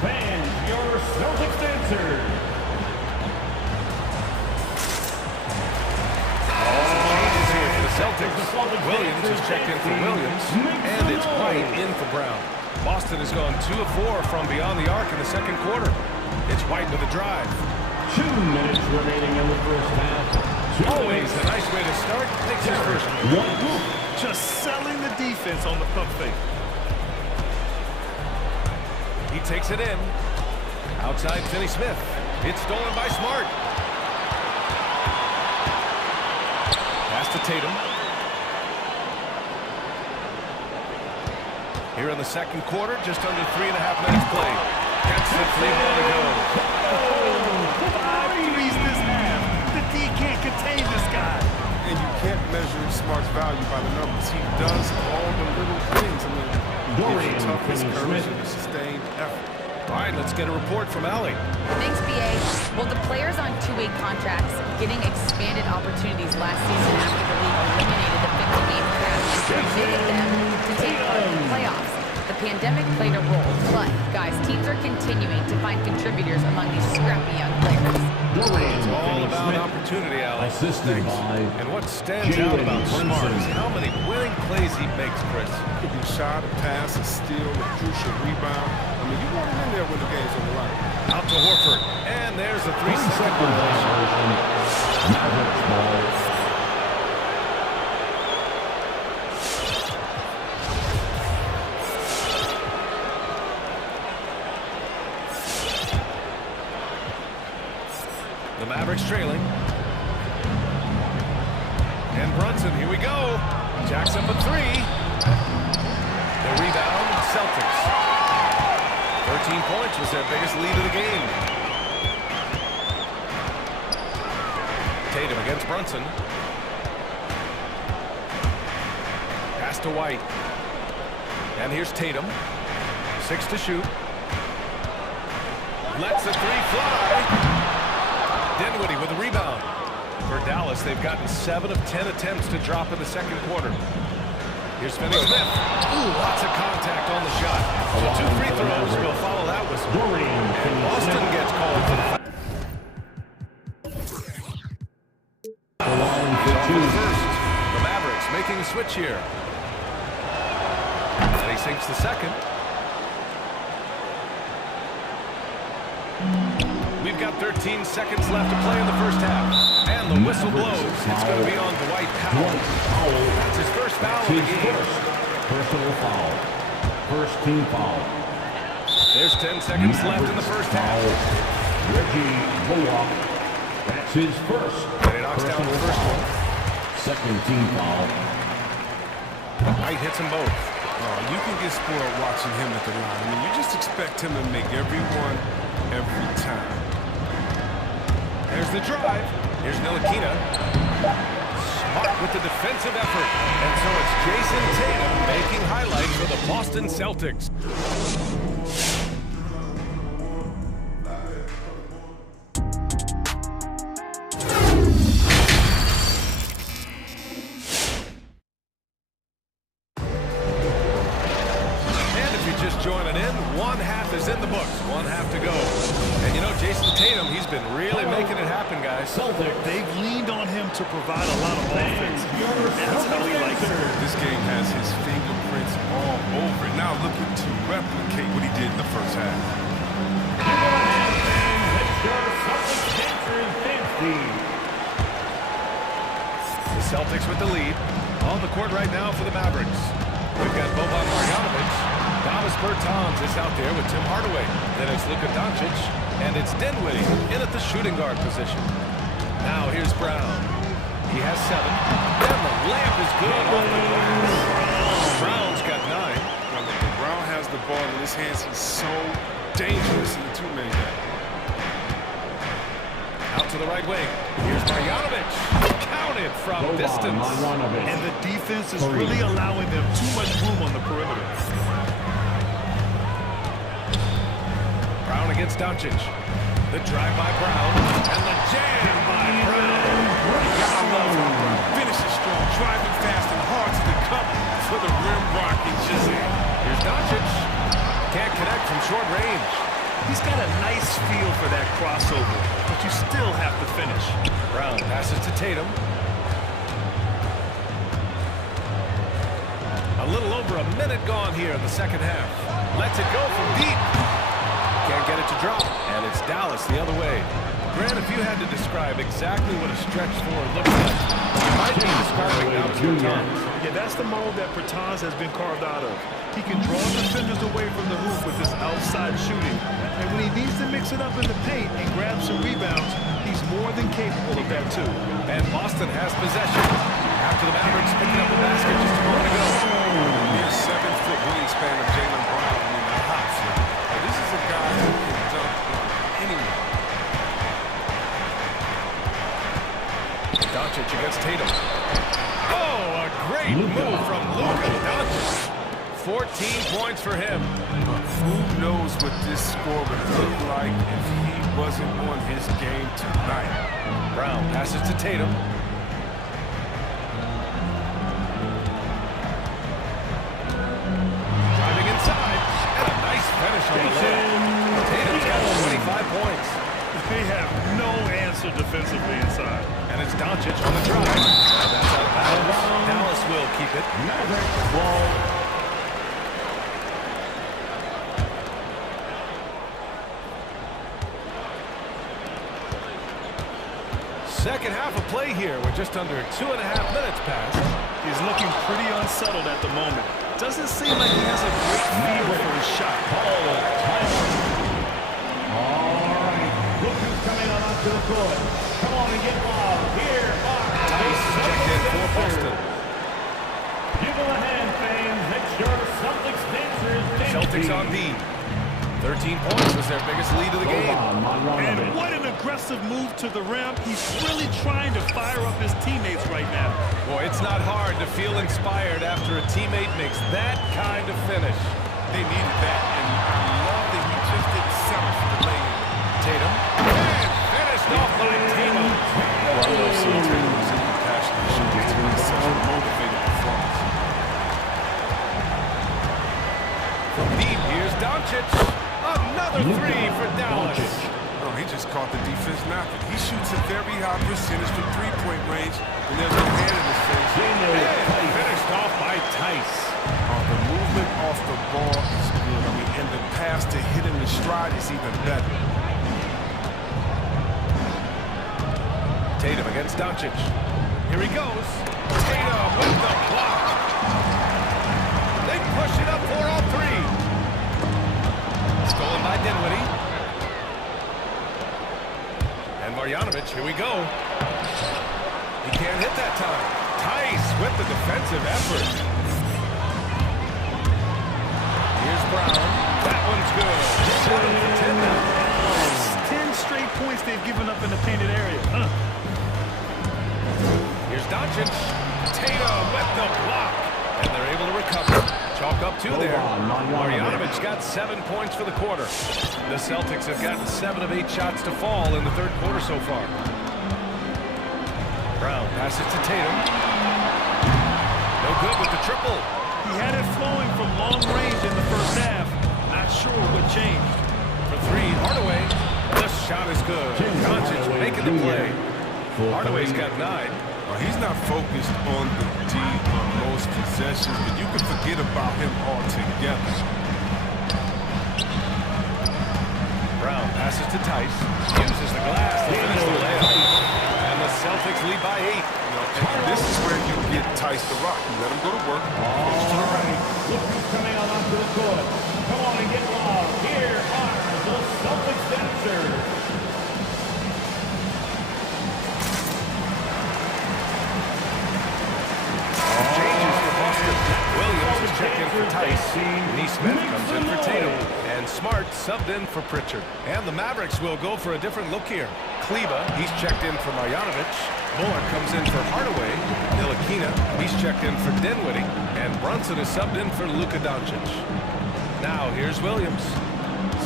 Fans, your Celtics dancers. Changes here for the Celtics. Williams has checked in for Williams, and it's White in for Brown. Boston has gone 2 of 4 from beyond the arc in the second quarter. It's White with a drive. 2 minutes remaining in the first half. Always a nice way to start. Takes his first one. Just selling the defense on the pump fake. He takes it in. Outside Finney Smith. It's stolen by Smart. Pass to Tatum. Here in the second quarter, just under 3.5 minutes played. Gets the free ball to go. 5 threes this half. The D can't contain this guy. And you can't measure Smart's value by the numbers. He does all the little things. I mean, gives you toughness, courage, and a sustained effort. All right, let's get a report from Allie. Thanks, BA. Well, the players on two-way contracts getting expanded opportunities last season after the league eliminated the 50-game cap and permitted them to take part in the playoffs. The pandemic played a role, but, guys, teams are continuing to find contributors among these scrappy young players. It's all about opportunity, Alex. Assisted by And what stands out about Smart is how many winning plays he makes, Chris. Could be a shot, a pass, a steal, a crucial rebound. I mean, you want him in there when the game's on the line. Out to Horford. And there's a 3-second violation. Mavericks ball. The Mavericks trailing. And Brunson, here we go. Jacks up a 3. The rebound, Celtics. 13 points was their biggest lead of the game. Tatum against Brunson. Pass to White. And here's Tatum. 6 to shoot. Lets the 3 fly. Dinwiddie with the rebound. For Dallas, they've gotten 7 of 10 attempts to drop in the second quarter. Here's Finney Smith. Ooh, lots of contact on the shot. So 2 free throws will follow that whistle. And Boston gets called for the foul. First, the Mavericks making a switch here. And he sinks the second. We've got 13 seconds left to play in the first half. And the whistle blows. It's going to be on Dwight Powell. That's his first foul of the game. Personal foul. First team foul. There's 10 seconds left in the first half. Reggie Bullock. That's his first. And he knocks down the first one. Second team foul. White hits them both. You can get spoiled watching him at the line. I mean, you just expect him to make every one, every time. There's the drive. Here's Ntilikina. Smart with the defensive effort. And so it's Jason Tatum making highlights for the Boston Celtics. Joining in, one half is in the books, one half to go. And you know, Jason Tatum, he's been really making it happen, guys. They've leaned on him to provide a lot of offense. That's how he likes it. This game has his fingerprints all over it. Now looking to replicate what he did in the first half. The Celtics with the lead. On the court right now for the Mavericks. We've got Boban Marjanovic. Thomas Bertans is out there with Tim Hardaway. Then it's Luka Doncic, and it's Dinwiddie in at the shooting guard position. Now here's Brown. He has 7. And the layup is good off the glass. Brown's got 9. Now, look, when Brown has the ball in his hands, he's so dangerous in the two-man game. Out to the right wing. Here's Marjanovic. Counted from distance. And the defense is really allowing them too much room on the perimeter. Brown against Doncic. The drive by Brown, and the jam by Brown. You gotta love him. Finishes strong, driving fast and hard to the cup for the rim rocket chisel. Here's Doncic. Can't connect from short range. He's got a nice feel for that crossover, but you still have to finish. Brown passes to Tatum. A little over a minute gone here in the second half. Lets it go from deep. Can't get it to drop, and it's Dallas the other way. Grant, if you had to describe exactly what a stretch four looks like, you might be describing it out 2 times. Yeah, that's the mold that Bertans has been carved out of. He can draw defenders away from the hoop with his outside shooting. And when he needs to mix it up in the paint and grab some rebounds, he's more than capable of that too. And Boston has possession. After the Mavericks picking up the basket just a moment ago. Near 7-foot wingspan of Jaylen Brown. I mean, that hops you. This is a guy who can dunk anywhere. Doncic against Tatum. Oh, a great move from Luka Doncic. 14 points for him. But who knows what this score would look like if he wasn't on his game tonight. Brown passes to Tatum. Driving inside. And a nice finish on the layup. Tatum's got 25 points. They have no answer defensively inside. And it's Doncic on the drive. And that's out of bounds. Dallas will keep it. Ball. Second half of play here. We're just under 2.5 minutes past. He's looking pretty unsettled at the moment. Doesn't seem like he has a great feel for his shot. All right. Look who's coming on up to the court. Come on and get loud. Here are Tice checked in for Boston. Give him a hand, fans. It's your Celtics dancers. Celtics on D. 13 points was their biggest lead of the game. And what an aggressive move to the rim. He's really trying to fire up his teammates right now. Boy, it's not hard to feel inspired after a teammate makes that kind of finish. They needed that, and I love that he just didn't settle for the lay-in. Tatum. And finished off by Tatum. Well, I love seeing Tatum was in the passion. It's such a motivated performance. From deep, here's Doncic. Another three for Dallas. Oh, he just caught the defense napping. He shoots a very high percentage from three-point range, and there's no hand in his face. And finished off by Tice. The movement off the ball is good. I mean, and the pass to hit him in stride is even better. Tatum against Doncic. Here he goes. Tatum with the block. They push it up 4-on-3. Stolen by Dinwiddie. And Marjanovic, here we go. He can't hit that time. Tice with the defensive effort. Here's Brown. That one's good. Shot him for 10 now. It's 10 straight points they've given up in the painted area. Here's Doncic. Tatum with the block. And they're able to recover. Chalk up 2 there. Marjanovic got 7 points for the quarter. The Celtics have gotten 7 of 8 shots to fall in the third quarter so far. Brown passes to Tatum. No good with the triple. He had it flowing from long range in the first half. Not sure what changed. For 3, Hardaway. The shot is good. Doncic making the play. Hardaway's got 9. Well, he's not focused on the D on most possessions, but you can forget about him altogether. Brown passes to Tice. Uses the glass to finish the layup. And the Celtics lead by 8. And this is where you get Tice the rock. You let him go to work. All right. Look who's coming on up to the court. Come on and get loud. Here are the Celtics dancers. Changes for Boston. Williams is checked in for Tice. Neesmith comes in for Tatum. And Smart subbed in for Pritchard. And the Mavericks will go for a different look here. Kleba, he's checked in for Marjanovic. Bullock comes in for Hardaway. Ntilikina, he's checked in for Dinwiddie. And Brunson is subbed in for Luka Doncic. Now here's Williams.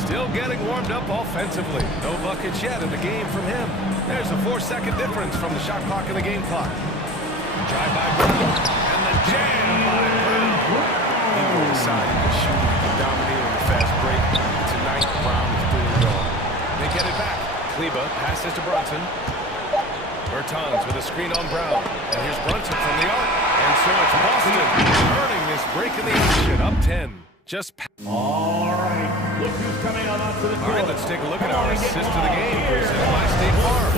Still getting warmed up offensively. No buckets yet in the game from him. There's a 4-second difference from the shot clock and the game clock. Drive by Brown, and the jam by Brown. Ingram decided to shoot and can dominate on the fast break. Tonight, Brown is doing it all. They get it back. Kleba passes to Brunson. Bertans with a screen on Brown. And here's Brunson from the arc. And so it's Boston earning this break in the action. Up 10. Just all right. Look who's coming on onto the court. All right, let's take a look at our assist to the game presented by State Farm.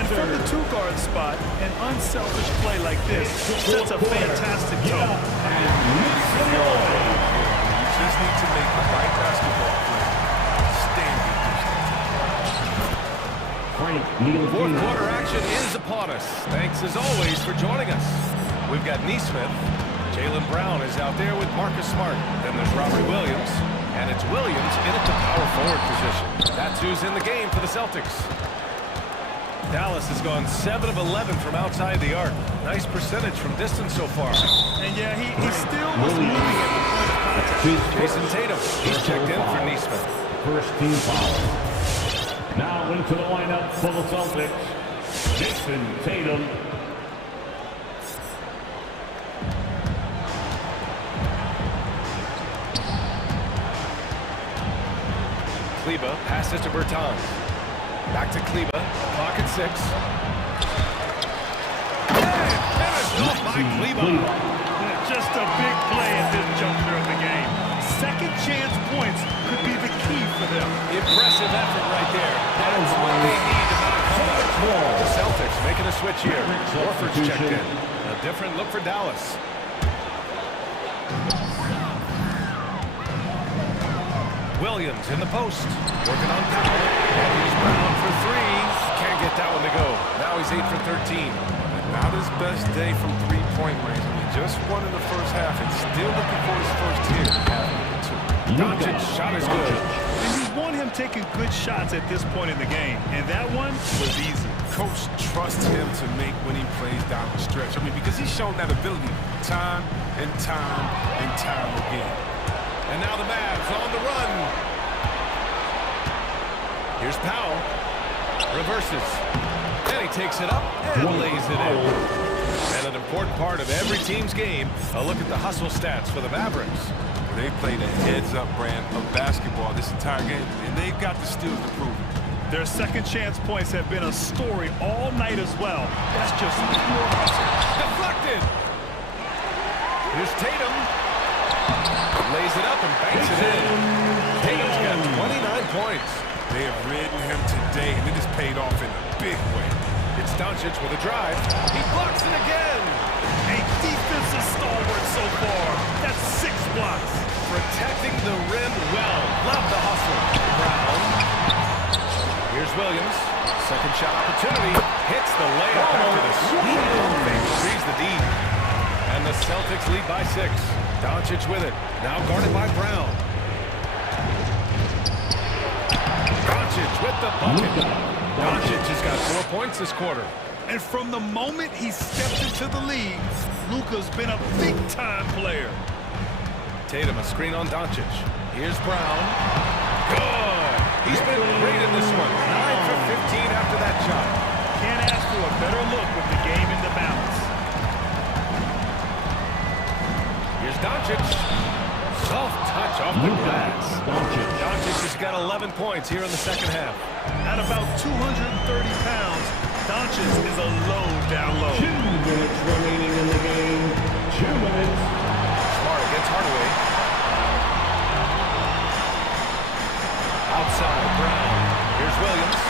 And from the two-guard spot, an unselfish play like this sets a fantastic tone. You just need to make the right basketball play. Standing. Fourth quarter action is upon us. Thanks as always for joining us. We've got Neesmith. Jaylen Brown is out there with Marcus Smart. Then there's Robert Williams. And it's Williams in at the power forward position. That's who's in the game for the Celtics. Dallas has gone 7 of 11 from outside the arc. Nice percentage from distance so far. And yeah, he still was moving at the point of contact. Jason Tatum, he's checked in for Neesmith. First team foul. Now into the lineup for the Celtics, Jason Tatum. Kleba passes to Bertans. Back to Kleba. Clock at 6. And finished off by Kleba. Just a big play at this juncture of the game. Second chance points could be the key for them. Impressive effort right there. That's what they need to make a comeback. The Celtics making a switch here. Horford's checked in. A different look for Dallas. Williams in the post. Working on Powell. And he's Brown for 3. Can't get that one to go. Now he's 8 for 13. Not his best day from three-point range. I mean, just won in the first half and still looking for his first hit in half number 2. Doncic's shot is good. And you want him taking good shots at this point in the game. And that one was easy. Coach trusts him to make when he plays down the stretch. I mean, because he's shown that ability time and time and time again. And now the Mavs on the run. Here's Powell. Reverses. And he takes it up and lays it in. And an important part of every team's game, a look at the hustle stats for the Mavericks. They played a heads-up brand of basketball this entire game, and they've got the skills to prove it. Their second chance points have been a story all night as well. That's just pure hustle. Deflected. Here's Tatum. Lays it up and banks it in. Tatum's got 29 points. They have ridden him today, and it has paid off in a big way. It's Doncic with a drive. He blocks it again. A defensive stalwart so far. That's 6 blocks. Protecting the rim well. Love the hustle. Brown. Here's Williams. Second shot opportunity. Hits the layup after the sweet pump fake. Frees the deep. And the Celtics lead by 6. Doncic with it. Now guarded by Brown. Doncic with the bucket. Doncic has got 4 points this quarter. And from the moment he stepped into the league, Luka's been a big-time player. Tatum, a screen on Doncic. Here's Brown. Good. He's been great in this one. 9 for 15 after that shot. Can't ask for a better look with the game in the balance. Here's Doncic. Soft touch off the glass. Doncic has got 11 points here in the second half. At about 230 pounds, Doncic is a load down low. 2 minutes remaining in the game. 2 minutes. Smart against Hardaway. Outside, Brown. Here's Williams.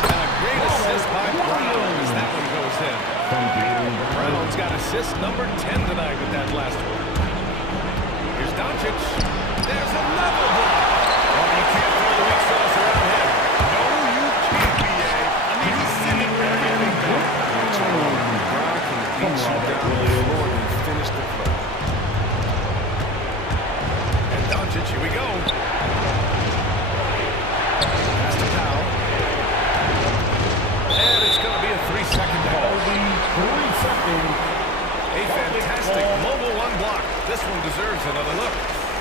And a great assist by Brown as that one goes in. Brown's got assist number 10 tonight with that last one. Here's Doncic. There's another block. Oh, you can't throw the weak sauce around him. No, you can't, B.A. I mean, he's sending everything down. Brown can beat you down on the floor and finish the play. And Doncic, here we go. Pass to Powell. And it's going to be a 3-second ball. 3 seconds. A fantastic mobile one block. This one deserves another look.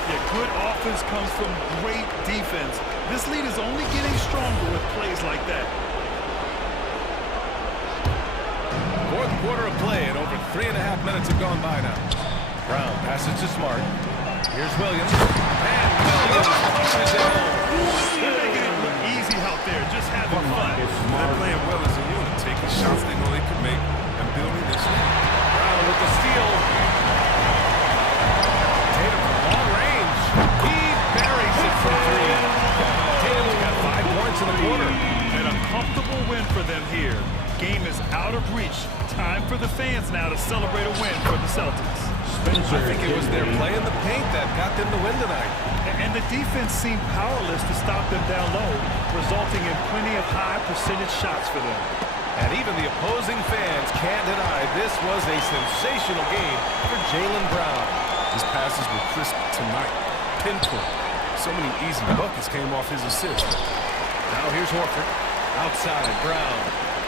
Yeah, good offense comes from great defense. This lead is only getting stronger with plays like that. Fourth quarter of play, and over 3.5 minutes have gone by now. Brown passes to Smart. Here's Williams. And Williams punches it home. They're making it look easy out there, just having fun. They're playing well as a unit, taking shots they know they can make and building this lead. Brown with the steal. Tatum from long range. He buries it from three. Tatum's got 5 points in the quarter. And a comfortable win for them here. Game is out of reach. Time for the fans now to celebrate a win for the Celtics. I think it was their play in the paint that got them the win tonight. And the defense seemed powerless to stop them down low, resulting in plenty of high percentage shots for them. And even the opposing fans can't deny this was a sensational game for Jaylen Brown. His passes were crisp tonight. Pinpoint. So many easy buckets came off his assist. Now here's Horford. Outside, Brown.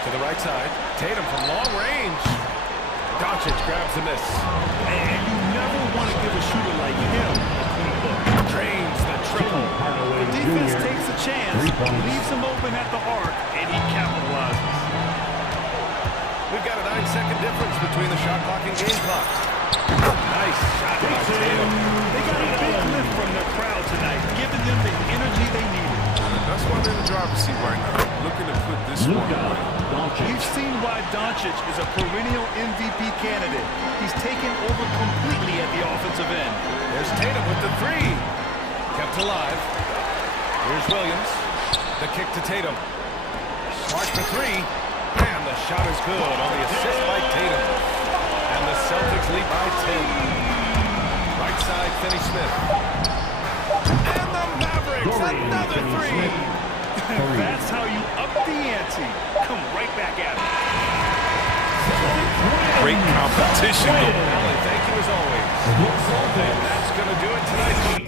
To the right side. Tatum from long range. Doncic grabs the miss. And you never want to give a shooter like him a clean look. Drains the triple. The defense takes a chance, leaves him open at the arc, and he capitalizes. We've got a 9-second difference between the shot clock and game clock. Nice shot by Tatum. They got a big lift from their crowd tonight, giving them the energy they needed. That's why they're in the driver's seat right now, looking to put this one away. We've seen why Doncic is a perennial MVP candidate. He's taken over completely at the offensive end. There's Tatum with the three. Kept alive. Here's Williams. The kick to Tatum. Smart for three. And the shot is good on the assist by Tatum. And the Celtics lead by 10. Right side, Finney Smith. And the Mavericks, another three. That's how you up the ante. Come right back at it. Great competition, though. Allie, thank you as always. And that's going to do it tonight.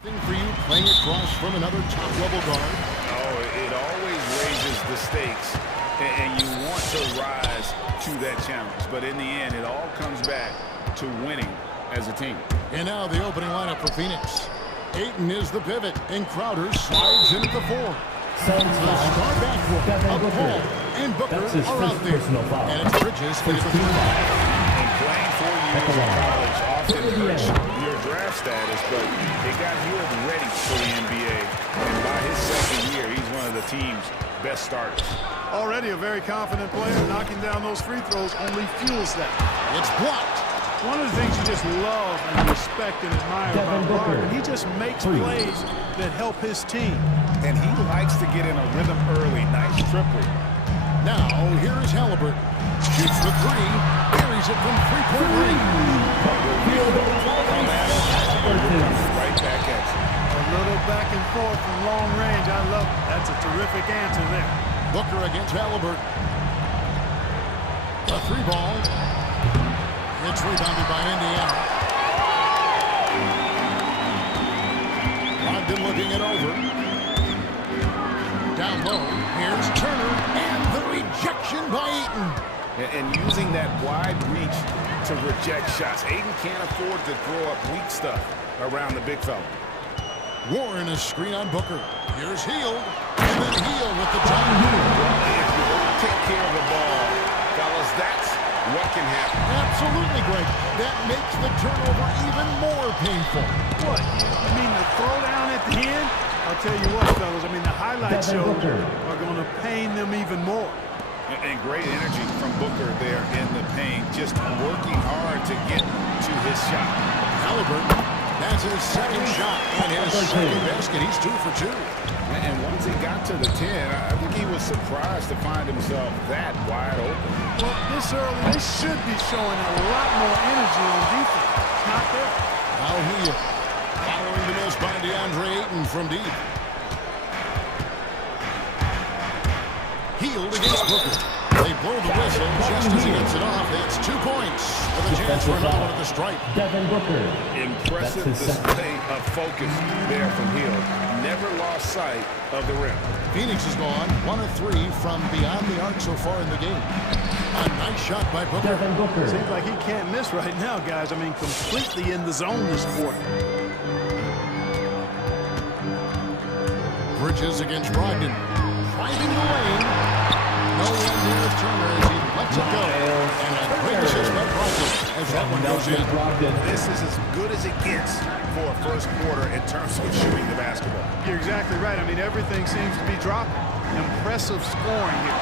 For you playing across from another top-level guard. Oh, it always raises the stakes, and you want to rise to that challenge. But in the end, it all comes back to winning as a team. And now the opening lineup for Phoenix. Ayton is the pivot, and Crowder slides in at the 4. The star backcourt of Paul and Booker are out there. And it's Bridges into the 3. And playing 4 years in college often hurts your draft status, but it got Hill ready for the NBA. And by his second year, he's one of the team's best starters. Already a very confident player. Knocking down those free throws only fuels that. It's blocked. One of the things you just love and respect and admire about Harden, he just makes plays that help his team. And he likes to get in a rhythm early. Nice triple. Now, here is Halliburton. Shoots the 3. Carries it from three-point range. Right back at you. A little back and forth from long range. I love it. That's a terrific answer there. Booker against Halliburton. The 3 ball. It's rebounded by Indiana. Brogdon looking it over. Down low, here's Turner, and the rejection by Ayton. And using that wide reach to reject shots. Ayton can't afford to throw up weak stuff around the big fella. Warren is screen on Booker. Here's Hield, and then Hield with the jump. If you don't take care of the ball, fellas, that's what can happen. Absolutely, Greg. That makes the turnover even more painful. What? I mean, the throwdown at the end? I'll tell you what, fellas. I mean, the highlight shows are going to pain them even more. And great energy from Booker there in the paint, just working hard to get to his shot. Halliburton, that's his second shot and his second basket. He's 2 for 2. And once he got to the 10, I think he was surprised to find himself that wide open. Well, this early, they should be showing a lot more energy on defense. It's not there. Now Hield, following the miss by DeAndre Ayton from deep. Hield against Booker. They blow the whistle just as he gets it off. It's 2 points with a chance for another one at the stripe. Impressive display of focus there from Hield. Never lost sight of the rim. Phoenix has gone 1 of 3 from beyond the arc so far in the game. A nice shot by Booker. Seems like he can't miss right now, guys. I mean, completely in the zone this quarter. Bridges against Brogdon. Driving the lane. No one near Turner as he lets it go. And a great assist by Brogdon as that one goes in. This is as good as it gets for a first quarter in terms of shooting the basketball. You're exactly right. I mean, everything seems to be dropping. Impressive scoring here.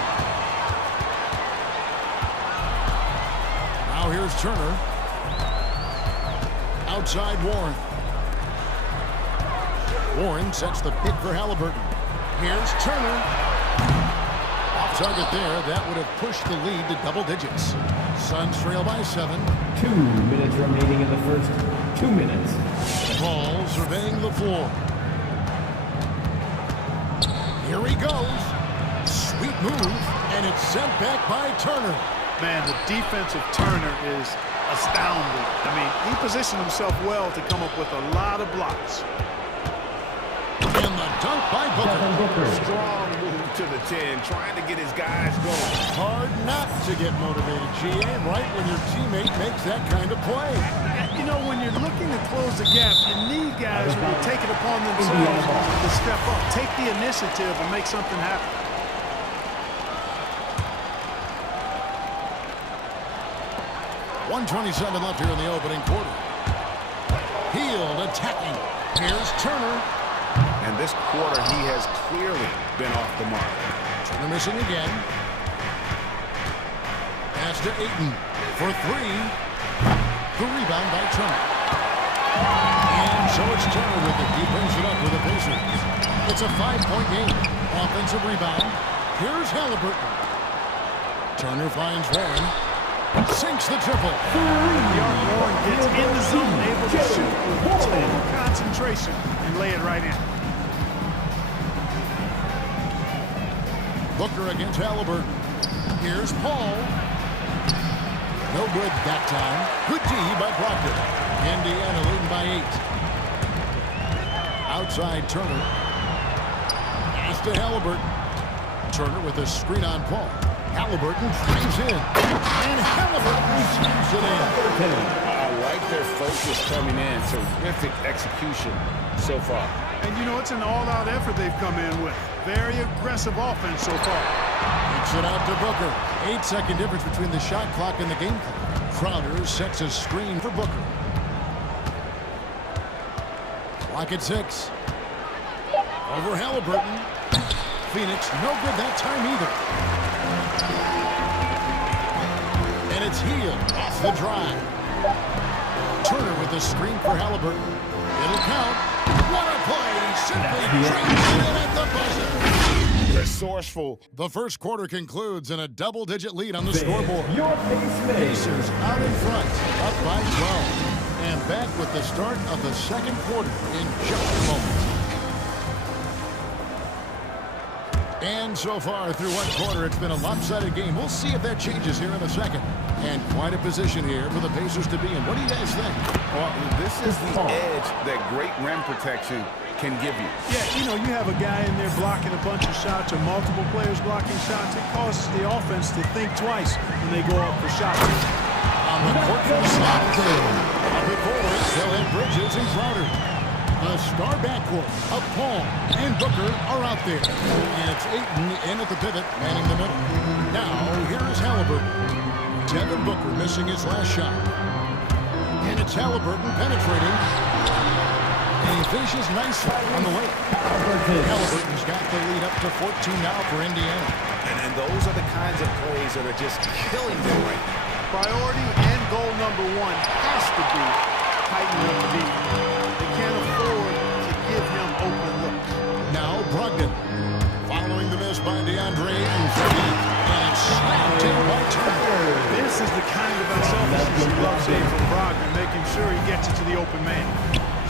Now here's Turner. Outside Warren. Warren sets the pick for Halliburton. Here's Turner. Off target there. That would have pushed the lead to double digits. Suns trail by 7. 2 minutes remaining in the first 2 minutes. Ball surveying the floor. Here he goes. Sweet move, and it's sent back by Turner. Man, the defense of Turner is astounding. I mean, he positioned himself well to come up with a lot of blocks. And the dunk by Booker. Strong move to the 10, trying to get his guys going. Hard not to get motivated, GA, right when your teammate makes that kind of play. You know, when you're looking to close the gap, you need guys who will take it upon themselves to step up, take the initiative, and make something happen. .127 left here in the opening quarter. Hield attacking. Here's Turner. And this quarter, he has clearly been off the mark. Turner missing again. Pass to Ayton for 3. The rebound by Turner. And so it's Turner with it. He brings it up for the Pacers. It's a 5-point game. Offensive rebound. Here's Halliburton. Turner finds Warren. Sinks the triple. Warren gets in the zone, able to shoot with total concentration and lay it right in. Booker against Halliburton. Here's Paul. No good that time. Good D by Brogdon. Indiana leading by 8. Outside Turner. Pass to Halliburton. Turner with a screen on Paul. Halliburton drives in. And Halliburton slams it in. I like their focus coming in. Terrific execution so far. And you know, it's an all-out effort they've come in with. Very aggressive offense so far. Kicks it out to Booker. 8-second difference between the shot clock and the game clock. Crowder sets a screen for Booker. Clock at 6. Over Halliburton. Phoenix, no good that time either. And it's Hield off the drive. Turner with the screen for Halliburton. It'll count. What a play! Simply drains it in at the buzzer. Resourceful. The first quarter concludes in a double-digit lead on the scoreboard. Pacers out in front, up by 12. And back with the start of the second quarter in just a moment. And so far through one quarter, it's been a lopsided game. We'll see if that changes here in the second. And quite a position here for the Pacers to be in. What do you guys think? Well, this is the edge that great rim protection can give you. Yeah, you know, you have a guy in there blocking a bunch of shots or multiple players blocking shots. It causes the offense to think twice when they go up for shots. On the court for the Sox. Up at forward, they'll have Bridges and Crowder. The star backcourt of Paul and Booker are out there. And it's Ayton in at the pivot, manning the middle. Now, here is Halliburton. Devin Booker missing his last shot. And it's Halliburton penetrating. And he finishes nicely on the way. Halliburton's got the lead up to 14 now for Indiana. And those are the kinds of plays that are just killing them right now. Priority and goal number one has to be tightening up the defense. They can't afford to give him open looks. Now Brogdon, following the miss by DeAndre Ayton for deep, and it's slapped in by Turner. This is the kind of unselfishness you love seeing from Brogdon, making sure he gets it to the open man.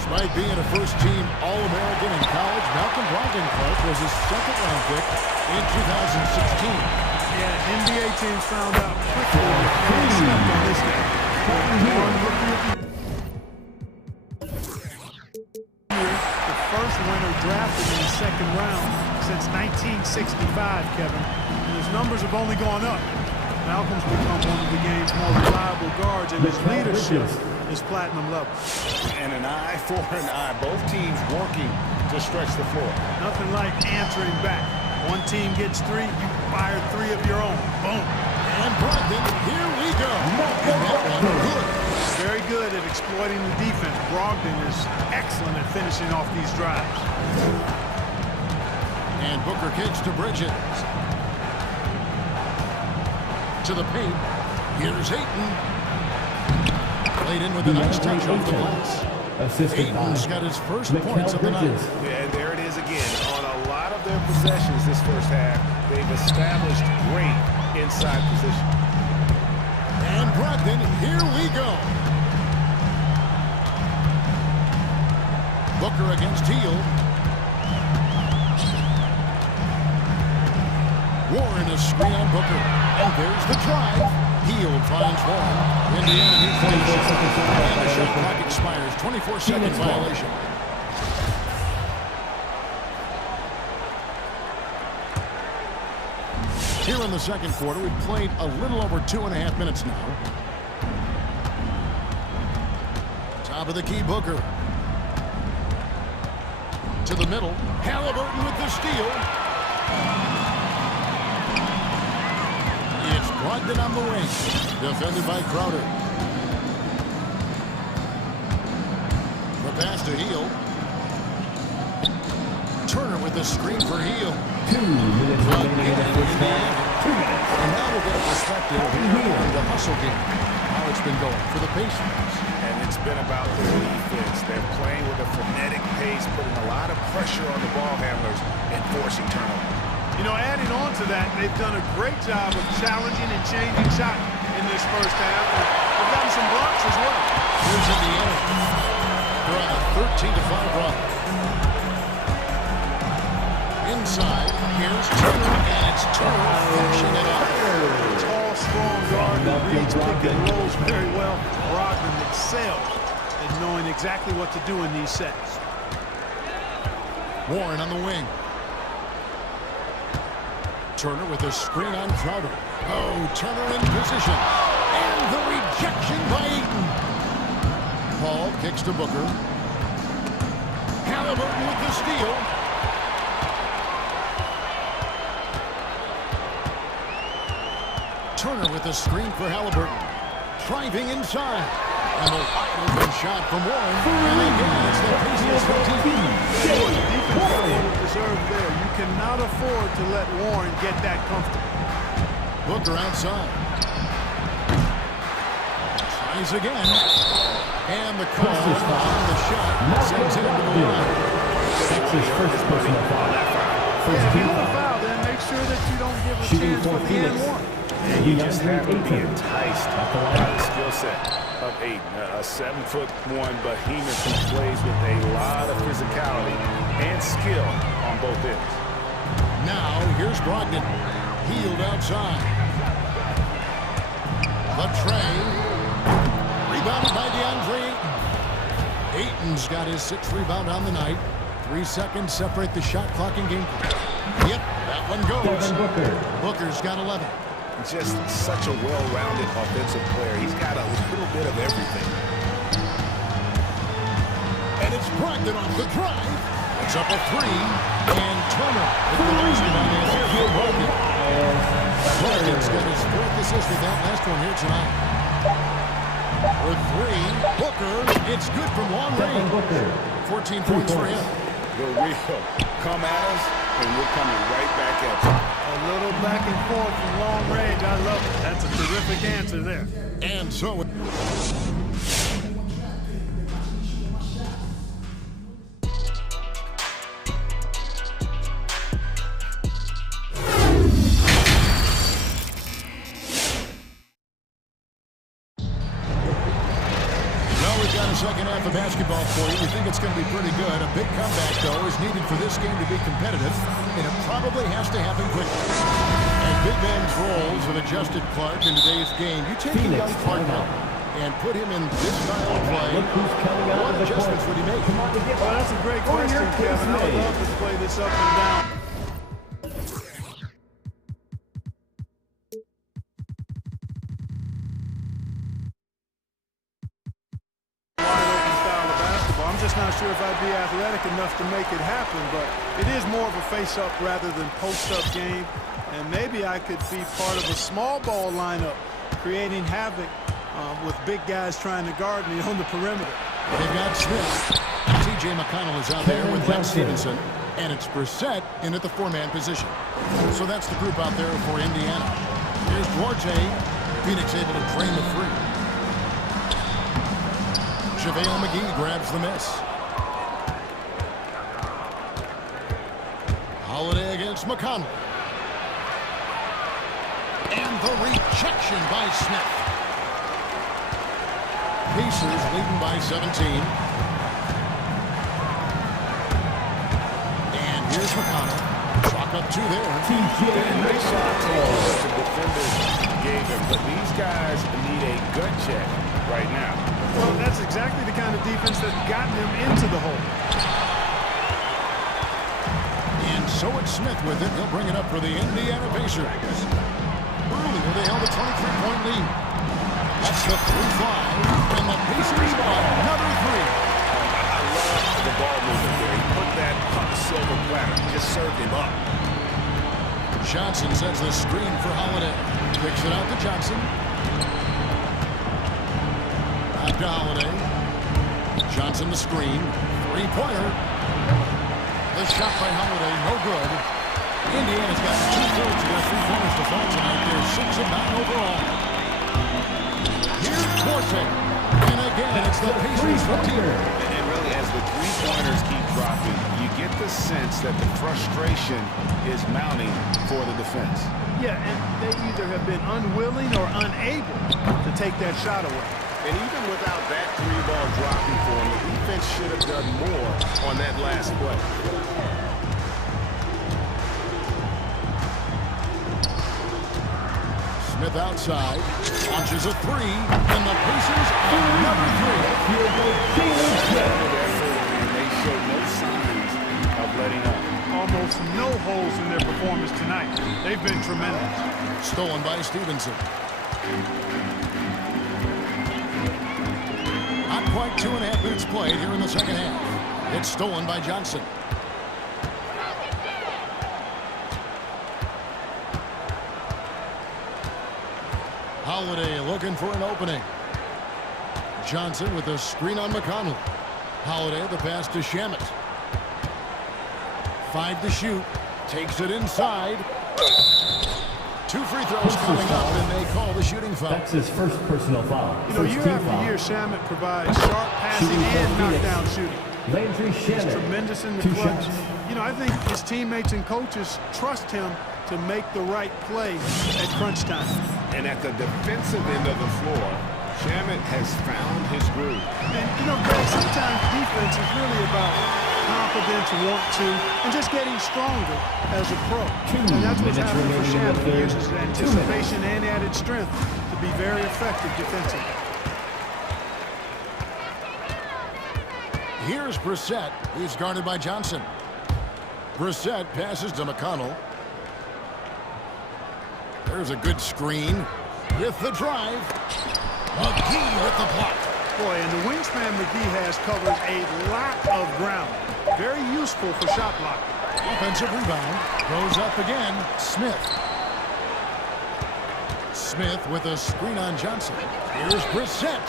Despite being a first-team All-American in college, Malcolm Brogdon-Clark was his second-round pick in 2016. Yeah, NBA teams found out quickly and they stepped on this guy. The first winner drafted in the second round since 1965, Kevin. And his numbers have only gone up. Malcolm's become one of the game's more reliable guards, and his leadership is platinum level. And an eye for an eye. Both teams working to stretch the floor. Nothing like answering back. One team gets 3, you fire 3 of your own. Boom. And Brogdon, here we go. And that one good. Very good at exploiting the defense. Brogdon is excellent at finishing off these drives. And Booker kicks to Bridges. To the paint. Here's Ayton. Played in with a nice touch off the glass. Ayton's got his first points of the night. Yeah, and there it is again. On a lot of their possessions this first half, they've established great inside position. And Brogdon, here we go. Booker against Hield. Warren is screen on Booker. And there's the drive. Hield finds Warren. Indiana needs the shot. And the shot clock expires. 24-second violation. Here in the second quarter, we've played a little over 2.5 minutes now. Top of the key, Booker. To the middle. Halliburton with the steal. It's Brogdon on the wing. Defended by Crowder. The pass to Hield. Turner with the screen for Hield. 2 minutes remaining in the first half. 2 minutes. And now we'll get a perspective here on the hustle game. How it's been going for the Pacers. And it's been about the defense. They're playing with a frenetic pace, putting a lot of pressure on the ball handlers and forcing turnovers. You know, adding on to that, they've done a great job of challenging and changing shots in this first half. They've gotten some blocks as well. Here's Indiana. They're on a 13-5 run. Inside, here's Turner, and it's Turner finishing it up. Tall, strong guard who reads pick and rolls very well. Brogdon excelled at knowing exactly what to do in these sets. Warren on the wing. Turner with a screen on Crowder. Oh, Turner in position. And the rejection by Eaton. Paul kicks to Booker. Halliburton with the steal. Turner with the screen for Halliburton. Driving inside. And a wide open shot from Warren. And again, it's the Pacers 15. Defense deserved there. You cannot afford to let Warren get that comfortable. Booker outside. Tries again. And the call on the shot sends it into the line. Texas first personal foul. First team foul. Then make sure that you don't give a chance for the and one. And you just have to be enticed by the skill set of Aiden. A 7'1" behemoth who plays with a lot of physicality and skill on both ends. Now here's Brogdon. Healed outside. Latray. Rebounded by DeAndre Ayton. Ayton's got his 6th rebound on the night. 3 seconds separate the shot clock and game clock. Yep, that one goes. Booker's got 11. Just such a well-rounded offensive player. He's got a little bit of everything. And it's Brogdon off the drive. It's up a 3. And Turner with the basket on the assist for Brogdon. Brogdon's got his 4th assist with that last one here tonight. For 3, Booker. It's good from long range. 14 points for him. The real come at us, and we're coming right back at you. A little back and forth from long range. I love it. That's a terrific answer there. And so... second half of basketball for you. We think it's going to be pretty good. A big comeback, though, is needed for this game to be competitive, and it probably has to happen quickly. And big men's roles have adjusted Clark in today's game. You take a young Clark now and put him in this style of play. What adjustments would he make? Well, that's a great question, Kevin. I would love to play this up and down. Not sure if I'd be athletic enough to make it happen, but it is more of a face-up rather than post-up game, and maybe I could be part of a small ball lineup, creating havoc with big guys trying to guard me on the perimeter. They've got Smith. T.J. McConnell is out there with Len Stevenson, and it's Brissett in at the 4-man position. So that's the group out there for Indiana. Here's Duarte. Phoenix able to drain the 3. JaVale McGee grabs the miss. Holiday against McConnell. And the rejection by Smith. Pacers leading by 17. And here's McConnell. Chalk up 2 there. Nice shot that the defenders gave him, but these guys need a gut check right now. Well, that's exactly the kind of defense that's gotten him into the hole. And so it's Smith with it. He'll bring it up for the Indiana Pacers. Earlier, they held a 23-point lead. That's the 3-5, and the Pacers got another 3. I love the ball movement there. He put that on the silver platter. Just served him up. Johnson sends the screen for Holiday. Kicks it out to Johnson. To Holiday. Johnson the screen. 3-pointer. The shot by Holiday, no good. Indiana's got 2/3 of their 3-pointers to fall tonight. They're 6 of 9 overall. Here's Duarte. And again, it's the Pacers 15. And really, as the 3-pointers keep dropping, you get the sense that the frustration is mounting for the defense. Yeah, and they either have been unwilling or unable to take that shot away. And even without that 3-ball dropping for him, the defense should have done more on that last play. Smith outside, launches a 3, and the Pacers another 3. And they show no signs of letting letting up. Almost no holes in their performance tonight. They've been tremendous. Stolen by Stevenson. Not quite 2.5 minutes played here in the second half. It's stolen by Johnson. Holiday looking for an opening. Johnson with a screen on McConnell. Holiday the pass to Shamet. 5 to shoot. Takes it inside. 2 free throws coming up, and they call the shooting foul. That's his first personal foul. You know, year after year, Shamet provides sharp passing and knockdown shooting. He's tremendous in the clutch. You know, I think his teammates and coaches trust him to make the right play at crunch time. And at the defensive end of the floor, Shamet has found his groove. And, you know, Greg, sometimes defense is really about confidence, want to, and just getting stronger as a pro. And that's what's happening for Shamet. He uses anticipation and added strength to be very effective defensively. Here's Brissett. He's guarded by Johnson. Brissett passes to McConnell. There's a good screen with the drive. McGee with the block. Boy, and the wingspan McGee has covers a lot of ground. Very useful for shot blocking. Offensive rebound. Goes up again. Smith. Smith with a screen on Johnson. Here's Brissett.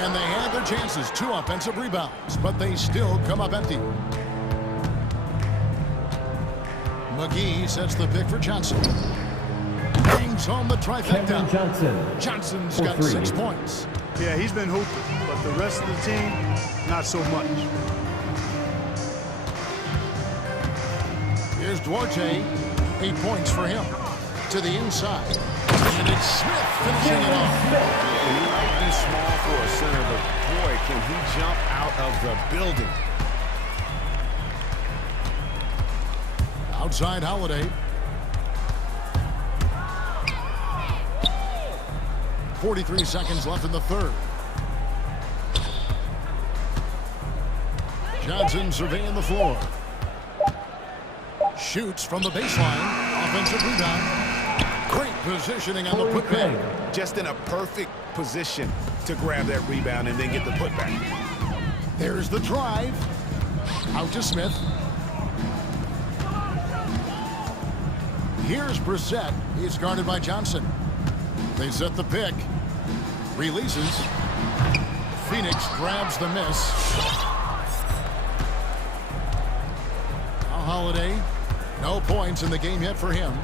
And they had their chances. 2 offensive rebounds, but they still come up empty. McGee sets the pick for Johnson. Bangs home the trifecta. Johnson's got 6 points. Yeah, he's been hooping, but the rest of the team, not so much. Here's Duarte. 8 points for him. To the inside. And it's Smith finishing it off. And he might be small for a center, but boy, can he jump out of the building. Outside Holiday. 43 seconds left in the third. Johnson surveying the floor. Shoots from the baseline. Offensive rebound. Great positioning on the putback. Just in a perfect position to grab that rebound and then get the putback. There's the drive. Out to Smith. Here's Brissett. He's guarded by Johnson. They set the pick. Releases. Phoenix grabs the miss. Now Holiday. No points in the game yet for him.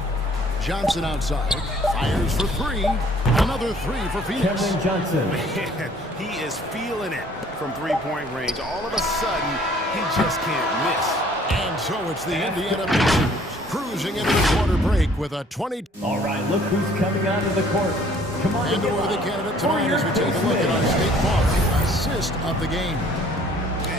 Johnson outside. Fires for 3. Another 3 for Phoenix. Johnson. Man, he is feeling it from 3-point range. All of a sudden, he just can't miss. And so it's the Indiana Pacers cruising into the quarter break with a 20. All right, look who's coming onto the court. Come on, and the worthy candidate tonight as we take a look at our State Farm assist of the game.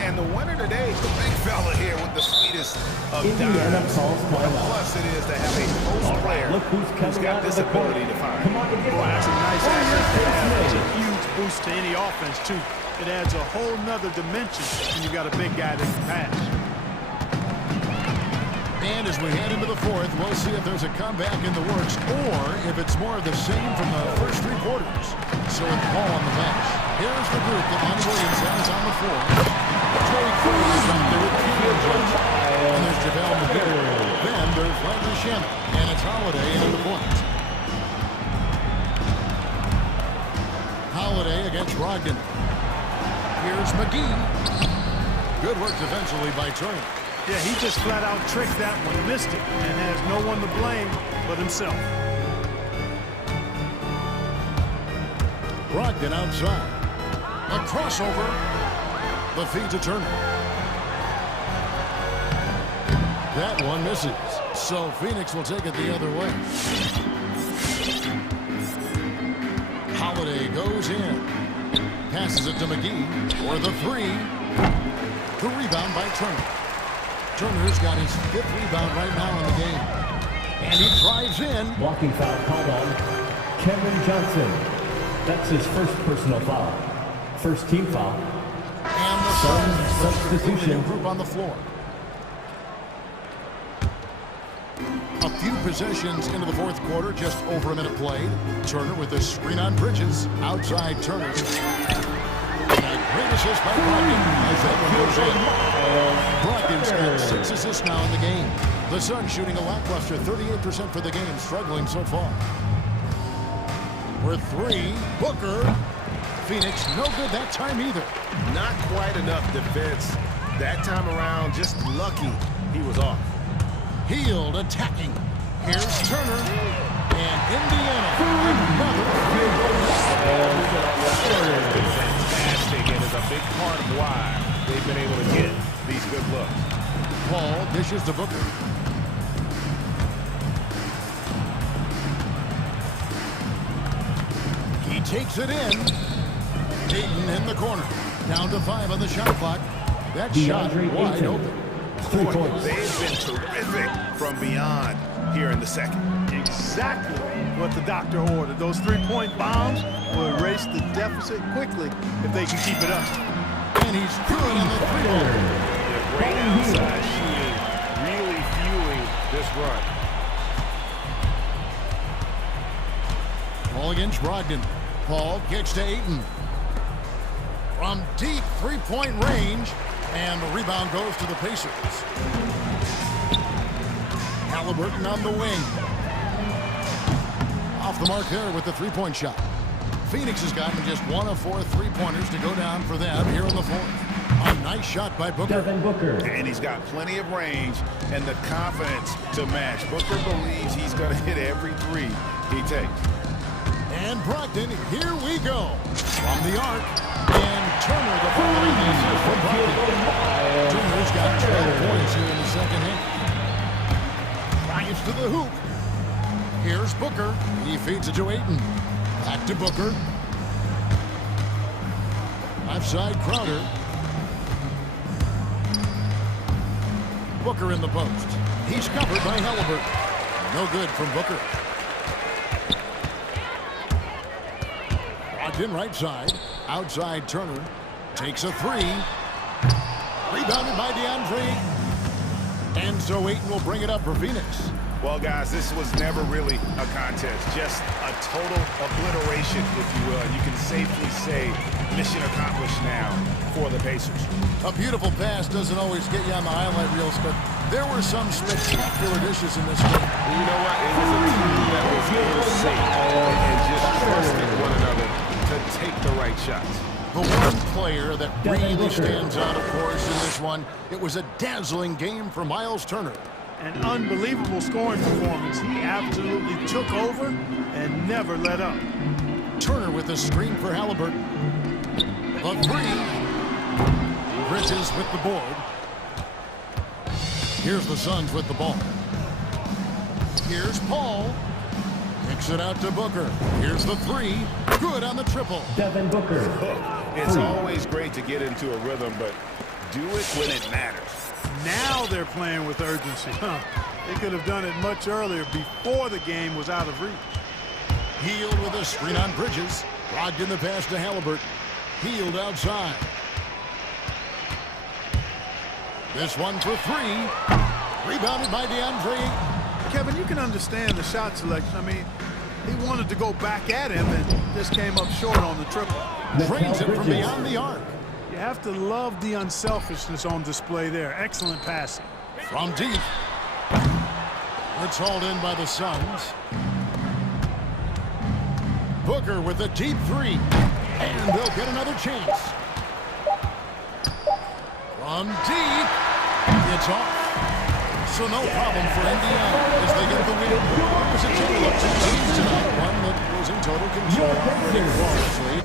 And the winner today is the big fella here with the sweetest of Indiana dimes. calls What a timeout. plus it is to have a post player look who's got this ability to fire. Come on, Boy, that's a nice asset to have. It's a huge boost to any offense, too. It adds a whole nother dimension when you've got a big guy that can pass. And as we head into the fourth, we'll see if there's a comeback in the works or if it's more of the same from the first 3 quarters. So with the ball on the bench, here's the group that Monty Williams has on the floor. Trey Cruz back there with Keegan Johnson. And there's JaVale McGee. Then there's Landry Shamet. And it's Holiday at the point. Holiday against Brogdon. Here's McGee. Good work defensively by Turner. Yeah, he just flat out tricked that one, missed it, and has no one to blame but himself. Brogdon outside. A crossover. The feed to Turner. That one misses. So Phoenix will take it the other way. Holiday goes in. Passes it to McGee for the 3. The rebound by Turner. Turner's got his 5th rebound right now in the game. And he drives in. Blocking foul called on Cameron Johnson. That's his first personal foul. First team foul. And the Suns substitution group on the floor. few possessions into the fourth quarter, just over a minute played. Turner with a screen on Bridges. Outside Turner. Great assist by Brogdon as that one goes in. Brogdon's got 6 assists now in the game. The Suns shooting a lackluster 38% for the game, struggling so far. For 3, Booker. Phoenix no good that time either. Not quite enough defense that time around. Just lucky he was off. Hield attacking. Here's Turner. And Indiana. Another field goal. Fantastic, and is a big part of why they've been able to get these good looks. Paul dishes to Booker. He takes it in. Ayton in the corner. Down to 5 on the shot clock. That shot wide open. Boy, they've been terrific from beyond here in the second. Exactly what the doctor ordered. Those three-point bombs will erase the deficit quickly if they can keep it up. And he's good on the three-pointer. Great outside shooting, really fueling this run. Ball against Brogdon. Paul kicks to Ayton. From deep three-point range, and the rebound goes to the Pacers. Halliburton on the wing. Off the mark there with the three-point shot. Phoenix has gotten just 1 of 4 three-pointers to go down for them here in the fourth. A nice shot by Booker. And he's got plenty of range and the confidence to match. Booker believes he's going to hit every three he takes. And Brogdon, here we go. From the arc. And Turner, the following assist for Brogdon. Turner's got 12 points here in the second half. Drives to the hoop. Here's Booker. He feeds it to Ayton. Back to Booker. Left side Crowder. Booker in the post. He's covered by Halliburton. No good from Booker. Brogdon right side. Outside Turner. Takes a 3. Rebounded by DeAndre. And so Ayton will bring it up for Phoenix. Well, guys, this was never really a contest. Just a total obliteration, if you will. You can safely say mission accomplished now for the Pacers. A beautiful pass doesn't always get you on the highlight reels, but there were some spectacular dishes in this game. You know what? It was a team that was safe and just trusted one another to take the right shots. The one player that really stands out, of course, in this one, it was a dazzling game for Miles Turner. An unbelievable scoring performance. He absolutely took over and never let up. Turner with the screen for Halliburton. The 3. Bridges with the board. Here's the Suns with the ball. Here's Paul. Kicks it out to Booker. Here's the 3. Good on the triple. Devin Booker. It's always great to get into a rhythm, but do it when it matters. Now they're playing with urgency. They could have done it much earlier before the game was out of reach. Hield with a screen on Bridges. Brogdon the pass to Halliburton. Hield outside. This one for 3. Rebounded by DeAndre. Kevin, you can understand the shot selection. I mean, he wanted to go back at him and just came up short on the triple. Drains it from beyond the arc. You have to love the unselfishness on display there. Excellent passing. From deep. It's hauled in by the Suns. Booker with a deep 3. And they'll get another chance. From deep. It's off. So no problem for Indiana as they get the win. It was a tale of 2 teams tonight. One that was in total control. Pretty flawlessly.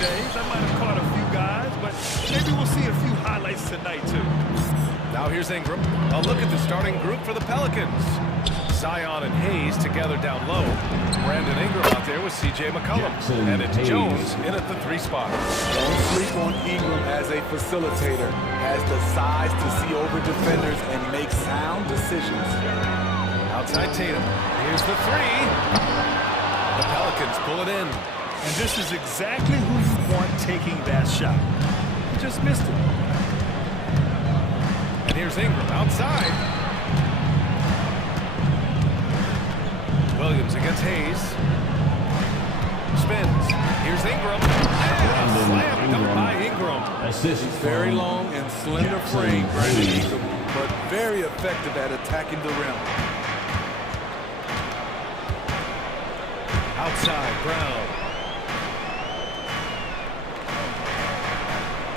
days. I might have caught a few guys, but maybe we'll see a few highlights tonight, too. Now here's Ingram. A look at the starting group for the Pelicans. Zion and Hayes together down low. Brandon Ingram out there with C.J. McCollum. And it's Jones in at the 3 spot. Don't sleep on Ingram as a facilitator. Has the size to see over defenders and make sound decisions. Outside Tatum. Here's the 3. The Pelicans pull it in. And this is exactly who you want taking that shot. He just missed it. And here's Ingram outside. Williams against Hayes. Spins. Here's Ingram. And a slam dunk by Ingram. He's very long and slender frame, Brandon Ingram, but very effective at attacking the rim. Outside, Brown.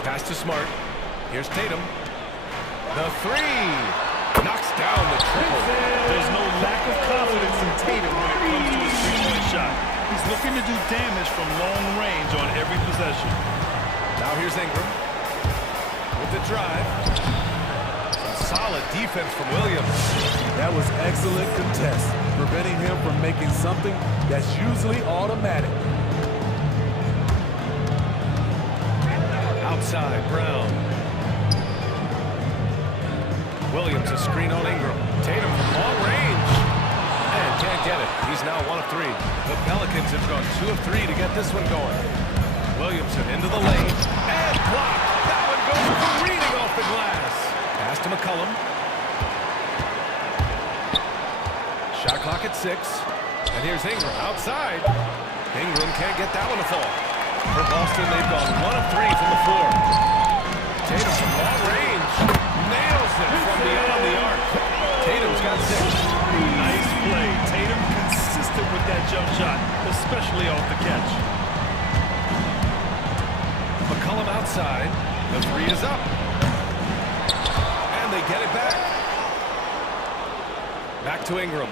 Pass to Smart. Here's Tatum. The 3. Knocks down the triple. There's no lack of confidence in Tatum when it comes to his three-point shot. He's looking to do damage from long range on every possession. Now here's Ingram with the drive. Some solid defense from Williams. That was excellent contest, preventing him from making something that's usually automatic. Outside, Brown. Williams a screen on Ingram. Tatum from long range. And can't get it. He's now 1 of 3. The Pelicans have gone 2 of 3 to get this one going. Williamson into the lane. And blocked. That one goes careening off the glass. Pass to McCollum. Shot clock at 6. And here's Ingram outside. Ingram can't get that one to fall. For Boston, they've gone 1 of 3 from the floor. Tatum from long range. Nails it from beyond the arc. Tatum's got 6. Nice play. Tatum consistent with that jump shot, especially off the catch. McCollum outside. The 3 is up. And they get it back. Back to Ingram.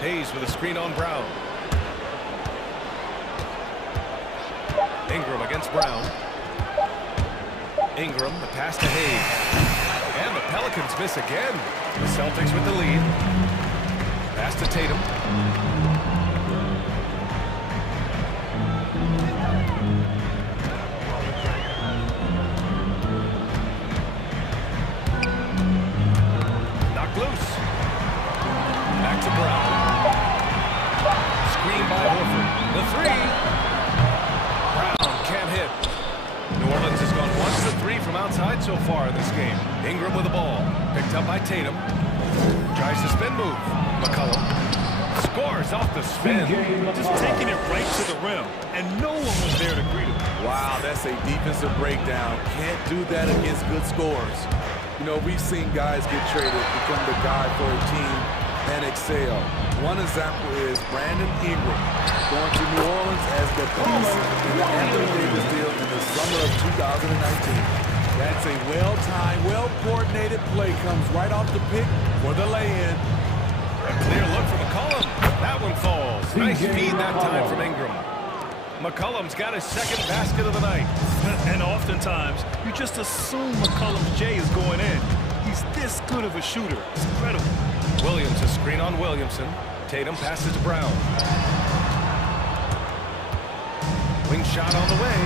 Hayes with a screen on Brown. Ingram against Brown. Ingram, the pass to Hayes. And the Pelicans miss again. The Celtics with the lead. Pass to Tatum. Knocked loose. Back to Brown. Screen by Horford. The 3. Brown can't hit. New Orleans has gone 1 for 3 from outside so far in this game. Ingram with the ball. Picked up by Tatum. Tries to spin move. McCollum scores off the spin. Just taking it right to the rim, and no one was there to greet him. Wow, that's a defensive breakdown. Can't do that against good scores. You know, we've seen guys get traded, become the guy for a team, and excel. One example is Brandon Ingram going to New Orleans as the piece in the Anthony Davis deal in the summer of 2019. That's a well-timed, well-coordinated play. Comes right off the pick for the lay-in. A clear look from McCollum. That one falls. Nice feed that time from Ingram. McCollum's got his 2nd basket of the night. And oftentimes, you just assume McCollum's J is going in. He's this good of a shooter. It's incredible. Williams a screen on Williamson. Tatum passes to Brown. Wing shot on the way.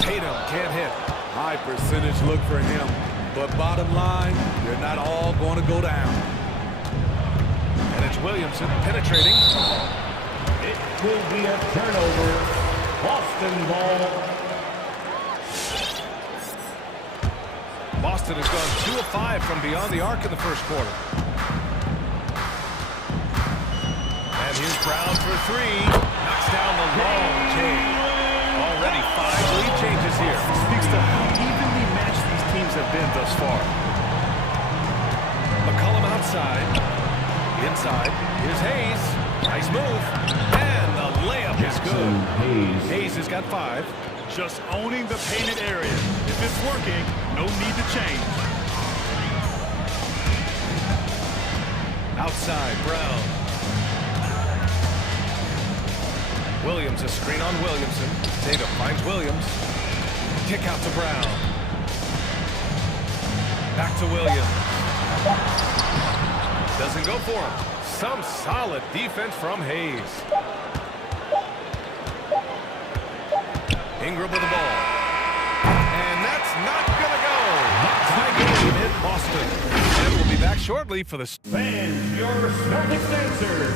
Tatum can't hit. High percentage look for him. But bottom line, they're not all going to go down. And it's Williamson penetrating. It will be a turnover. Boston ball. Boston has gone 2 of 5 from beyond the arc in the first quarter. And here's Brown for 3. Knocks down the long chain. Already 5 lead changes here. Speaks to how evenly matched these teams have been thus far. McCollum outside. Inside. Here's Hayes. Nice move. And the layup is good. Hayes has got 5. Just owning the painted area. If it's working, no need to change. Outside, Brown. Williams, a screen on Williamson. Tatum finds Williams. Kick out to Brown. Back to Williams. Doesn't go for him. Some solid defense from Hayes. Ingram with the ball. And that's not going to go. Tie game in Boston. And we'll be back shortly for the... Fans, your Celtics answer.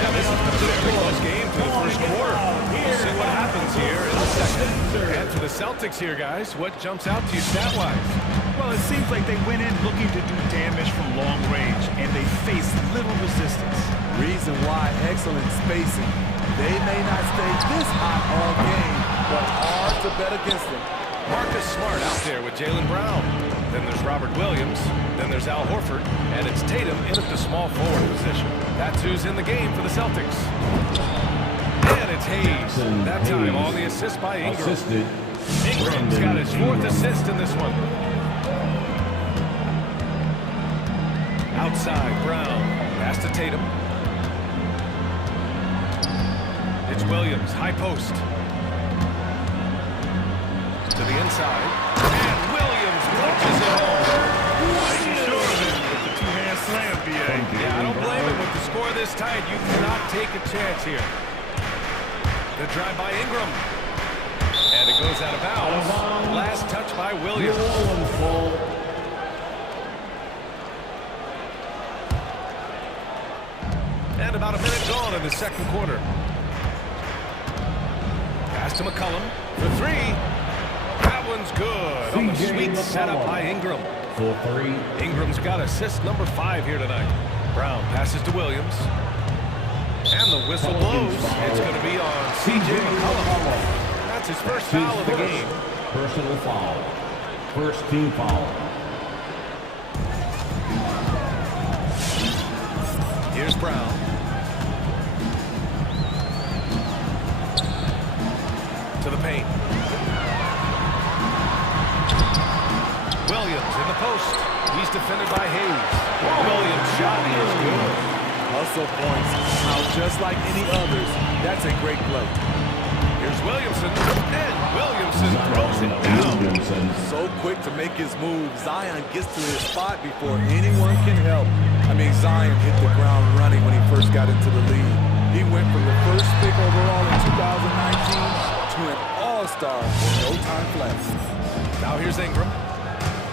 Yeah, this has been a very close game to the first quarter. We'll see what happens here in the second. And for the Celtics here, guys, what jumps out to you stat-wise? Well, it seems like they went in looking to do damage from long range, and they faced little resistance. Reason why, excellent spacing. They may not stay this hot all game, but hard to bet against them. Marcus Smart out there with Jaylen Brown. Then there's Robert Williams. Then there's Al Horford. And it's Tatum in at the small forward position. That's who's in the game for the Celtics. And it's Hayes. That time on the assist by Ingram. Ingram's got his 4th assist in this one. Outside, Brown. Pass to Tatum. It's Williams, high post. To the inside. And Williams punches it home. Making sure of it with the two-hand slam, B.A. Yeah, I don't blame him. With the score this tight, you cannot take a chance here. The drive by Ingram. And it goes out of bounds. Last touch by Williams. And about a minute gone in the second quarter. Pass to McCollum for 3. That one's good on the sweet setup by Ingram. Ingram's got assist number 5 here tonight. Brown passes to Williams. And the whistle blows. It's going to be on C.J. McCollum. That's his first foul of the game. Personal foul. First team foul. Here's Brown. To the paint. Williams in the post. He's defended by Hayes. Williams' shot is good. Hustle points out just like any others. That's a great play. Here's Williamson. And Williamson throws it down. So quick to make his move. Zion gets to his spot before anyone can help. I mean, Zion hit the ground running when he first got into the league. He went from the first pick overall in 2019 to an all-star with no time flat. Now here's Ingram.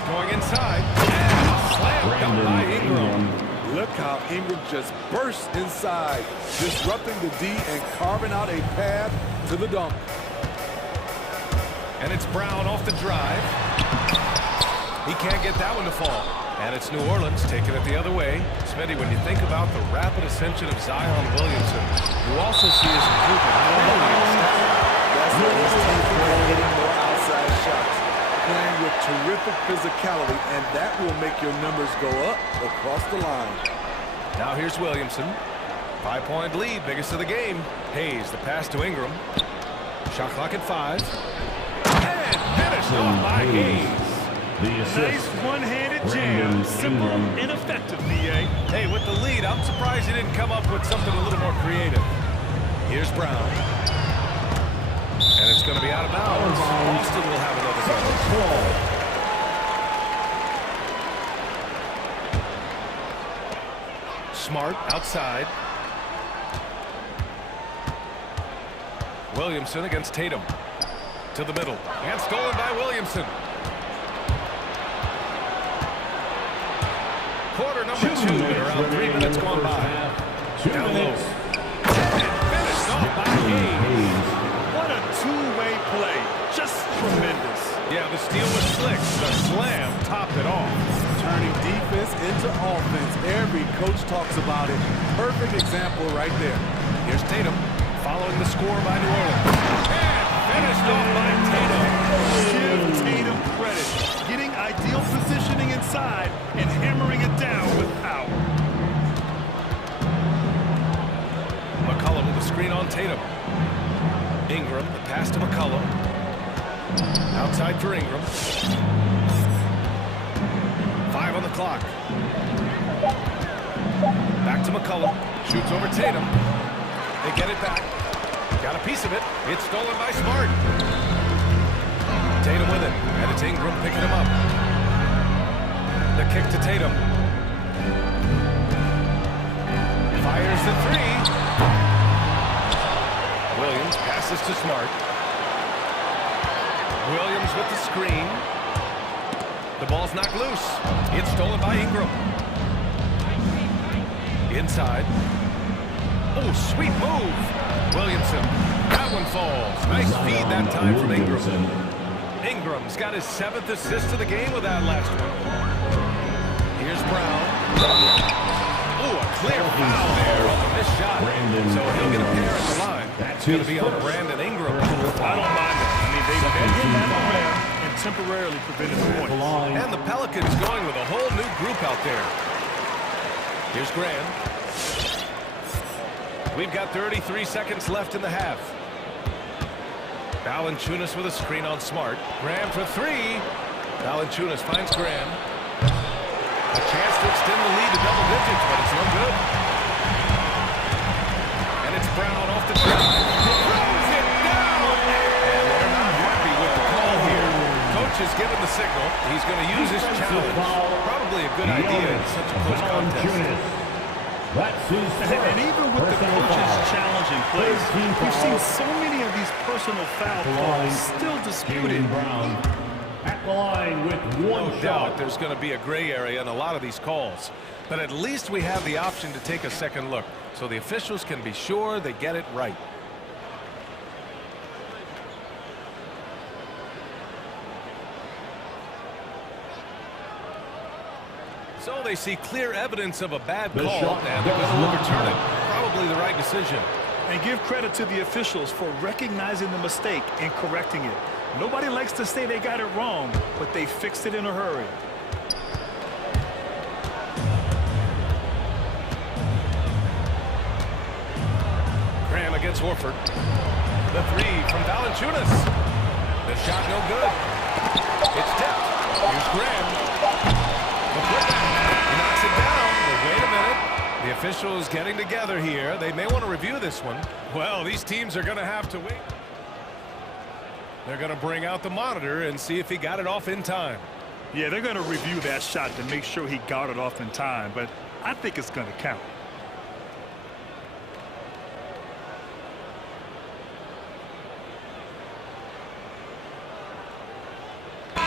Going inside. And slam dunk by Ingram. Look how Ingram just bursts inside, disrupting the D and carving out a path to the dunk. And it's Brown off the drive. He can't get that one to fall. And it's New Orleans taking it the other way. Smitty, when you think about the rapid ascension of Zion Williamson, you also see his improvement. That's what he's taking and hitting more outside shots. Playing with terrific physicality, and that will make your numbers go up across the line. Now here's Williamson. 5-point lead, biggest of the game. Hayes, the pass to Ingram. Shot clock at 5. And finished off by Hayes. Nice one-handed jam. Simple and effective, B.A. Hey, with the lead, I'm surprised he didn't come up with something a little more creative. Here's Brown. And it's going to be out of bounds. Boston will have another goal. Smart outside. Williamson against Tatum. To the middle. And stolen by Williamson. Quarter number 2 and around 3 minutes gone by. Down low. And finished off by Hayes. What a two-way play. Just tremendous. Yeah, the steal was slick. The slam topped it off. Turning defense into offense. Every coach talks about it. Perfect example right there. Here's Tatum following the score by New Orleans. And finished off by Tatum. Give Tatum credit. Getting ideal positioning inside and hammering it down with power. McCollum with the screen on Tatum. Ingram, the pass to McCollum. Outside for Ingram. 5 on the clock. Back Back to McCollum. Shoots over Tatum. They get it back. Got a piece of it. It's stolen by Smart. Tatum with it. And it's Ingram picking him up. The kick to Tatum. Fires the three. Williams passes to Smart. Williams with the screen. The ball's knocked loose. It's stolen by Ingram. Inside. Oh, sweet move. Williamson. That one falls. Nice feed that time from Ingram. Ingram's got his 7th assist of the game with that last one. Here's Brown. Oh, a clear foul there on the missed shot. So he'll get a pair at the line. It's going to be on Brandon Ingram. I don't mind it. I mean, they hit that rim and temporarily prevented the point. And the Pelicans going with a whole new group out there. Here's Graham. We've got 33 seconds left in the half. Valanciunas with a screen on Smart. Graham for three. Valanciunas finds Graham. A chance to extend the lead to double digits, but it's no good. And it's Brown off the dribble. Throws it down! And they're not happy with the call here. Coach has given the signal. He's going to use his challenge. Probably a good idea in such a close contest. And even with the coach's challenge in place, we've seen so many of these personal foul calls still disputed. At the line with one No doubt there's going to be a gray area in a lot of these calls. But at least we have the option to take a second look, so the officials can be sure they get it right. So they see clear evidence of a bad call, and they're going to overturn it. Probably the right decision. And give credit to the officials for recognizing the mistake and correcting it. Nobody likes to say they got it wrong, but they fixed it in a hurry. Graham against Horford. The three from Valanciunas. The shot no good. It's tipped. Here's Graham. The putback. He knocks it down. But wait a minute. The officials getting together here. They may want to review this one. Well, these teams are going to have to wait. They're going to bring out the monitor and see if he got it off in time. Yeah, they're going to review that shot to make sure he got it off in time, but I think it's going to count. And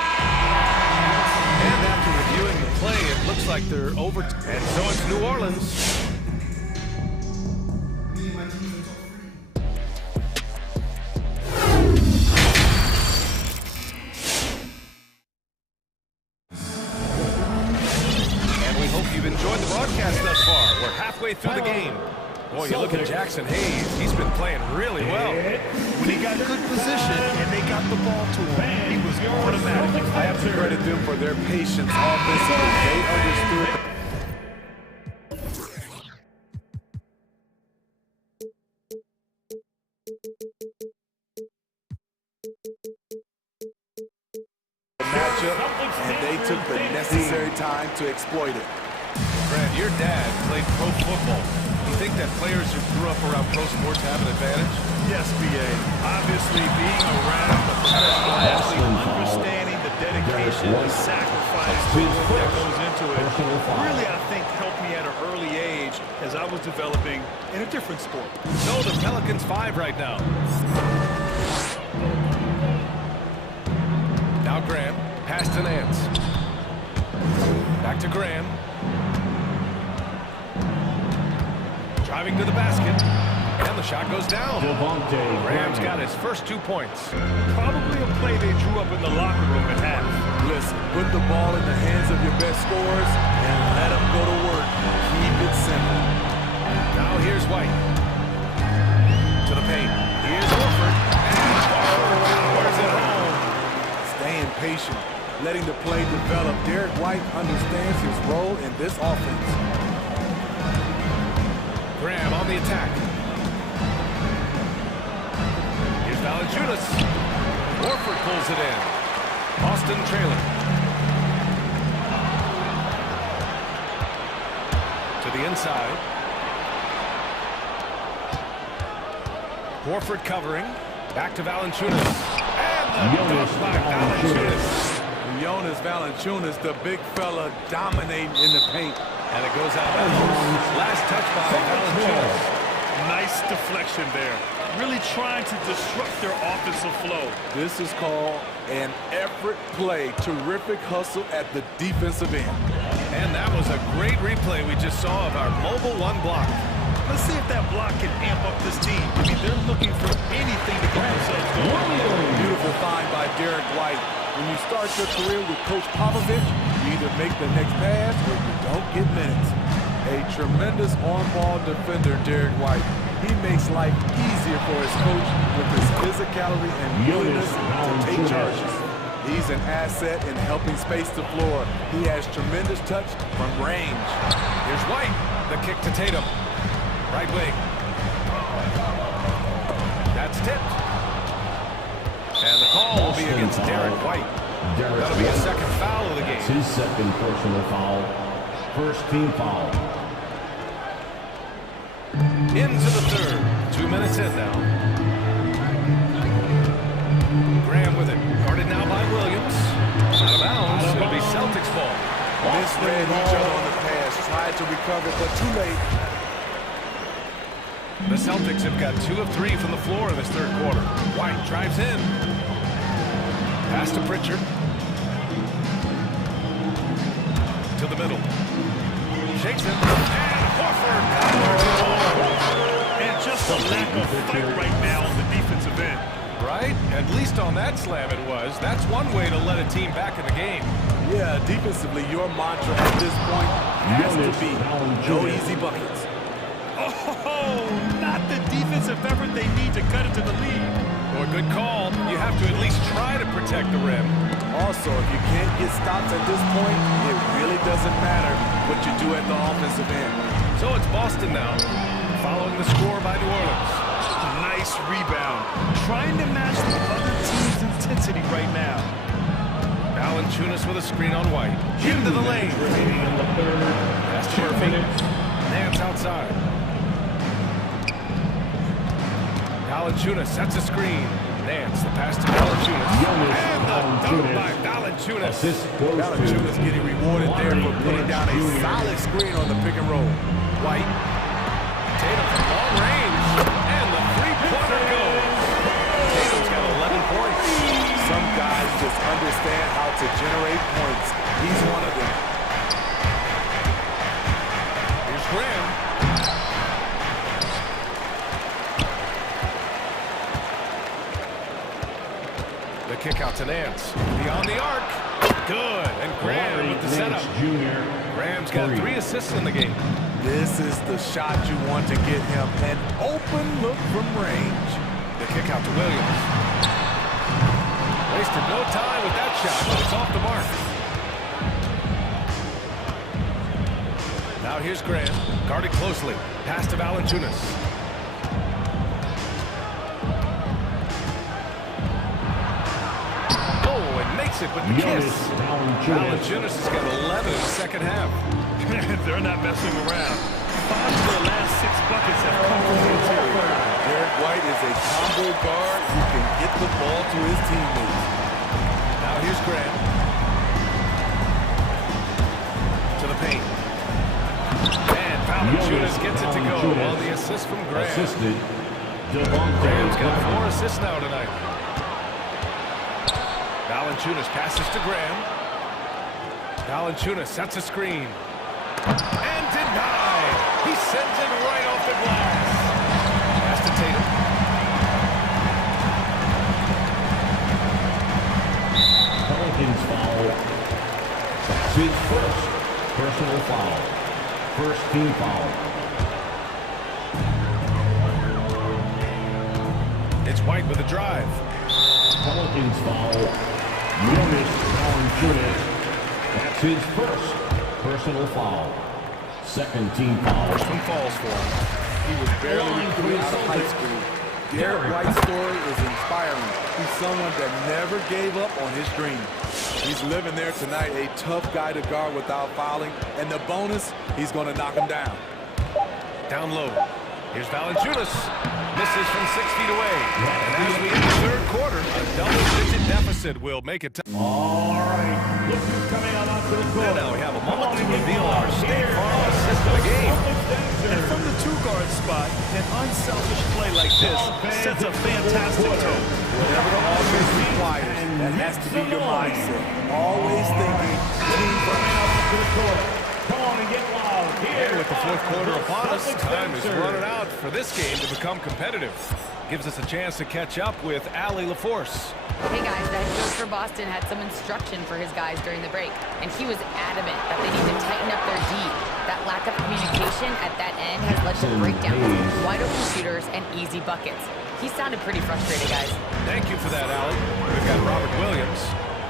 after reviewing the play, it looks like they're over. And so it's New Orleans. Through the game. Boy, you look at Jackson Hayes. He's been playing really well. When he got good position and they got the ball to him, he was automatic. I have to credit them for their patience offensively. They understood. The matchup, and they took the necessary time to exploit it. Brad, your dad played pro football. You think that players who grew up around pro sports have an advantage? Yes, B.A. Obviously, being around the professional athlete, understanding the dedication, the sacrifice, the work that goes into it, really, I think, helped me at an early age as I was developing in a different sport. So the Pelicans 5 right now. Now Graham, pass to Nance. Back to Graham. Driving to the basket, and the shot goes down. Graham's got his first 2 points. Probably a play they drew up in the locker room at half. Listen, put the ball in the hands of your best scorers and let them go to work. Keep it simple. Now here's White. To the paint. Here's Horford. And Horford powers it home. Staying patient, letting the play develop. Derek White understands his role in this offense. Graham on the attack. Here's Valanciunas. Horford pulls it in. Austin trailing. To the inside. Horford covering. Back to Valanciunas. And the dunk by Valanciunas. Jonas Valanciunas, the big fella, dominating in the paint. And it goes out. Last touch by Valanciunas. Nice deflection there. Really trying to disrupt their offensive flow. This is called an effort play. Terrific hustle at the defensive end. And that was a great replay we just saw of our mobile one block. Let's see if that block can amp up this team. I mean, they're looking for anything to get themselves going. Beautiful find by Derek White. When you start your career with Coach Popovich, you either make the next pass or you don't get minutes. A tremendous on-ball defender, Derek White. He makes life easier for his coach with his physicality and willingness to take charges. He's an asset in helping space the floor. He has tremendous touch from range. Here's White. The kick to Tatum. Right wing. That's tipped. And the call will be against Derek White. That'll be his second foul of the game. His second personal foul. First team foul. Into the third. 2 minutes in now. Graham with it. Guarded now by Williams. Out of bounds. It'll be Celtics ball. Misread each other on the pass. Tried to recover, but too late. The Celtics have got 2 of 3 from the floor in this third quarter. White drives in. Pass to Pritchard. To the middle. Shakes him. And Horford. And just a lack of fight right now on the defensive end. Right? At least on that slam it was. That's one way to let a team back in the game. Yeah, defensively, your mantra at this point has to be no easy buckets. Oh, not the defensive effort they need to cut into the lead. Well, good call. You have to at least try to protect the rim. Also, if you can't get stops at this point, it really doesn't matter what you do at the offensive end. So it's Boston now, following the score by New Orleans. Nice rebound. Trying to match the other team's intensity right now. Valanciunas with a screen on White. Into the lane. Pass to Murphy. Nance outside. Valanciunas sets a screen. Nance, the pass to Valanciunas. And the dunk by Valanciunas. Valanciunas getting rewarded there for putting down a solid screen on the pick and roll. White. Tatum from long range. And the three-pointer goes. Tatum's got 11 points. Some guys just understand how to generate points. He's one of them. Here's Graham. The kick out to Nance. Beyond the arc. Good. And Graham with the setup. Graham's got 3 assists in the game. This is the shot you want to get him. An open look from range. The kick out to Williams. Wasted no time with that shot, but it's off the mark. Now here's Graham. Guarded closely. Pass to Valanciunas. It with the kiss. Valanciunas has got 11 in the second half. They're not messing around. 5 of their last 6 buckets have come from the interior. Derek White is a combo guard who can get the ball to his teammates. Now here's Graham. To the paint. And Valanciunas gets it to go on the assist from Graham. Graham's got 4 assists now tonight. Valanciunas passes to Graham. Valanciunas sets a screen. And denied. He sends it right off the glass. Pass to Tatum. Pelicans foul. That's his first personal foul. First team foul. It's White with a drive. Pelicans foul. Jonas Valanciunas. That's his first personal foul. Second team foul. First one falls for him. He was barely recruited out of high school. Derek White's story is inspiring. He's someone that never gave up on his dream. He's living there tonight, a tough guy to guard without fouling. And the bonus, he's going to knock him down. Down low. Here's Valanciunas. Misses from 6 feet away. And as we enter the third quarter, a double-digit deficit will make it. All right, look who's coming out onto the court. And now we have a moment to reveal our State Farm assist of the game. And from the two-guard spot, an unselfish play like this sets a fantastic tone. Whatever the offense requires, that has to be your mindset. Always thinking team first. Come on and get loud. Here with the fourth quarter upon us, time is running out for this game to become competitive. Gives us a chance to catch up with Allie LaForce. Hey guys, the head coach for Boston had some instruction for his guys during the break, and he was adamant that they need to tighten up their D. That lack of communication at that end has led to breakdowns, wide open shooters, and easy buckets. He sounded pretty frustrated, guys. Thank you for that, Allie. We've got Robert Williams,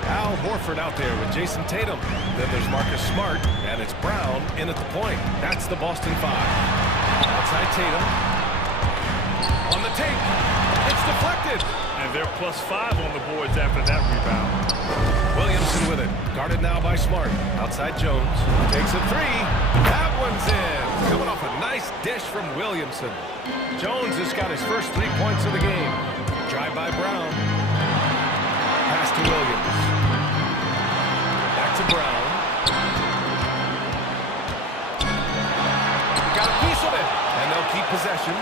Al Horford out there with Jason Tatum. Then there's Marcus Smart, and it's Brown in at the point. That's the Boston 5. Outside Tatum. On the tape. It's deflected. And they're +5 on the boards after that rebound. Williamson with it. Guarded now by Smart. Outside Jones. Takes a three. That one's in. Coming off a nice dish from Williamson. Jones has got his first 3 points of the game. Drive by Brown. Pass to Williams. Back to Brown. Got a piece of it. And they'll keep possession.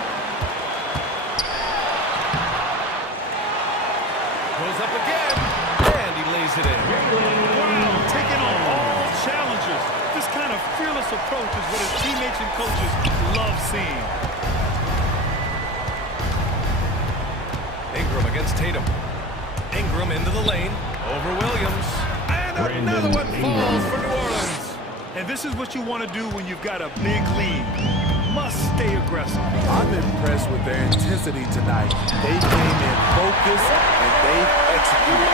Goes up again. And he lays it in. Brown taking on all challenges. This kind of fearless approach is what his teammates and coaches love seeing. Ingram against Tatum. Ingram into the lane. Over Williams. And another one falls for New Orleans. And this is what you want to do when you've got a big lead. Must stay aggressive. I'm impressed with their intensity tonight. They came in focused and they executed.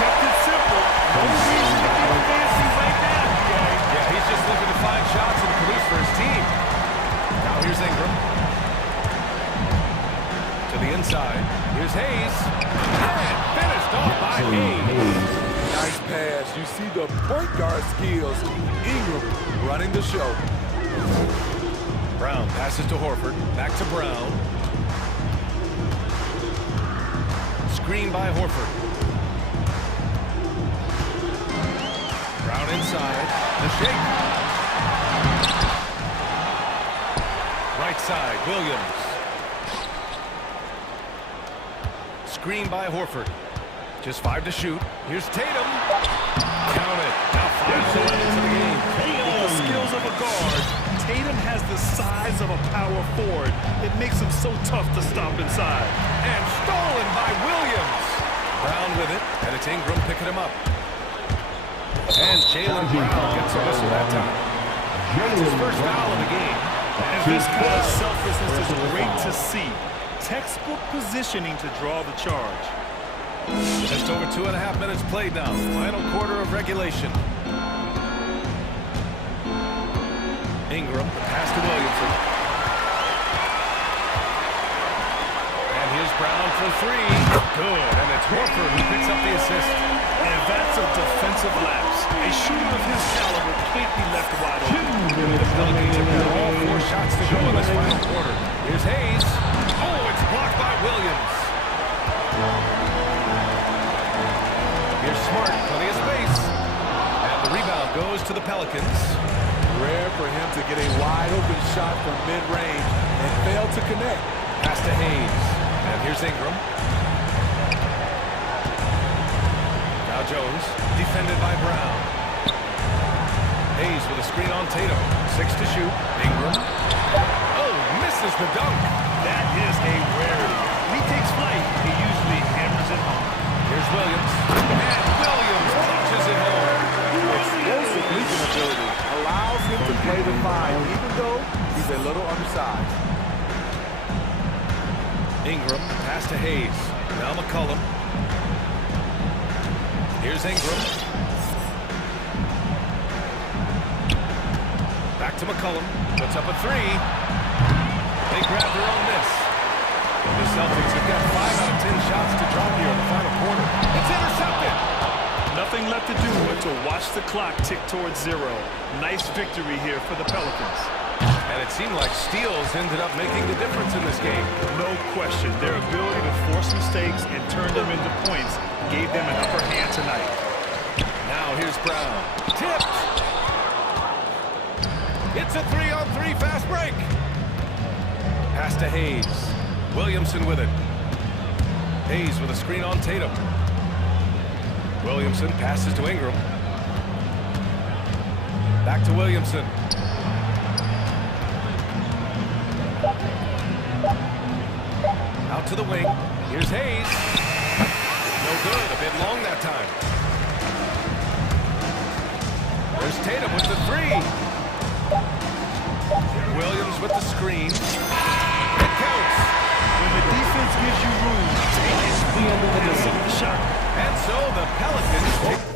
Kept it simple. No reason to get fancy right now, guys. Yeah, he's just looking to find shots and produce for his team. Now here's Ingram. To the inside. Here's Hayes. And finished off by Hayes. Nice pass. You see the point guard skills. Ingram running the show. Brown passes to Horford. Back to Brown. Screen by Horford. Brown inside. The shake. Right side, Williams. Screen by Horford. Just 5 to shoot. Here's Tatum. Count it. Now 5 minutes into the game. With the skills of a guard, Tatum has the size of a power forward. It makes him so tough to stop inside. And stolen by Williams. Brown with it, and it's Ingram picking him up. And Jaylen Brown gets a whistle that time. That's his first foul of the game. And this kind of selflessness is great to see. Textbook positioning to draw the charge. Just over 2.5 minutes played now. Final quarter of regulation. Ingram, pass to Williamson. And here's Brown for 3. Good, and it's Horford who picks up the assist. And that's a defensive lapse. A shooter of his caliber can't be left wide open. The Pelicans have got all 4 shots to go in this final quarter. Here's Hayes. Oh, it's blocked by Williams. Here's Smart, plenty of space. And the rebound goes to the Pelicans. Rare for him to get a wide open shot from mid-range and fail to connect. Pass to Hayes. And here's Ingram. Now Jones, defended by Brown. Hayes with a screen on Tatum. 6 to shoot. Ingram. Oh, misses the dunk. That is a rarity. When he takes flight, he usually hammers it home. Here's Williams. And Williams punches it home. Explosive leaping ability allows him to play the 5, even though he's a little undersized. Ingram, pass to Hayes. Now McCollum. Here's Ingram. Back to McCollum. Puts up a 3. They grab their own miss. The Celtics have got 5 out of 10 shots to drop here in the final quarter. It's intercepted. Nothing left to do but to watch the clock tick towards 0. Nice victory here for the Pelicans. And it seemed like steals ended up making the difference in this game. No question. Their ability to force mistakes and turn them into points gave them an upper hand tonight. Now here's Brown. Tipped. It's a 3-on-3 fast break. Pass to Hayes. Williamson with it. Hayes with a screen on Tatum. Williamson passes to Ingram. Back to Williamson. Out to the wing. Here's Hayes. No good. A bit long that time. There's Tatum with the three. Williams with the screen. It counts. When the defense gives you room, take it. The end of the shot. And so the Pelicans take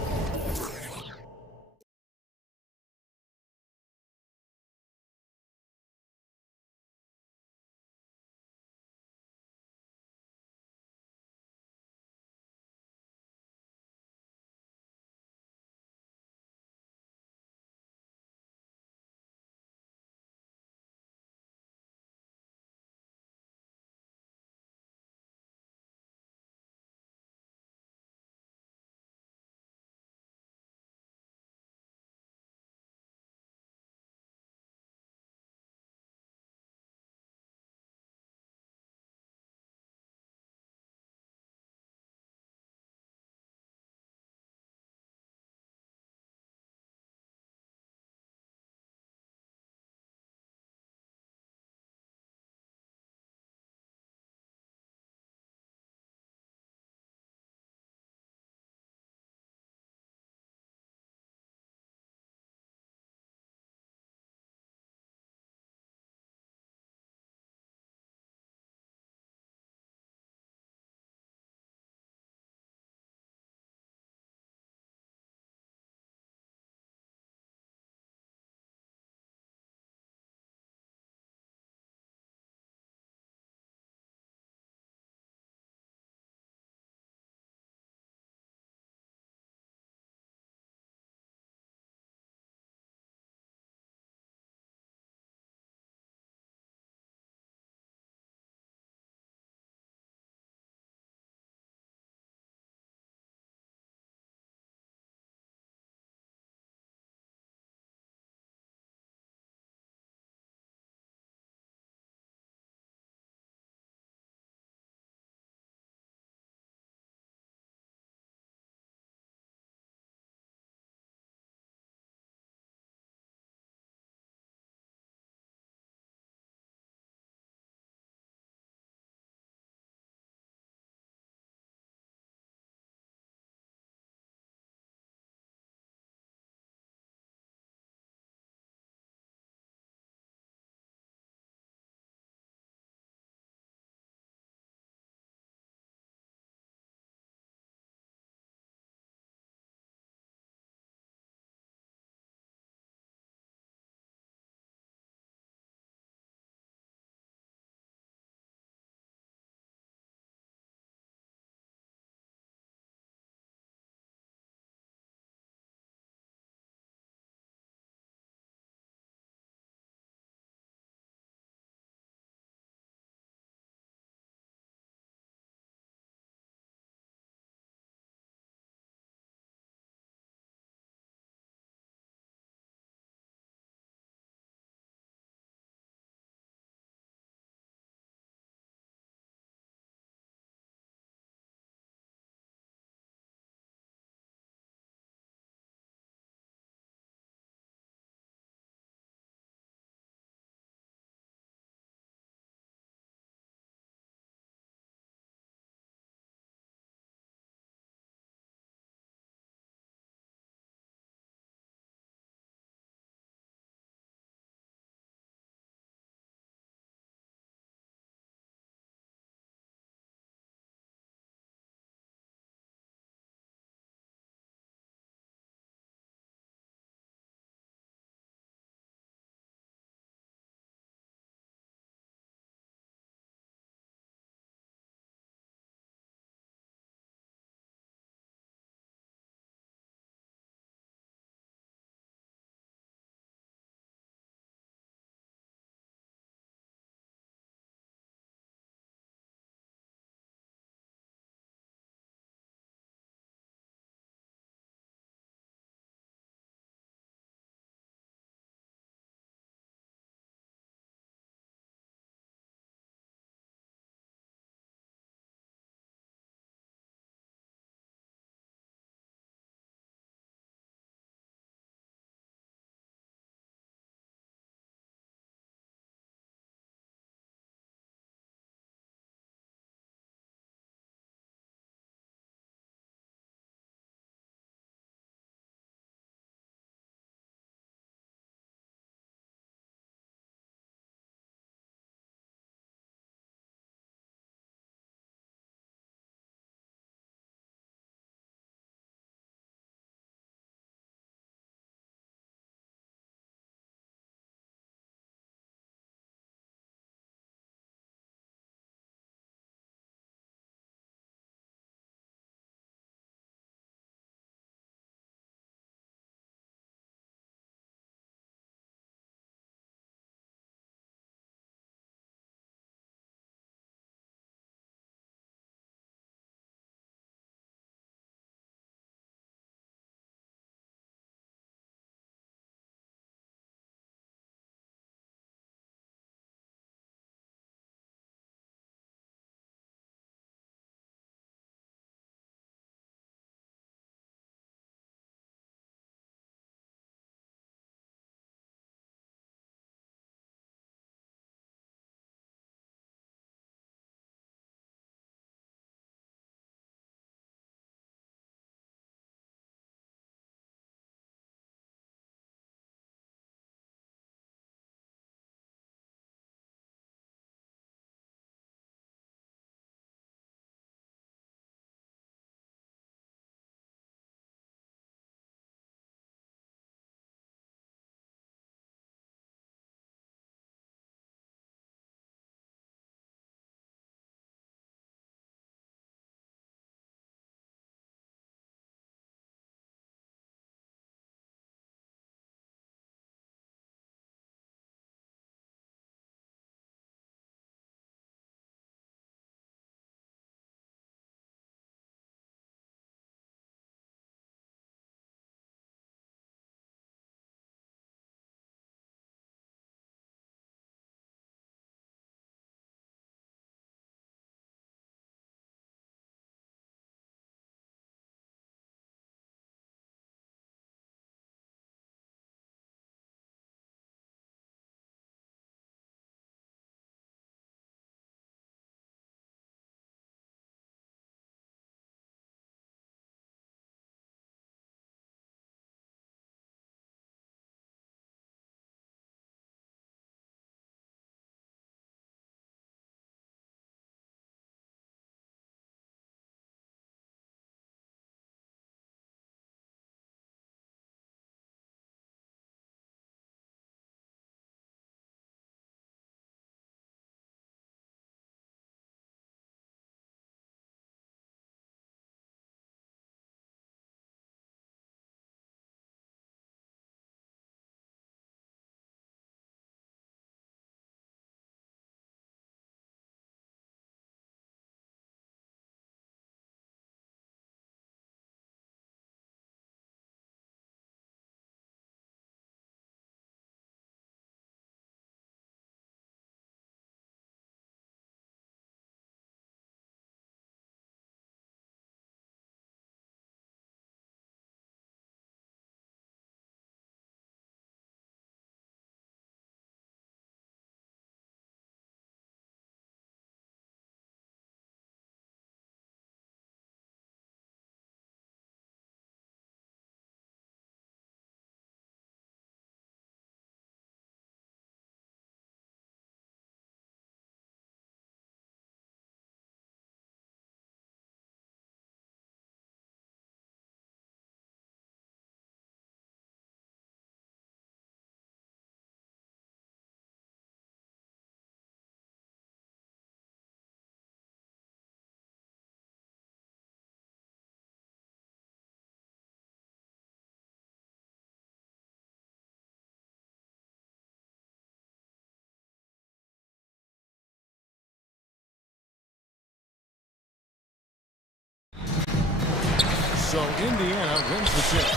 So Indiana wins the tip.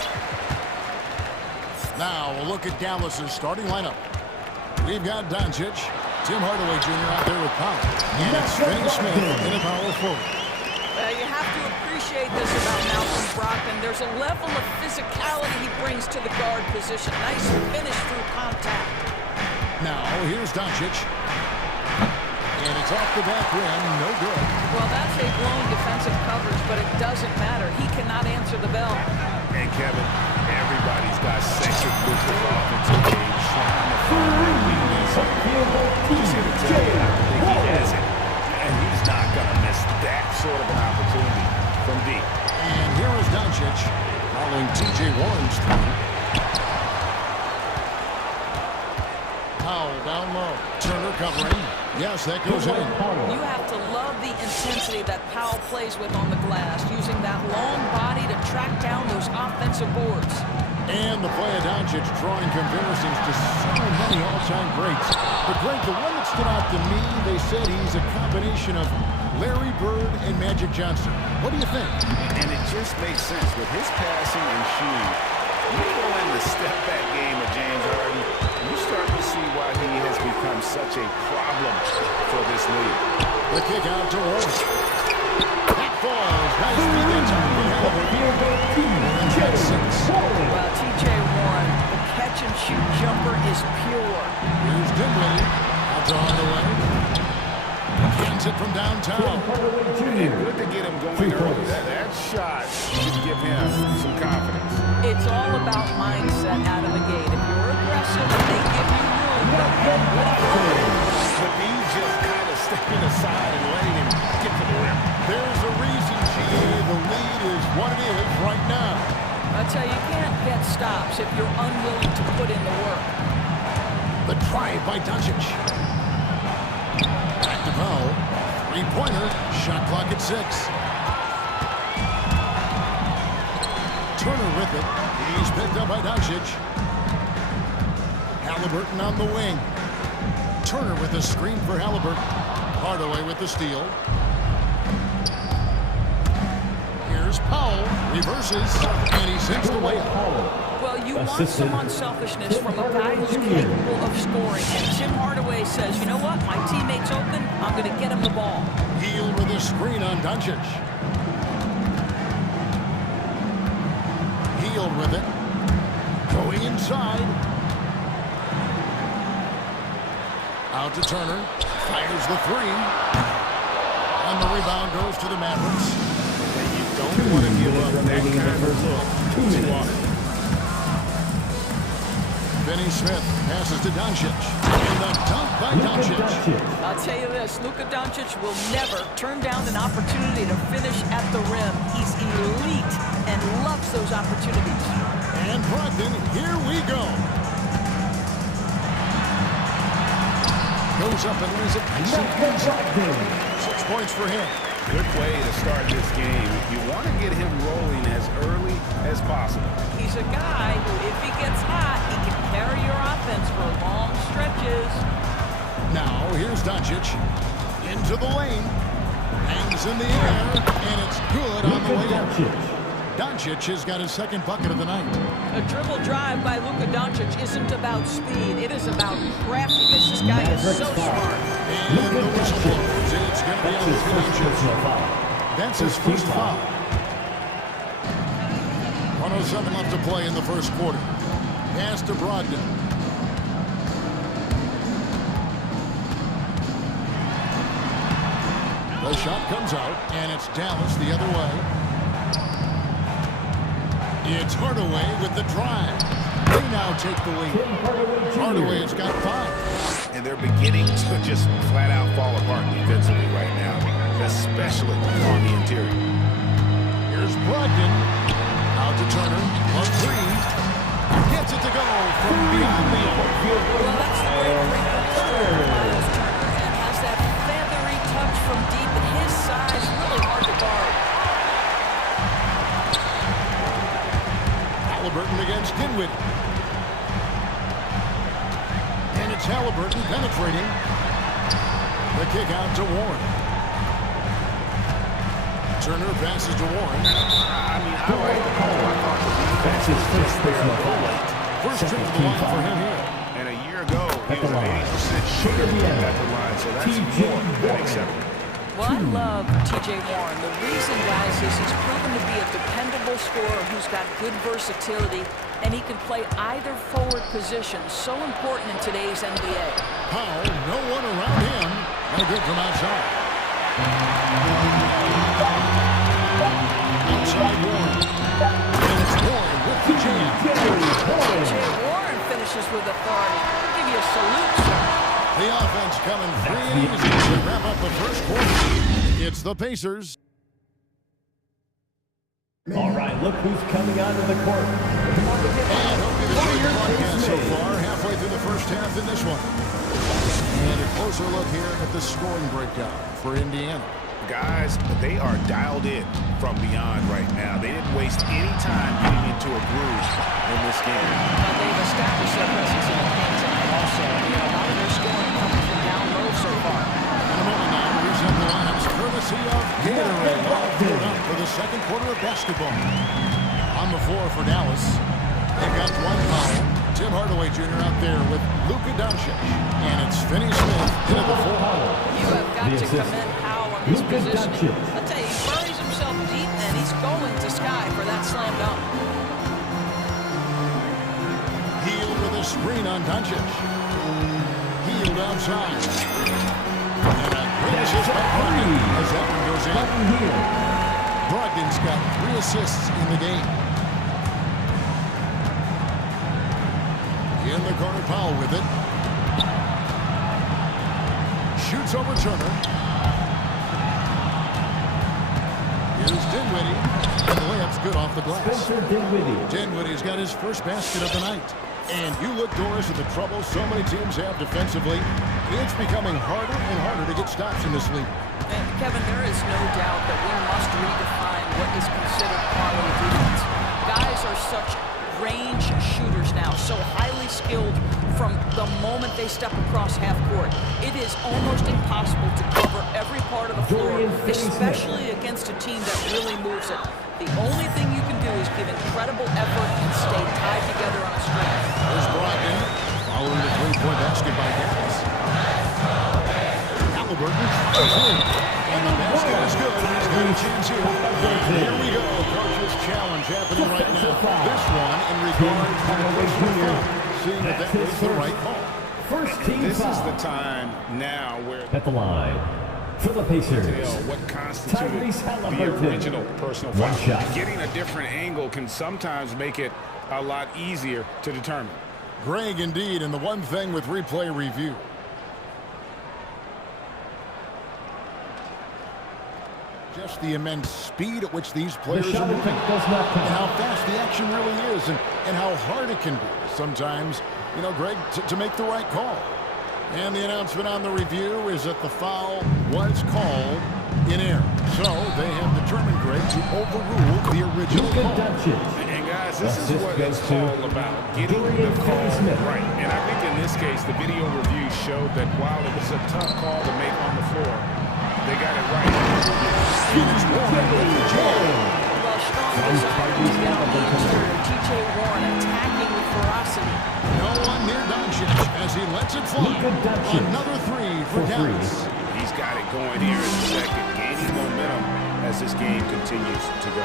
Now a look at Dallas's starting lineup. We've got Doncic, Tim Hardaway Jr. out there with Powell, and it's Finney Smith in a power forward. You have to appreciate this about Malcolm Brogdon. There's a level of physicality he brings to the guard position. Nice finish through contact. Now here's Doncic. And it's off the back rim, no good. Well, that's a blown defensive coverage, but it doesn't matter. He cannot answer the bell. And Kevin, everybody's dissected with the offensive game, trying to find their weakness. Just here to tell you, I think he has it. And he's not going to miss that sort of an opportunity from deep. And here is Doncic following T.J. Warren's three. Powell down low. Turner covering. Yes, that goes in. You have to love the intensity that Powell plays with on the glass, using that long body to track down those offensive boards. And the play of Doncic drawing comparisons to so many all-time greats. But Greg, the one that stood out to me, they said he's a combination of Larry Bird and Magic Johnson. What do you think? And it just makes sense with his passing and shooting. You go in the step-back game of James Harden, you start to see why he has become such a problem for this league. The kick out to Warren. That falls. Nice defense on That's 6. Well, T.J. Warren, the catch-and-shoot jumper is pure. Here's Dinwiddie. Out to Hardaway. Gets it from downtown. And good to get him going early. That shot should give him some confidence. It's all about mindset out of the gate. If you're aggressive, they give you room. But he's just kind of stepping aside and letting him get to the rim. There's a reason, G.A. The lead is what it is right now. I tell you, you can't get stops if you're unwilling to put in the work. The drive by Doncic. Back to Powell. Three-pointer. Shot clock at 6. Turner with it. He's picked up by Doncic. Halliburton on the wing. Turner with a screen for Halliburton. Hardaway with the steal. Here's Powell. Reverses. And he sends the way up. Well, you want some unselfishness from a guy who's capable of scoring. And Tim Hardaway says, you know what? My teammate's open. I'm going to get him the ball. Hield with a screen on Doncic. Hield with it. Going inside. Out to Turner. Fires the three. And the rebound goes to the Mavericks. And you don't want to give up that kind of look too often. Finney Smith passes to Doncic. And the dunk by Doncic. I'll tell you this, Luka Doncic will never turn down an opportunity to finish at the rim. He's elite and loves those opportunities. And Brogdon, here we go. Goes up and lays it. 6 points for him. Good way to start this game. You want to get him rolling as early as possible. He's a guy who, if he gets hot, he can carry your offense for long stretches. Now, here's Doncic. Into the lane. Hangs in the air. And it's good on the way up. Doncic has got his second bucket of the night. A dribble drive by Luka Doncic isn't about speed. It is about craftiness. This guy is so smart. And the whistle blows. It's going to be on Luka Doncic. That's his first foul. 1:07 left to play in the first quarter. Pass to Brogdon. The shot comes out, and it's Dallas the other way. It's Hardaway with the drive. They now take the lead. Hardaway has got 5. And they're beginning to just flat out fall apart defensively right now, especially on the interior. Here's Brogdon. Out to Turner. On 3. Gets it to go from beyond the arc. Well, that's the great Turner and has that feathery touch from deep, and his size really hard to guard. Halliburton against Dinwiddie. And it's Halliburton penetrating. The kick out to Warren. Turner passes to Warren. I mean, I like the call. I thought the defense was just there a little late. First trip to the line for him here. And a year ago, he was an 80% shooter at the line, so that's more than acceptable. Well, I love T.J. Warren. The reason, guys, is he's proven to be a dependable scorer who's got good versatility, and he can play either forward position. So important in today's NBA. Powell, no one around him. No good from outside. Outside Warren. And it's Warren with the jam. T.J. Warren finishes with authority. I'll give you a salute, sir. The offense coming free and easy to wrap up the first quarter. It's the Pacers. All right, look who's coming onto the court. And hope you've enjoyed the broadcast so far, halfway through the first half in this one. And a closer look here at the scoring breakdown for Indiana. Guys, they are dialed in from beyond right now. They didn't waste any time getting into a groove in this game. They've established their presence in the paint tonight also. A lot of their scoring coming from down low so far. In a moment now, we set the lineups courtesy of Gatorade, all filled up for the second quarter of basketball. On the floor for Dallas, they've got Dwight Powell, Tim Hardaway Jr. out there with Luka Doncic, and it's Finney Smith in at the 4. You have got to commend Powell on his positioning. I tell you, he buries himself deep, and he's going to sky for that slam dunk. Hield with a screen on Doncic. Hield outside. And a great assist by Brogdon as that one goes in. Brogdon's got 3 assists in the game. In the corner, Powell with it. Shoots over Turner. Here's Dinwiddie. And the layup's good off the glass. Dinwiddie's got his first basket of the night. And you look, Doris, at the trouble so many teams have defensively. It's becoming harder and harder to get stops in this league. And Kevin, there is no doubt that we must redefine what is considered quality defense. Guys are such range shooters now, so highly skilled from the moment they step across half court. It is almost impossible to cover every part of the floor, especially against a team that really moves it. The only thing you can do is give incredible effort and stay tied together on a string. There's Brogdon following the three-point basket by Dallas. Halliburton, and the basket is good. He's got a chance here. Here we go. Coach's challenge happening right now. This one in regards to the personal foul. Seeing that that was the right call. This is the time now where at the line for the Pacers. What constitutes the original personal foul. Getting a different angle can sometimes make it a lot easier to determine. Greg, indeed, and the one thing with replay review. Just the immense speed at which these players are moving, and how fast the action really is, and how hard it can be sometimes, you know, Greg, to make the right call. And the announcement on the review is that the foul was called in error. So they have determined, Greg, to overrule the original call. And guys, this is what it's all about, getting the call right. And I think in this case, the video review showed that while it was a tough call to make on the floor, they got it right. Well, strong desire to get the interior. T.J. Warren attacking with ferocity. No one near Doncic as he lets it fly. Another 3 for Dallas. He's got it going here in the second, gaining momentum as this game continues to go.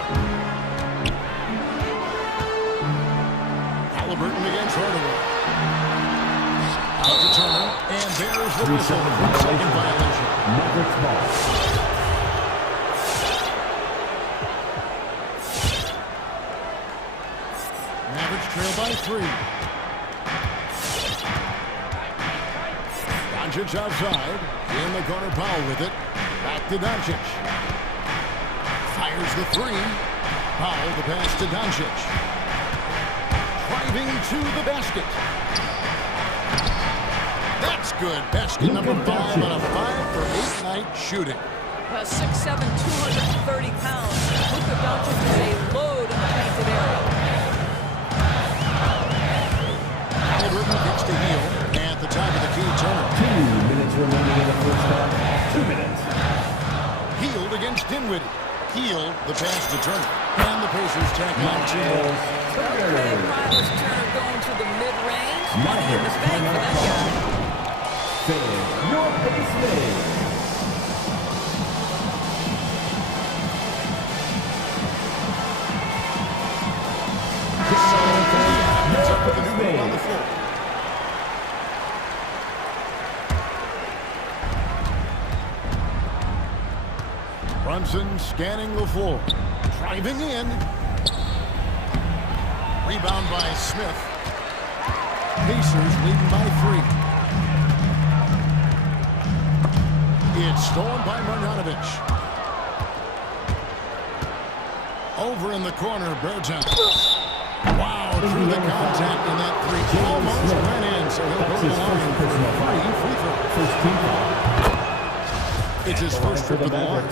Halliburton against Hardaway. Out to Turner, and there's the whistle. Second violation. Mavericks ball. Mavericks trail by 3. Doncic outside. In the corner, Powell with it. Back to Doncic. Fires the 3. Powell the pass to Doncic. Driving to the basket. That's good. Basket number 5 on a 5-for-8 night shooting. 6'7", 230 pounds. Luka Doncic is a load in the painted area. Halliburton gets to heel at the top of the key. Turner. 2 minutes remaining in the first half. 2 minutes. Healed against Dinwiddie. Heel, the pass to Turner. And the Pacers tack on 2 more. Okay, Miles Turner going to the mid-range. Money in the bank for that guy. Your base made. It's up with the new move on the floor. Brunson scanning the floor. Driving in. Rebound by Smith. Pacers leading by 3. It's stolen by Marjanovic. Over in the corner, Bereznya. Wow, through the contact in that 3. Almost went in, so he'll go to the line for 3 free throws. It's his first trip to the line.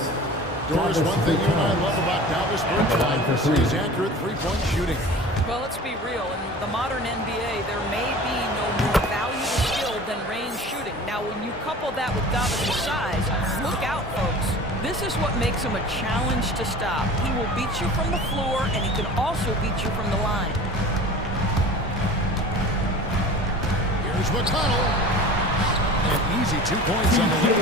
Doris, one thing you and I love about Dallas Bereznya is accurate three-point shooting. Well, let's be real. In the modern NBA, there may be no more valuable skill than range shooting. Now, when you couple that with Davis's size, look out, folks. This is what makes him a challenge to stop. He will beat you from the floor, and he can also beat you from the line. Here's McConnell. And easy 2 points on the way.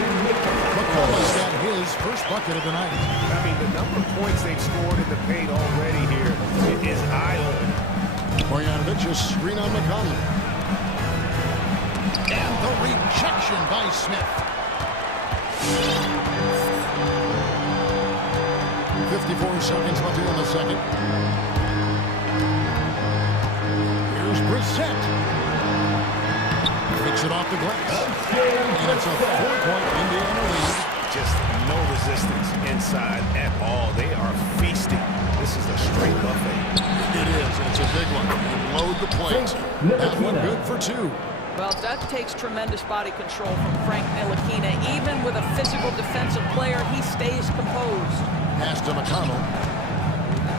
McConnell's got his first bucket of the night. I mean, the number of points they've scored in the paint already here is eye-opening. Marjanovic, a screen on McConnell. And the rejection by Smith. 54 seconds left here in the second. Here's Brissett. Picks it off the glass. And it's a 4-point Indiana lead. Just no resistance inside at all. They are feasting. This is a straight buffet. It is. It's a big one. Load the plate. That one good for 2. Well, that takes tremendous body control from Frank Ntilikina. Even with a physical defensive player, he stays composed. Pass to McConnell.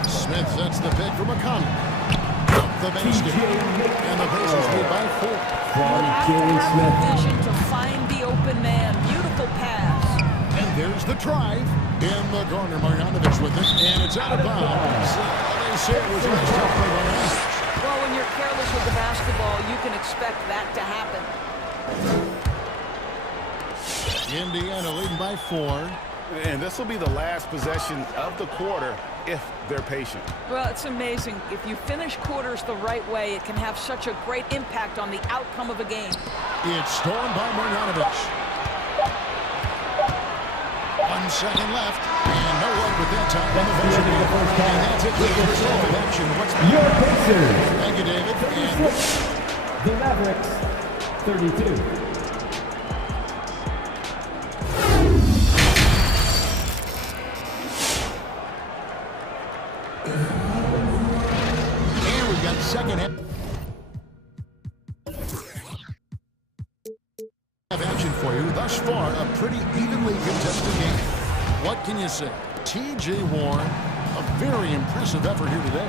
Smith sets the pick for McConnell. Up the basket. And the Pacers lead by 4. You have to have vision to find the open man. Beautiful pass. And there's the drive. In the corner, Marjanovic with it. And it's out of bounds. They say it was a nice tough play by Marjanovic. Well, when you're careless with the basketball, you can expect that to happen. Indiana leading by 4. And this will be the last possession of the quarter if they're patient. Well, it's amazing. If you finish quarters the right way, it can have such a great impact on the outcome of a game. It's stolen by Marjanovic. 1 second left. And no luck with that time on the buzzer beater. And that's it for the first half of action. What's Your Pacers. Thank you, David. And The Mavericks, 32. second half action for you. Thus far, a pretty evenly contested game. What can you say? T.J. Warren, a very impressive effort here today.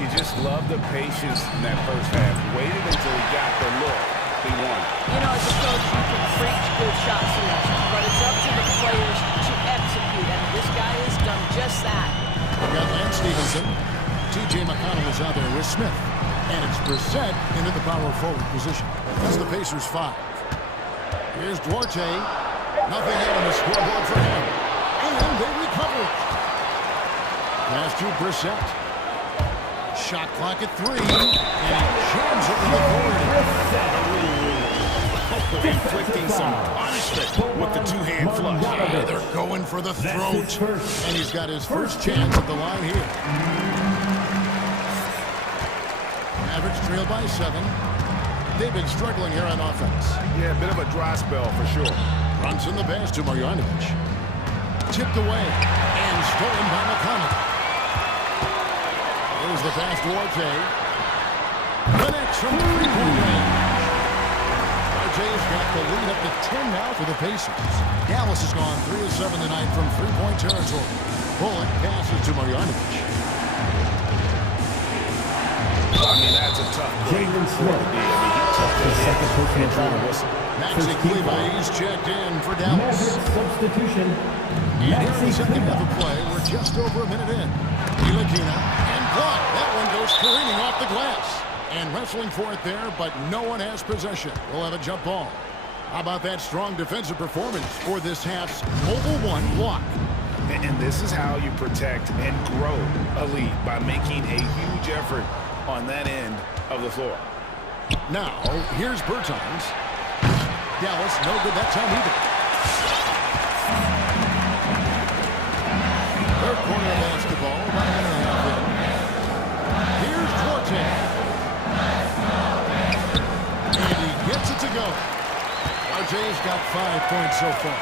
You just love the patience in that first half. Waited until he got the look. He won. You know, as a coach, you can preach good shot selection, but it's up to the players to execute, and this guy has done just that. We've got Lance Stevenson. T.J. McConnell is out there with Smith. And it's Brissett into the power forward position. That's the Pacers 5. Here's Duarte. Nothing out on the scoreboard for him. And they recover it. Pass to Brissett. Shot clock at 3. And he jams it in the corner. Inflicting some punishment with the two-hand flush. They're going for the throat. And he's got his first chance at the line here. Mavericks trail by 7. They've been struggling here on offense. Yeah, a bit of a dry spell for sure. Runs in the pass to Marjanovic. Tipped away and stolen by McConnell. Here's the pass to Duarte. Connects from 3-point range. Duarte's got the lead up to 10 now for the Pacers. Dallas has gone 3 of 7 tonight from 3-point territory. Bullock passes to Marjanovic. I mean, that's a tough break. I mean, he took the Maxi Kleba, he's checked in for Dallas. Substitution. And here's the second half of play. We're just over a minute in. Ntilikina and blocked. That one goes careening off the glass. And wrestling for it there, but no one has possession. We'll have a jump ball. How about that strong defensive performance for this half's Mobile One block? And this is how you protect and grow a lead, by making a huge effort on that end of the floor. Now, here's Bertans. Dallas, no good that time either. Third corner of basketball, about a minute and a half in. Here's Duarte. And he gets it to go. RJ's got 5 points so far.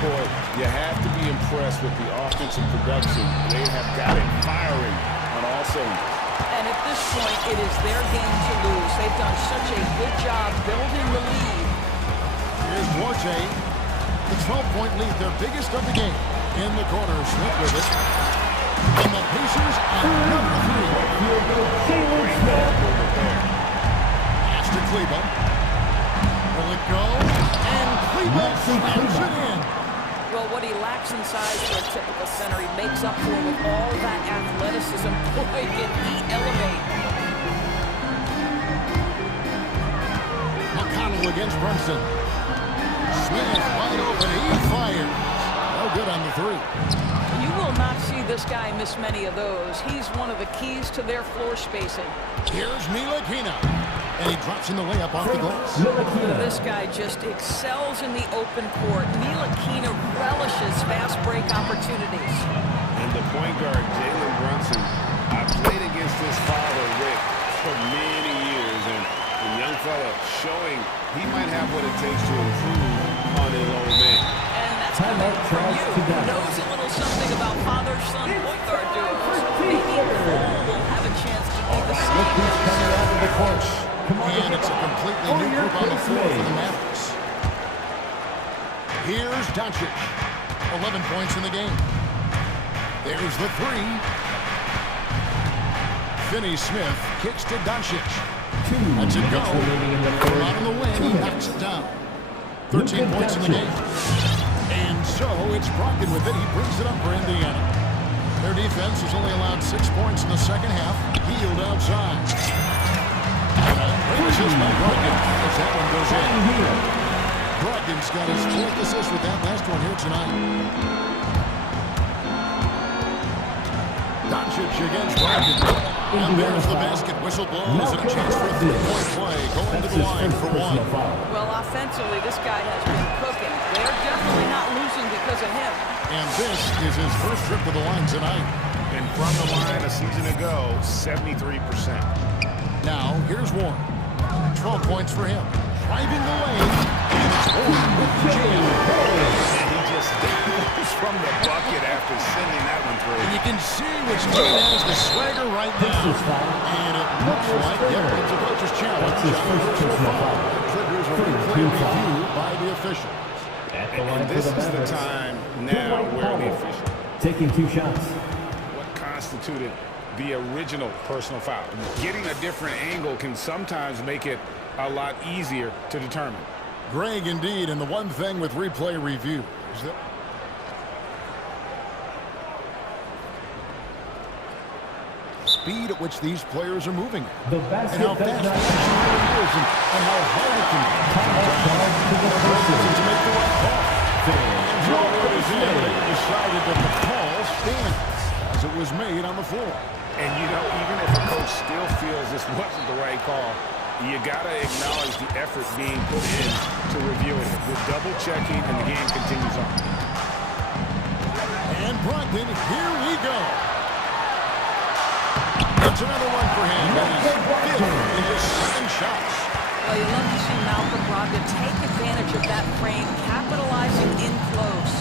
Boy, you have to be impressed with the offensive production. They have got it firing on all cylinders. And at this point, it is their game to lose. They've done such a good job building the lead. Here's Duarte. The 12-point lead, their biggest of the game. In the corner, Smith with it. And the Pacers on number 3. Pass to Kleba. Will it go? And Kleba slams it in. Well, what he lacks in size for a typical center, he makes up for with all that athleticism. Boy, can he elevate. McConnell against Brunson. Smith wide open. He fires. No good on the three. You will not see this guy miss many of those. He's one of the keys to their floor spacing. Here's Ntilikina. And he drops in the layup off the glass. This guy just excels in the open court. Ntilikina relishes fast break opportunities. And the point guard, Jalen Brunson, I played against his father, Rick, for many years. And the young fella showing he might have what it takes to improve on his own man. And that's coming from you, who knows a little something about father-son point guard duos. Maybe Cole will have a chance to do the same. And it's a completely new group on the floor for the Mavericks. Here's Doncic. 11 points in the game. There's the three. Finney Smith kicks to Doncic. That's it go. From out on the wing, he knocks it down. 13 points in the game. And so it's Brogdon with it. He brings it up for Indiana. Their defense has only allowed 6 points in the second half. Healed outside. Great assist by Brogdon as that one goes in. Brogdon's got his 4th assist with that last one here tonight. Doncic against Brogdon. And there's the basket. Whistle blows and a chance for a 3-point play. Going to the line for one. Well, offensively, this guy has been cooking. They're definitely not losing because of him. And this is his first trip to the line tonight. And from the line a season ago, 73%. Now, here's Warren. 12 points for him. Driving the lane. And it's Warren with the jam. And he just goes from the bucket after sending that one through. And you can see which team has the swagger right now. And it looks like, yep, it's a coach's challenge. Triggers a replay review by the officials. And this is the time now where the official taking 2 shots. What constituted the original personal foul? Getting a different angle can sometimes make it a lot easier to determine. Greg, indeed, and the one thing with replay review is that speed at which these players are moving at, and how fast it is, and how hard it can to make the right call. And Joe decided that the call stands as it was made on the floor. And you know, even if a coach still feels this wasn't the right call, you gotta acknowledge the effort being put in to reviewing it. With double checking, and the game continues on. And Brogdon, here we go. That's another one for him. He's 5th in his 7 shots. Well, you love to see Malcolm Brogdon take advantage of that frame, capitalizing in close.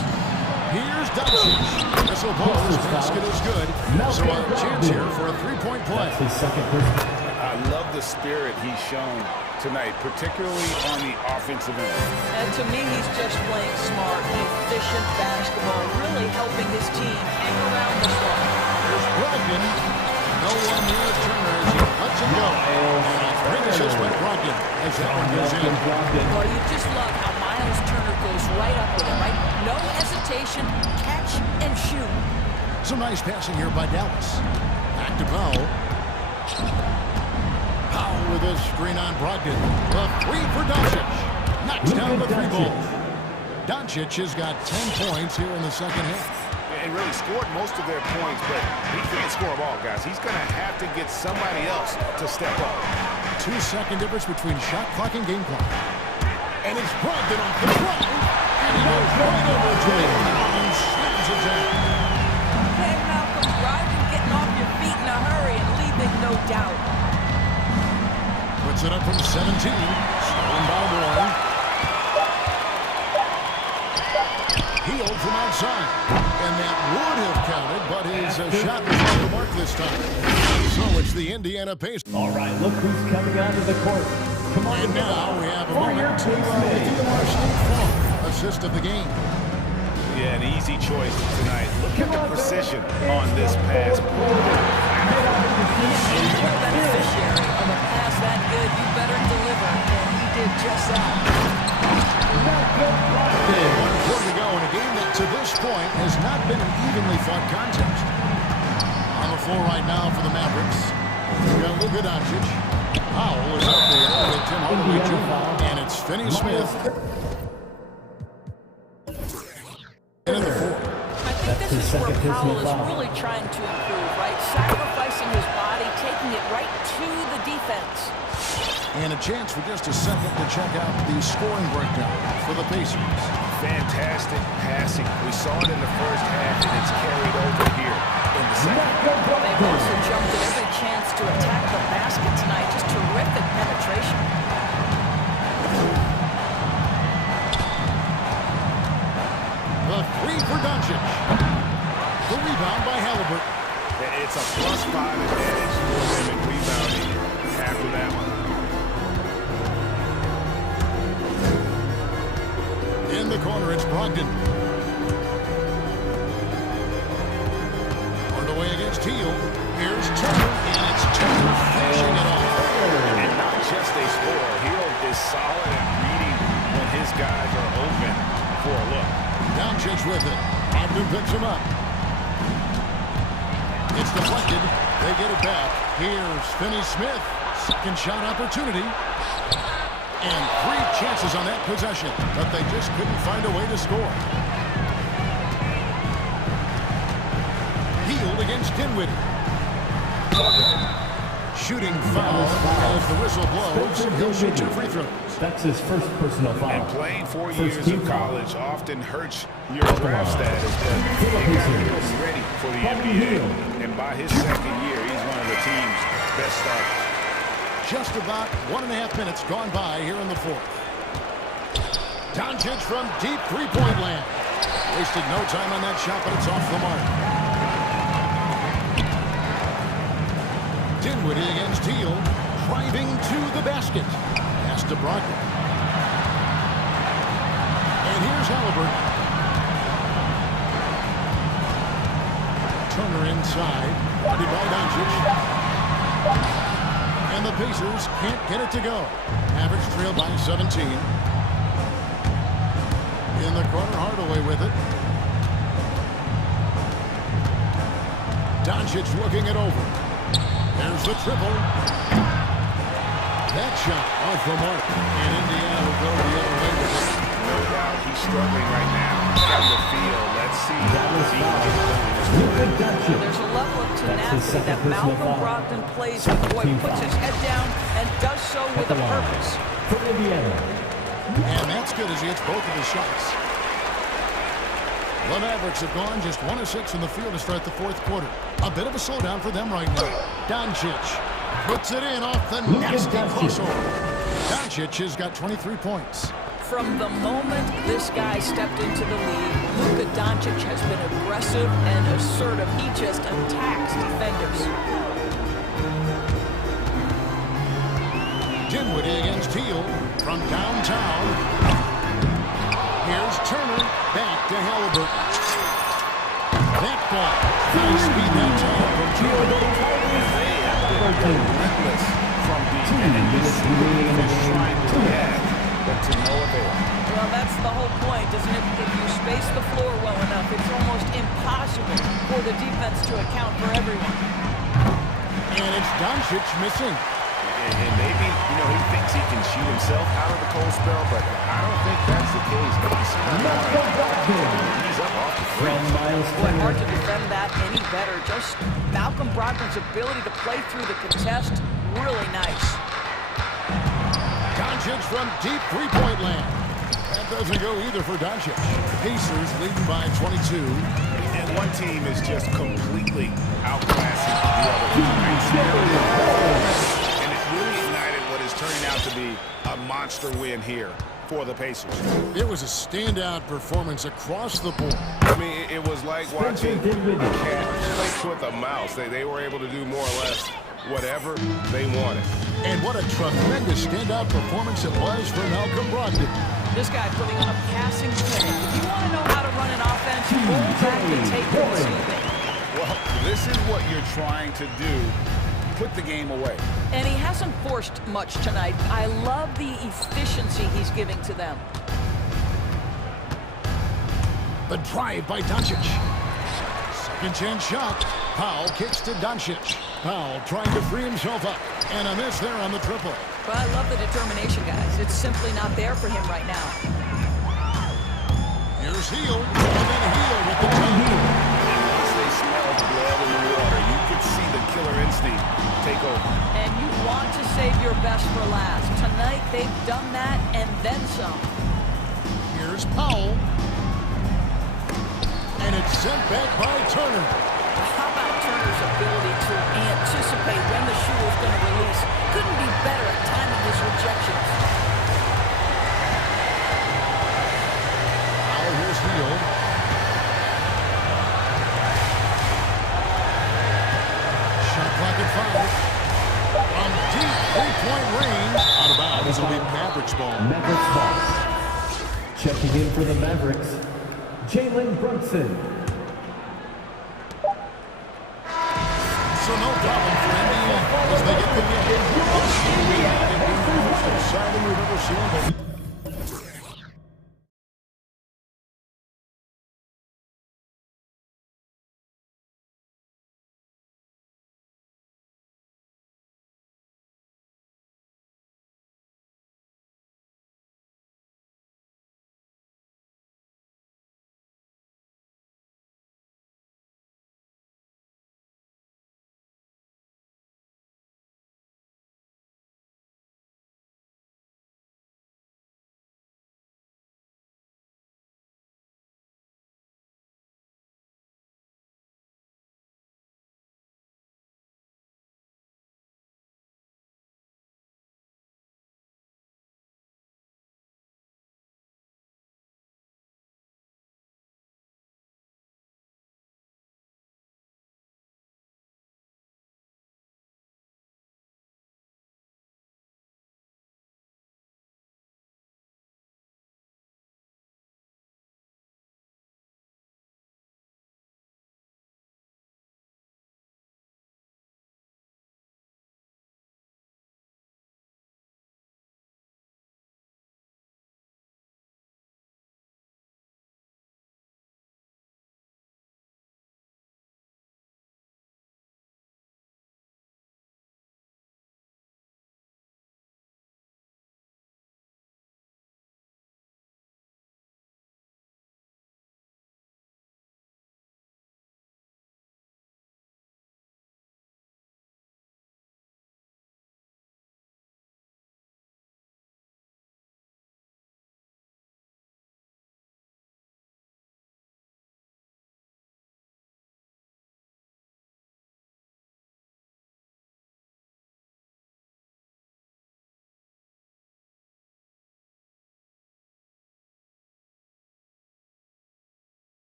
Here's Doncic. Missile blows. Basket is good. So a chance here for a 3-point play. I love the spirit he's shown tonight, particularly on the offensive end. And to me, he's just playing smart, efficient basketball, really helping his team hang around this one. There's Brogdon. No one near Turner as he lets him go. And a great assist by Brogdon as that one goes in. Well, you just love how Miles Turner goes right up with it, right? No hesitation, catch and shoot. Some nice passing here by Dallas. Back to Powell. Powell with a screen on Brogdon. The three for Doncic. Knocks down the three ball. Doncic has got 10 points here in the second half. And really scored most of their points, but he can't score them all, guys. He's going to have to get somebody else to step up. 2-second difference between shot clock and game clock. And it's Brogdon off the front. And he goes right over to him and slams it down. Hey, Malcolm, driving, getting off your feet in a hurry and leaving no doubt. Puts it up from 17. Stolen by Warren. Healed from outside. And that would have counted, but his shot was off the mark this time. So it's the Indiana Pacers. All right, look who's coming onto the court. Come on, and now we have a moment to our State Farm assist of the game. Yeah, an easy choice tonight. Look at the precision on this pass. If you're a beneficiary of a pass that good, you better deliver, and he did just that. 1 quarter to go in a game that to this point has not been an evenly fought contest. On the floor right now for the Mavericks, we've got Luka Doncic. Powell is up there with Tim Hardaway Jr. And it's Finney-Smith. And in the fourth. I think this is where Powell is really trying to improve, right? Sacrificing his body, taking it right to the defense. And a chance for just a second to check out the scoring breakdown for the Pacers. Fantastic passing. We saw it in the first half, and it's carried over here in the second. They've also jumped at every chance to attack the basket tonight. Just terrific penetration. The three for Doncic. The rebound by Halliburton. It's a +5 advantage for them in rebounding after that one. In the corner, it's Brogdon. Hardaway against Teal. Here's Turner, and it's Turner finishing it off. And not just a score. Hill is solid at reading when his guys are open for a look. Doncic with it. Brogdon picks him up. It's deflected. They get it back. Here's Finney-Smith. Second shot opportunity. And 3 chances on that possession, but they just couldn't find a way to score. Healed against Dinwiddie. Shooting foul as the whistle blows. He'll shoot 2 free throws. That's his first personal foul. And playing 4 years of college often hurts your draft status, but you got to be ready for the NBA. And by his second year, he's one of the team's best starters. Just about 1.5 minutes gone by here in the fourth. Doncic from deep three-point land. Wasted no time on that shot, but it's off the mark. Dinwiddie against Teal. Driving to the basket. Pass to Brogdon. And here's Halliburton. Turner inside. Guarded by Doncic. And the Pacers can't get it to go. Mavericks trail by 17. In the corner, Hardaway with it. Doncic looking it over. There's the triple. That shot off the mark. And Indiana will go the other way with it. No doubt he's struggling right now. From the field, let's see if he can get going. There's a level of tenacity that Malcolm Brogdon plays with. Boy, puts his head down and does so with a purpose. And that's good as he hits both of his shots. The Mavericks have gone just 1 of 6 in the field to start the fourth quarter. A bit of a slowdown for them right now. Doncic puts it in off the nasty crossover. Doncic has got 23 points. From the moment this guy stepped into the league, Luka Doncic has been aggressive and assertive. He just attacks defenders. Dinwiddie against Teal from downtown. Here's Turner back to Halliburton. That ball. Nice speed that time from Teal. They have been relentless from deep, and you see the defense trying to react, but to no avail. Well, that's the whole point, isn't it? If you space the floor well enough, it's almost impossible for the defense to account for everyone. And it's Doncic missing. And maybe, you know, he thinks he can shoot himself out of the cold spell, but I don't think that's the case. He's up off the free. Boy, hard to defend that any better. Just Malcolm Brogdon's ability to play through the contest, really nice. Doncic from deep three-point land. That doesn't go either for Doncic. Pacers leading by 22. And one team is just completely outclassing the other team. And it really ignited what is turning out to be a monster win here for the Pacers. It was a standout performance across the board. I mean, it was like watching a cat play with a mouse. They were able to do more or less whatever they wanted. And what a tremendous standout performance it was for Malcolm Brogdon. This guy putting on a passing clinic. If you want to know how to run an offense, go back to tape this evening. Well, this is what you're trying to do. Put the game away. And he hasn't forced much tonight. I love the efficiency he's giving to them. The drive by Doncic. Second chance shot. Powell kicks to Doncic. Powell trying to free himself up. And a miss there on the triple. Well, I love the determination, guys. It's simply not there for him right now. Here's Heel. And then Heel with the two. Once they smell the blood in the water, you can see the killer instinct take over. And you want to save your best for last. Tonight, they've done that and then some. Here's Powell. And it's sent back by Turner. How about Turner's ability to anticipate when the shooter's going to release? Couldn't be better at timing his rejections. Now here's Heel. Shot clock at 5. From deep three-point range. Out of bounds. It'll be Mavericks ball. Mavericks ball. Checking in for the Mavericks, Jalen Brunson. So no problem for Indiana as they get the game. Exciting we've ever seen.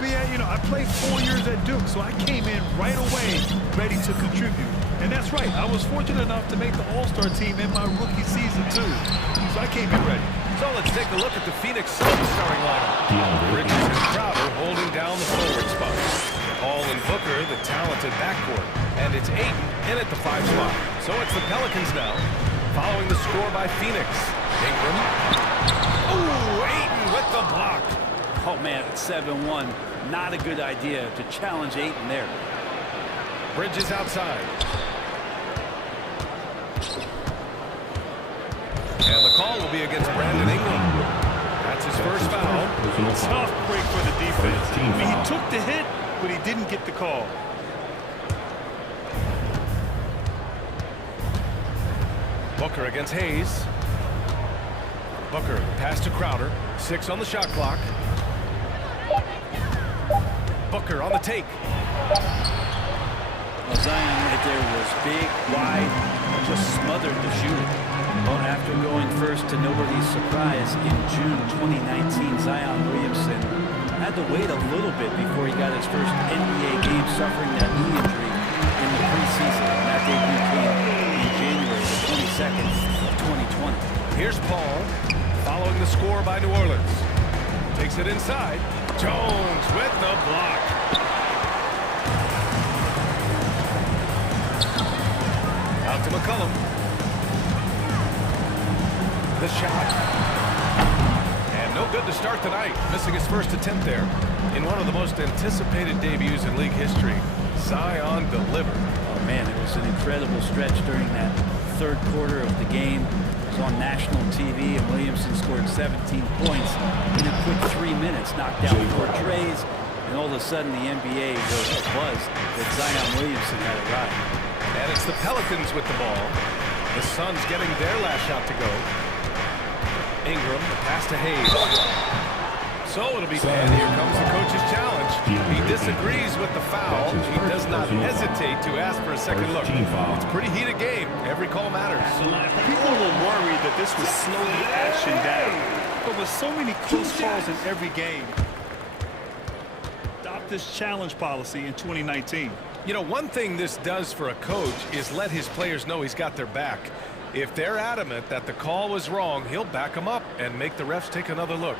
Well, you know, I played 4 years at Duke, so I came in right away ready to contribute. And that's right, I was fortunate enough to make the All-Star team in my rookie season, too. So I came in ready. So let's take a look at the Phoenix Suns starting lineup. Bridges and Crowder holding down the forward spot. Paul and Booker, the talented backcourt. And it's Ayton in at the 5 spot. So it's the Pelicans now, following the score by Phoenix. Ingram. Ooh, Ayton with the block. Oh, man, it's 7-1. Not a good idea to challenge Ayton there. Bridges outside. And the call will be against Brandon Ingram. That's his first foul. Tough break for the defense. I mean, he took the hit, but he didn't get the call. Booker against Hayes. Booker, pass to Crowder. 6 on the shot clock. Booker on the take. Well, Zion right there was big, wide, just smothered the shooter. Well, after going first to nobody's surprise in June 2019, Zion Williamson had to wait a little bit before he got his first NBA game, suffering that knee injury in the preseason. And that debut came in January the 22nd of 2020. Here's Paul, following the score by New Orleans. Takes it inside. Jones with the block. Out to McCollum. The shot. And no good to start the night. Missing his first attempt there. In one of the most anticipated debuts in league history, Zion delivered. Oh, man, it was an incredible stretch during that third quarter of the game. It was on national TV, and Williamson scored 17 points in a quick 3 minutes, knocked down 4 treys, and all of a sudden the NBA was buzzed that Zion Williamson had arrived. And it's the Pelicans with the ball. The Suns getting their last shot to go. Ingram, the pass to Hayes. So it'll be, and here comes the coach's challenge. He disagrees with the foul. He does not hesitate to ask for a second look. It's a pretty heated game. Every call matters. People were worried that this would slow the action down. But with so many close calls in every game, adopt this challenge policy in 2019. You know, one thing this does for a coach is let his players know he's got their back. If they're adamant that the call was wrong, he'll back them up and make the refs take another look.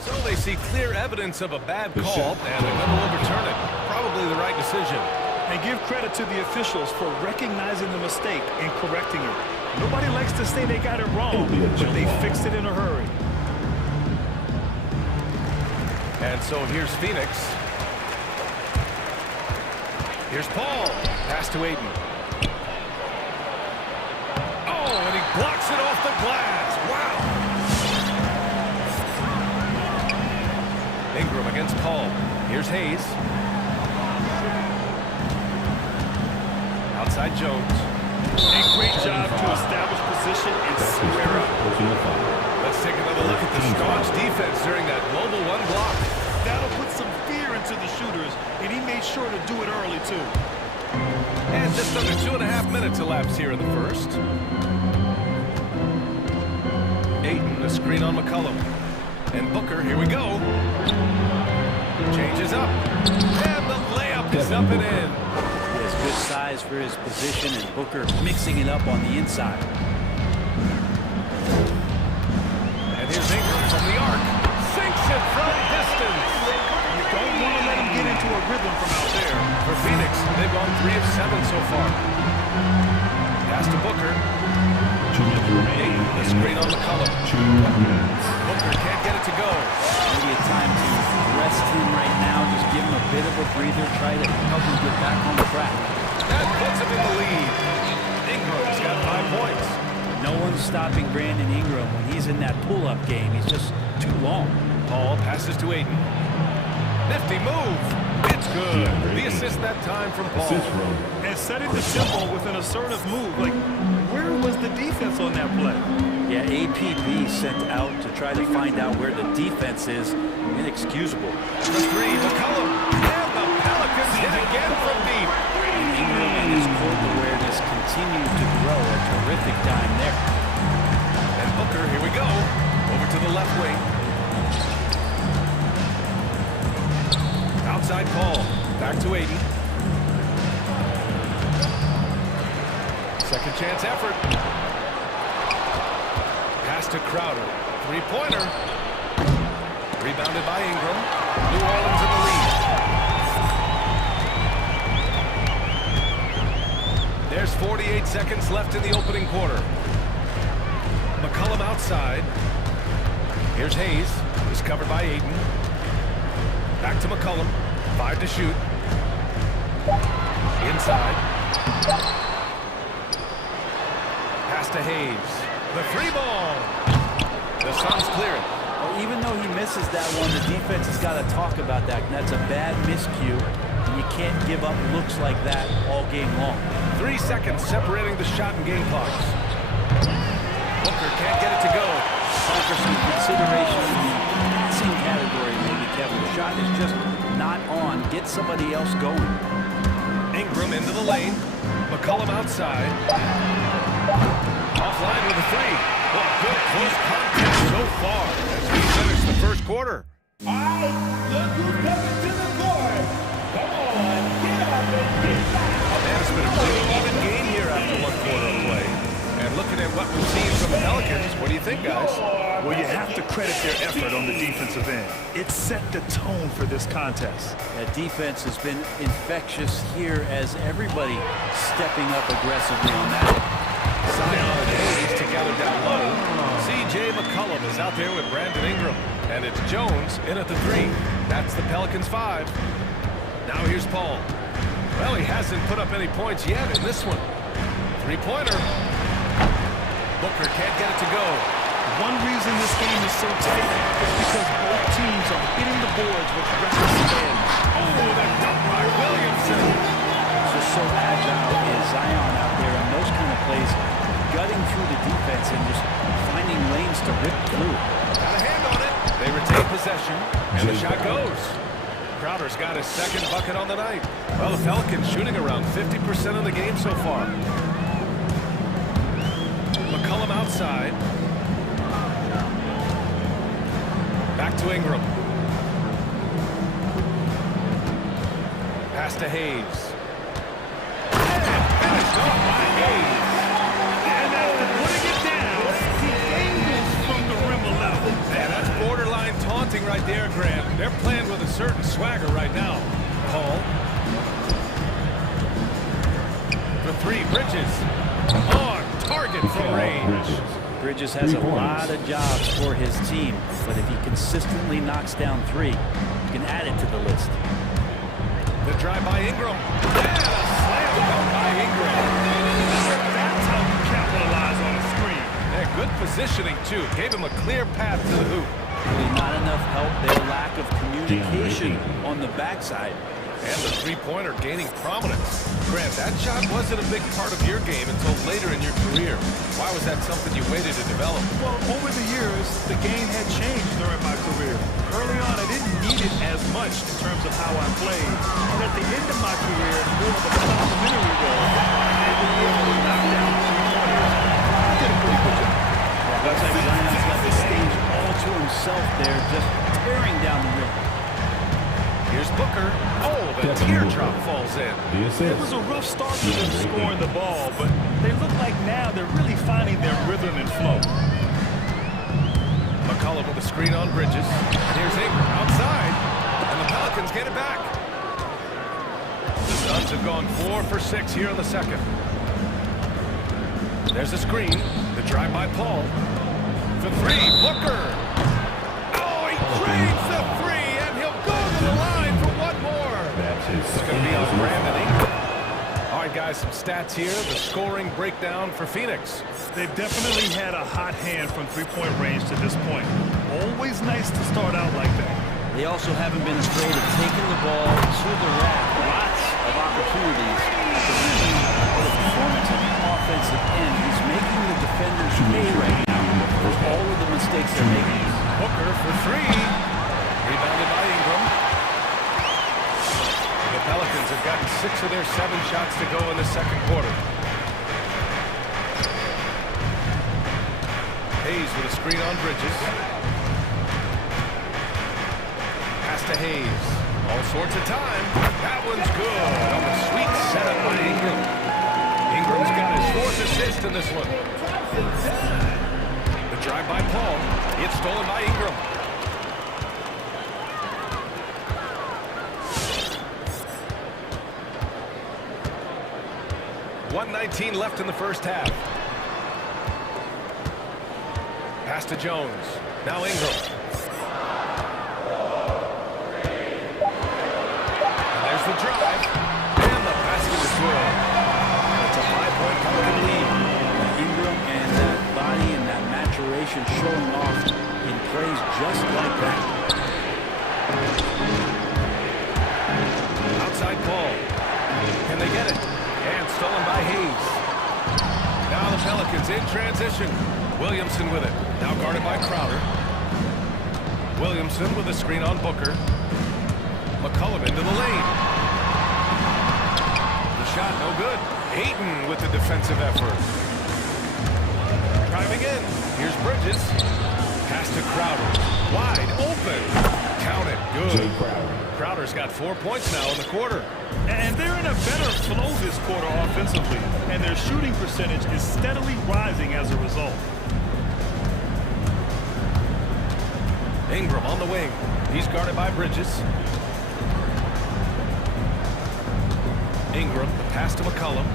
So they see clear evidence of a bad call, and they're going to overturn it. Probably the right decision. And give credit to the officials for recognizing the mistake and correcting it. Nobody likes to say they got it wrong, but they fixed it in a hurry. And so here's Phoenix. Here's Paul. Pass to Ayton. Oh, and he blocks it off the glass. Wow. Ingram against Paul. Here's Hayes. Outside Jones. A great job to establish position and square up. Let's take another look at the staunch defense during that global one block. That'll put some fear into the shooters, and he made sure to do it early, too. And just under 2.5 minutes elapsed here in the first. Ayton, a screen on McCollum. And Booker, here we go. Changes up. And the layup is up and in. He has good size for his position, and Booker mixing it up on the inside. And here's Ingram from the arc. Sinks it from distance. You don't want to let him get into a rhythm from out there. For Phoenix, they've gone 3 of 7 so far. Pass to Booker. Ayton, the screen on McCollum. Booker can't get it to go. Maybe a time to rest him right now. Just give him a bit of a breather. Try to help him get back on track. That puts him in the lead. Ingram's got 5 points. No one's stopping Brandon Ingram when he's in that pull-up game. He's just too long. Paul passes to Ayton. Nifty move. It's good. The assist that time from Paul. And setting the tempo with an assertive move. Like, where was the defense on that play? Yeah, APB sent out to try to find out where the defense is. Inexcusable. For 3, McCollum. And the Pelicans hit again from deep. And Ingram and his court awareness continue to grow. A terrific time there. And Booker, here we go. Over to the left wing. Outside Paul. Back to Aiden. Second chance effort. Pass to Crowder. Three-pointer. Rebounded by Ingram. New Orleans in the lead. There's 48 seconds left in the opening quarter. McCollum outside. Here's Hayes. He's covered by Aiden. Back to McCollum. 5 to shoot. Inside. Pass to Hayes. The free ball. The Suns clear it. Well, even though he misses that one, the defense has got to talk about that. And that's a bad miscue. And you can't give up looks like that all game long. 3 seconds separating the shot and game clocks. Booker can't get it to go. For some consideration in the passing category, maybe, Kevin. The shot is just not on. Get somebody else going. Ingram into the lane. McCollum outside. Offline with a three. Well, good close contact so far as we finish the first quarter. All right, look who's coming to the court. Come on, get up and get down. Man, it's been a pretty even game here after one quarter of play. And looking at what we've seen from the Pelicans, what do you think, guys? Well, you have to credit their effort on the defensive end. It set the tone for this contest. That defense has been infectious here as everybody stepping up aggressively on that. Zion and Hayes together down low. C.J. McCollum is out there with Brandon Ingram. And it's Jones in at the three. That's the Pelicans' 5. Now here's Paul. Well, he hasn't put up any points yet in this one. Three-pointer. Booker can't get it to go. One reason this game is so tight is because both teams are hitting the boards with reckless abandon. Oh, that dunk by Williamson. Just so agile is Zion out there in those kind of plays, gutting through the defense and just finding lanes to rip through. Got a hand on it. They retain possession, and the shot goes. Crowder's got his second bucket on the night. Well, the Pelicans shooting around 50% of the game so far. McCollum outside. Back to Ingram. Pass to Hayes. And finished off by Hayes. And after putting it down, he angles from the rim a level. Man, that's borderline taunting right there, Grant. They're playing with a certain swagger right now. Paul. For three, Bridges. On target from range. Bridges has a lot of jobs for his team, but if he consistently knocks down three, you can add it to the list. The drive by Ingram. And a slam dunk by Ingram. That's how you capitalize on a screen. Yeah, good positioning, too. Gave him a clear path to the hoop. Really not enough help. Their lack of communication on the backside. And the three-pointer gaining prominence. Grant, that shot wasn't a big part of your game until later in your career. Why was that something you waited to develop? Well, over the years, the game had changed during my career. Early on, I didn't need it as much in terms of how I played. And at the end of my career, more of a complimentary role, I had to be able to knock down three-pointers. I did a pretty good job. Looks like Zion's got the stage all to himself there, just tearing down the rim. Here's Booker. Oh, the teardrop falls in. It was a rough start for them scoring the ball, but they look like now they're really finding their rhythm and flow. McCollum with a screen on Bridges. And here's Ingram outside. And the Pelicans get it back. The Suns have gone 4 for 6 here in the second. There's a screen. The drive by Paul. For three, Booker. Oh, he drains the three, and he'll go to the line for one more. It's going to be on Brandon Ingram. All right, guys, some stats here. The scoring breakdown for Phoenix. They've definitely had a hot hand from three-point range to this point. Always nice to start out like that. They also haven't been afraid of taking the ball to the rack. Lots of opportunities to win. What a performance on the offensive end. He's making the defenders pay right now for all of the mistakes they're making. Booker for three. Rebounded by Ingram. The Pelicans have gotten 6 of their 7 shots to go in the second quarter. Hayes with a screen on Bridges. Pass to Hayes. All sorts of time. That one's good. On the sweet setup by Ingram. Ingram's got his 4th assist in this one. The drive by Paul. It's stolen by Ingram. .119 left in the first half. Pass to Jones. Now Ingram. And there's the drive. And the basket is good. It's a 5-point Pelican lead. Ingram and that body and that maturation showing off in plays just like that. Outside ball. Can they get it? And stolen by Hayes. Now the Pelicans in transition. Williamson with it. Now guarded by Crowder. Williamson with a screen on Booker. McCollum into the lane. The shot no good. Ayton with the defensive effort. Driving in. Here's Bridges. Pass to Crowder. Wide open. Count it. Good. Crowder's got 4 points now in the quarter. And they're in a better flow this quarter offensively, and their shooting percentage is steadily rising as a result. Ingram on the wing. He's guarded by Bridges. Ingram, the pass to McCollum.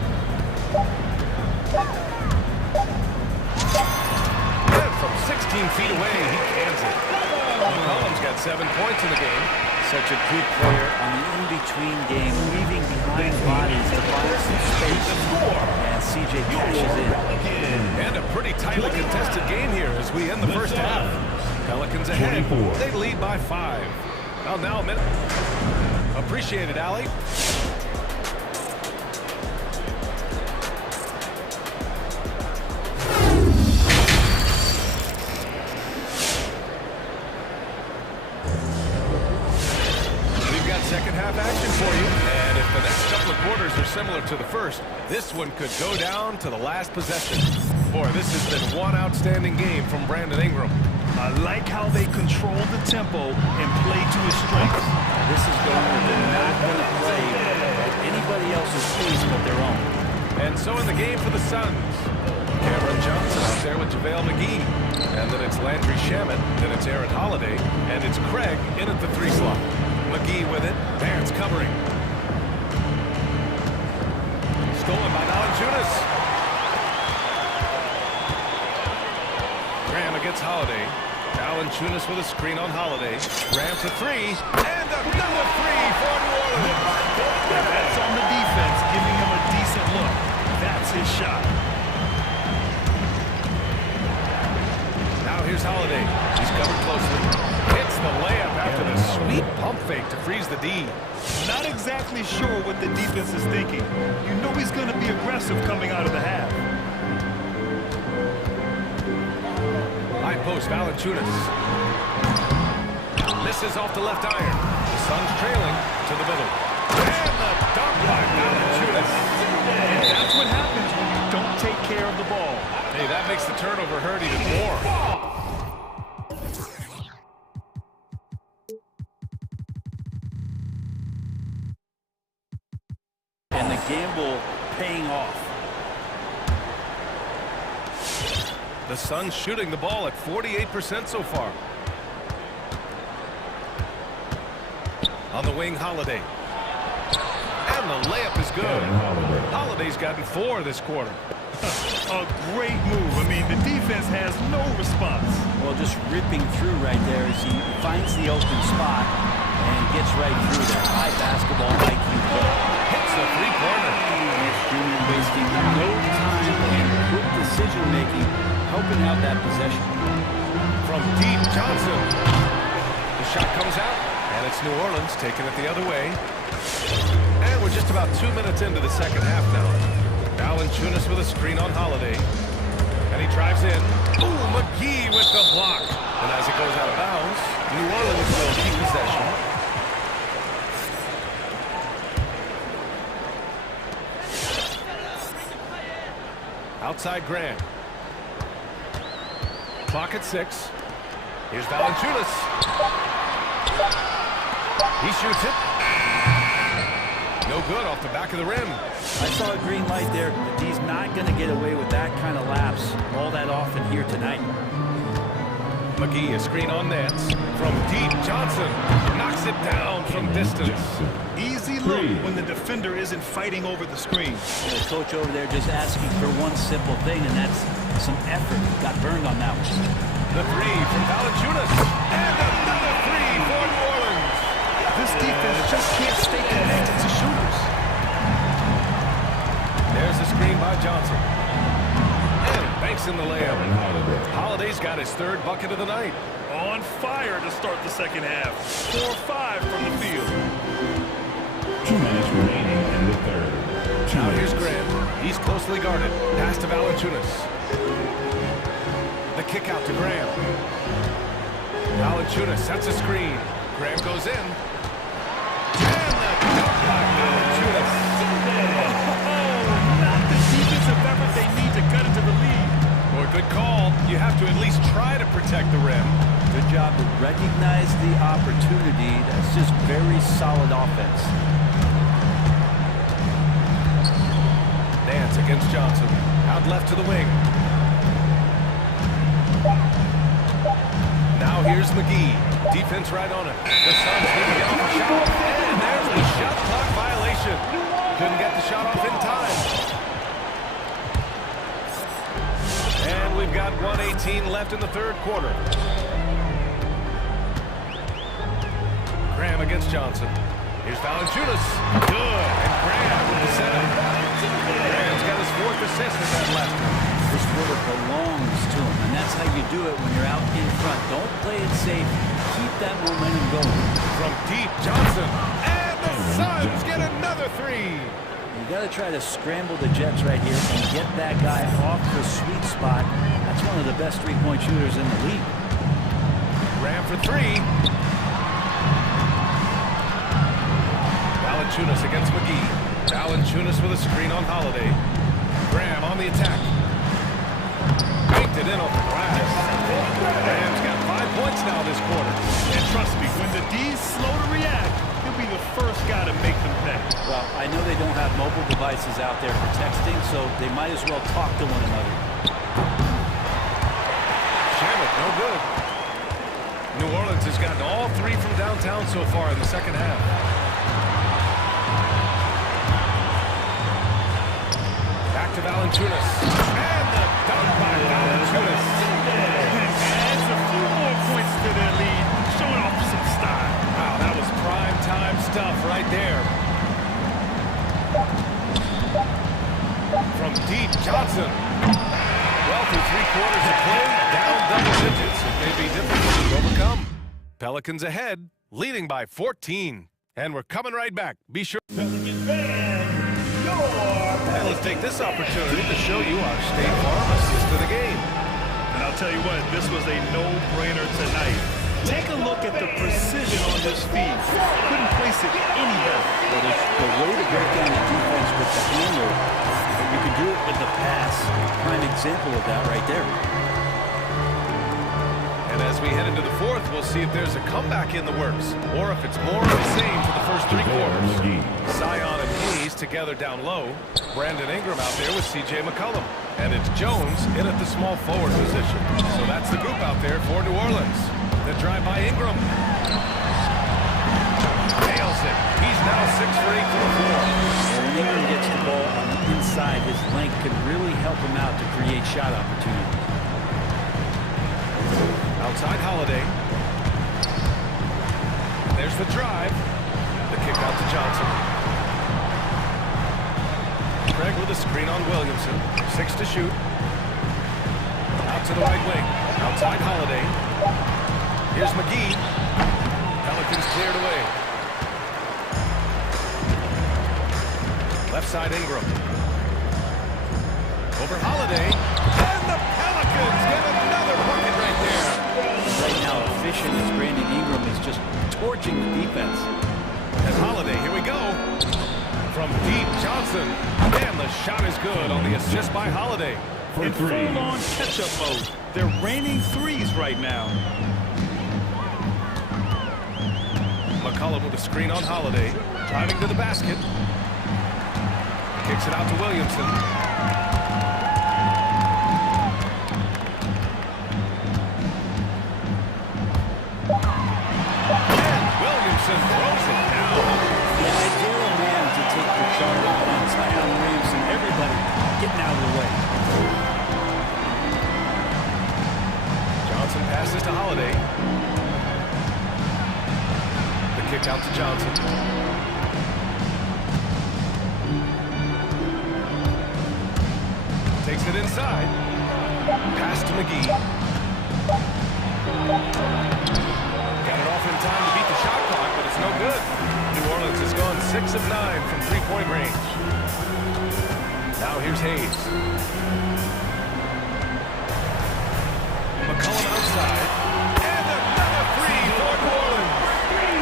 And from 16 feet away, he cans it. McCollum's got 7 points in the game. Such a good player on the in-between game, weaving behind bodies to find some space. And CJ cashes in. And a pretty tightly contested game here as we end the first half. Pelicans ahead. They lead by 5. Well, now a minute. Appreciate it, Allie. Second half action for you. And if the next couple of quarters are similar to the first, this one could go down to the last possession. Boy, this has been one outstanding game from Brandon Ingram. I like how they control the tempo and play to his strengths. This is going where they're not going to play at anybody else's pace but their own. And so in the game for the Suns, Cameron Johnson out there with JaVale McGee. And then it's Landry Shamet, then it's Aaron Holiday, and it's Craig in at the 3 slot. McGee with it. Barrett's covering. Stolen by Valanciunas. Graham against Holiday. Valanciunas with a screen on Holiday. Graham to 3. And another 3 for New Orleans. That's on the defense, giving him a decent look. That's his shot. Now here's Holiday. He's covered closely. Hits the layup after the sweet pump fake to freeze the D. Not exactly sure what the defense is thinking. You know he's going to be aggressive coming out of the half. High post, Valanciunas. Misses off the left iron. The Suns trailing to the middle. And the dunk by Valanciunas. And that's what happens when you don't take care of the ball. Hey, that makes the turnover hurt even more. And the gamble paying off. The Suns shooting the ball at 48% so far. On the wing, Holiday. And the layup is good. Holiday's gotten 4 this quarter. A great move. I mean, the defense has no response. Well, just ripping through right there as he finds the open spot and gets right through there. High basketball IQ play. Hits a 3-pointer. It's Junior wasting no time and quick decision-making, helping out that possession. From deep, Johnson. The shot comes out, and it's New Orleans taking it the other way. And we're just about 2 minutes into the second half now. Valanciunas with a screen on Holiday. And he drives in. Ooh, McGee with the block. And as it goes out of bounds, New Orleans will keep possession. Outside Grant. Clock at 6. Here's Valanciunas. He shoots it. No good off the back of the rim. I saw a green light there, but he's not going to get away with that kind of lapse all that often here tonight. McGee, a screen on nets. From deep, Johnson knocks it down from distance. Easy look when the defender isn't fighting over the screen. The coach over there just asking for one simple thing, and that's some effort. Got burned on that one. The three from Valanciunas. And another three for New Orleans. This defense just can't stay connected to shooters. There's the screen by Johnson. And banks in the layup. Holiday's got his third bucket of the night. On fire to start the second half. 4-5 from the field. 2 minutes remaining in the third. Now here's Grant. He's closely guarded. Pass to Valanciunas. The kick out to Graham. Valanciunas sets a screen. Graham goes in. And the dunk by Valanciunas. Not the defensive effort they need to cut into the lead. Or good call. You have to at least try to protect the rim. Good job to recognize the opportunity. That's just very solid offense. Nance against Johnson. Out left to the wing. Now here's McGee. Defense right on it. The Suns need to get off a shot. And there's the shot clock violation. Couldn't get the shot off in time. And we've got 1:18 left in the third quarter. Graham against Johnson. Here's Valanciunas. Good. And Graham with the setup. Graham's got his fourth assist with that left. This quarter belongs to him, and that's how you do it when you're out in front. Don't play it safe. Keep that momentum going. From deep, Johnson. And the Suns get another three. You got to try to scramble the Jets right here and get that guy off the sweet spot. That's one of the best three-point shooters in the league. Graham for three. Valanciunas against McGee. Valanciunas with a screen on Holiday. Graham on the attack. Banked it in off the glass. Graham's got 5 points now this quarter. And trust me, when the D's slow to react, he'll be the first guy to make them pay. Well, I know they don't have mobile devices out there for texting, so they might as well talk to one another. Shamit, no good. New Orleans has gotten all three from downtown so far in the second half. Back to Valanciunas. And the dunk by Valanciunas. Adds a few more points to their lead, showing off some style. Wow, that was prime time stuff right there. From deep, Johnson. Well, through 3 quarters of play, down double digits. It may be difficult to overcome. Pelicans ahead, leading by 14. And we're coming right back. Be sure. And let's take this opportunity to show you our State Farm assist to the game. And I'll tell you what, this was a no-brainer tonight. Take a look at the precision on this feed. Couldn't place it any better. Well, the way to break down the defense with the handle, you can do it with the pass. Prime example of that right there. And as we head into the fourth, we'll see if there's a comeback in the works, or if it's more of the same for the first 3 quarters. Zion and Hayes together down low. Brandon Ingram out there with C.J. McCollum. And it's Jones in at the small forward position. So that's the group out there for New Orleans. The drive by Ingram. Nails it. He's now 6 for 8 for the floor. When Ingram gets the ball on the inside, his length can really help him out to create shot opportunities. Outside Holiday. There's the drive. The kick out to Johnson. Craig with a screen on Williamson. 6 to shoot. Out to the right wing. Outside Holiday. Here's McGee. Pelicans cleared away. Left side Ingram. Over Holiday. And the Pelicans get another bucket right there. Right now, efficient as Brandon Ingram is just torching the defense. And Holiday, here we go. From deep, Johnson. And the shot is good on the assist by Holiday. In full-on catch-up mode. They're raining threes right now. McCollum with a screen on Holiday. Driving to the basket. Kicks it out to Williamson. And Williamson throws it down. Yeah, ideal man to take the shot on Zion Williamson. Everybody getting out of the way. Johnson passes to Holiday. The kick out to Johnson. Takes it inside. Pass to McGee. Got it off in time to beat the shot clock, but it's no good. New Orleans has gone 6 of 9 from three-point range. Now here's Hayes. McCollum outside. And another three for New Orleans.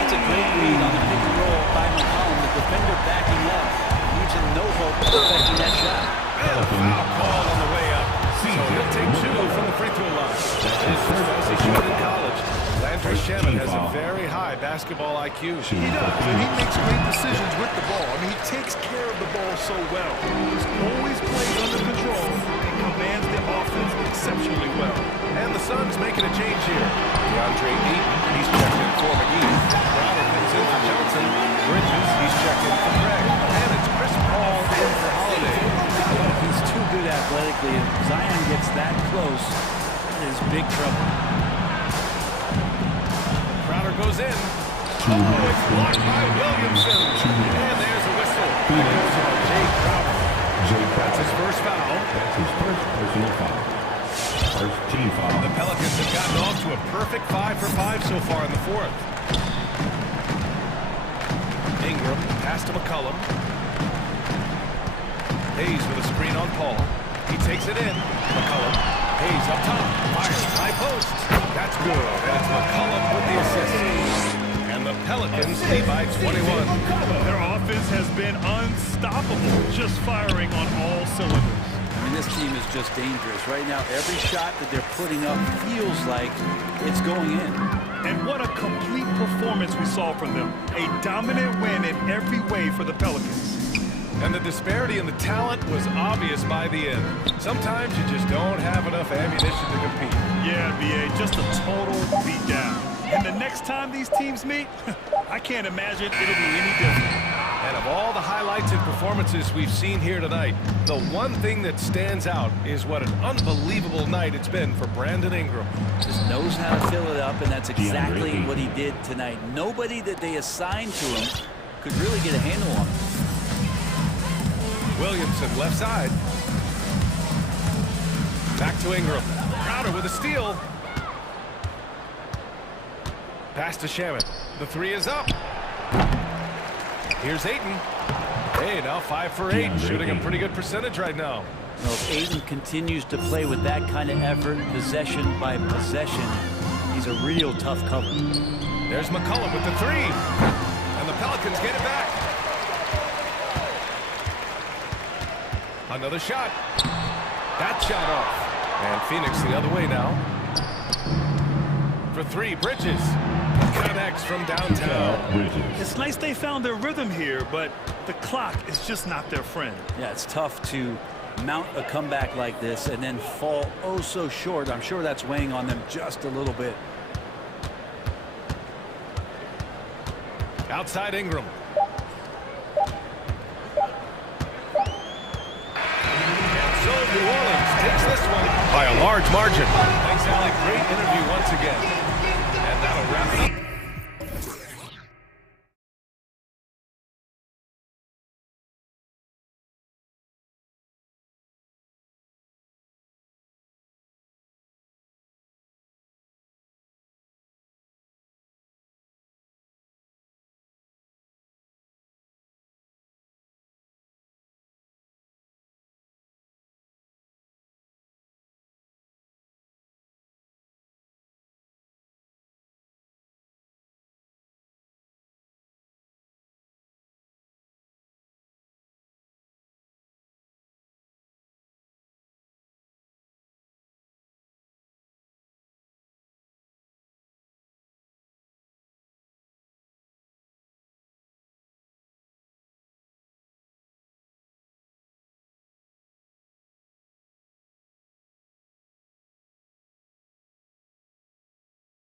It's a great read on the pick and roll by McCollum. The defender backing up. Leaves him no hope of affecting that shot. And a foul call on the way up. So he'll take 2 from the free throw line. As he should in college. Landry Shaman has a very high basketball IQ. He does, and he makes great decisions with the ball. I mean, he takes care of the ball so well. He's always plays under control and commands the offense exceptionally well. And the Suns making a change here. DeAndre Ayton, he's checked in for McGee. Crowder comes in for Johnson. Bridges, he's checked in for Craig. And it's Chris Paul in for Holiday. Yeah, he's too good athletically. If Zion gets that close, that is big trouble. Crowder goes in. Oh, it's blocked by Williamson. And there's a whistle. That goes on Jay Crowder. That's his first foul. That's his first personal foul. First team foul. The Pelicans have gotten off to a perfect 5 for 5 so far in the fourth. Ingram, pass to McCollum. Hayes with a screen on Paul. He takes it in. McCollum. Hayes up top. Fires high post. That's good. And it's McCollum with the assist. And the Pelicans lead by 21. Their offense has been unstoppable, just firing on all cylinders. I mean, this team is just dangerous. Right now, every shot that they're putting up feels like it's going in. And what a complete performance we saw from them. A dominant win in every way for the Pelicans. And the disparity in the talent was obvious by the end. Sometimes you just don't have enough ammunition to compete. Yeah, B.A., just a total beatdown. And the next time these teams meet, I can't imagine it'll be any different. And of all the highlights and performances we've seen here tonight, the one thing that stands out is what an unbelievable night it's been for Brandon Ingram. Just knows how to fill it up, and that's exactly what he did tonight. Nobody that they assigned to him could really get a handle on him. Williamson left side. Back to Ingram. Crowder with a steal. Pass to Shaman. The three is up. Here's Ayton. Hey, now 5 for 8. Shooting a pretty good percentage right now. Well, if Ayton continues to play with that kind of effort, possession by possession, he's a real tough cover. There's McCollum with the 3. And the Pelicans get it back. Another shot. That shot off. And Phoenix the other way now. For 3, Bridges. Connects from downtown. It's nice they found their rhythm here, but the clock is just not their friend. Yeah, it's tough to mount a comeback like this and then fall oh so short. I'm sure that's weighing on them just a little bit. Outside Ingram. So New Orleans takes this one by a large margin. Thanks, Alec. Great interview once again. And that'll wrap it up.